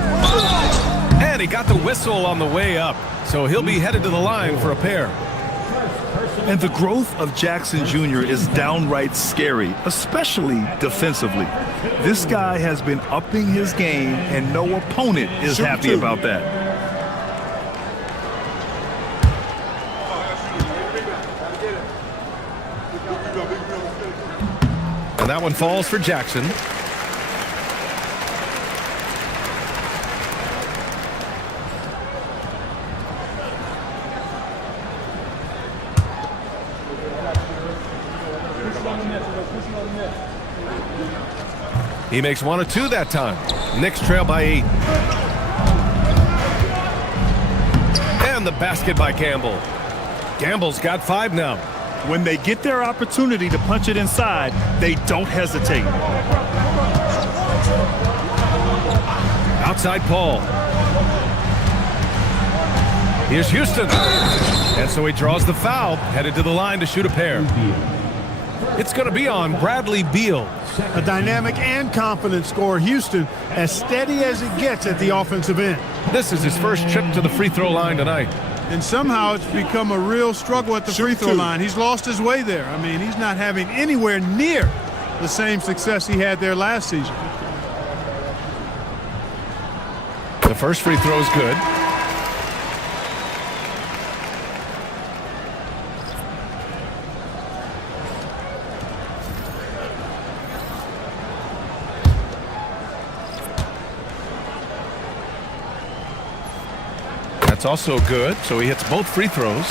And he got the whistle on the way up, so he'll be headed to the line for a pair. And the growth of Jackson Jr. is downright scary, especially defensively. This guy has been upping his game, and no opponent is happy about that. And that one falls for Jackson. He makes 1 of 2 that time. Knicks trail by 8. And the basket by Gamble. Gamble's got 5 now. When they get their opportunity to punch it inside, they don't hesitate. Outside Paul. Here's Houston. And so he draws the foul, headed to the line to shoot a pair. It's going to be on Bradley Beal. A dynamic and confident scorer. Houston, as steady as it gets at the offensive end. This is his first trip to the free throw line tonight. And somehow it's become a real struggle at the free throw line. He's lost his way there. I mean, he's not having anywhere near the same success he had there last season. The first free throw is good. That's also good, so he hits both free throws.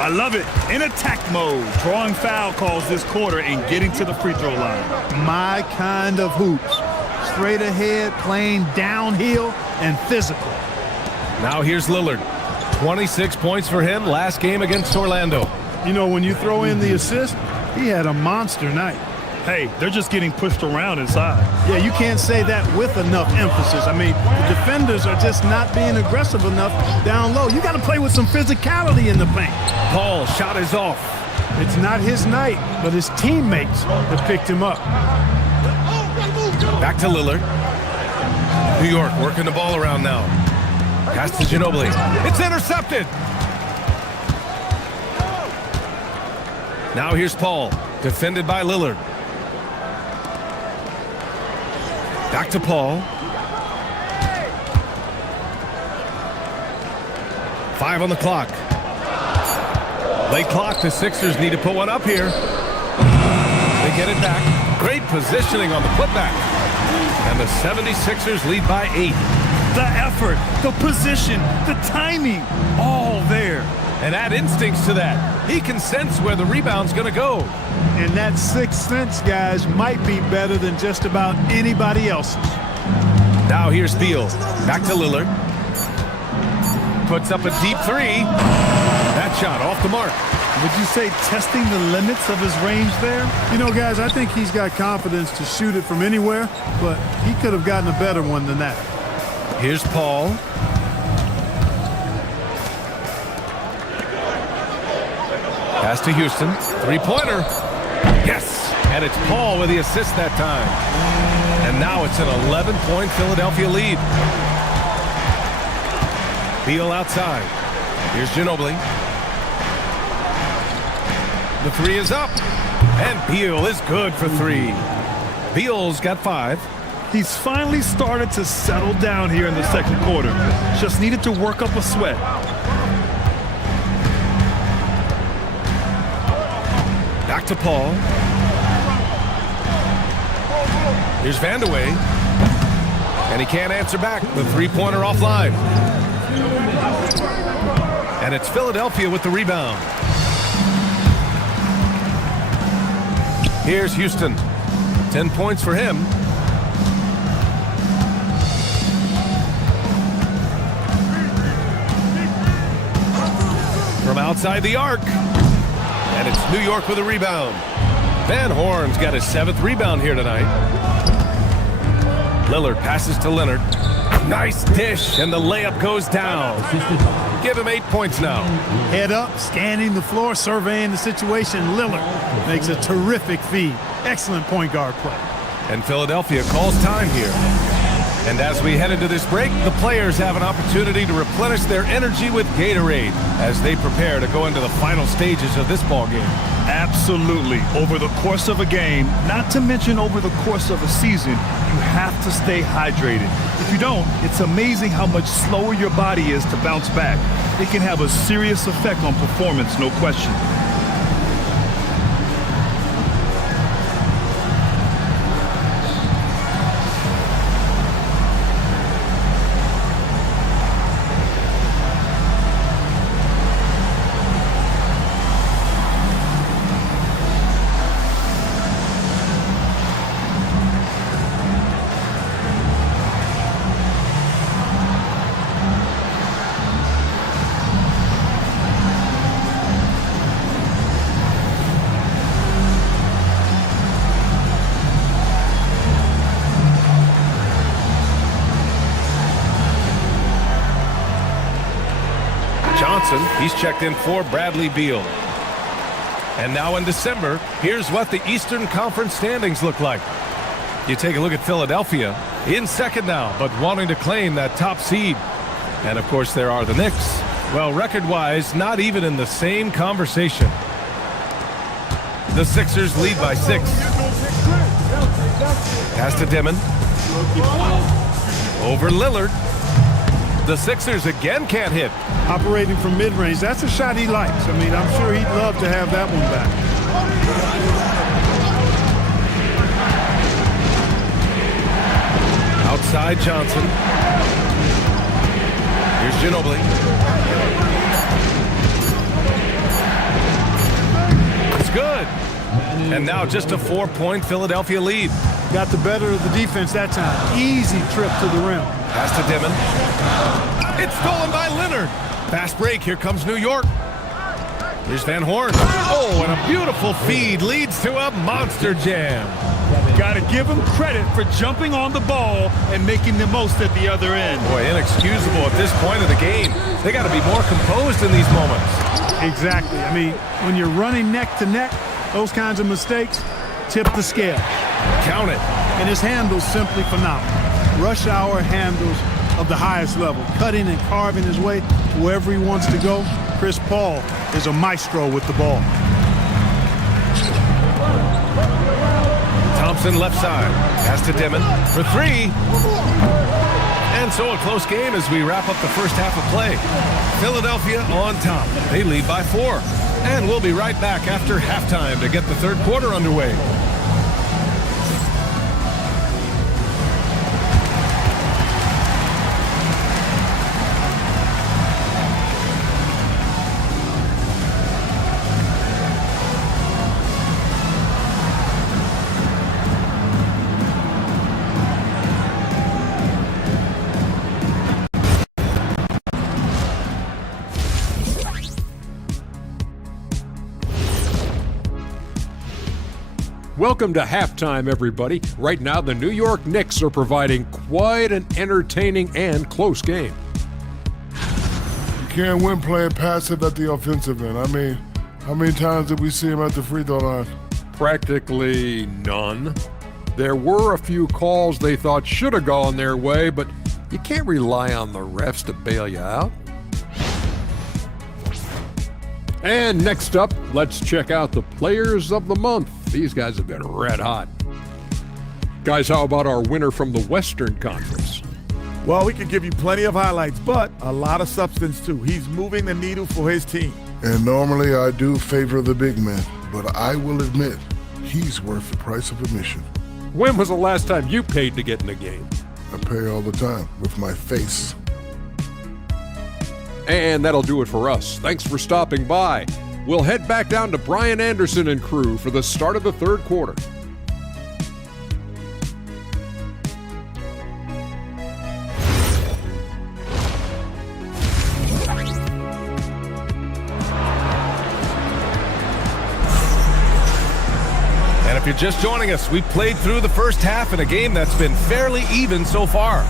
I love it. In attack mode, drawing foul calls this quarter and getting to the free throw line. My kind of hoops. Straight ahead, playing downhill, and physical. Now here's Lillard. 26 points for him last game against Orlando. You know, when you throw in the assist, he had a monster night. Hey, they're just getting pushed around inside. Yeah, you can't say that with enough emphasis. I mean, the defenders are just not being aggressive enough down low. You got to play with some physicality in the paint. Paul shot is off. It's not his night, but his teammates have picked him up. Back to Lillard. New York working the ball around now. Pass to Ginobili. It's intercepted. Now here's Paul, defended by Lillard. Back to Paul. 5 on the clock. Late clock. The Sixers need to put one up here. They get it back. Great positioning on the putback. And the 76ers lead by 8. The effort, the position, the timing, all there. And add instincts to that. He can sense where the rebound's going to go. And that sixth sense, guys, might be better than just about anybody else's. Now here's Beal. Back to Lillard. Puts up a deep 3. That shot off the mark. Would you say testing the limits of his range there? You know, guys, I think he's got confidence to shoot it from anywhere, but he could have gotten a better one than that. Here's Paul. Pass to Houston. 3-pointer. Yes. And it's Paul with the assist that time. And now it's an 11-point Philadelphia lead. Beal outside. Here's Ginobili. The 3 is up. And Beal is good for 3. Beal's got 5. He's finally started to settle down here in the second quarter. Just needed to work up a sweat. Back to Paul. Here's Vandeweghe. And he can't answer back. The 3-pointer offline. And it's Philadelphia with the rebound. Here's Houston. 10 points for him. outside the arc. And it's New York with a rebound. Van Horn's got his 7th rebound here tonight. Lillard passes to Leonard. Nice dish, and the layup goes down. Give him 8 points now. Head up, scanning the floor, surveying the situation. Lillard makes a terrific feed. Excellent point guard play. And Philadelphia calls time here. And as we head into this break, the players have an opportunity to replenish their energy with Gatorade as they prepare to go into the final stages of this ball game. Absolutely. Over the course of a game, not to mention over the course of a season, you have to stay hydrated. If you don't, it's amazing how much slower your body is to bounce back. It can have a serious effect on performance, no question. He's checked in for Bradley Beal. And now in December, here's what the Eastern Conference standings look like. You take a look at Philadelphia, in second now, but wanting to claim that top seed. And of course there are the Knicks. Well, record-wise, not even in the same conversation. The Sixers lead by 6. Pass to Dimon. Over Lillard. The Sixers again can't hit. Operating from mid-range, that's a shot he likes. I mean, I'm sure he'd love to have that one back. Outside Johnson. Here's Ginobili. It's good. And now just a 4-point Philadelphia lead. Got the better of the defense that time. Easy trip to the rim. Pass to Dimon. It's stolen by Leonard. Fast break. Here comes New York. Here's Van Horn. Oh, and a beautiful feed leads to a monster jam. Got to give him credit for jumping on the ball and making the most at the other end. Boy, inexcusable at this point of the game. They got to be more composed in these moments. Exactly. I mean, when you're running neck to neck, those kinds of mistakes tip the scale. Count it. And his handle's simply phenomenal. Rush hour handles of the highest level, cutting and carving his way to wherever he wants to go. Chris Paul is a maestro with the ball. Thompson left side. Pass to Dimon for 3. And so a close game as we wrap up the first half of play. Philadelphia on top. They lead by 4. And we'll be right back after halftime to get the third quarter underway. Welcome to halftime, everybody. Right now, the New York Knicks are providing quite an entertaining and close game. You can't win playing passive at the offensive end. I mean, how many times did we see him at the free throw line? Practically none. There were a few calls they thought should have gone their way, but you can't rely on the refs to bail you out. And next up, let's check out the players of the month. These guys have been red hot. Guys, how about our winner from the Western Conference? Well, we can give you plenty of highlights, but a lot of substance too. He's moving the needle for his team. And normally I do favor the big man, but I will admit he's worth the price of admission. When was the last time you paid to get in a game? I pay all the time with my face. And that'll do it for us. Thanks for stopping by. We'll head back down to Brian Anderson and crew for the start of the third quarter. If you're just joining us, we played through the first half in a game that's been fairly even so far.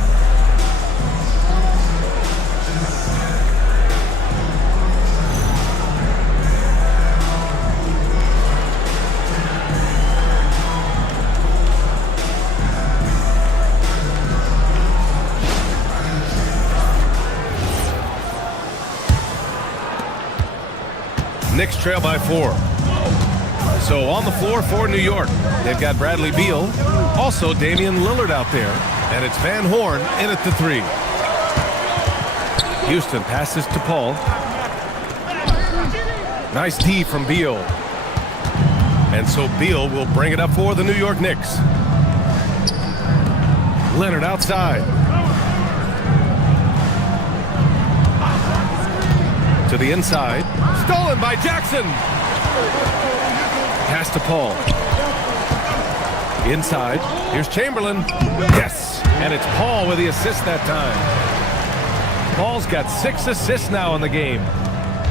Knicks trail by 4. So on the floor for New York, they've got Bradley Beal, also Damian Lillard out there, and it's Van Horn in at the 3. Houston passes to Paul. Nice D from Beal. And so Beal will bring it up for the New York Knicks. Leonard outside. To the inside. Stolen by Jackson. Pass to Paul. Inside. Here's Chamberlain. Yes. And it's Paul with the assist that time. Paul's got 6 assists now in the game.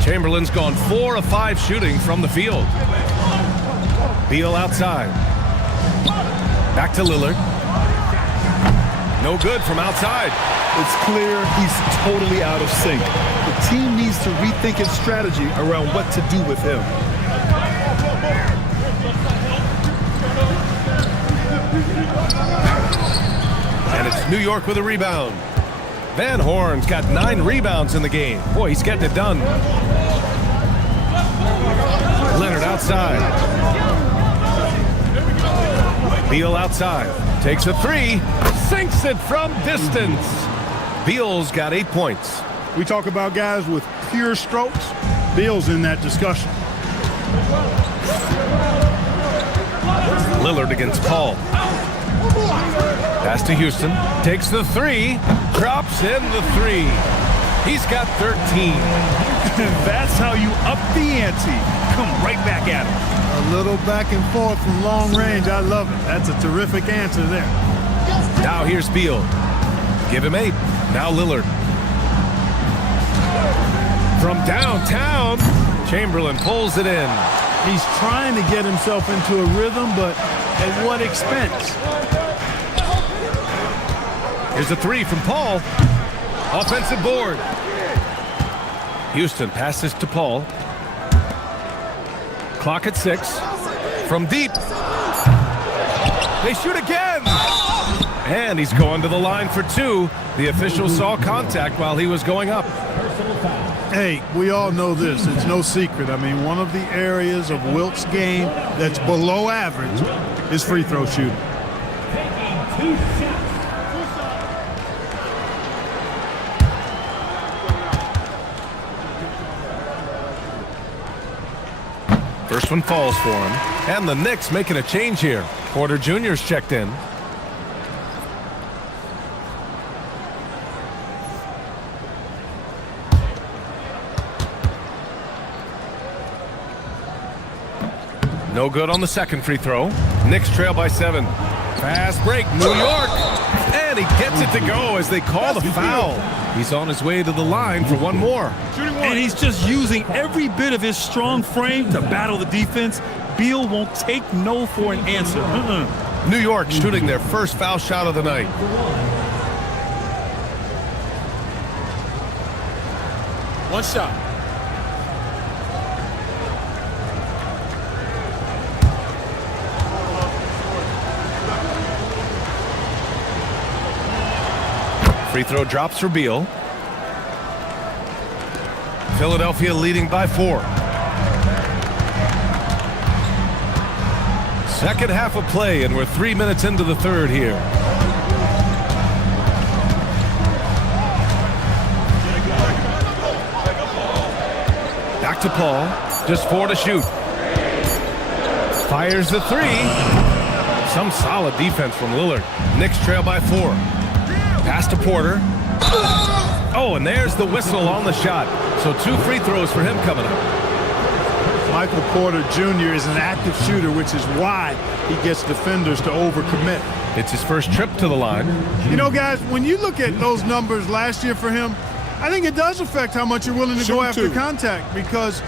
Chamberlain's gone 4 of 5 shooting from the field. Beal outside. Back to Lillard. No good from outside. It's clear he's totally out of sync. The team needs to rethink its strategy around what to do with him. And it's New York with a rebound. Van Horn's got 9 rebounds in the game. Boy, he's getting it done. Leonard outside. Beal outside. Takes a 3. Sinks it from distance. Beal's got 8 points. We talk about guys with pure strokes. Beal's in that discussion. Lillard against Paul. Pass to Houston. Takes the 3. Drops in the 3. He's got 13. That's how you up the ante. Come right back at him. A little back and forth from long range. I love it. That's a terrific answer there. Now here's Beal. Give him 8. Now Lillard. From downtown, Chamberlain pulls it in. He's trying to get himself into a rhythm, but at what expense? Here's a 3 from Paul. Offensive board. Houston passes to Paul. Clock at 6. From deep. They shoot again. And he's going to the line for 2. The official saw contact while he was going up. Hey, we all know this. It's no secret. I mean, one of the areas of Wilt's game that's below average is free throw shooting. First one falls for him. And the Knicks making a change here. Porter Jr.'s checked in. No good on the second free throw. Knicks trail by 7. Fast break, New York. And he gets it to go as they call the foul. He's on his way to the line for one more. And he's just using every bit of his strong frame to battle the defense. Beal won't take no for an answer. New York shooting their first foul shot of the night. One shot. Free throw drops for Beal. Philadelphia leading by 4. Second half of play, and we're 3 minutes into the third here. Back to Paul. Just 4 to shoot. Fires the 3. Some solid defense from Lillard. Knicks trail by 4. Pass to Porter. Oh, and there's the whistle on the shot. So 2 free throws for him coming up. Michael Porter Jr. is an active shooter, which is why he gets defenders to overcommit. It's his first trip to the line. You know, guys, when you look at those numbers last year for him, I think it does affect how much you're willing to go after contact, because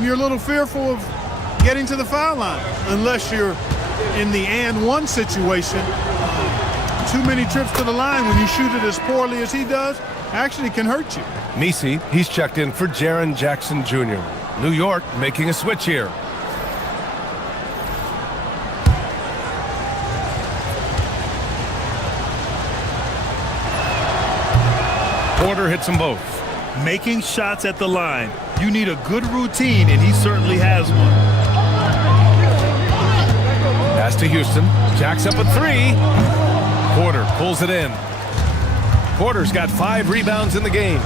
you're a little fearful of getting to the foul line unless you're in the and one situation, too many trips to the line when you shoot it as poorly as he does actually can hurt you. Nisi, he's checked in for Jaren Jackson Jr. New York making a switch here. Porter hits them both. Making shots at the line. You need a good routine, and he certainly has one. Pass to Houston. Jacks up a three. Porter pulls it in. Porter's got 5 rebounds in the game.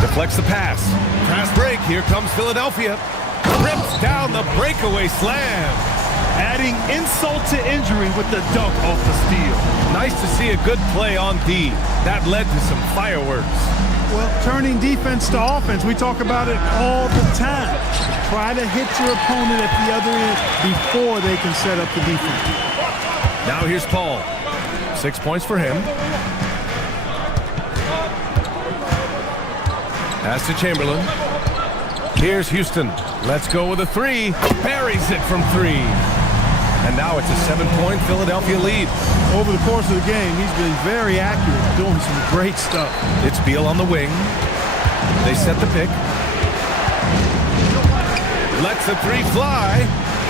Deflects the pass. Fast break. Here comes Philadelphia. Rips down the breakaway slam. Adding insult to injury with the dunk off the steal. Nice to see a good play on D. That led to some fireworks. Well, turning defense to offense, we talk about it all the time. Try to hit your opponent at the other end before they can set up the defense. Now here's Paul. 6 points for him. Pass to Chamberlain. Here's Houston. Let's go with a three. Buries it from 3. And now it's a 7-point Philadelphia lead. Over the course of the game, he's been very accurate, doing some great stuff. It's Beal on the wing. They set the pick. Lets the 3 fly.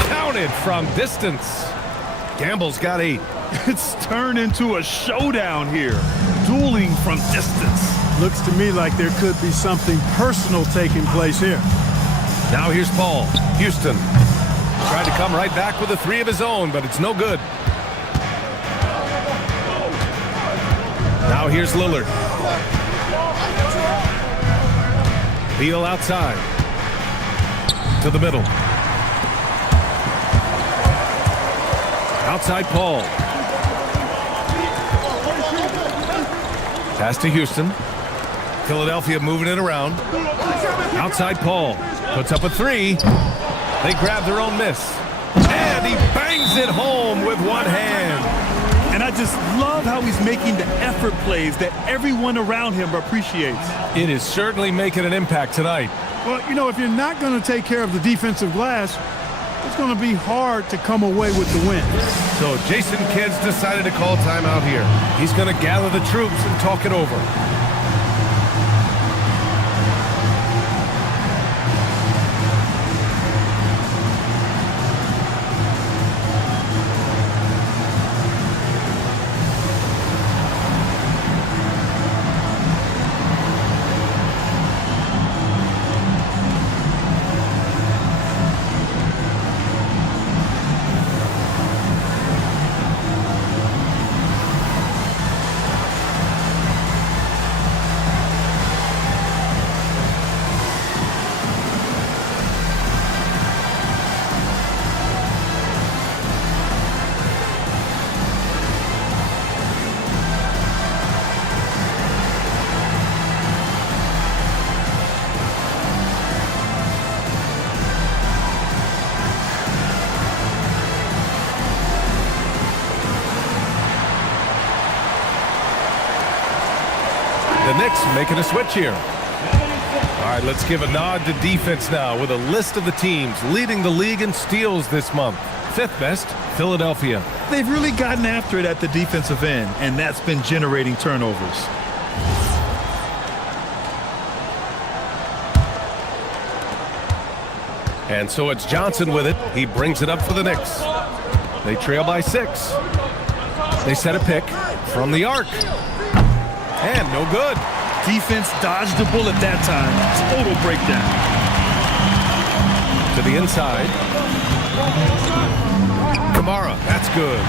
Counted from distance. Gamble's got 8. It's turned into a showdown here. Dueling from distance. Looks to me like there could be something personal taking place here. Now here's Paul. Houston tried to come right back with a 3 of his own, but it's no good. Now here's Lillard. Beal outside. To the middle. Outside Paul. Pass to Houston. Philadelphia moving it around. Outside Paul. Puts up a 3. They grab their own miss. And he bangs it home with one hand. And I just love how he's making the effort plays that everyone around him appreciates. It is certainly making an impact tonight. Well, you know, if you're not going to take care of the defensive glass, it's going to be hard to come away with the win. So Jason Kidd's decided to call timeout here. He's going to gather the troops and talk it over. The Knicks making a switch here. All right, let's give a nod to defense now with a list of the teams leading the league in steals this month. 5th best, Philadelphia. They've really gotten after it at the defensive end, and that's been generating turnovers. And so it's Johnson with it. He brings it up for the Knicks. They trail by 6. They set a pick from the arc. And no good. Defense dodged the bullet that time. Total breakdown. To the inside. Kamara, that's good.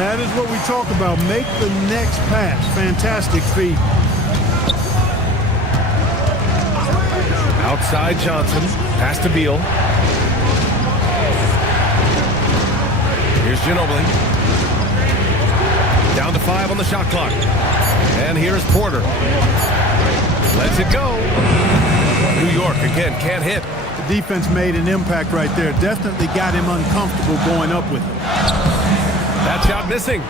That is what we talk about. Make the next pass. Fantastic feat. Outside Johnson. Pass to Beal. Here's Ginobili. Down to 5 on the shot clock. And here's Porter. Lets it go. New York again can't hit. The defense made an impact right there. Definitely got him uncomfortable going up with it. That shot missing.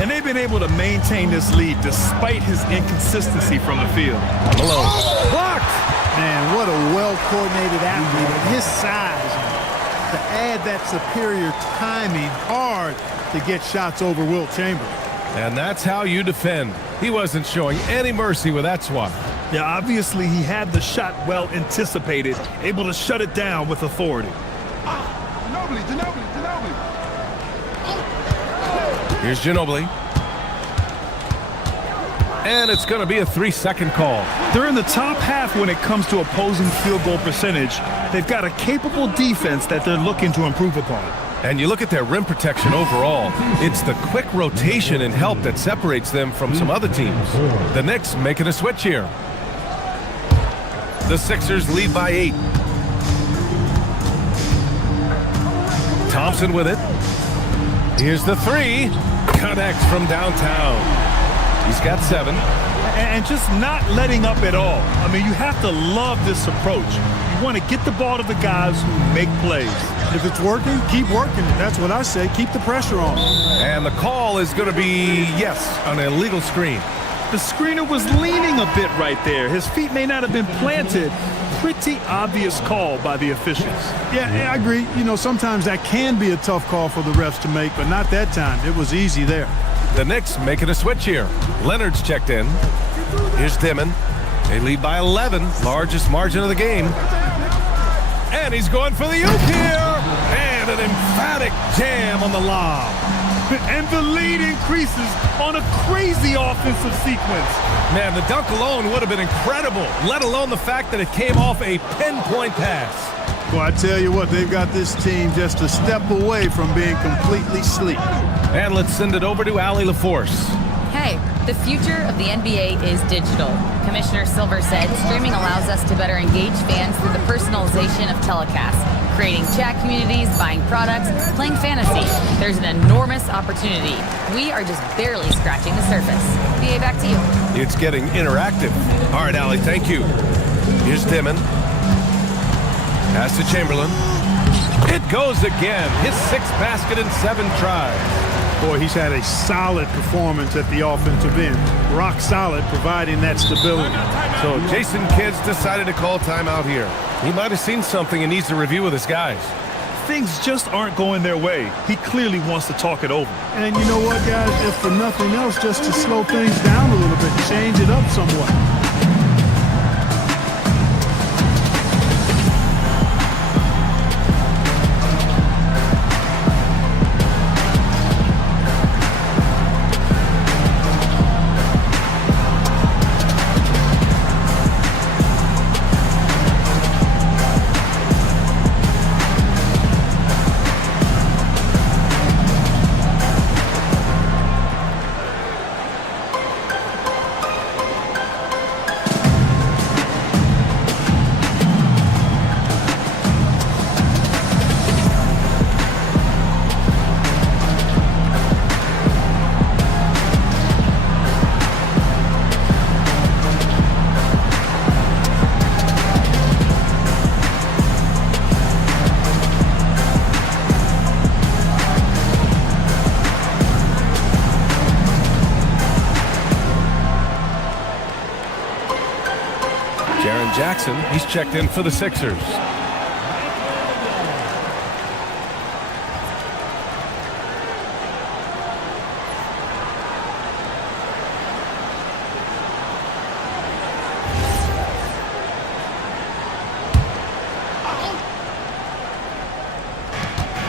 And they've been able to maintain this lead despite his inconsistency from the field. Malone. Blocked. Man, what a well-coordinated athlete at his size. to add that superior timing, hard to get shots over Wilt Chamberlain. And that's how you defend. He wasn't showing any mercy with that swat. Yeah, obviously he had the shot well anticipated, able to shut it down with authority. Here's Ginobili. And it's going to be a 3-second call. They're in the top half when it comes to opposing field goal percentage. They've got a capable defense that they're looking to improve upon. And you look at their rim protection overall, it's the quick rotation and help that separates them from some other teams. The Knicks making a switch here. The Sixers lead by 8. Thompson with it. Here's the 3. Connects from downtown. He's got 7. And just not letting up at all. I mean, you have to love this approach. You want to get the ball to the guys who make plays. If it's working, keep working. That's what I say. Keep the pressure on. And the call is going to be, yes, an illegal screen. The screener was leaning a bit right there. His feet may not have been planted. Pretty obvious call by the officials. Yeah, I agree. You know, sometimes that can be a tough call for the refs to make, but not that time. It was easy there. The Knicks making a switch here. Leonard's checked in. Here's Dimon. They lead by 11, largest margin of the game. And he's going for the oop here. And an emphatic jam on the lob. And the lead increases on a crazy offensive sequence. Man, the dunk alone would have been incredible, let alone the fact that it came off a pinpoint pass. Well, I tell you what, they've got this team just a step away from being completely sleep. And let's send it over to AtLVsLaL. Hey, the future of the NBA is digital. Commissioner Silver said streaming allows us to better engage fans through the personalization of telecasts, creating chat communities, buying products, playing fantasy. There's an enormous opportunity. We are just barely scratching the surface. BA, back to you. It's getting interactive. All right, Allie, thank you. Here's Dimon. Pass to Chamberlain. It goes again. His 6th basket in 7 tries. Boy, he's had a solid performance at the offensive end. Rock solid, providing that stability. So Jason Kidd's decided to call timeout here. He might have seen something and needs to review with his guys. Things just aren't going their way. He clearly wants to talk it over. And you know what, guys? If for nothing else, just to slow things down a little bit, change it up somewhat. Jackson, he's checked in for the Sixers.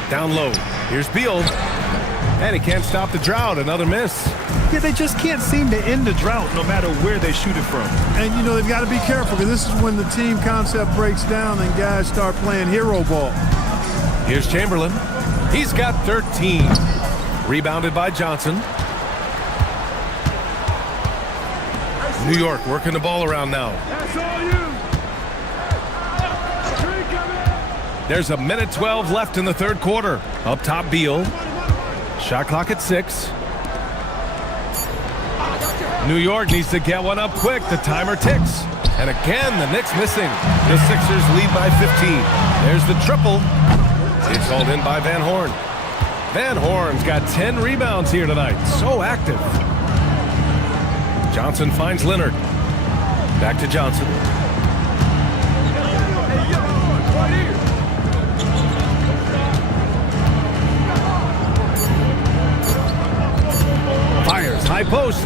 Down low. Here's Beal. And he can't stop the drought. Another miss. Yeah, they just can't seem to end the drought no matter where they shoot it from. And, you know, they've got to be careful because this is when the team concept breaks down and guys start playing hero ball. Here's Chamberlain. He's got 13. Rebounded by Johnson. New York working the ball around now. That's all you. There's a minute 12 left in the third quarter. Up top, Beal. Shot clock at 6. New York needs to get one up quick. The timer ticks. And again, the Knicks missing. The Sixers lead by 15. There's the triple. It's hauled in by Van Horn. Van Horn's got 10 rebounds here tonight. So active. Johnson finds Leonard. Back to Johnson. Fires high post.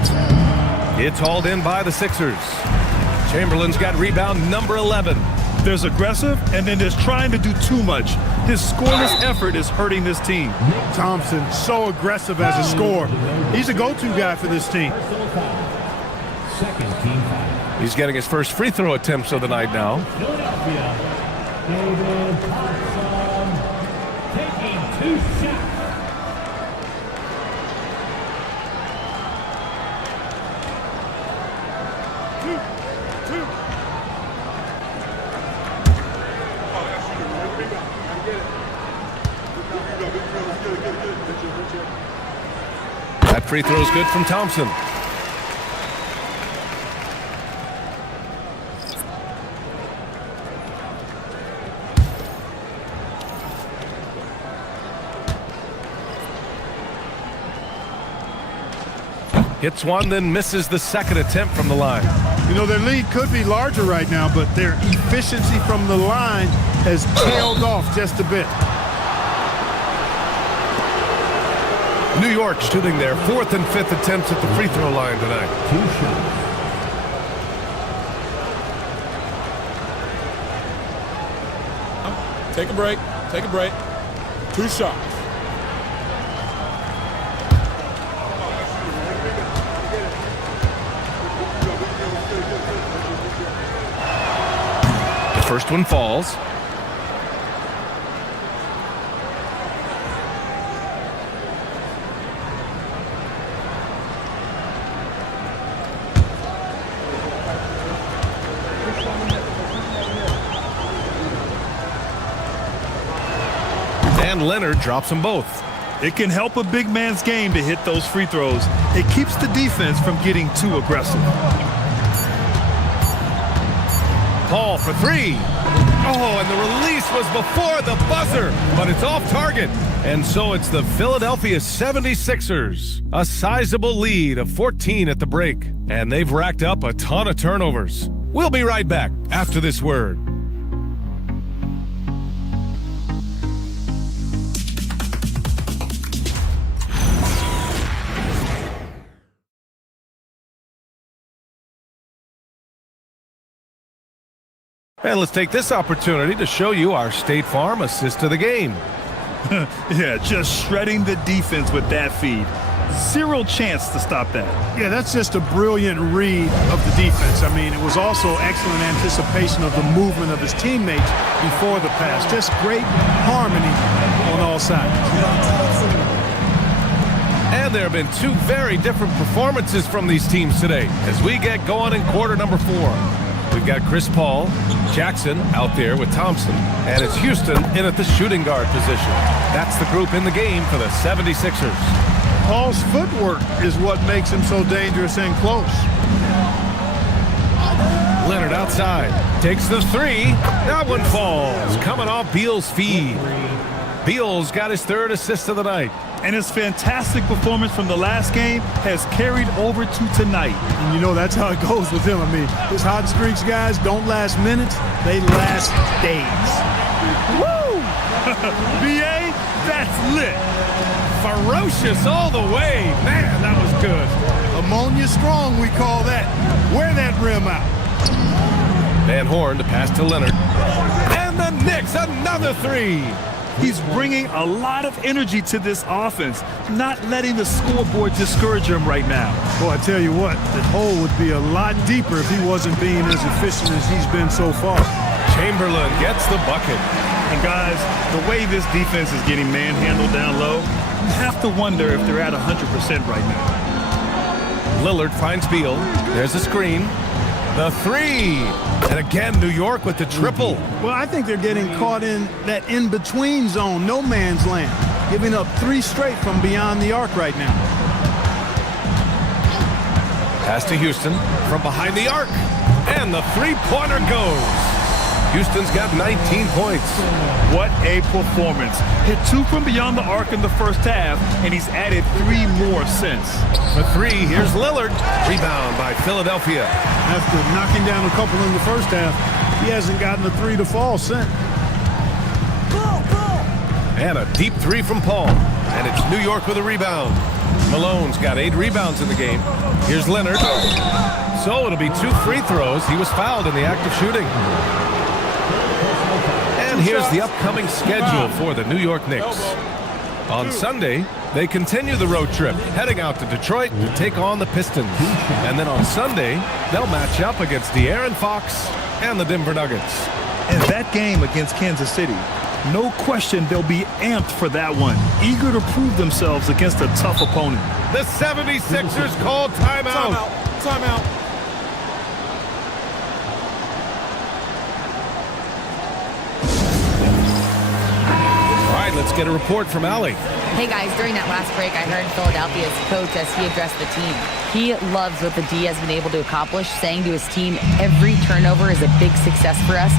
It's hauled in by the Sixers. Chamberlain's got rebound number 11. There's aggressive, and then there's trying to do too much. His scoreless effort is hurting this team. Thompson, so aggressive as a scorer. He's a go-to guy for this team. He's getting his first free throw attempts of the night now. Taking 2 shots. That free throw is good from Thompson. Hits one, then misses the second attempt from the line. You know, their lead could be larger right now, but their efficiency from the line has tailed off just a bit. New York shooting their 4th and 5th attempts at the free throw line tonight. 2 shots. Take a break. Take a break. 2 shots. The first one falls. And Leonard drops them both. It can help a big man's game to hit those free throws. It keeps the defense from getting too aggressive. Paul for 3. Oh, and the release was before the buzzer, but it's off target. And so it's the Philadelphia 76ers. A sizable lead of 14 at the break. And they've racked up a ton of turnovers. We'll be right back after this word. And let's take this opportunity to show you our State Farm assist to the game. Yeah, just shredding the defense with that feed. Zero chance to stop that. Yeah, that's just a brilliant read of the defense. I mean, it was also excellent anticipation of the movement of his teammates before the pass. Just great harmony on all sides. And there have been 2 very different performances from these teams today as we get going in quarter number 4. We've got Chris Paul, Jackson out there with Thompson, and it's Houston in at the shooting guard position. That's the group in the game for the 76ers. Paul's footwork is what makes him so dangerous and close. Leonard outside, takes the 3. That one falls, coming off Beal's feed. Beal's got his 3rd assist of the night. And his fantastic performance from the last game has carried over to tonight. And you know, that's how it goes with him. I mean, his hot streaks, guys, don't last minutes. They last days. Woo! BA, that's lit. Ferocious all the way. Man, that was good. Ammonia strong, we call that. Wear that rim out. Van Horn to pass to Leonard. And the Knicks, another 3. He's bringing a lot of energy to this offense, not letting the scoreboard discourage him right now. Well, I tell you what, the hole would be a lot deeper if he wasn't being as efficient as he's been so far. Chamberlain gets the bucket. And guys, the way this defense is getting manhandled down low, you have to wonder if they're at 100% right now. Lillard finds Beal. There's a screen. The 3. And again, New York with the triple. Well, I think they're getting caught in that in-between zone, no man's land, giving up 3 straight from beyond the arc right now. Pass to Houston from behind the arc. And the 3-pointer goes. Houston's got 19 points. What a performance. Hit 2 from beyond the arc in the first half, and he's added 3 more since. For 3, here's Lillard. Rebound by Philadelphia. After knocking down a couple in the first half, he hasn't gotten a 3 to fall since. And a deep 3 from Paul. And it's New York with a rebound. Malone's got 8 rebounds in the game. Here's Leonard. So it'll be 2 free throws. He was fouled in the act of shooting. And here's the upcoming schedule for the New York Knicks. On Sunday, they continue the road trip, heading out to Detroit to take on the Pistons. And then on Sunday, they'll match up against De'Aaron Fox and the Denver Nuggets. And that game against Kansas City, no question they'll be amped for that one, eager to prove themselves against a tough opponent. The 76ers called timeout. Timeout. All right, let's get a report from Allie. Hey guys, during that last break, I heard Philadelphia's coach as he addressed the team. He loves what the D has been able to accomplish, saying to his team, every turnover is a big success for us.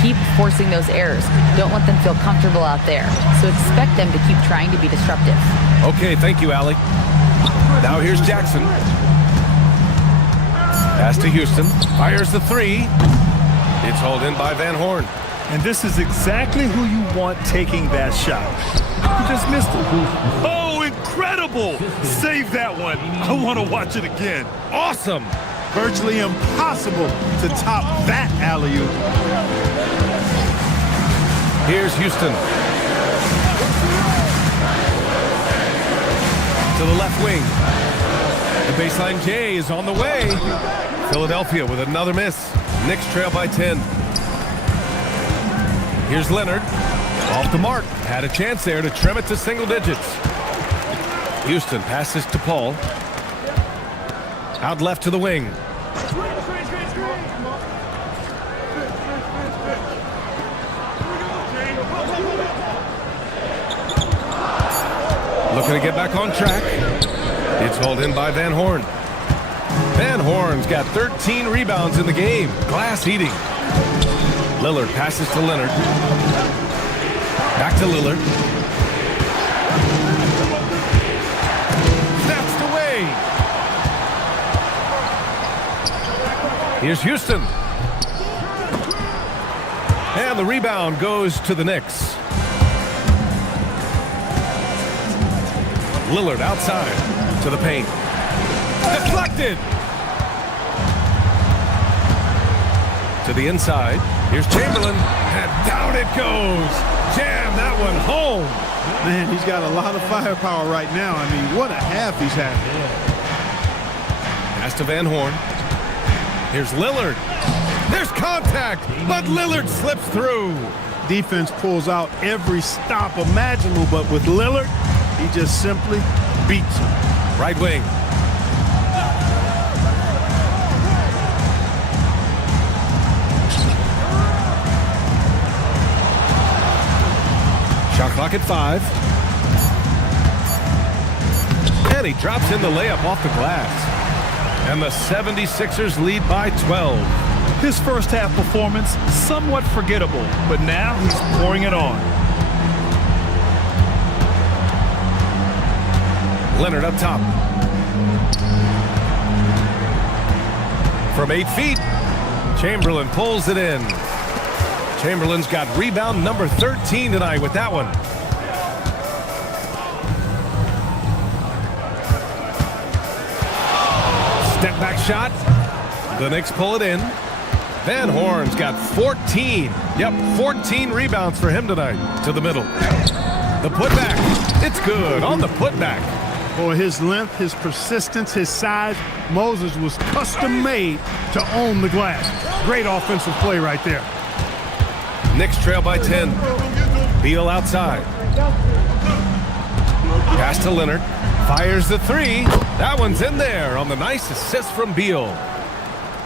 Keep forcing those errors. Don't let them feel comfortable out there. So expect them to keep trying to be disruptive. Okay, thank you, Allie. Now here's Jackson. Pass to Houston. Fires the 3. It's hauled in by Van Horn. And this is exactly who you want taking that shot. You just missed it. Oh, incredible! Save that one. I want to watch it again. Awesome! Virtually impossible to top that alley-oop. Here's Houston. To the left wing. The baseline J is on the way. Philadelphia with another miss. Knicks trail by 10. Here's Leonard. Off the mark. Had a chance there to trim it to single digits. Houston passes to Paul. Out left to the wing. Looking to get back on track. It's hauled in by Van Horn. Van Horn's got 13 rebounds in the game. Glass eating. Lillard passes to Leonard. Back to Lillard. Snatched away. Here's Houston. And the rebound goes to the Knicks. Lillard outside to the paint. Deflected. To the inside. Here's Chamberlain. And down it goes. Jam that one home. Man, he's got a lot of firepower right now. I mean, what a half he's had. Pass to Van Horn. Here's Lillard. There's contact, but Lillard slips through. Defense pulls out every stop imaginable, but with Lillard, he just simply beats him. Right wing. Shot clock at 5. And he drops in the layup off the glass. And the 76ers lead by 12. His first half performance, somewhat forgettable, but now he's pouring it on. Leonard up top. From 8 feet, Chamberlain pulls it in. Chamberlain's got rebound number 13 tonight with that one. Step back shot. The Knicks pull it in. Van Horn's got 14. Yep, 14 rebounds for him tonight. To the middle. The putback. It's good on the putback. For his length, his persistence, his size, Moses was custom made to own the glass. Great offensive play right there. Knicks trail by 10. Beal outside. Pass to Leonard. Fires the 3. That one's in there on the nice assist from Beal.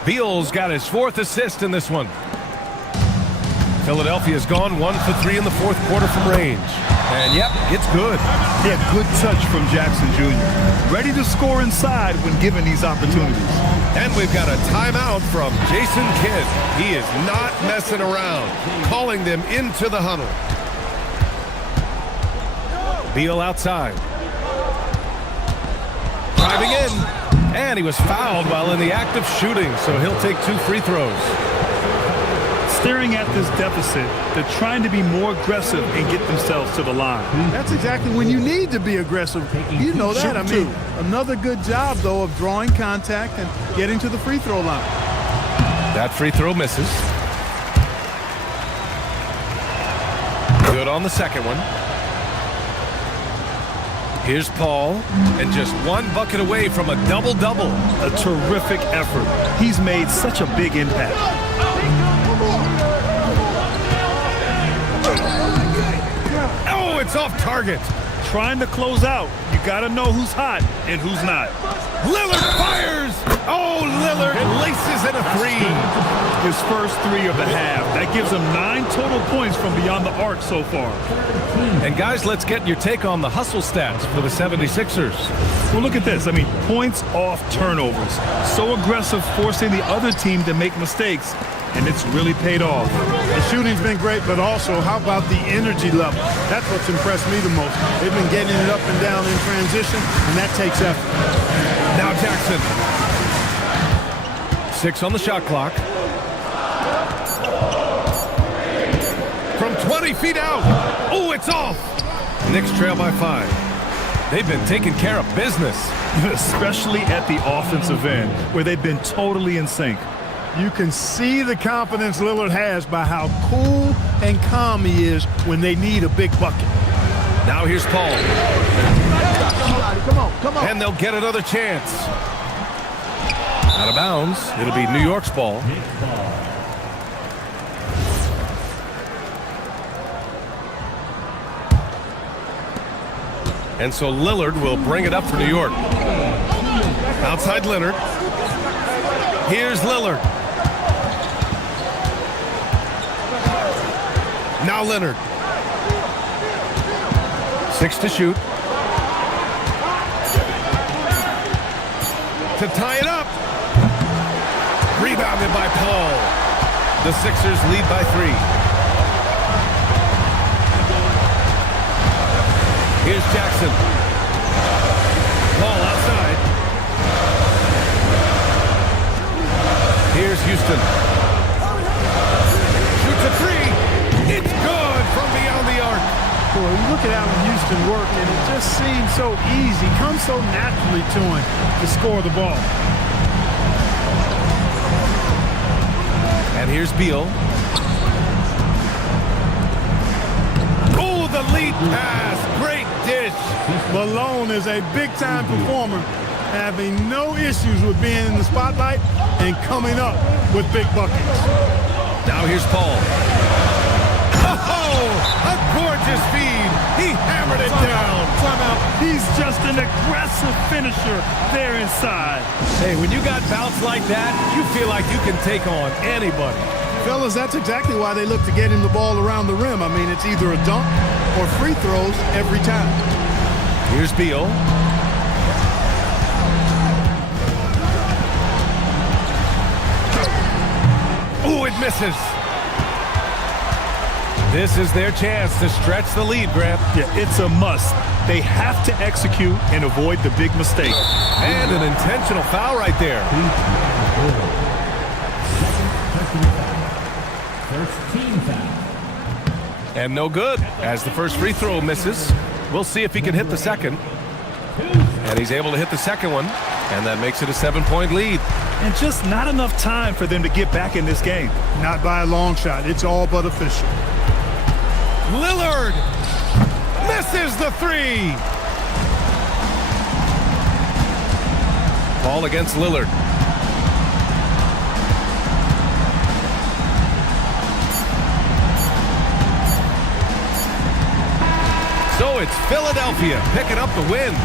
Beal's got his 4th assist in this one. Philadelphia's gone 1 for 3 in the 4th quarter from range. And yep, it's good. Yeah, good touch from Jackson Jr. Ready to score inside when given these opportunities. And we've got a timeout from Jason Kidd. He is not messing around, calling them into the huddle. Beal outside. Driving in. And he was fouled while in the act of shooting, so he'll take 2 free throws. staring at this deficit, they're trying to be more aggressive and get themselves to the line. That's exactly when you need to be aggressive. You know that. I mean, another good job, though, of drawing contact and getting to the free throw line. That free throw misses. Good on the second one. Here's Paul, and just one bucket away from a double-double. A terrific effort. He's made such a big impact. Oh, it's off target. Trying to close out. You got to know who's hot and who's not. Lillard fires! Oh, Lillard laces in a three. His first three of the half. That gives him 9 total points from beyond the arc so far. And guys, let's get your take on the hustle stats for the 76ers. Well, look at this. I mean, points off turnovers. So aggressive, forcing the other team to make mistakes. And it's really paid off. The shooting's been great, but also, how about the energy level? That's what's impressed me the most. They've been getting it up and down in transition, and that takes effort. Now Jackson. 6 on the shot clock. From 20 feet out. Oh, it's off. Knicks trail by 5. They've been taking care of business. Especially at the offensive end, where they've been totally in sync. You can see the confidence Lillard has by how cool and calm he is when they need a big bucket. Now here's Paul. Come on. And they'll get another chance. Out of bounds. It'll be New York's ball. And so Lillard will bring it up for New York. Outside Leonard. Here's Lillard. Now Leonard. 6 to shoot. To tie it up. Rebounded by Paul. The Sixers lead by 3. Here's Jackson. Paul outside. Here's Houston. Shoots a 3. It's good from beyond the arc. Boy, you look at Allen Houston work, and it just seems so easy. Comes so naturally to him to score the ball. And here's Beal. Oh, the lead pass. Great dish. Malone is a big-time performer, having no issues with being in the spotlight and coming up with big buckets. Now here's Paul. Oh, a gorgeous feed. He hammered it down. Timeout. He's just an aggressive finisher there inside. Hey, when you got bouts like that, you feel like you can take on anybody. Fellas, that's exactly why they look to get him the ball around the rim. I mean, it's either a dunk or free throws every time. Here's Beal. Oh, it misses. This is their chance to stretch the lead, Grant. Yeah, it's a must. They have to execute and avoid the big mistake. And an intentional foul right there. First team foul. And no good, as the first free throw misses. We'll see if he can hit the second. And he's able to hit the second one, and that makes it a 7-point lead. And just not enough time for them to get back in this game. Not by a long shot. It's all but official. Lillard misses the 3. Ball against Lillard. So it's Philadelphia picking up the win.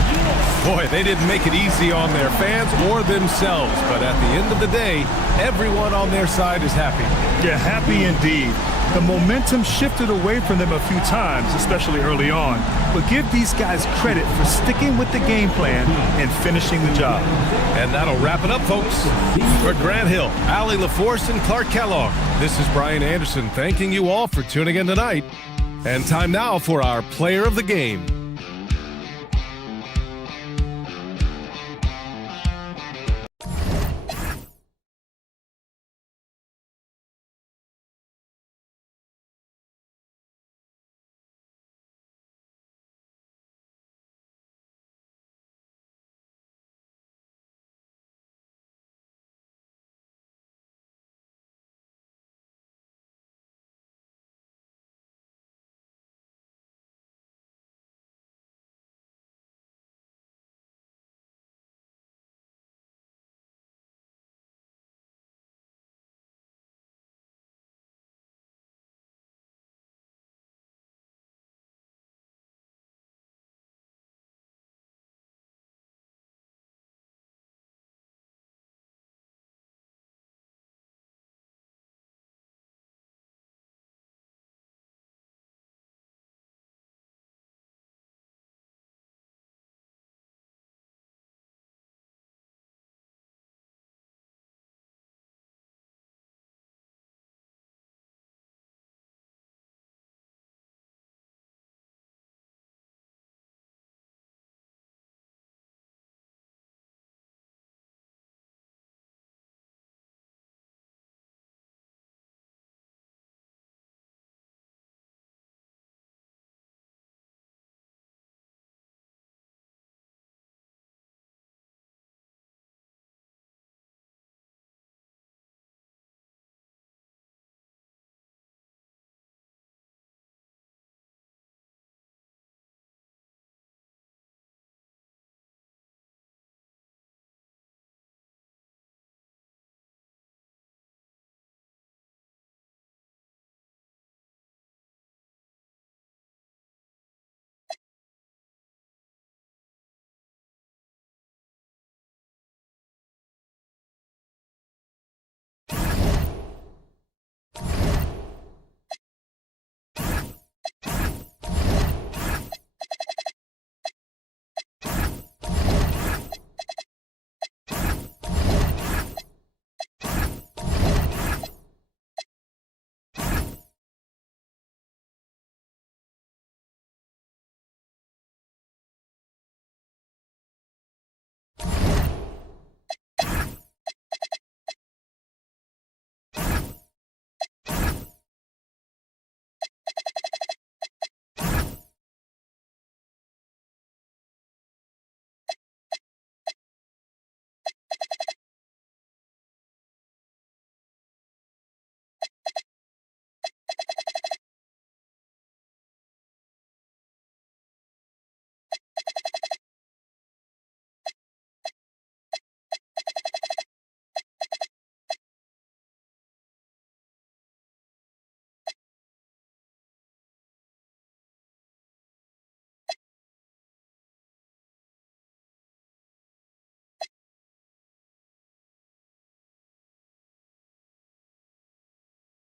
Boy, they didn't make it easy on their fans or themselves, but at the end of the day, everyone on their side is happy. Yeah, happy indeed. The momentum shifted away from them a few times, especially early on. But give these guys credit for sticking with the game plan and finishing the job. And that'll wrap it up, folks. For Grant Hill, Allie LaForce, and Clark Kellogg, this is Brian Anderson thanking you all for tuning in tonight. And time now for our player of the game.